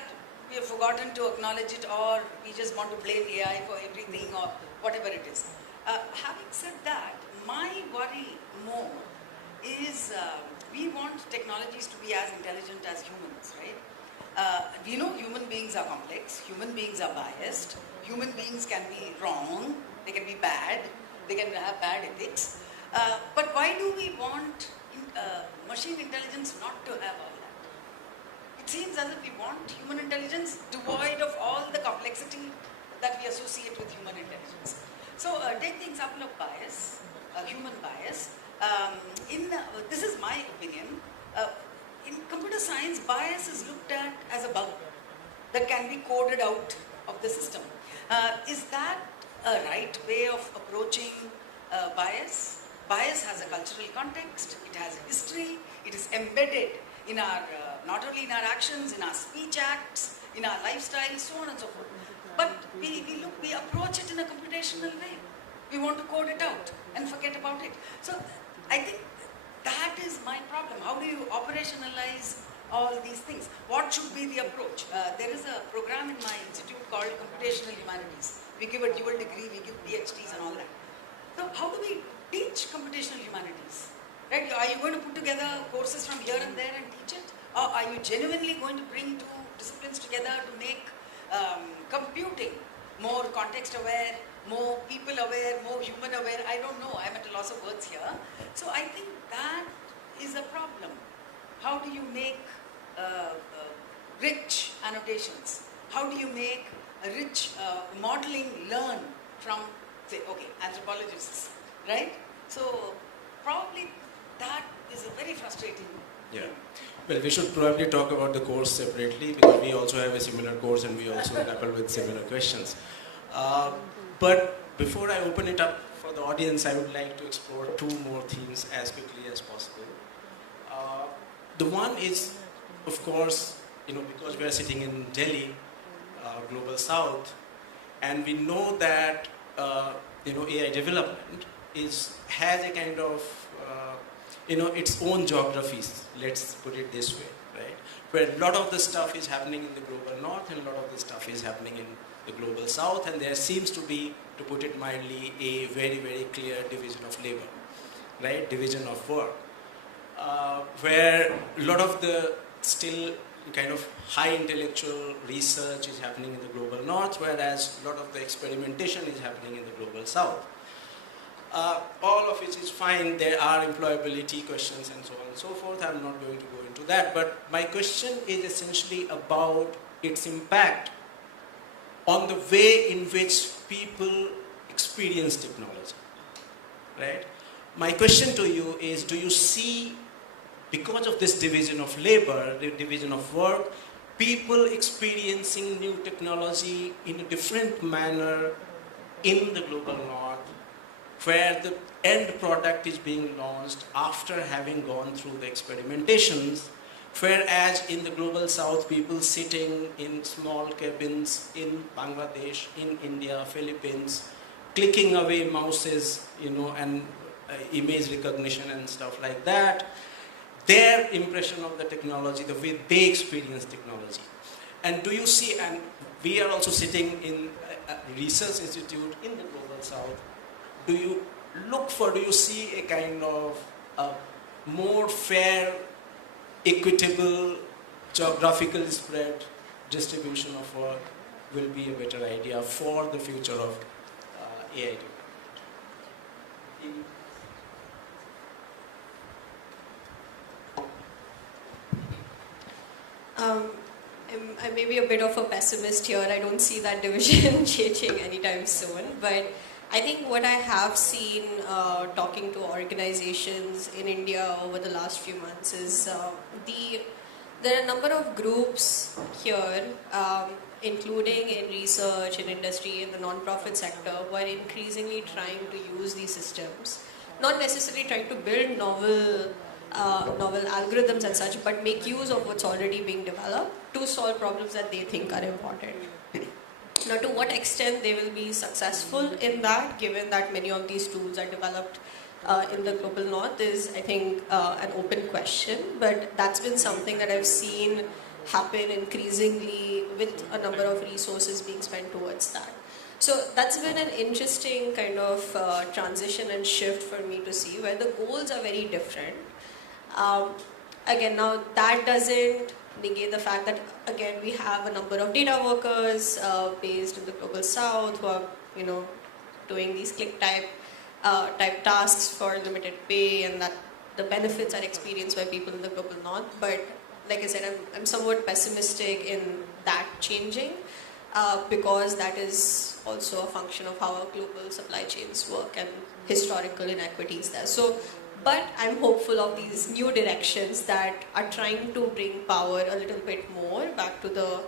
we have forgotten to acknowledge it, or we just want to blame AI for everything or whatever it is. Having said that, my worry more is we want technologies to be as intelligent as humans, right? We know human beings are complex, human beings are biased, human beings can be wrong, they can be bad, they can have bad ethics. But why do we want machine intelligence not to have all that? it seems as if we want human intelligence devoid of all the complexity that we associate with human intelligence. So take the example of bias, human bias. This is my opinion. In computer science, bias is looked at as a bug that can be coded out of the system. Is that a right way of approaching bias? Bias has a cultural context, it has a history, it is embedded in our, not only in our actions, in our speech acts, in our lifestyle, so on and so forth. But we approach it in a computational way. We want to code it out and forget about it. So I think that is my problem. How do you operationalize all these things? What should be the approach? There is a program in my institute called Computational Humanities. We give a dual degree, we give PhDs and all that. So how do we teach computational humanities? Right? Are you going to put together courses from here and there and teach it? Or are you genuinely going to bring two disciplines together to make computing more context aware, more people aware, more human aware? I don't know. I'm at a loss of words here. So I think that is a problem. How do you make rich annotations? How do you make a rich modeling learn from, say, okay, anthropologists, right? So probably that is a very frustrating. Yeah. Well, we should probably talk about the course separately because we also have a similar course and we also grapple with similar questions. But before I open it up for the audience, I would like to explore two more themes as quickly as possible. The one is, of course, because we are sitting in Delhi, Global South, and we know that AI development has a kind of its own geographies, let's put it this way, right? Where a lot of the stuff is happening in the global north and a lot of the stuff is happening in the global south, and there seems to be, to put it mildly, a very, very clear division of labor, right? Division of work, where a lot of the still kind of high intellectual research is happening in the global north, whereas a lot of the experimentation is happening in the global south. All of which is fine. There are employability questions and so on and so forth. I'm not going to go into that. But my question is essentially about its impact on the way in which people experience technology. Right? My question to you is, do you see, because of this division of labor, the division of work, people experiencing new technology in a different manner in the global north, where the end product is being launched after having gone through the experimentations, whereas in the global south, people sitting in small cabins in Bangladesh, in India, Philippines, clicking away mouses, and image recognition and stuff like that, their impression of the technology, the way they experience technology. And do you see, and we are also sitting in a research institute in the global south, do you see a kind of more fair, equitable, geographical spread distribution of work will be a better idea for the future of AI development? I may be a bit of a pessimist here. I don't see that division changing anytime soon. But I think what I have seen talking to organizations in India over the last few months is there are a number of groups here, including in research, in industry, in the non-profit sector, who are increasingly trying to use these systems. Not necessarily trying to build novel algorithms and such, but make use of what's already being developed to solve problems that they think are important. Now, to what extent they will be successful in that, given that many of these tools are developed in the global north, is, I think, an open question. But that's been something that I've seen happen increasingly with a number of resources being spent towards that. So that's been an interesting kind of transition and shift for me to see, where the goals are very different. Again, now that doesn't negate the fact that, again, we have a number of data workers based in the global south who are, doing these click type tasks for limited pay, and that the benefits are experienced by people in the global north. But like I said, I'm somewhat pessimistic in that changing because that is also a function of how our global supply chains work and historical inequities there. So, but I'm hopeful of these new directions that are trying to bring power a little bit more back to the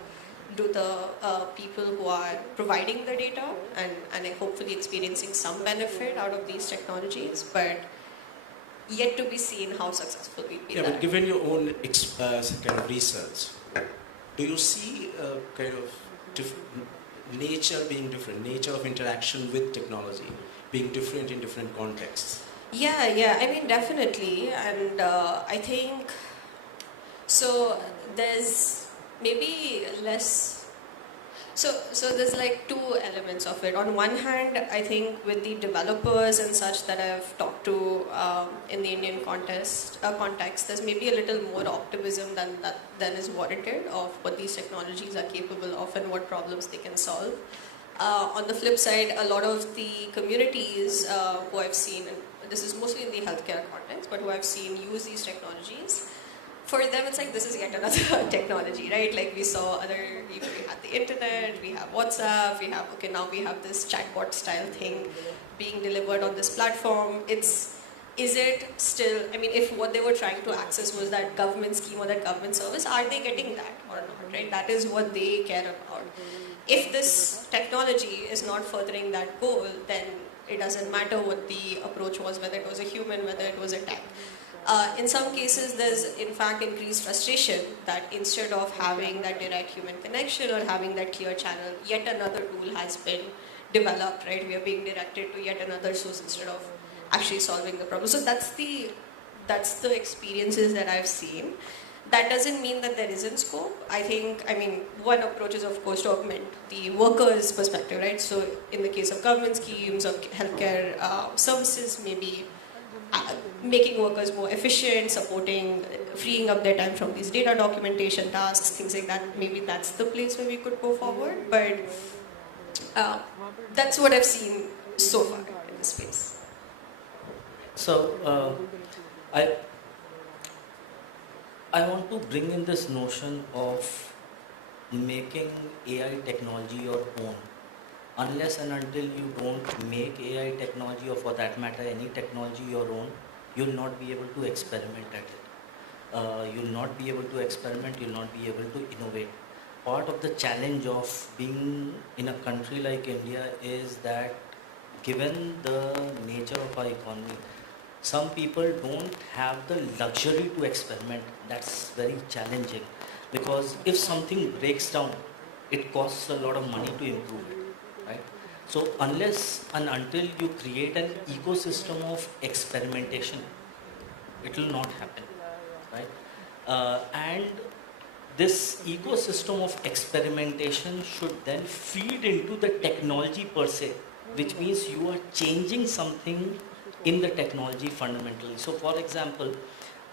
people who are providing the data and hopefully experiencing some benefit out of these technologies, but yet to be seen how successful we'll be Yeah, there. but given your own kind of research, do you see kind of nature being different, nature of interaction with technology being different in different contexts? Yeah, I mean, definitely. And I think, so there's maybe less, so there's like two elements of it. On one hand, I think with the developers and such that I've talked to in the Indian context, there's maybe a little more optimism than is warranted of what these technologies are capable of and what problems they can solve. On the flip side, a lot of the communities who I've seen, and this is mostly in the healthcare context, but who I've seen use these technologies, for them it's like this is yet another technology, right? Like we saw we had the internet, we have WhatsApp, now we have this chatbot style thing being delivered on this platform. Is it still, I mean, if what they were trying to access was that government scheme or that government service, are they getting that or not, right? That is what they care about. If this technology is not furthering that goal, then it doesn't matter what the approach was, whether it was a human, whether it was a tech. In some cases, there's in fact increased frustration that instead of having that direct human connection or having that clear channel, yet another tool has been developed, right? We are being directed to yet another source instead of actually solving the problem. So that's the experiences that I've seen. That doesn't mean that there isn't scope. I mean, one approach is of course to augment the worker's perspective, right? So in the case of government schemes or healthcare services, maybe making workers more efficient, freeing up their time from these data documentation tasks, things like that. Maybe that's the place where we could go forward. But that's what I've seen so far in this space. So I want to bring in this notion of making AI technology your own. Unless and until you don't make AI technology, or for that matter any technology your own, you'll not be able to experiment at it. You'll not be able to experiment, you'll not be able to innovate. Part of the challenge of being in a country like India is that given the nature of our economy, some people don't have the luxury to experiment. That's very challenging, because if something breaks down, it costs a lot of money to improve it. Right? So unless and until you create an ecosystem of experimentation, it will not happen, right? And this ecosystem of experimentation should then feed into the technology per se, which means you are changing something in the technology fundamentally. So for example,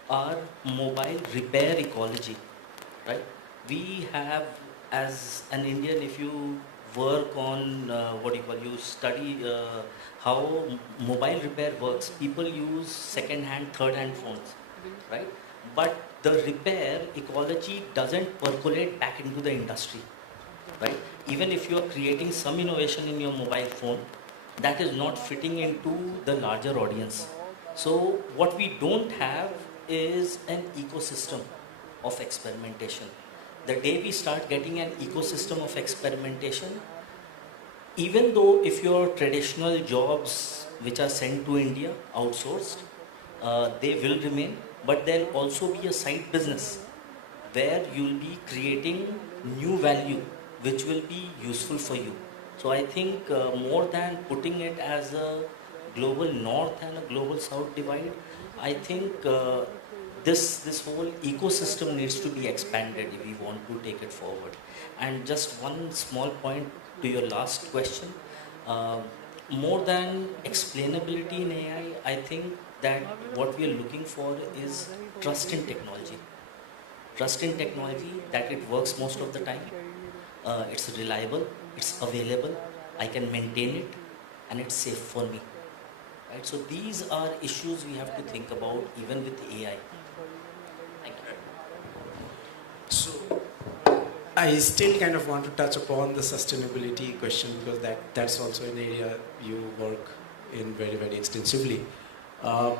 our mobile repair ecology, right? We have, as an Indian, if you work on you study how mobile repair works. People use second-hand, third-hand phones, right? But the repair ecology doesn't percolate back into the industry, right? Even if you are creating some innovation in your mobile phone, that is not fitting into the larger audience. So what we don't have is an ecosystem of experimentation. The day we start getting an ecosystem of experimentation, even though if your traditional jobs which are sent to India, outsourced, they will remain, but there'll also be a side business where you'll be creating new value which will be useful for you. So I think more than putting it as a global north and a global south divide, I think this whole ecosystem needs to be expanded if we want to take it forward. And just one small point to your last question, more than explainability in AI, I think that what we are looking for is trust in technology. Trust in technology that it works most of the time, it's reliable, it's available, I can maintain it, and it's safe for me. Right? So these are issues we have to think about even with AI. Thank you. I still kind of want to touch upon the sustainability question because that's also an area you work in very, very extensively. What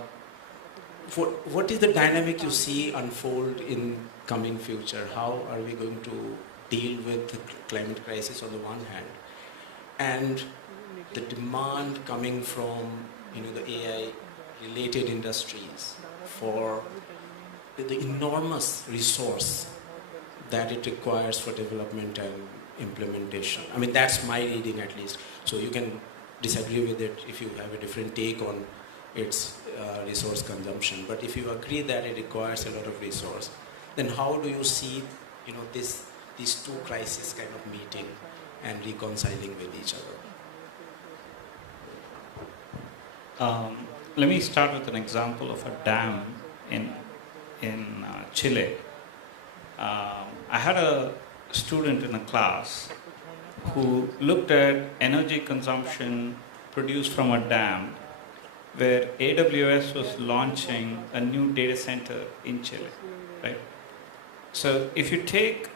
is the dynamic you see unfold in coming future? How are we going to deal with the climate crisis on the one hand, and the demand coming from the AI related industries for the enormous resource that it requires for development and implementation? I mean, that's my reading at least. So you can disagree with it if you have a different take on its resource consumption. But if you agree that it requires a lot of resource, then how do you see these two crises kind of meeting and reconciling with each other? Let me start with an example of a dam in Chile. I had a student in a class who looked at energy consumption produced from a dam where AWS was launching a new data center in Chile, right? So if you take,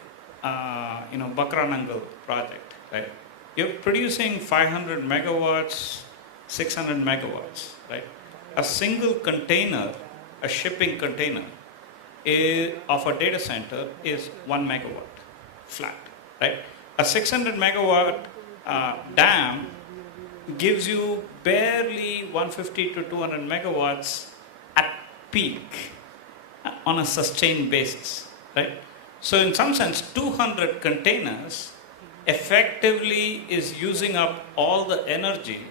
Bakranangal project, right? You're producing 500 megawatts, 600 megawatts, right? A single container, a shipping container of a data center is 1 megawatt flat, right? A 600 megawatt dam gives you barely 150 to 200 megawatts at peak on a sustained basis, right? So in some sense, 200 containers effectively is using up all the energy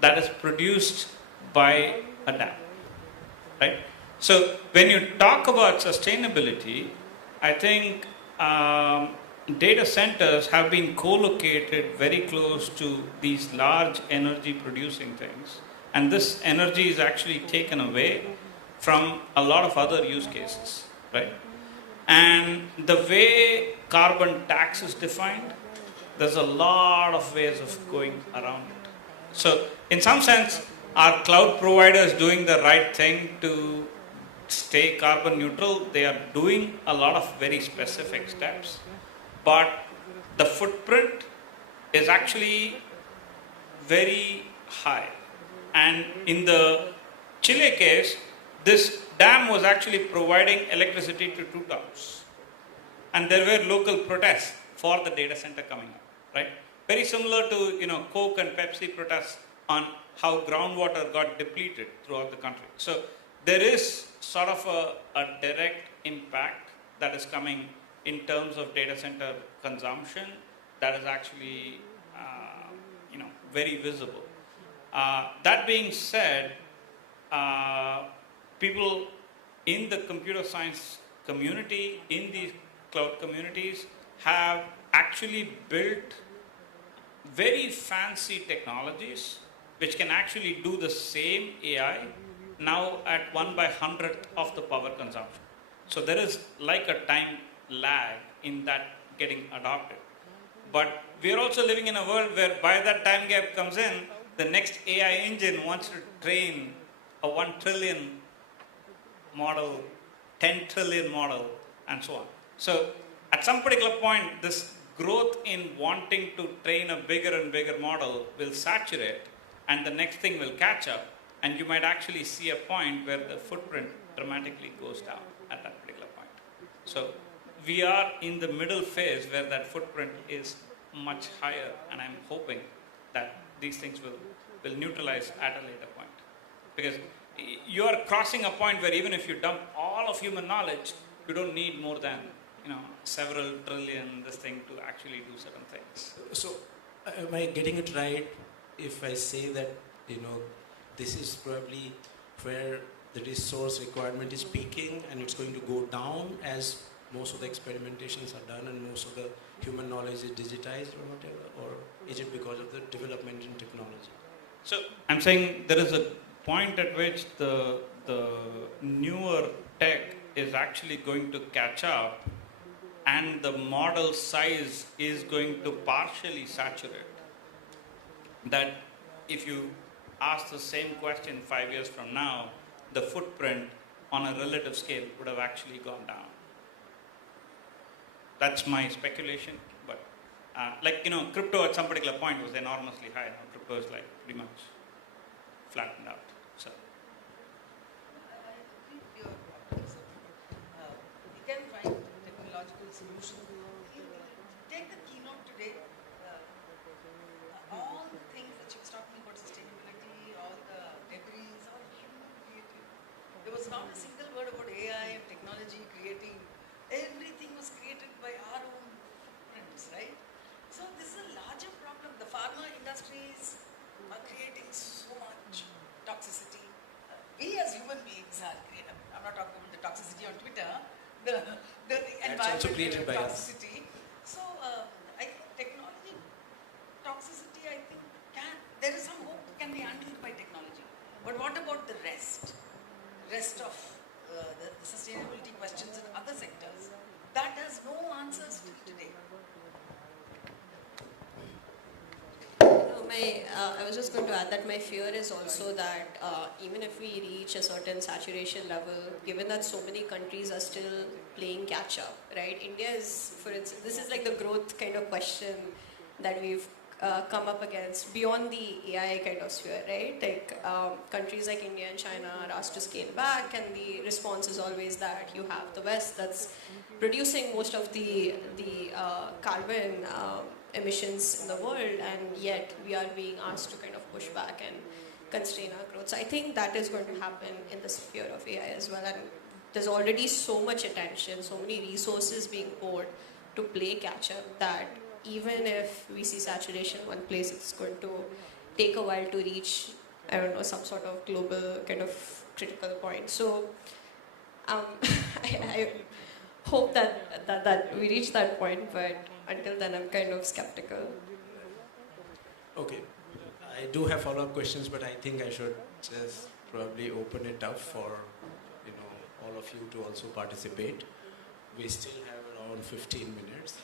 that is produced by a dam, right? So when you talk about sustainability, I think data centers have been co-located very close to these large energy producing things, and this energy is actually taken away from a lot of other use cases, right? And the way carbon tax is defined, there's a lot of ways of going around it. So in some sense, are cloud providers doing the right thing to stay carbon neutral? They are doing a lot of very specific steps, but the footprint is actually very high. And in the Chile case, this dam was actually providing electricity to 2 towns. And there were local protests for the data center coming up, right? Very similar to, Coke and Pepsi protests on how groundwater got depleted throughout the country. So there is sort of a direct impact that is coming in terms of data center consumption that is actually, very visible. That being said, people in the computer science community, in these cloud communities, have actually built very fancy technologies which can actually do the same AI now at 1/100th of the power consumption. So there is like a time lag in that getting adopted. But we are also living in a world where by that time gap comes in, the next AI engine wants to train a 1 trillion model, 10 trillion model, and so on. So at some particular point, this growth in wanting to train a bigger and bigger model will saturate, and the next thing will catch up, and you might actually see a point where the footprint dramatically goes down at that particular point. So we are in the middle phase where that footprint is much higher, and I'm hoping that these things will neutralize at a later point. Because you are crossing a point where even if you dump all of human knowledge, you don't need more than several trillion this thing to actually do certain things. So am I getting it right if I say that this is probably where the resource requirement is peaking and it's going to go down as most of the experimentations are done and most of the human knowledge is digitized or whatever, or is it because of the development in technology? So I'm saying there is a point at which the newer tech is actually going to catch up and the model size is going to partially saturate. That if you ask the same question 5 years from now, the footprint on a relative scale would have actually gone down. That's my speculation. But like, you know, crypto at some particular point was enormously high. Now crypto is like pretty much flattened out. So. We can find technological solutions. Take the keynote today. All the things that she was talking about, sustainability, all the debris, all human created. There was not a single word about AI and technology creating. Everything was created by our own footprints, right? So this is a larger problem. The pharma industries are creating so much toxicity. We as human beings are creating. I'm not talking about the toxicity on Twitter. The also created by us. toxicity. So I think technology toxicity, I think, there is some hope can be handled by technology. But what about the rest? Rest of the sustainability questions in other sectors? That has no answers till today. I was just going to add that my fear is also that even if we reach a certain saturation level, given that so many countries are still playing catch up, right? India is, for instance, this is like the growth kind of question that we've come up against beyond the AI kind of sphere, right? Like countries like India and China are asked to scale back, and the response is always that you have the West that's producing most of the carbon emissions in the world, and yet we are being asked to kind of push back and constrain our growth. So I think that is going to happen in the sphere of AI as well, and there's already so much attention, so many resources being poured to play catch up that even if we see saturation in one place, it's going to take a while to reach, I don't know, some sort of global kind of critical point. So I hope that we reach that point, but until then I'm kind of skeptical. Okay. I do have follow-up questions, but I think I should just probably open it up for, you know, all of you to also participate. We still have around 15 minutes.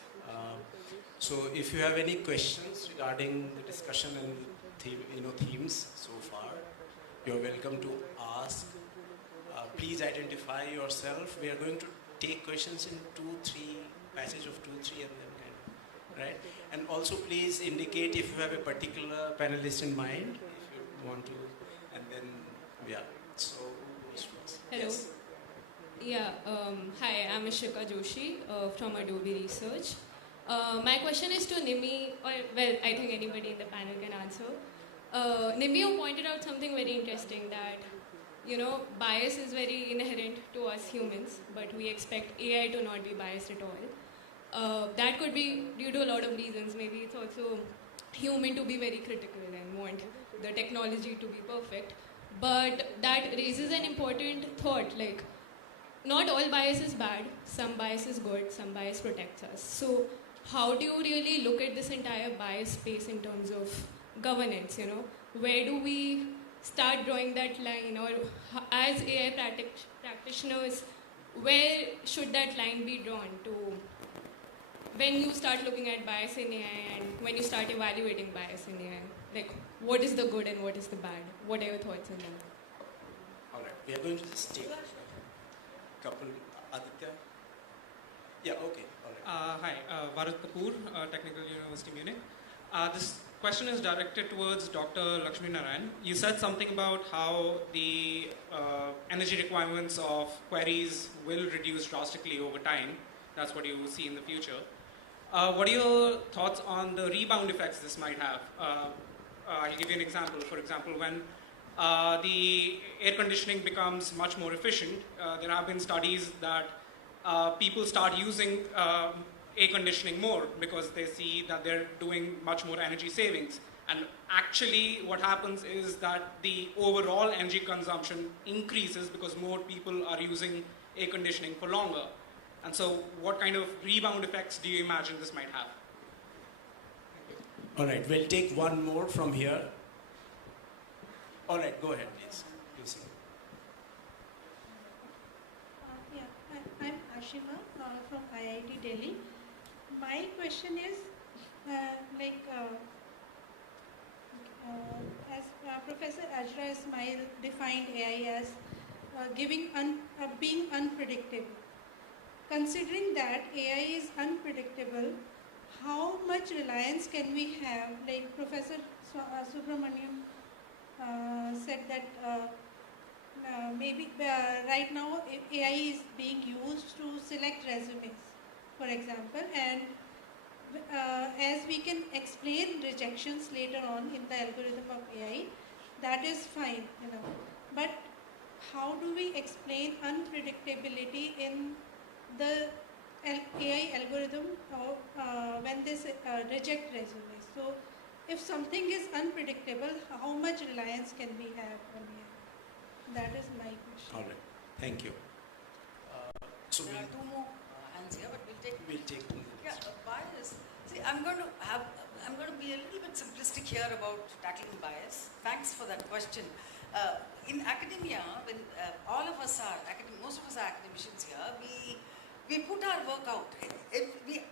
So if you have any questions regarding the discussion and themes so far, you're welcome to ask. Please identify yourself. We are going to take questions in passage of 2, 3, and then kind of, right? And also please indicate if you have a particular panelist in mind, if you want to, and then, yeah. So, hello. Yes. Yeah, hi, I'm Ishika Joshi from Adobe Research. My question is to Nimi, or well, I think anybody in the panel can answer. Nimi, you pointed out something very interesting, that you know, bias is very inherent to us humans, but we expect AI to not be biased at all. That could be due to a lot of reasons. Maybe it's also human to be very critical and want the technology to be perfect. But that raises an important thought, like, not all bias is bad, some bias is good, some bias protects us. So how do you really look at this entire bias space in terms of governance, you know? Where do we start drawing that line, or as AI practitioners, where should that line be drawn to when you start looking at bias in AI and when you start evaluating bias in AI? Like, what is the good and what is the bad? What are your thoughts on that? All right. We are going to just take a couple. Aditya? Yeah, okay. All right. Hi, Bharat Kapoor, Technical University Munich. This question is directed towards Dr. Lakshmi Narayan. You said something about how the energy requirements of queries will reduce drastically over time. That's what you see in the future. What are your thoughts on the rebound effects this might have? I'll give you an example. For example, when the air conditioning becomes much more efficient, there have been studies that people start using air conditioning more because they see that they're doing much more energy savings. And actually what happens is that the overall energy consumption increases because more people are using air conditioning for longer. And so what kind of rebound effects do you imagine this might have? All right, we'll take one more from here. All right, go ahead, please. Lucy. I'm Ashima from IIT Delhi. My question is, as Professor Ajra Ismail defined AI as being unpredictable. considering that AI is unpredictable, how much reliance can we have? Like Professor Subramaniam said that maybe right now AI is being used to select resumes, for example, and as we can explain rejections later on in the algorithm of AI, that is fine, But how do we explain unpredictability in the AI algorithm when they reject resumes? So, if something is unpredictable, how much reliance can we have on AI? That is my question. All right. Thank you. So there are two more hands here, but we'll take 2 minutes. Yeah, bias. See, I'm going to be a little bit simplistic here about tackling bias. Thanks for that question. In academia, when all of us are most of us are academicians here, we put our work out.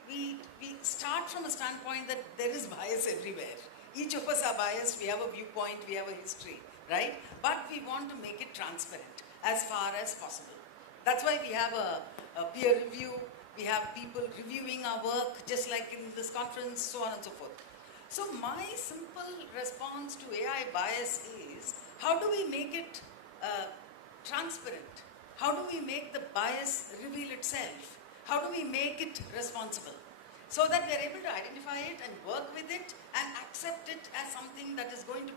We start from a standpoint that there is bias everywhere. Each of us are biased. We have a viewpoint. We have a history, right? But we want to make it transparent as far as possible. That's why we have a peer review. We have people reviewing our work, just like in this conference, so on and so forth. So my simple response to AI bias is, how do we make it transparent? How do we make the bias reveal itself? How do we make it responsible? So that we are able to identify it and work with it and accept it as something that is going to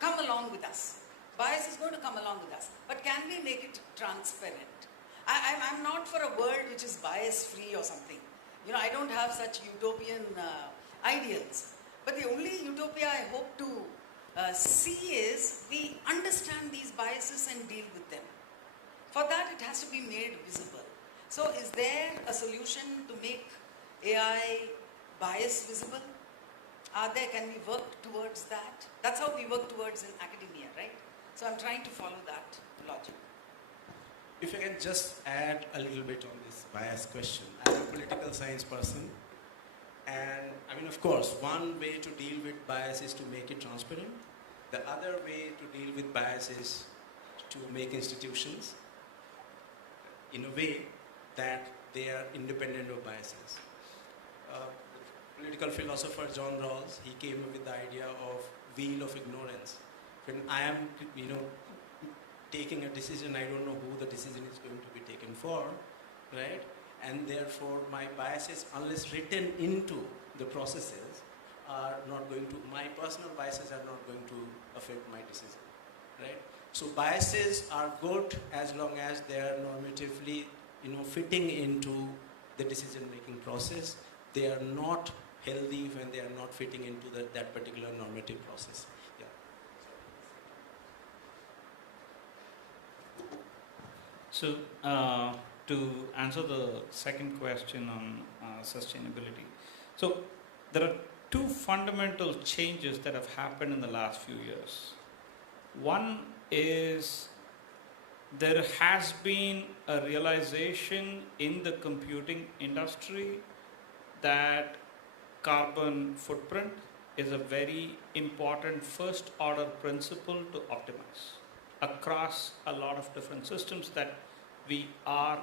come along with us. Bias is going to come along with us. But can we make it transparent? I'm not for a world which is bias-free or something. I don't have such utopian ideals. But the only utopia I hope to see is we understand these biases and deal with them. For that, it has to be made visible. So is there a solution to make AI bias visible? Can we work towards that? That's how we work towards in academia, right? So I'm trying to follow that logic. If I can just add a little bit on this bias question. I'm a political science person. And of course, one way to deal with bias is to make it transparent. The other way to deal with bias is to make institutions in a way that they are independent of biases. Political philosopher John Rawls, he came up with the idea of wheel of ignorance. When I am, taking a decision, I don't know who the decision is going to be taken for, right? And therefore, my biases, unless written into the processes, my personal biases are not going to affect my decision, right? So biases are good as long as they are normatively, fitting into the decision-making process. They are not healthy when they are not fitting into that particular normative process. Yeah. So, to answer the second question on sustainability. So, there are two fundamental changes that have happened in the last few years. One is there has been a realization in the computing industry that carbon footprint is a very important first order principle to optimize across a lot of different systems that we are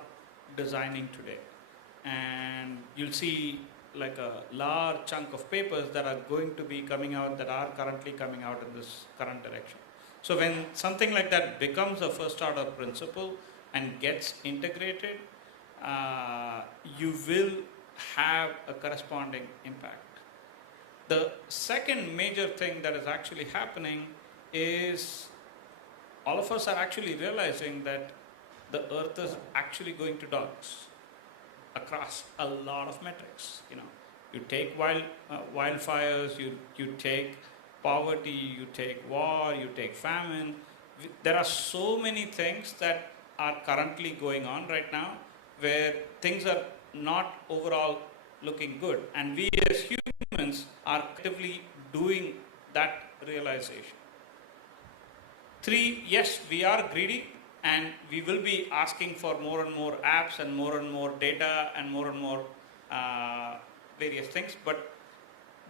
designing today. And you'll see like a large chunk of papers that are going to be coming out, that are currently coming out in this current direction. So when something like that becomes a first order principle and gets integrated, you will have a corresponding impact. The second major thing that is actually happening is all of us are actually realizing that the earth is actually going to dogs across a lot of metrics. You take wildfires, you take poverty, you take war, you take famine. There are so many things that are currently going on right now where things are not overall looking good, and we as humans are actively doing that realization. 3, yes, we are greedy and we will be asking for more and more apps and more data and more various things, but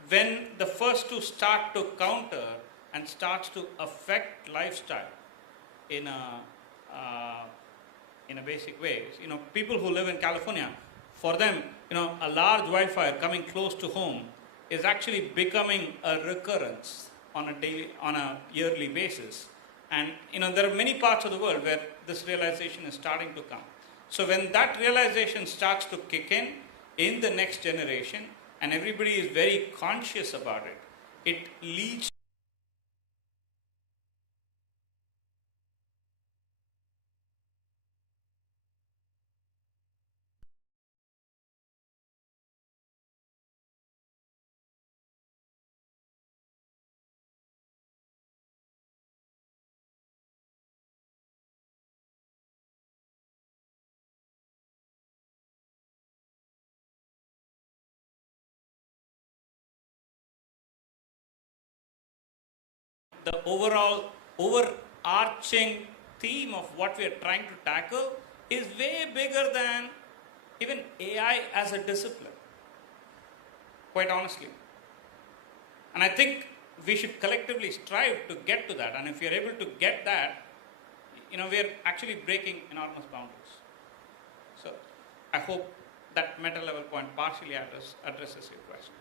when the first two start to counter and starts to affect lifestyle in a in a basic way. You know, people who live in California, for them, you know, a large wildfire coming close to home is actually becoming a recurrence on a yearly basis. And you know, there are many parts of the world where this realization is starting to come. So when that realization starts to kick in the next generation, and everybody is very conscious about it, it leads the overarching theme of what we are trying to tackle is way bigger than even AI as a discipline, quite honestly. And I think we should collectively strive to get to that. And if we are able to get that, you know, we are actually breaking enormous boundaries. So I hope that meta level point partially addresses your question.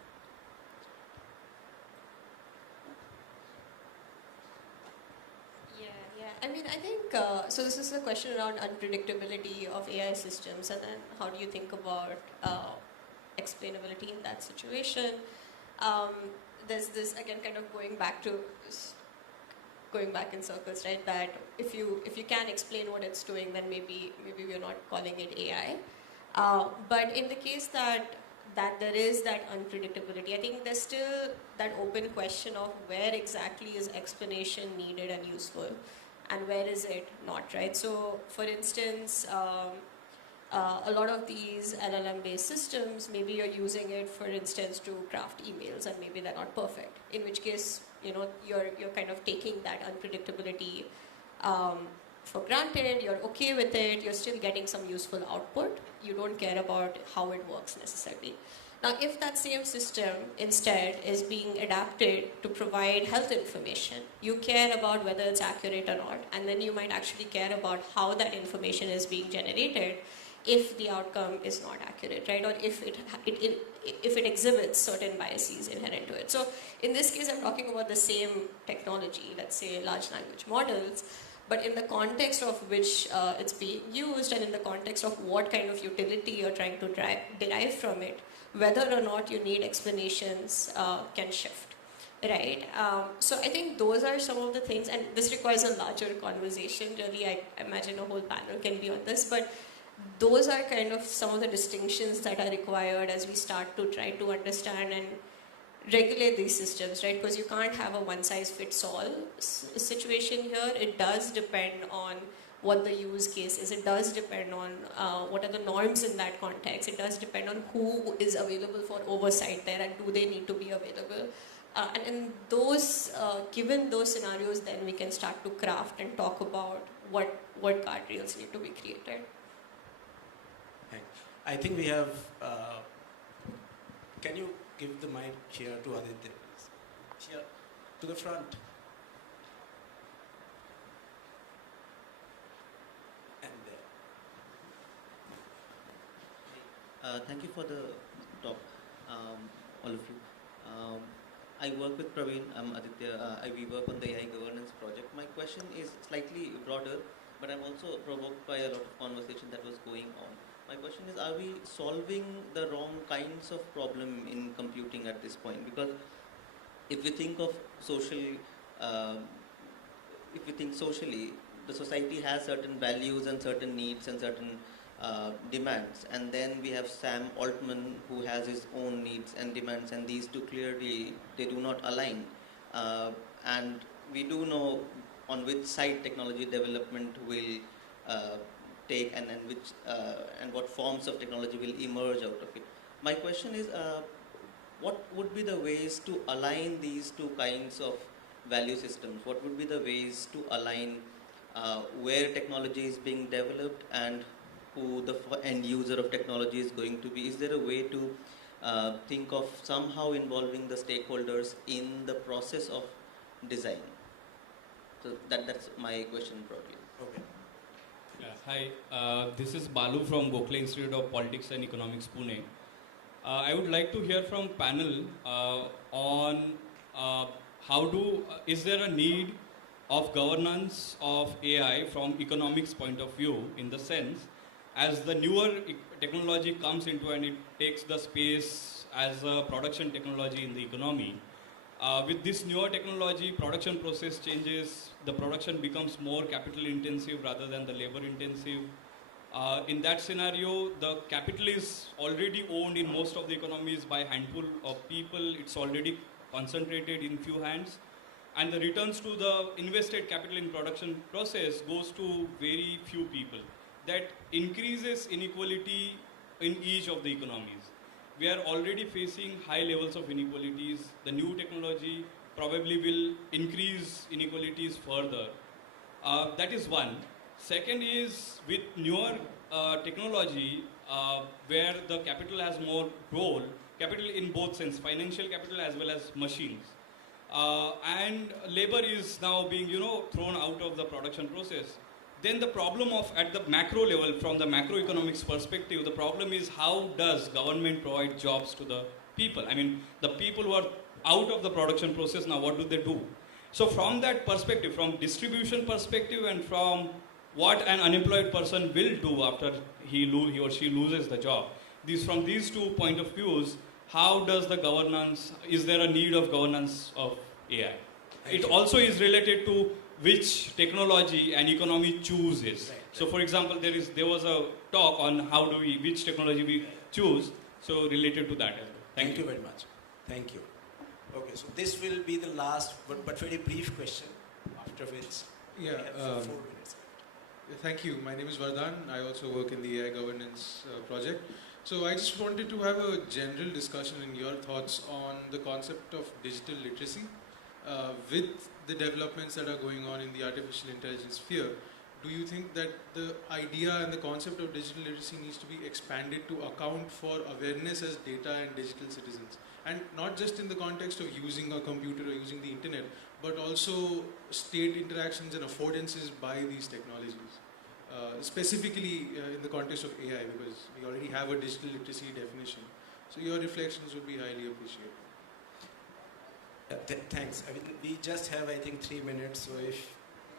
Yeah. I mean, I think, so this is a question around unpredictability of AI systems, and then how do you think about explainability in that situation? There's this, again, kind of going back in circles, right? That if you can explain what it's doing, then maybe we're not calling it AI. But in the case that there is that unpredictability, I think there's still that open question of where exactly is explanation needed and useful, and where is it not, right? So, for instance, a lot of these LLM-based systems, maybe you're using it, for instance, to craft emails, and maybe they're not perfect. In which case, you know, you're kind of taking that unpredictability for granted. You're okay with it. You're still getting some useful output. You don't care about how it works necessarily. Now, if that same system instead is being adapted to provide health information, you care about whether it's accurate or not, and then you might actually care about how that information is being generated if the outcome is not accurate, right? Or if it exhibits certain biases inherent to it. So in this case, I'm talking about the same technology, let's say large language models, but in the context of which it's being used, and in the context of what kind of utility you're trying to derive from it, whether or not you need explanations can shift. Right. So I think those are some of the things, and this requires a larger conversation. Really, I imagine a whole panel can be on this, but those are kind of some of the distinctions that are required as we start to try to understand and regulate these systems, right? Because you can't have a one-size-fits-all situation here. It does depend on what the use case is. It does depend on what are the norms in that context. It does depend on who is available for oversight there, and do they need to be available. And in those, given those scenarios, then we can start to craft and talk about what guardrails need to be created. I think we have, can you give the mic here to Aditya, please? Here, to the front. And there. Thank you for the talk, all of you. I work with Praveen, I'm Aditya, we work on the AI governance project. My question is slightly broader, but I'm also provoked by a lot of conversation that was going on. My question is, are we solving the wrong kinds of problem in computing at this point? Because if we think of socially, the society has certain values and certain needs and certain demands, and then we have Sam Altman who has his own needs and demands, and these two clearly, they do not align. And we do know on which side technology development will take, and what forms of technology will emerge out of it. My question is, what would be the ways to align these two kinds of value systems? What would be the ways to align where technology is being developed and who the end user of technology is going to be? Is there a way to think of somehow involving the stakeholders in the process of design? So that's my question broadly. Okay. Hi, this is Balu from Gokhale Institute of Politics and Economics, Pune. I would like to hear from panel on is there a need of governance of AI from economics point of view, in the sense as the newer technology comes into and it takes the space as a production technology in the economy. With this newer technology, production process changes, the production becomes more capital intensive rather than the labor intensive. In that scenario, the capital is already owned in most of the economies by a handful of people. It's already concentrated in few hands. And the returns to the invested capital in production process goes to very few people. That increases inequality in each of the economies. We are already facing high levels of inequalities. The new technology probably will increase inequalities further. That is one. Second is with newer technology where the capital has more role, capital in both sense, financial capital as well as machines. And labor is now being thrown out of the production process. Then the problem of at the macro level, from the macroeconomics perspective, the problem is how does government provide jobs to the people? I mean, the people who are out of the production process now, what do they do? So from that perspective, from distribution perspective and from what an unemployed person will do after he or she loses the job, from these 2 point of views, how does the governance, is there a need of governance of AI? It also is related to which technology an economy chooses. Right. So for example, there was a talk on which technology we choose, so related to that as well. Thank you very much. Thank you. Okay, so this will be the last but very brief question, after which we have 4 minutes. Thank you. My name is Vardhan. I also work in the AI governance project. So I just wanted to have a general discussion in your thoughts on the concept of digital literacy. With the developments that are going on in the artificial intelligence sphere, do you think that the idea and the concept of digital literacy needs to be expanded to account for awareness as data and digital citizens? And not just in the context of using a computer or using the internet, but also state interactions and affordances by these technologies. Specifically in the context of AI, because we already have a digital literacy definition. So your reflections would be highly appreciated. Thanks. I mean, we just have, I think, 3 minutes. So if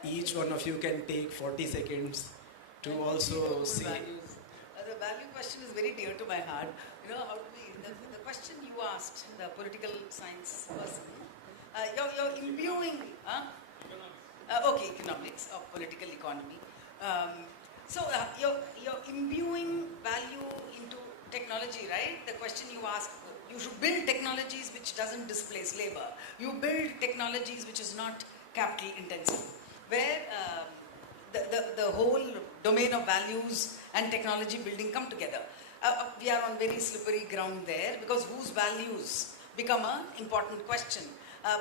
each one of you can take 40 seconds to also say. The value question is very dear to my heart. How do we, the question you asked, the political science person, you're imbuing, economics or political economy. You're imbuing value into technology, right? The question you asked, you should build technologies which doesn't displace labor. You build technologies which is not capital intensive, where the whole domain of values and technology building come together. We are on very slippery ground there, because whose values become an important question.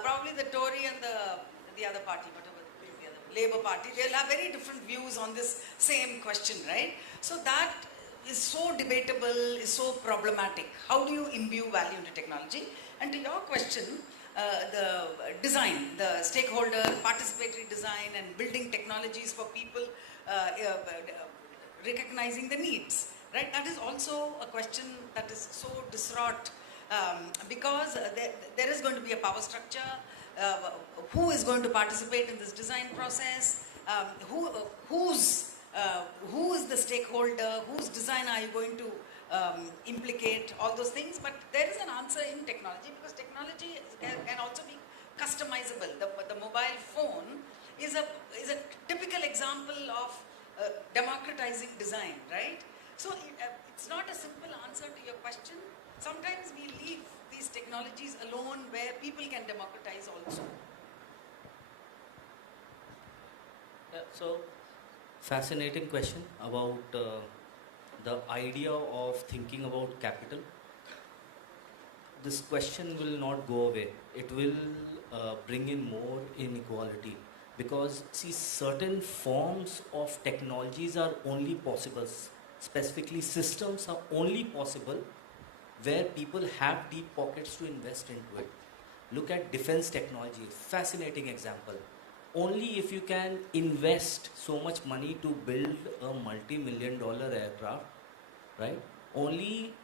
Probably the Tory and the other party, whatever the other Labour Party, they'll have very different views on this same question, right? So that is so debatable, is so problematic. How do you imbue value into technology? And to your question, the design, the stakeholder participatory design and building technologies for people, recognizing the needs, right? That is also a question that is so disraught because there is going to be a power structure. Who is going to participate in this design process? Who is the stakeholder? Whose design are you going to implicate? All those things. But there is an answer in technology, because technology can also be customizable. The mobile phone is a typical example of democratizing design, right? So it's not a simple answer to your question. Sometimes we leave these technologies alone where people can democratize also. So, fascinating question about the idea of thinking about capital. This question will not go away. It will bring in more inequality, because see, certain forms of technologies are only possible, specifically systems are only possible where people have deep pockets to invest into it. Look at defense technology, fascinating example. only if you can invest so much money to build a multi-million-dollar aircraft, right? Only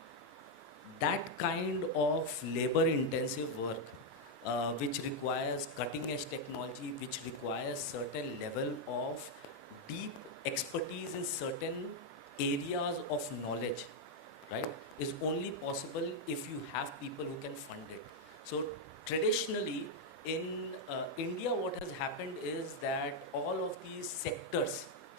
that kind of labor-intensive work, which requires cutting-edge technology, which requires certain level of deep expertise in certain areas of knowledge, right, is only possible if you have people who can fund it. So traditionally in India, what has happened is that all of these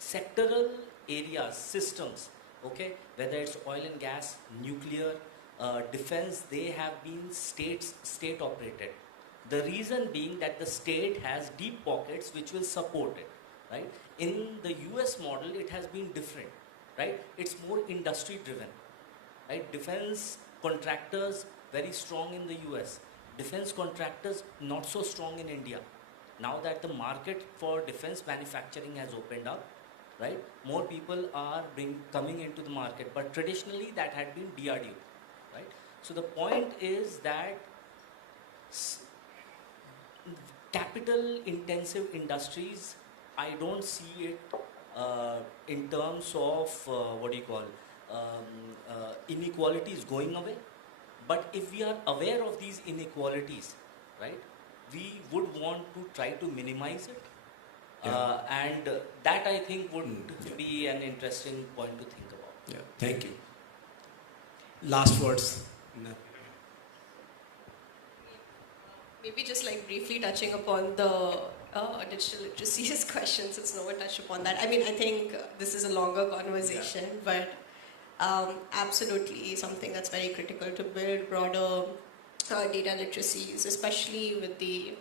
sectoral areas, systems, okay, whether it's oil and gas, nuclear, defense, they have been state operated. The reason being that the state has deep pockets which will support it, right? In the US model, it has been different, right? It's more industry driven, right? Defense contractors very strong in the US. Defense contractors not so strong in India. Now that the market for defense manufacturing has opened up, right? More people are coming into the market, but traditionally that had been DRDO, right? So the point is that capital intensive industries, I don't see it in terms of inequalities going away. But if we are aware of these inequalities, right, we would want to try to minimize it. And that, I think, would be an interesting point to think about. Yeah, thank you. Last words. No. Maybe just like briefly touching upon the digital literacy question, since no one touched upon that. I mean, I think this is a longer conversation, but absolutely something that's very critical to build broader data literacies, especially with the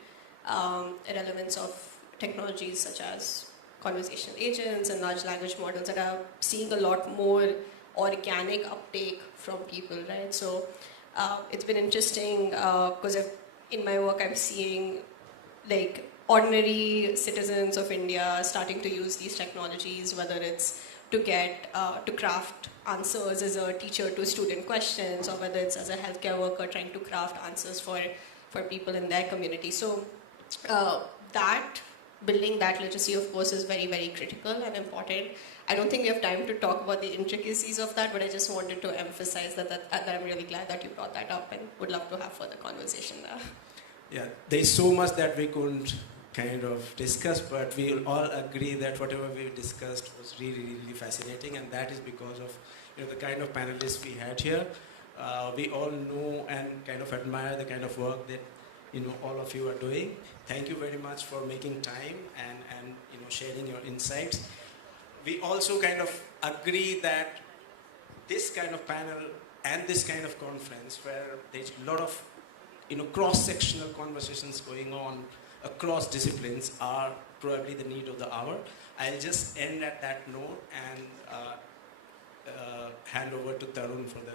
relevance of technologies such as conversational agents and large language models that are seeing a lot more organic uptake from people, right? So it's been interesting because in my work I'm seeing like ordinary citizens of India starting to use these technologies, whether it's to get to craft answers as a teacher to student questions, or whether it's as a healthcare worker trying to craft answers for people in their community. So that building that literacy, of course, is very, very critical and important. I don't think we have time to talk about the intricacies of that, but I just wanted to emphasize that I'm really glad that you brought that up and would love to have further conversation there. Yeah, there's so much that we couldn't kind of discuss, but we all agree that whatever we discussed was really, really fascinating, and that is because of the kind of panelists we had here. We all know and kind of admire the kind of work that all of you are doing. Thank you very much for making time and sharing your insights. We also kind of agree that this kind of panel and this kind of conference, where there's a lot of cross-sectional conversations going on across disciplines, are probably the need of the hour. I'll just end at that note and hand over to Tarun for the...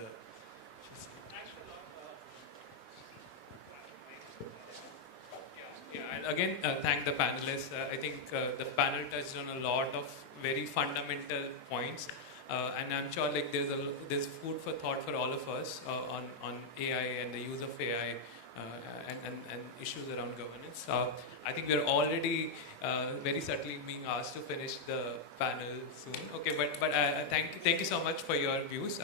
Yeah, and again, thank the panelists. I think the panel touched on a lot of very fundamental points, and I'm sure like there's food for thought for all of us on AI and the use of AI and issues around governance. I think we're already very subtly being asked to finish the panel soon. Okay, but thank you so much for your views.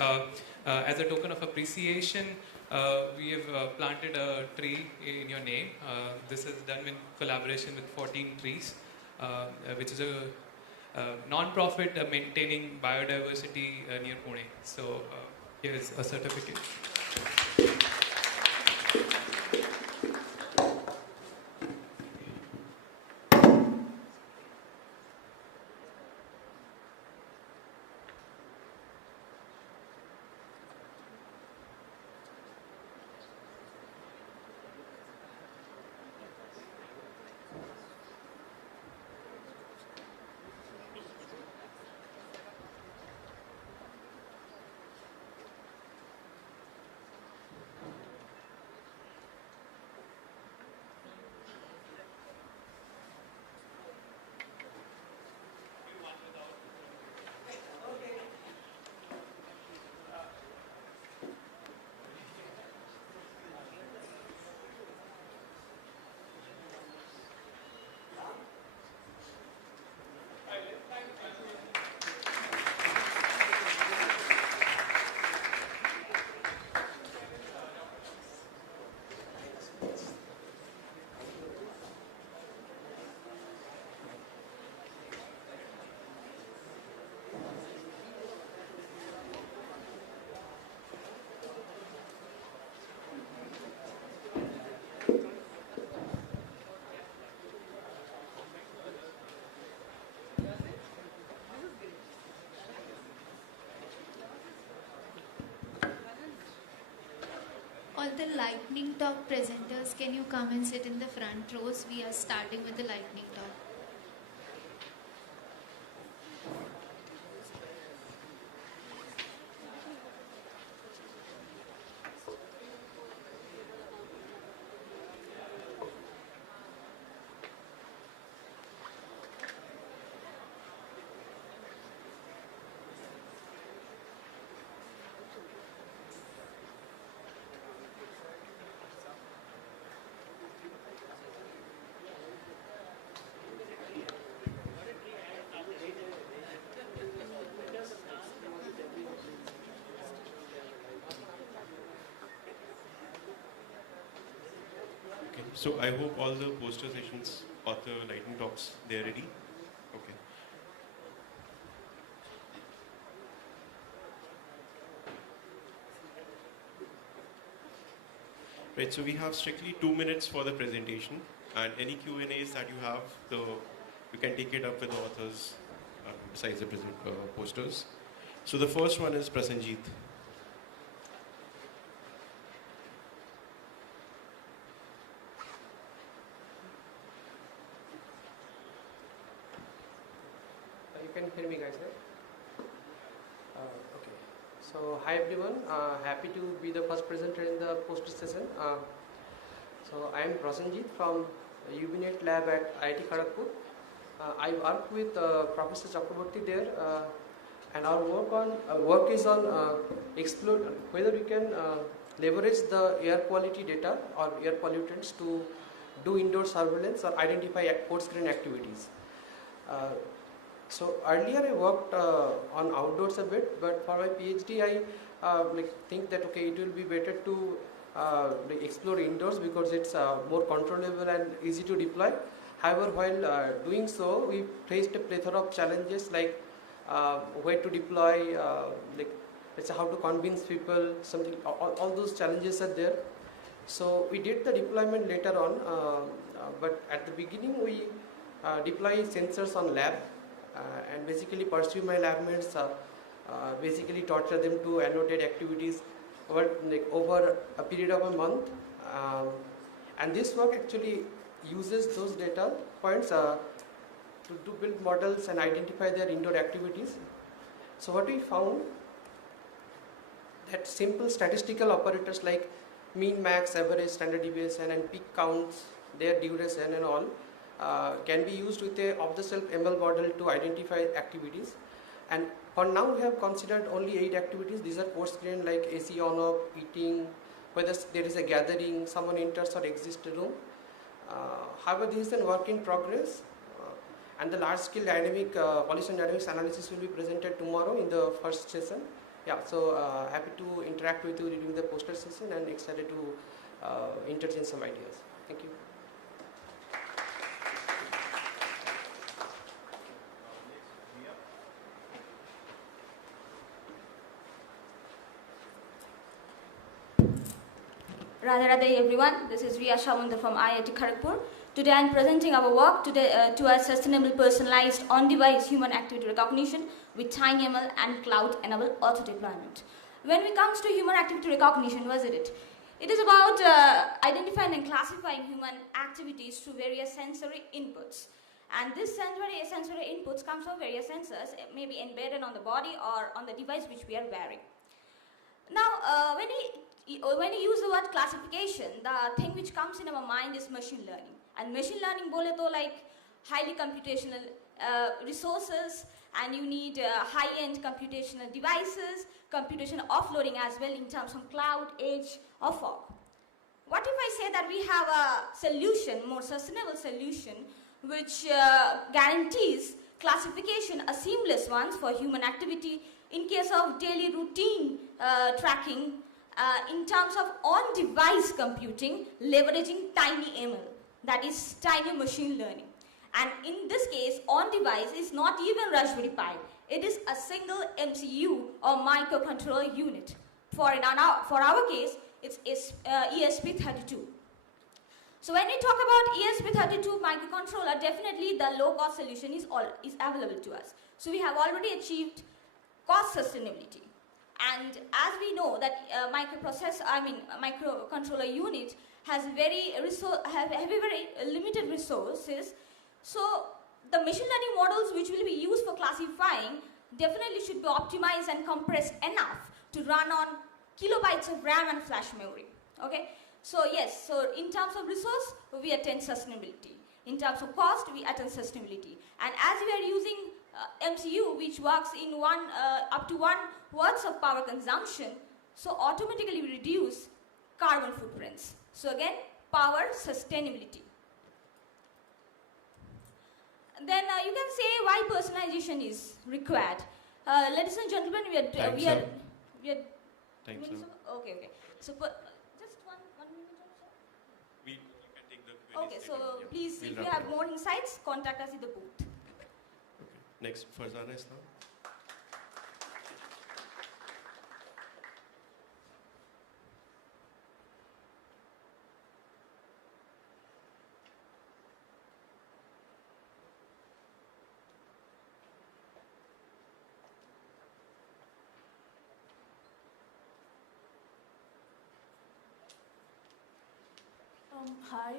As a token of appreciation, we have planted a tree in your name. This is done in collaboration with 14 Trees, which is a non-profit maintaining biodiversity near Pune. So here is a certificate. All the lightning talk presenters, can you come and sit in the front rows? We are starting with the lightning talk. Okay, so I hope all the poster sessions or the lightning talks, they're ready. Okay. Right, so we have strictly 2 minutes for the presentation, and any Q&As that you have, you can take it up with the authors besides the posters. So the first one is Prasenjit. You can hear me, guys, right? Okay. So, hi everyone. Happy to be the first presenter in the poster session. So, I am Prasenjit from UBNet lab at IIT Kharagpur. I work with Professor Chakraborty there, and our work is on explore whether we can leverage the air quality data or air pollutants to do indoor surveillance or identify post-screen activities. So earlier I worked on outdoors a bit, but for my PhD I think that okay, it will be better to explore indoors because it's more controllable and easy to deploy. However, while doing so, we faced a plethora of challenges like where to deploy, let's say how to convince people, something. All those challenges are there. So we did the deployment later on, but at the beginning we deploy sensors on lab. And basically pursue my lab mates, basically torture them to annotate activities over a period of a month. And this work actually uses those data points to build models and identify their indoor activities. So what we found that simple statistical operators like mean, max, average, standard deviation and peak counts, their duration and all, can be used with a off-the-shelf ML model to identify activities. And for now we have considered only 8 activities. These are post-screen like AC on off, eating, whether there is a gathering, someone enters or exits the room. However, this is a work in progress, and the large-scale dynamic pollution dynamics analysis will be presented tomorrow in the first session. Yeah, so happy to interact with you during the poster session and excited to interchange some ideas. Thank you. Radhe Radhe everyone, this is Riya Shamundar from IIT Kharagpur. Today I am presenting our work towards sustainable personalized on-device human activity recognition with TinyML and cloud-enabled auto-deployment. When it comes to human activity recognition, what is it? It is about identifying and classifying human activities through various sensory inputs. And this sensory inputs comes from various sensors, maybe embedded on the body or on the device which we are wearing. Now, when you use the word classification, the thing which comes in our mind is machine learning. And machine learning bole to like highly computational resources, and you need high-end computational devices, computation offloading as well in terms of cloud, edge, or fog. What if I say that we have a solution, more sustainable solution, which guarantees classification, a seamless one for human activity in case of daily routine tracking, in terms of on-device computing, leveraging TinyML, that is tiny machine learning. And in this case, on-device is not even Raspberry Pi. It is a single MCU or microcontroller unit. For our case, it's ESP32. So when we talk about ESP32 microcontroller, definitely the low-cost solution is available to us. So we have already achieved cost sustainability. And as we know that microcontroller unit has very limited resources, so the machine learning models which will be used for classifying definitely should be optimized and compressed enough to run on kilobytes of RAM and flash memory. Okay, so yes, so in terms of resource, we attain sustainability. In terms of cost, we attain sustainability. And as we are using MCU, which works in up to 1 watts of power consumption, so automatically we reduce carbon footprints. So again, power sustainability. Then you can say why personalization is required. Ladies and gentlemen, we are Thanks, sir. Okay. So just one minute or so. You can take the Q&A Okay, so statement, yeah. please, We'll if you wrap have it up. more insights, contact us in the booth. Next, Farzana Islam. Hi.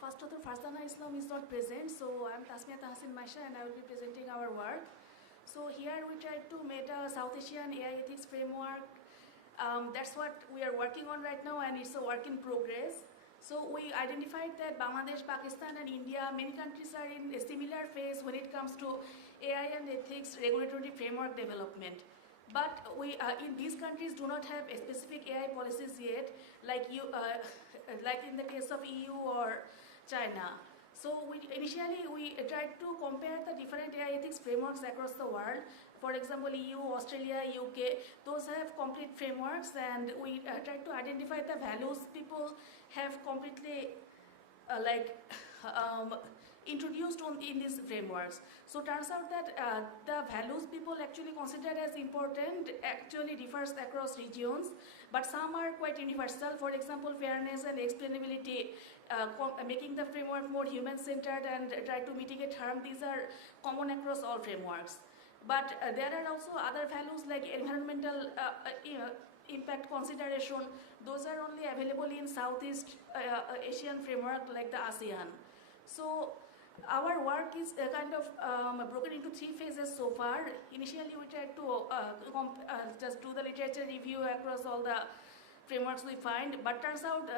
First of all, Farzana Islam is not present, so I'm Tasmia Tahsin Maisha and I will be presenting our work. So here we tried to make a South Asian AI ethics framework. That's what we are working on right now, and it's a work in progress. So we identified that Bangladesh, Pakistan and India, many countries are in a similar phase when it comes to AI and ethics regulatory framework development. But we, in these countries, do not have a specific AI policies yet, like in the case of EU or China. So initially we tried to compare the different AI ethics frameworks across the world. For example, EU, Australia, UK, those have complete frameworks, and we tried to identify the values people have completely introduced in these frameworks. So turns out that the values people actually consider as important actually differs across regions, but some are quite universal. For example, fairness and explainability, making the framework more human-centered and try to mitigate harm. These are common across all frameworks. But there are also other values like environmental impact consideration. Those are only available in Southeast Asian framework like the ASEAN. So our work is kind of broken into 3 phases so far. Initially we tried to just do the literature review across all the frameworks we find, but turns out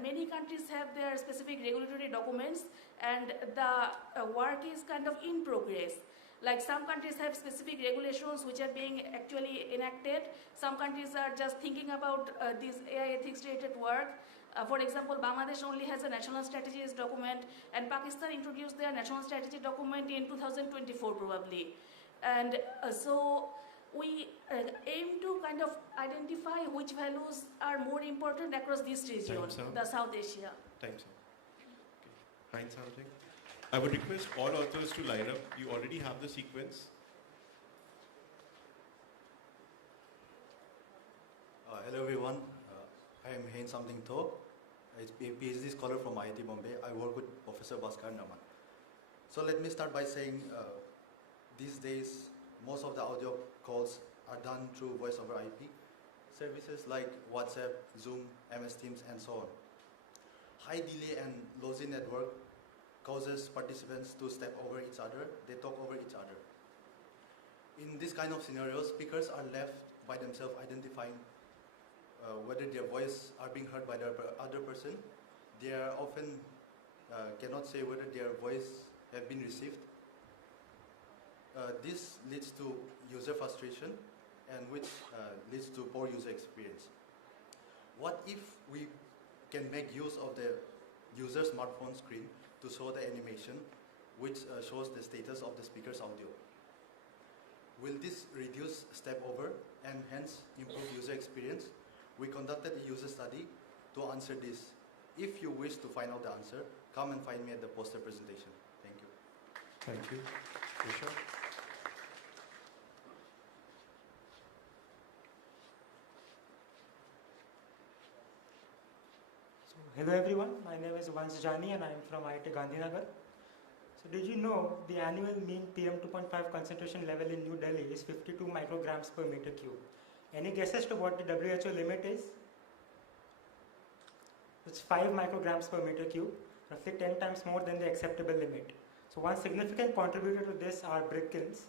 many countries have their specific regulatory documents, and the work is kind of in progress. Like some countries have specific regulations which are being actually enacted. Some countries are just thinking about this AI ethics related work. For example, Bangladesh only has a national strategies document, and Pakistan introduced their national strategy document in 2024 probably. And so we aim to kind of identify which values are more important across this region, the South Asia. Thanks, sir. Okay. Find something. I would request all authors to line up. You already have the sequence. Hello everyone. I am Hein Samding Tho. I'm a PhD scholar from IIT Bombay. I work with Professor Bhaskar Naman. So let me start by saying these days most of the audio calls are done through voice over IP services like WhatsApp, Zoom, MS Teams and so on. High delay and lousy network causes participants to step over each other, they talk over each other. In this kind of scenarios, speakers are left by themselves identifying whether their voice are being heard by the other person. They are often cannot say whether their voice have been received. This leads to user frustration, and which leads to poor user experience. What if we can make use of the user smartphone screen to show the animation which shows the status of the speaker's audio? Will this reduce step over and hence improve user experience? We conducted a user study to answer this. If you wish to find out the answer, come and find me at the poster presentation. Thank you. Thank you. Risha? Hello everyone, my name is Vansh Jani and I am from IIT Gandhinagar. So So did you know the annual mean PM 2.5 concentration level in New Delhi is 52 micrograms per meter cube? Any guesses to what the WHO limit is? It's 5 micrograms per meter cube, roughly 10 times more than the acceptable limit. So one significant contributor to this are brick kilns.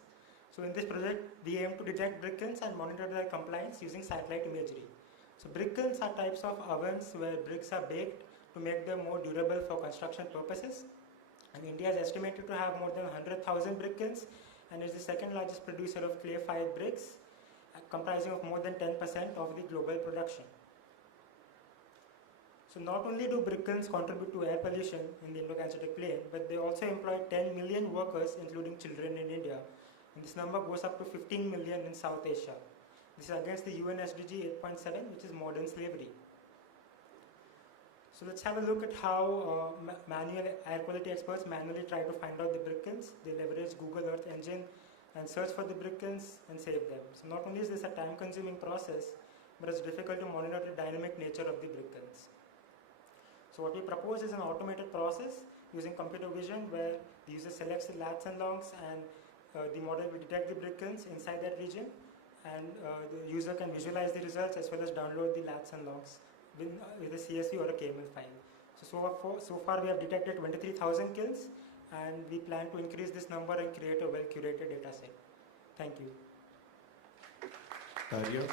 So in this project, we aim to detect brick kilns and monitor their compliance using satellite imagery. So brick kilns are types of ovens where bricks are baked to make them more durable for construction purposes. And India is estimated to have more than 100,000 brick kilns and is the second largest producer of clay-fired bricks, comprising of more than 10% of the global production. So not only do brick kilns contribute to air pollution in the Indo-Gangetic Plain, but they also employ 10 million workers, including children in India. And this number goes up to 15 million in South Asia. This is against the UN SDG 8.7, which is modern slavery. So let's have a look at how manual air quality experts manually try to find out the brick kilns. They leverage Google Earth Engine and search for the brick kilns and save them. So not only is this a time-consuming process, but it's difficult to monitor the dynamic nature of the brick kilns. So what we propose is an automated process using computer vision where the user selects the lats and longs and the model will detect the brick kilns inside that region, and the user can visualize the results as well as download the lats and longs with a CSV or a KML file. So far we have detected 23,000 kilns, and we plan to increase this number and create a well-curated data set. Thank you. Daria?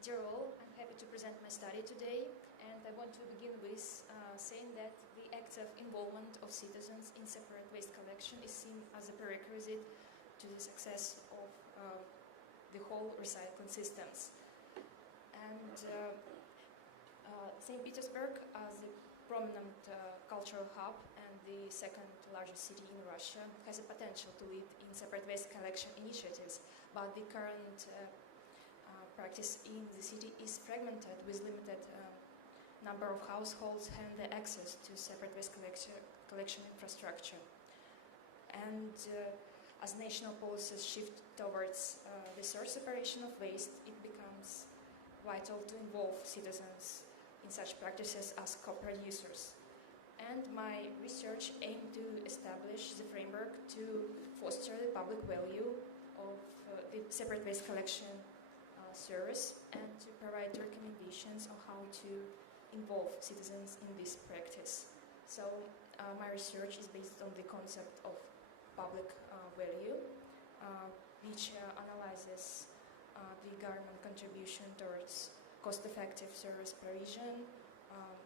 Dear all, I'm happy to present my study today, and I want to begin with saying that the active involvement of citizens in separate waste collection is seen as a prerequisite to the success of the whole recycling systems. And St. Petersburg, as a prominent cultural hub and the second largest city in Russia, has a potential to lead in separate waste collection initiatives, but the current practice in the city is fragmented with limited number of households and the access to separate waste collection infrastructure. And as national policies shift towards the source separation of waste, it becomes vital to involve citizens in such practices as co-producers. And my research aimed to establish the framework to foster the public value of the separate waste collection service and to provide recommendations on how to involve citizens in this practice. So my research is based on the concept of public value, which analyzes the government contribution towards cost-effective service provision,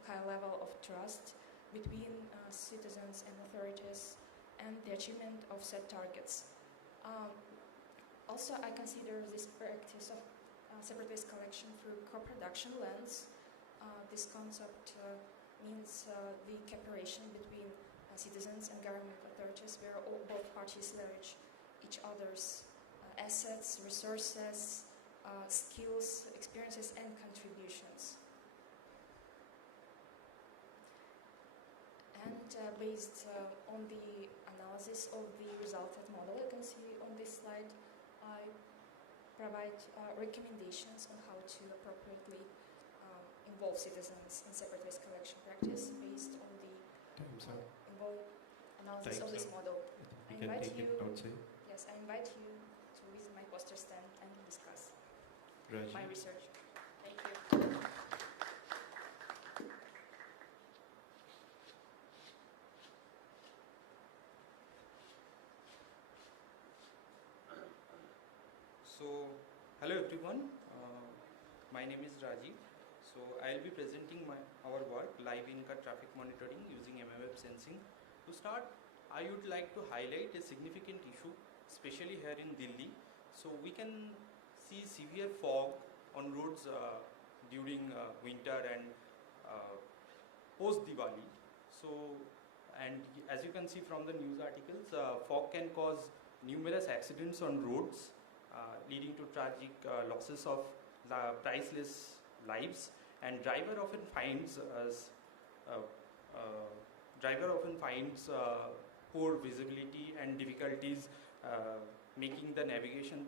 high level of trust between citizens and authorities, and the achievement of set targets. Also, I consider this practice of separate waste collection through co-production lens. This concept means the cooperation between citizens and government authorities where both parties leverage each other's assets, resources, skills, experiences, and contributions. And based on the analysis of the resulted model you can see on this slide, I provide recommendations on how to appropriately involve citizens in separate waste collection practice based on the analysis of this model. I invite you to visit my poster stand and discuss my research. Thank you. So, hello everyone, my name is Rajiv. So, I will be presenting our work live in-car traffic monitoring using MMF sensing. To start, I would like to highlight a significant issue, especially here in Delhi. So, we can see severe fog on roads during winter and post-Diwali. So, and as you can see from the news articles, fog can cause numerous accidents on roads, leading to tragic losses of priceless lives, and driver often finds us driver often finds poor visibility and difficulties making the navigation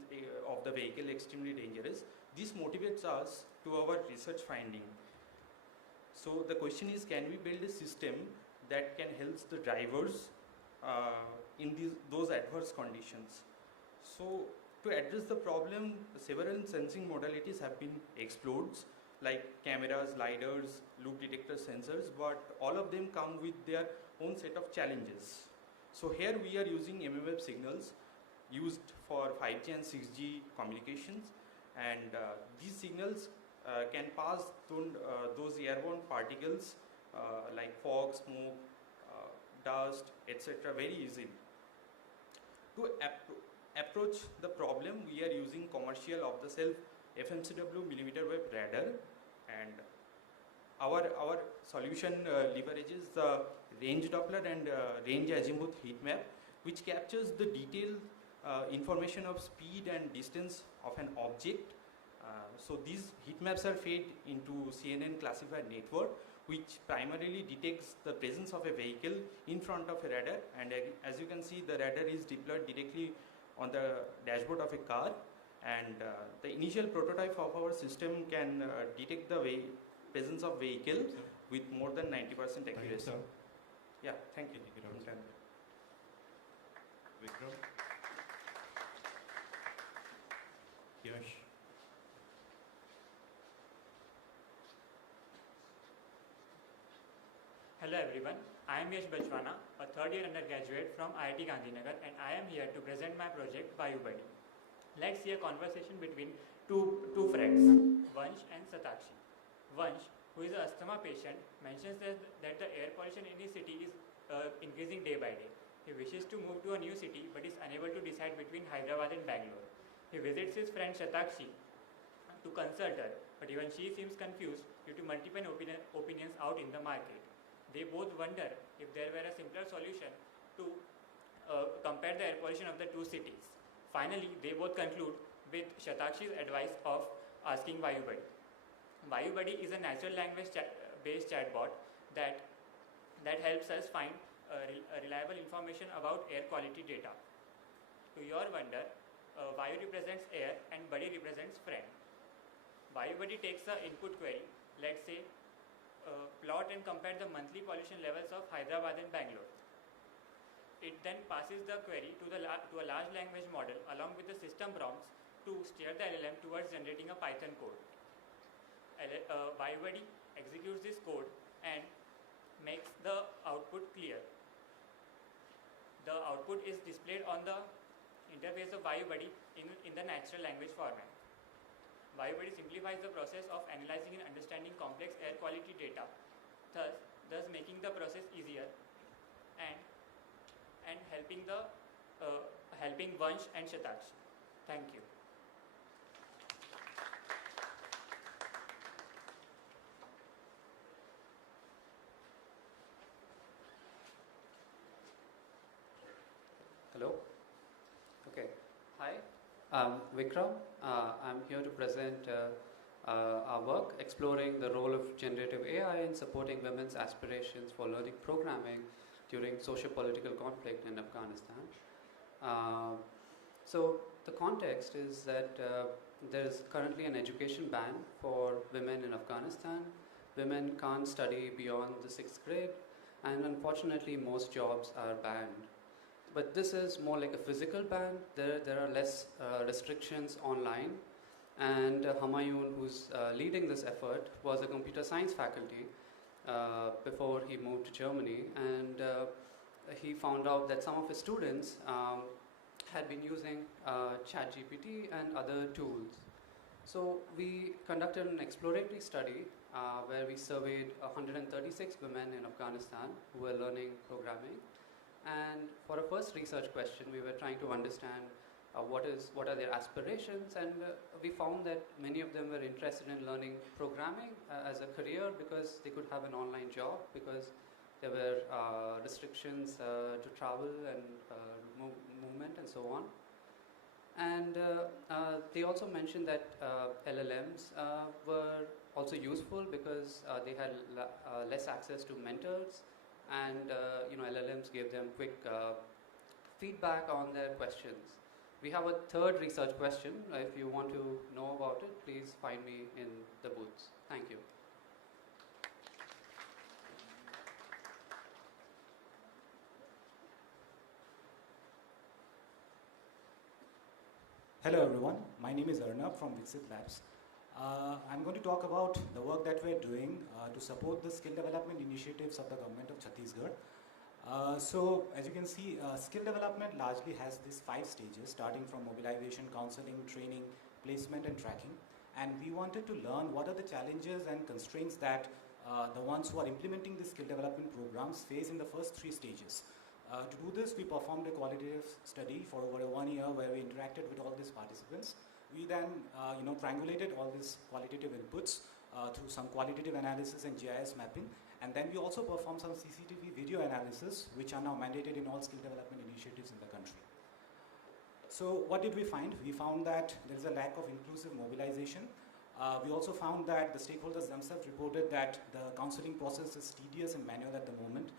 of the vehicle extremely dangerous. This motivates us to our research finding. So the question is, can we build a system that can help the drivers in those adverse conditions? So to address the problem, several sensing modalities have been explored, like cameras, lidars, loop detector sensors, but all of them come with their own set of challenges. So here we are using mmWave signals used for 5G and 6G communications, and these signals can pass those airborne particles like fog, smoke, dust, etc. very easily. To approach the problem, we are using commercial off-the-shelf FMCW millimeter wave radar, and our solution leverages the range Doppler and range azimuth heat map, which captures the detailed information of speed and distance of an object. So these heat maps are fed into CNN classified network, which primarily detects the presence of a vehicle in front of a radar, and as you can see, the radar is deployed directly on the dashboard of a car, and the initial prototype of our system can detect the presence of vehicle with more than 90% accuracy. Yeah, thank you. Vikram? Yash? Hello everyone, I am Yash Bachwana, a third year undergraduate from IIT Gandhinagar, and I am here to present my project VayuBuddy. Let's see a conversation between two friends, Vansh and Satakshi. Vansh, who is an asthma patient, mentions that the air pollution in his city is increasing day by day. He wishes to move to a new city but is unable to decide between Hyderabad and Bangalore. He visits his friend Satakshi to consult her, but even she seems confused due to multiple opinions out in the market. They both wonder if there were a simpler solution to compare the air pollution of the two cities. Finally, they both conclude with Shatakshi's advice of asking VayuBuddy. VayuBuddy is a natural language based chatbot that helps us find reliable information about air quality data. To your wonder, Vayu represents air and Buddy represents friend. VayuBuddy takes an input query, let's say plot and compare the monthly pollution levels of Hyderabad and Bangalore. It then passes the query to a large language model along with the system prompts to steer the LLM towards generating a Python code. VayuBuddy executes this code and makes the output clear. The output is displayed on the interface of VayuBuddy in the natural language format. VayuBuddy simplifies the process of analyzing and understanding complex air quality data, thus making the process easier and helping Vansh and Shatakshi. Thank you. Hello. Okay. Hi. I'm Vikram. I'm here to present our work exploring the role of generative AI in supporting women's aspirations for learning programming during socio-political conflict in Afghanistan. So the context is that there is currently an education ban for women in Afghanistan. Women can't study beyond the 6th grade, and unfortunately most jobs are banned. But this is more like a physical ban. There are less restrictions online. And Humayun, who's leading this effort, was a computer science faculty before he moved to Germany. And he found out that some of his students had been using ChatGPT and other tools. So we conducted an exploratory study where we surveyed 136 women in Afghanistan who were learning programming. And for a first research question, we were trying to understand what are their aspirations, and we found that many of them were interested in learning programming as a career because they could have an online job, because there were restrictions to travel and movement and so on. And they also mentioned that LLMs were also useful because they had less access to mentors, and LLMs gave them quick feedback on their questions. We have a third research question. If you want to know about it, please find me in the booths. Thank you. Hello everyone, my name is Arnab from Viksit Labs. I'm going to talk about the work that we're doing to support the skill development initiatives of the government of Chhattisgarh. So as you can see, skill development largely has these 5 stages, starting from mobilization, counseling, training, placement and tracking. And we wanted to learn what are the challenges and constraints that the ones who are implementing the skill development programs face in the first 3 stages. To do this, we performed a qualitative study for over 1 year where we interacted with all these participants. We then triangulated all these qualitative inputs through some qualitative analysis and GIS mapping. And then we also performed some CCTV video analysis, which are now mandated in all skill development initiatives in the country. So what did we find? We found that there is a lack of inclusive mobilization. We also found that the stakeholders themselves reported that the counseling process is tedious and manual at the moment,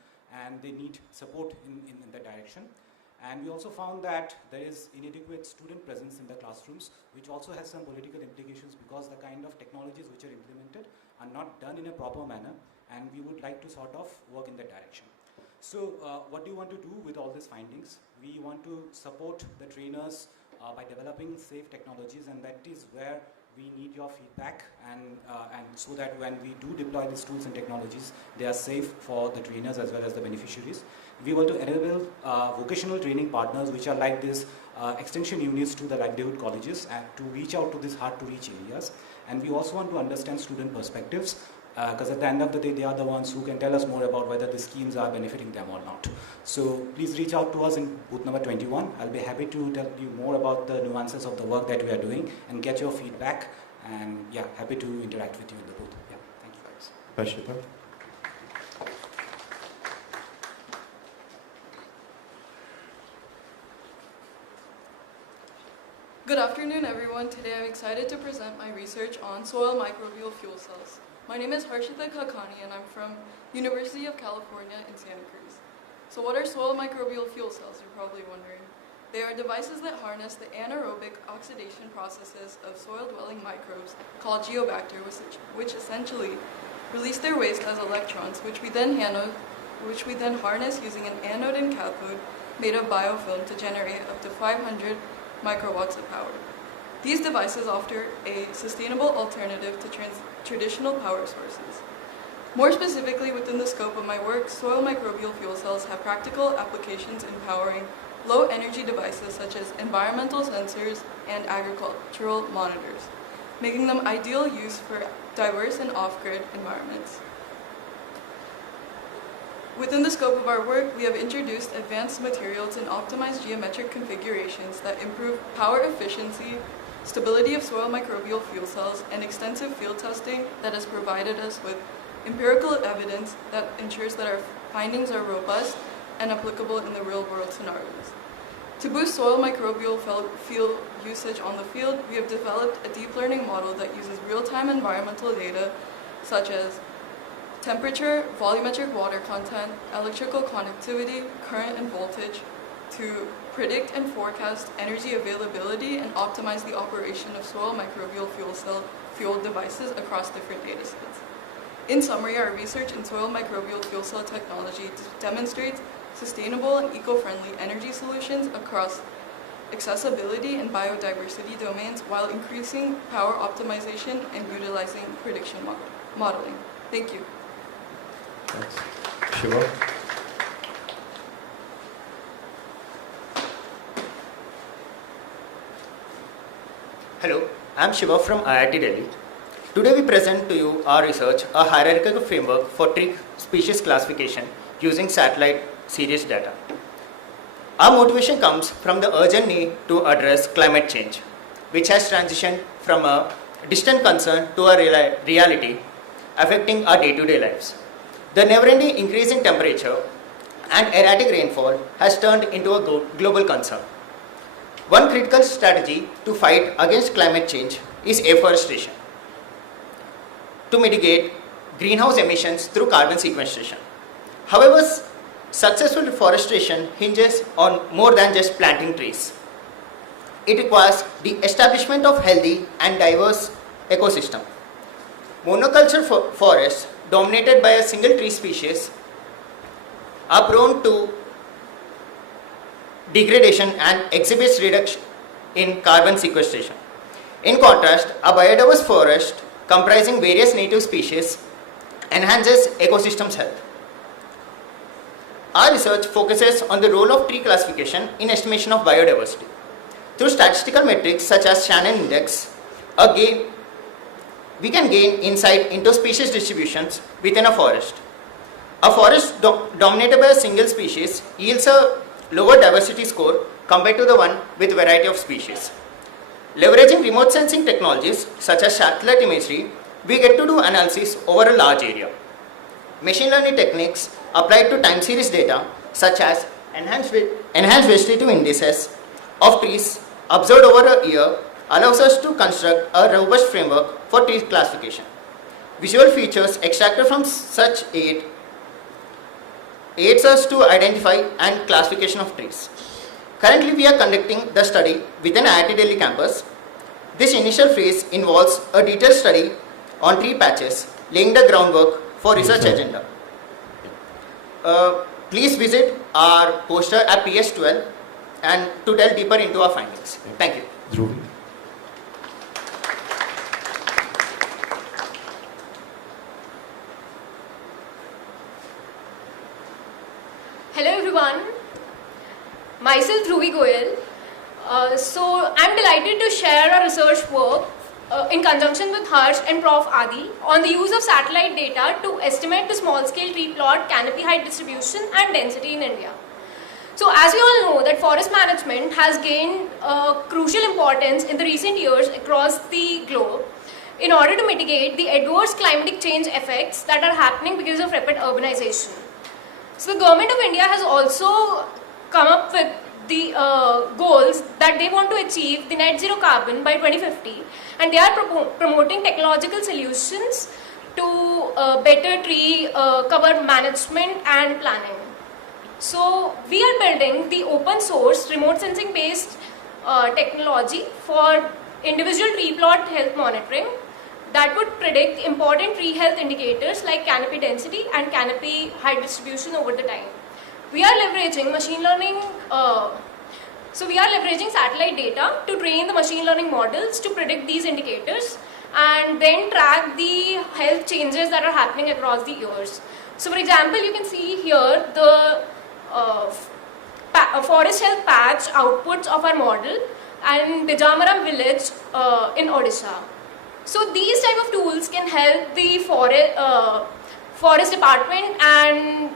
and they need support in that direction. And we also found that there is inadequate student presence in the classrooms, which also has some political implications because the kind of technologies which are implemented are not done in a proper manner, and we would like to sort of work in that direction. So what do you want to do with all these findings? We want to support the trainers by developing safe technologies, and that is where we need your feedback, and so that when we do deploy these tools and technologies, they are safe for the trainers as well as the beneficiaries. We want to enable vocational training partners, which are like these extension units to the livelihood colleges, and to reach out to these hard to reach areas. And we also want to understand student perspectives, because at the end of the day, they are the ones who can tell us more about whether the schemes are benefiting them or not. So please reach out to us in booth number 21. I'll be happy to tell you more about the nuances of the work that we are doing and get your feedback. And yeah, happy to interact with you in the booth. Yeah, thank you guys. Harshita. Good afternoon, everyone. Today I'm excited to present my research on soil microbial fuel cells. My name is Harshita Kakani, and I'm from University of California in Santa Cruz. So what are soil microbial fuel cells, you're probably wondering. They are devices that harness the anaerobic oxidation processes of soil-dwelling microbes called geobacter, which essentially release their waste as electrons, which we then harness using an anode and cathode made of biofilm to generate up to 500 microwatts of power. These devices offer a sustainable alternative to traditional power sources. More specifically, within the scope of my work, soil microbial fuel cells have practical applications in powering low-energy devices such as environmental sensors and agricultural monitors, making them ideal use for diverse and off-grid environments. Within the scope of our work, we have introduced advanced materials and optimized geometric configurations that improve power efficiency, stability of soil microbial fuel cells, and extensive field testing that has provided us with empirical evidence that ensures that our findings are robust and applicable in the real-world scenarios. To boost soil microbial fuel usage on the field, we have developed a deep learning model that uses real-time environmental data such as temperature, volumetric water content, electrical conductivity, current and voltage to predict and forecast energy availability and optimize the operation of soil microbial fuel cell fueled devices across different data sets. In summary, our research in soil microbial fuel cell technology demonstrates sustainable and eco-friendly energy solutions across accessibility and biodiversity domains while increasing power optimization and utilizing prediction modeling. Thank you. Thanks. Shiva. Hello, I am Shiva from IIT Delhi. Today we present to you our research, a hierarchical framework for tree species classification using satellite series data. Our motivation comes from the urgent need to address climate change, which has transitioned from a distant concern to a reality affecting our day-to-day lives. The never-ending increase in temperature and erratic rainfall has turned into a global concern. One critical strategy to fight against climate change is afforestation. to mitigate greenhouse emissions through carbon sequestration. However, successful reforestation hinges on more than just planting trees. It requires the establishment of healthy and diverse ecosystem. Monoculture forests dominated by a single tree species are prone to degradation and exhibits reduction in carbon sequestration. In contrast, a biodiverse forest comprising various native species enhances ecosystems health. Our research focuses on the role of tree classification in estimation of biodiversity. Through statistical metrics such as Shannon Index, we can gain insight into species distributions within a forest. A forest dominated by a single species yields a lower diversity score compared to the one with variety of species. Leveraging remote sensing technologies such as satellite imagery, we get to do analysis over a large area. Machine learning techniques applied to time series data such as enhanced vegetative indices of trees observed over a year allows us to construct a robust framework for tree classification. Visual features extracted from such aids us to identify and classification of trees. Currently, we are conducting the study within IIT Delhi campus. This initial phase involves a detailed study on tree patches, laying the groundwork for research agenda. Please visit our poster at PS12 and to delve deeper into our findings. Thank you. Hello everyone, myself Dhruvi Goyal. So I'm delighted to share our research work in conjunction with Harsh and Prof. Adi on the use of satellite data to estimate the small-scale tree plot, canopy height distribution and density in India. So as we all know that forest management has gained crucial importance in the recent years across the globe in order to mitigate the adverse climatic change effects that are happening because of rapid urbanization. So the government of India has also come up with the goals that they want to achieve the net zero carbon by 2050, and they are promoting technological solutions to better tree cover management and planning. So we are building the open source remote sensing based technology for individual tree plot health monitoring that would predict important tree health indicators like canopy density and canopy height distribution over the time. We are leveraging machine learning, we are leveraging satellite data to train the machine learning models to predict these indicators and then track the health changes that are happening across the years. So for example, you can see here the forest health patch outputs of our model and Bijamaram village in Odisha. So these type of tools can help the forest department and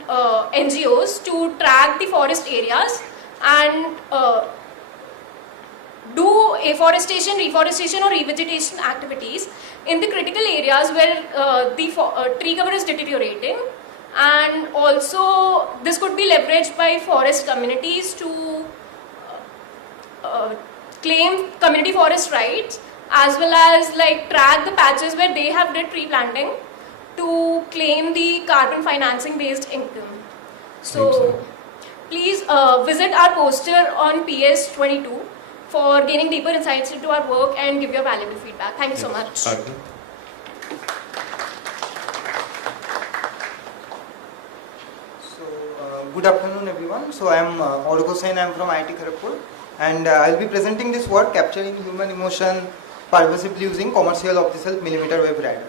NGOs to track the forest areas and do afforestation, reforestation or revegetation activities in the critical areas where the tree cover is deteriorating, and also this could be leveraged by forest communities to claim community forest rights, as well as like track the patches where they have did tree planting to claim the carbon financing based income. So please visit our poster on PS22 for gaining deeper insights into our work and give your valuable feedback. Thank you so much. So, good afternoon everyone. So I am Auruk Hussain, I am from IIT Kharagpur, and I will be presenting this work capturing human emotion pervasively using commercial off-the-shelf millimeter wave radar.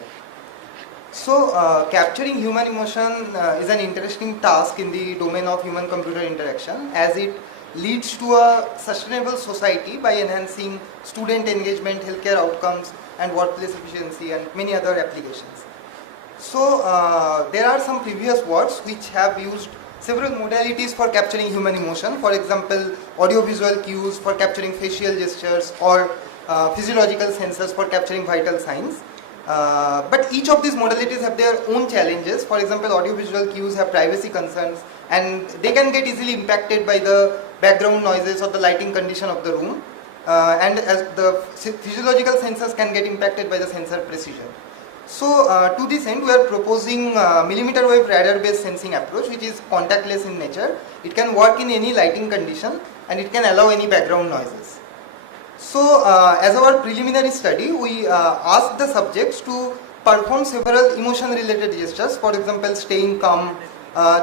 So capturing human emotion is an interesting task in the domain of human-computer interaction, as it leads to a sustainable society by enhancing student engagement, healthcare outcomes and workplace efficiency and many other applications. So there are some previous works which have used several modalities for capturing human emotion. For example, audiovisual cues for capturing facial gestures or physiological sensors for capturing vital signs. But each of these modalities have their own challenges. For example, audiovisual cues have privacy concerns and they can get easily impacted by the background noises or the lighting condition of the room. And as the physiological sensors can get impacted by the sensor precision. So to this end, we are proposing millimeter wave radar based sensing approach, which is contactless in nature. It can work in any lighting condition and it can allow any background noises. So as our preliminary study, we asked the subjects to perform several emotion related gestures, for example staying calm,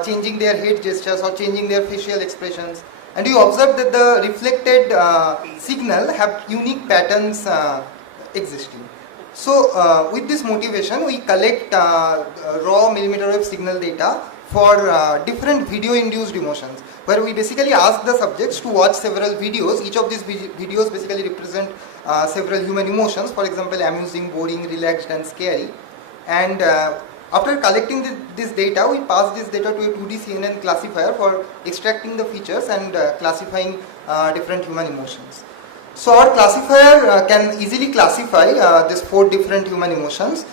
changing their head gestures or changing their facial expressions, and we observed that the reflected signal have unique patterns existing. So with this motivation, we collect raw millimeter wave signal data for different video induced emotions, where we basically ask the subjects to watch several videos. Each of these videos basically represent several human emotions, for example amusing, boring, relaxed and scary. And after collecting this data, we pass this data to a 2D CNN classifier for extracting the features and classifying different human emotions. So our classifier can easily classify these 4 different human emotions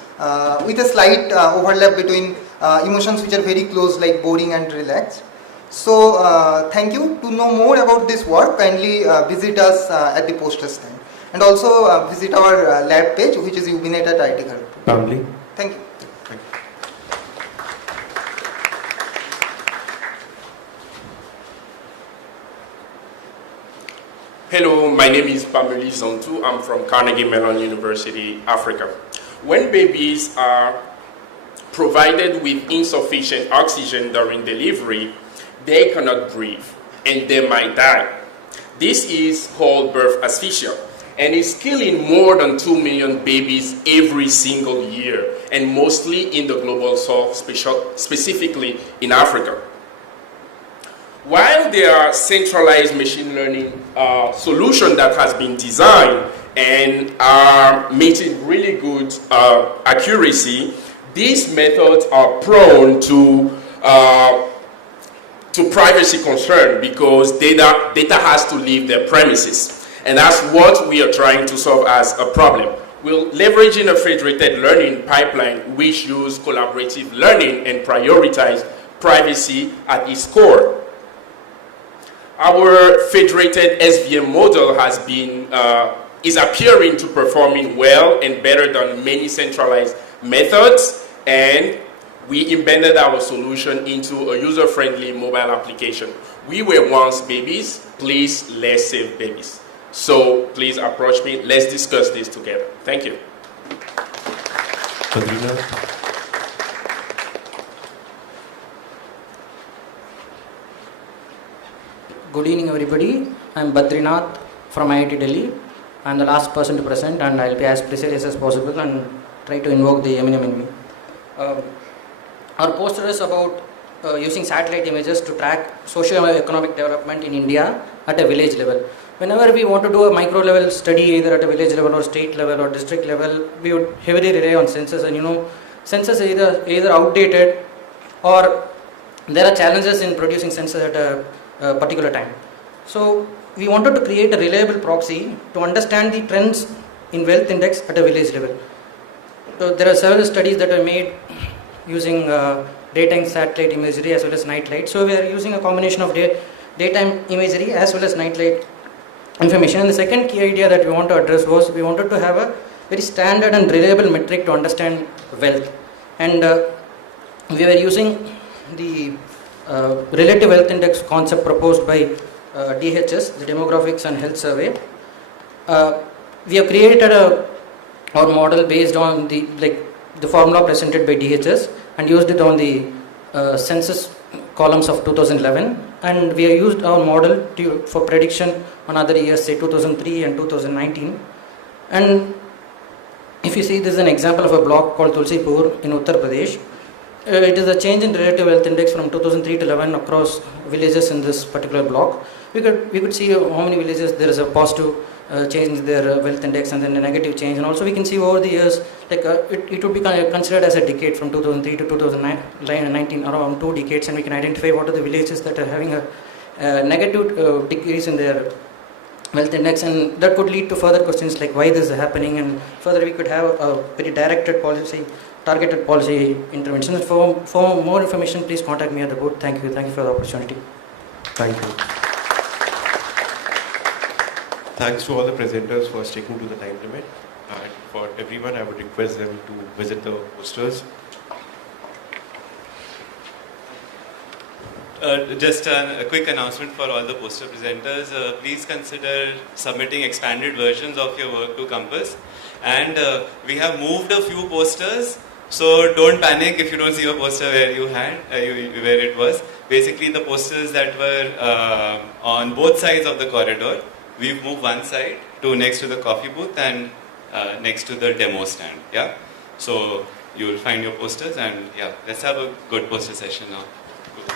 with a slight overlap between emotions which are very close like boring and relaxed. So thank you. To know more about this work, kindly visit us at the poster stand, and also visit our lab page, which is Ubinet at IIT Kharagpur. Thank you. Hello, my name is Pameli Zontu. I'm from Carnegie Mellon University, Africa. When babies are provided with insufficient oxygen during delivery, they cannot breathe and they might die. This is called birth asphyxia and is killing more than 2 million babies every single year, and mostly in the global south, specifically in Africa. While there are centralized machine learning solutions that has been designed and are meeting really good accuracy, these methods are prone to privacy concern because data has to leave their premises. And that's what we are trying to solve as a problem. We're leveraging a federated learning pipeline which uses collaborative learning and prioritize privacy at its core. Our federated SVM model has been, is appearing to performing well and better than many centralized methods, and we embedded our solution into a user-friendly mobile application. We were once babies, please let's save babies. So please approach me, let's discuss this together. Thank you. Good evening everybody, I am Badrinath from IIT Delhi. I am the last person to present and I will be as precise as possible and try to invoke the Eminem in me. Our poster is about using satellite images to track socio-economic development in India at a village level. Whenever we want to do a micro level study either at a village level or state level or district level, we would heavily rely on census, and census is either outdated or there are challenges in producing census at a particular time. So we wanted to create a reliable proxy to understand the trends in wealth index at a village level. So there are several studies that are made using daytime satellite imagery as well as night light. So we are using a combination of daytime imagery as well as night light information. And the second key idea that we want to address was we wanted to have a very standard and reliable metric to understand wealth. And we were using the relative wealth index concept proposed by DHS, the Demographics and Health Survey. We have created our model based on the formula presented by DHS and used it on the census columns of 2011, and we have used our model for prediction on other years, say 2003 and 2019. And if you see, this is an example of a block called Tulsipur in Uttar Pradesh. It is a change in relative wealth index from 2003 to 11 across villages in this particular block. We could see how many villages there is a positive change in their wealth index and then a negative change, and also we can see over the years it would be considered as a decade from 2003 to 2019, around 2 decades, and we can identify what are the villages that are having a negative decrease in their wealth index, and that could lead to further questions like why this is happening, and further we could have a very directed policy, targeted policy interventions. For more information, please contact me at the booth. Thank you for the opportunity. Thank you. Thanks to all the presenters for sticking to the time limit. for everyone, I would request them to visit the posters. Just a quick announcement for all the poster presenters. Please consider submitting expanded versions of your work to Compass. And we have moved a few posters, so don't panic if you don't see a poster where you had where it was. Basically, the posters that were on both sides of the corridor, we've moved one side to next to the coffee booth and next to the demo stand. Yeah, so you will find your posters, and yeah, let's have a good poster session now. Cool.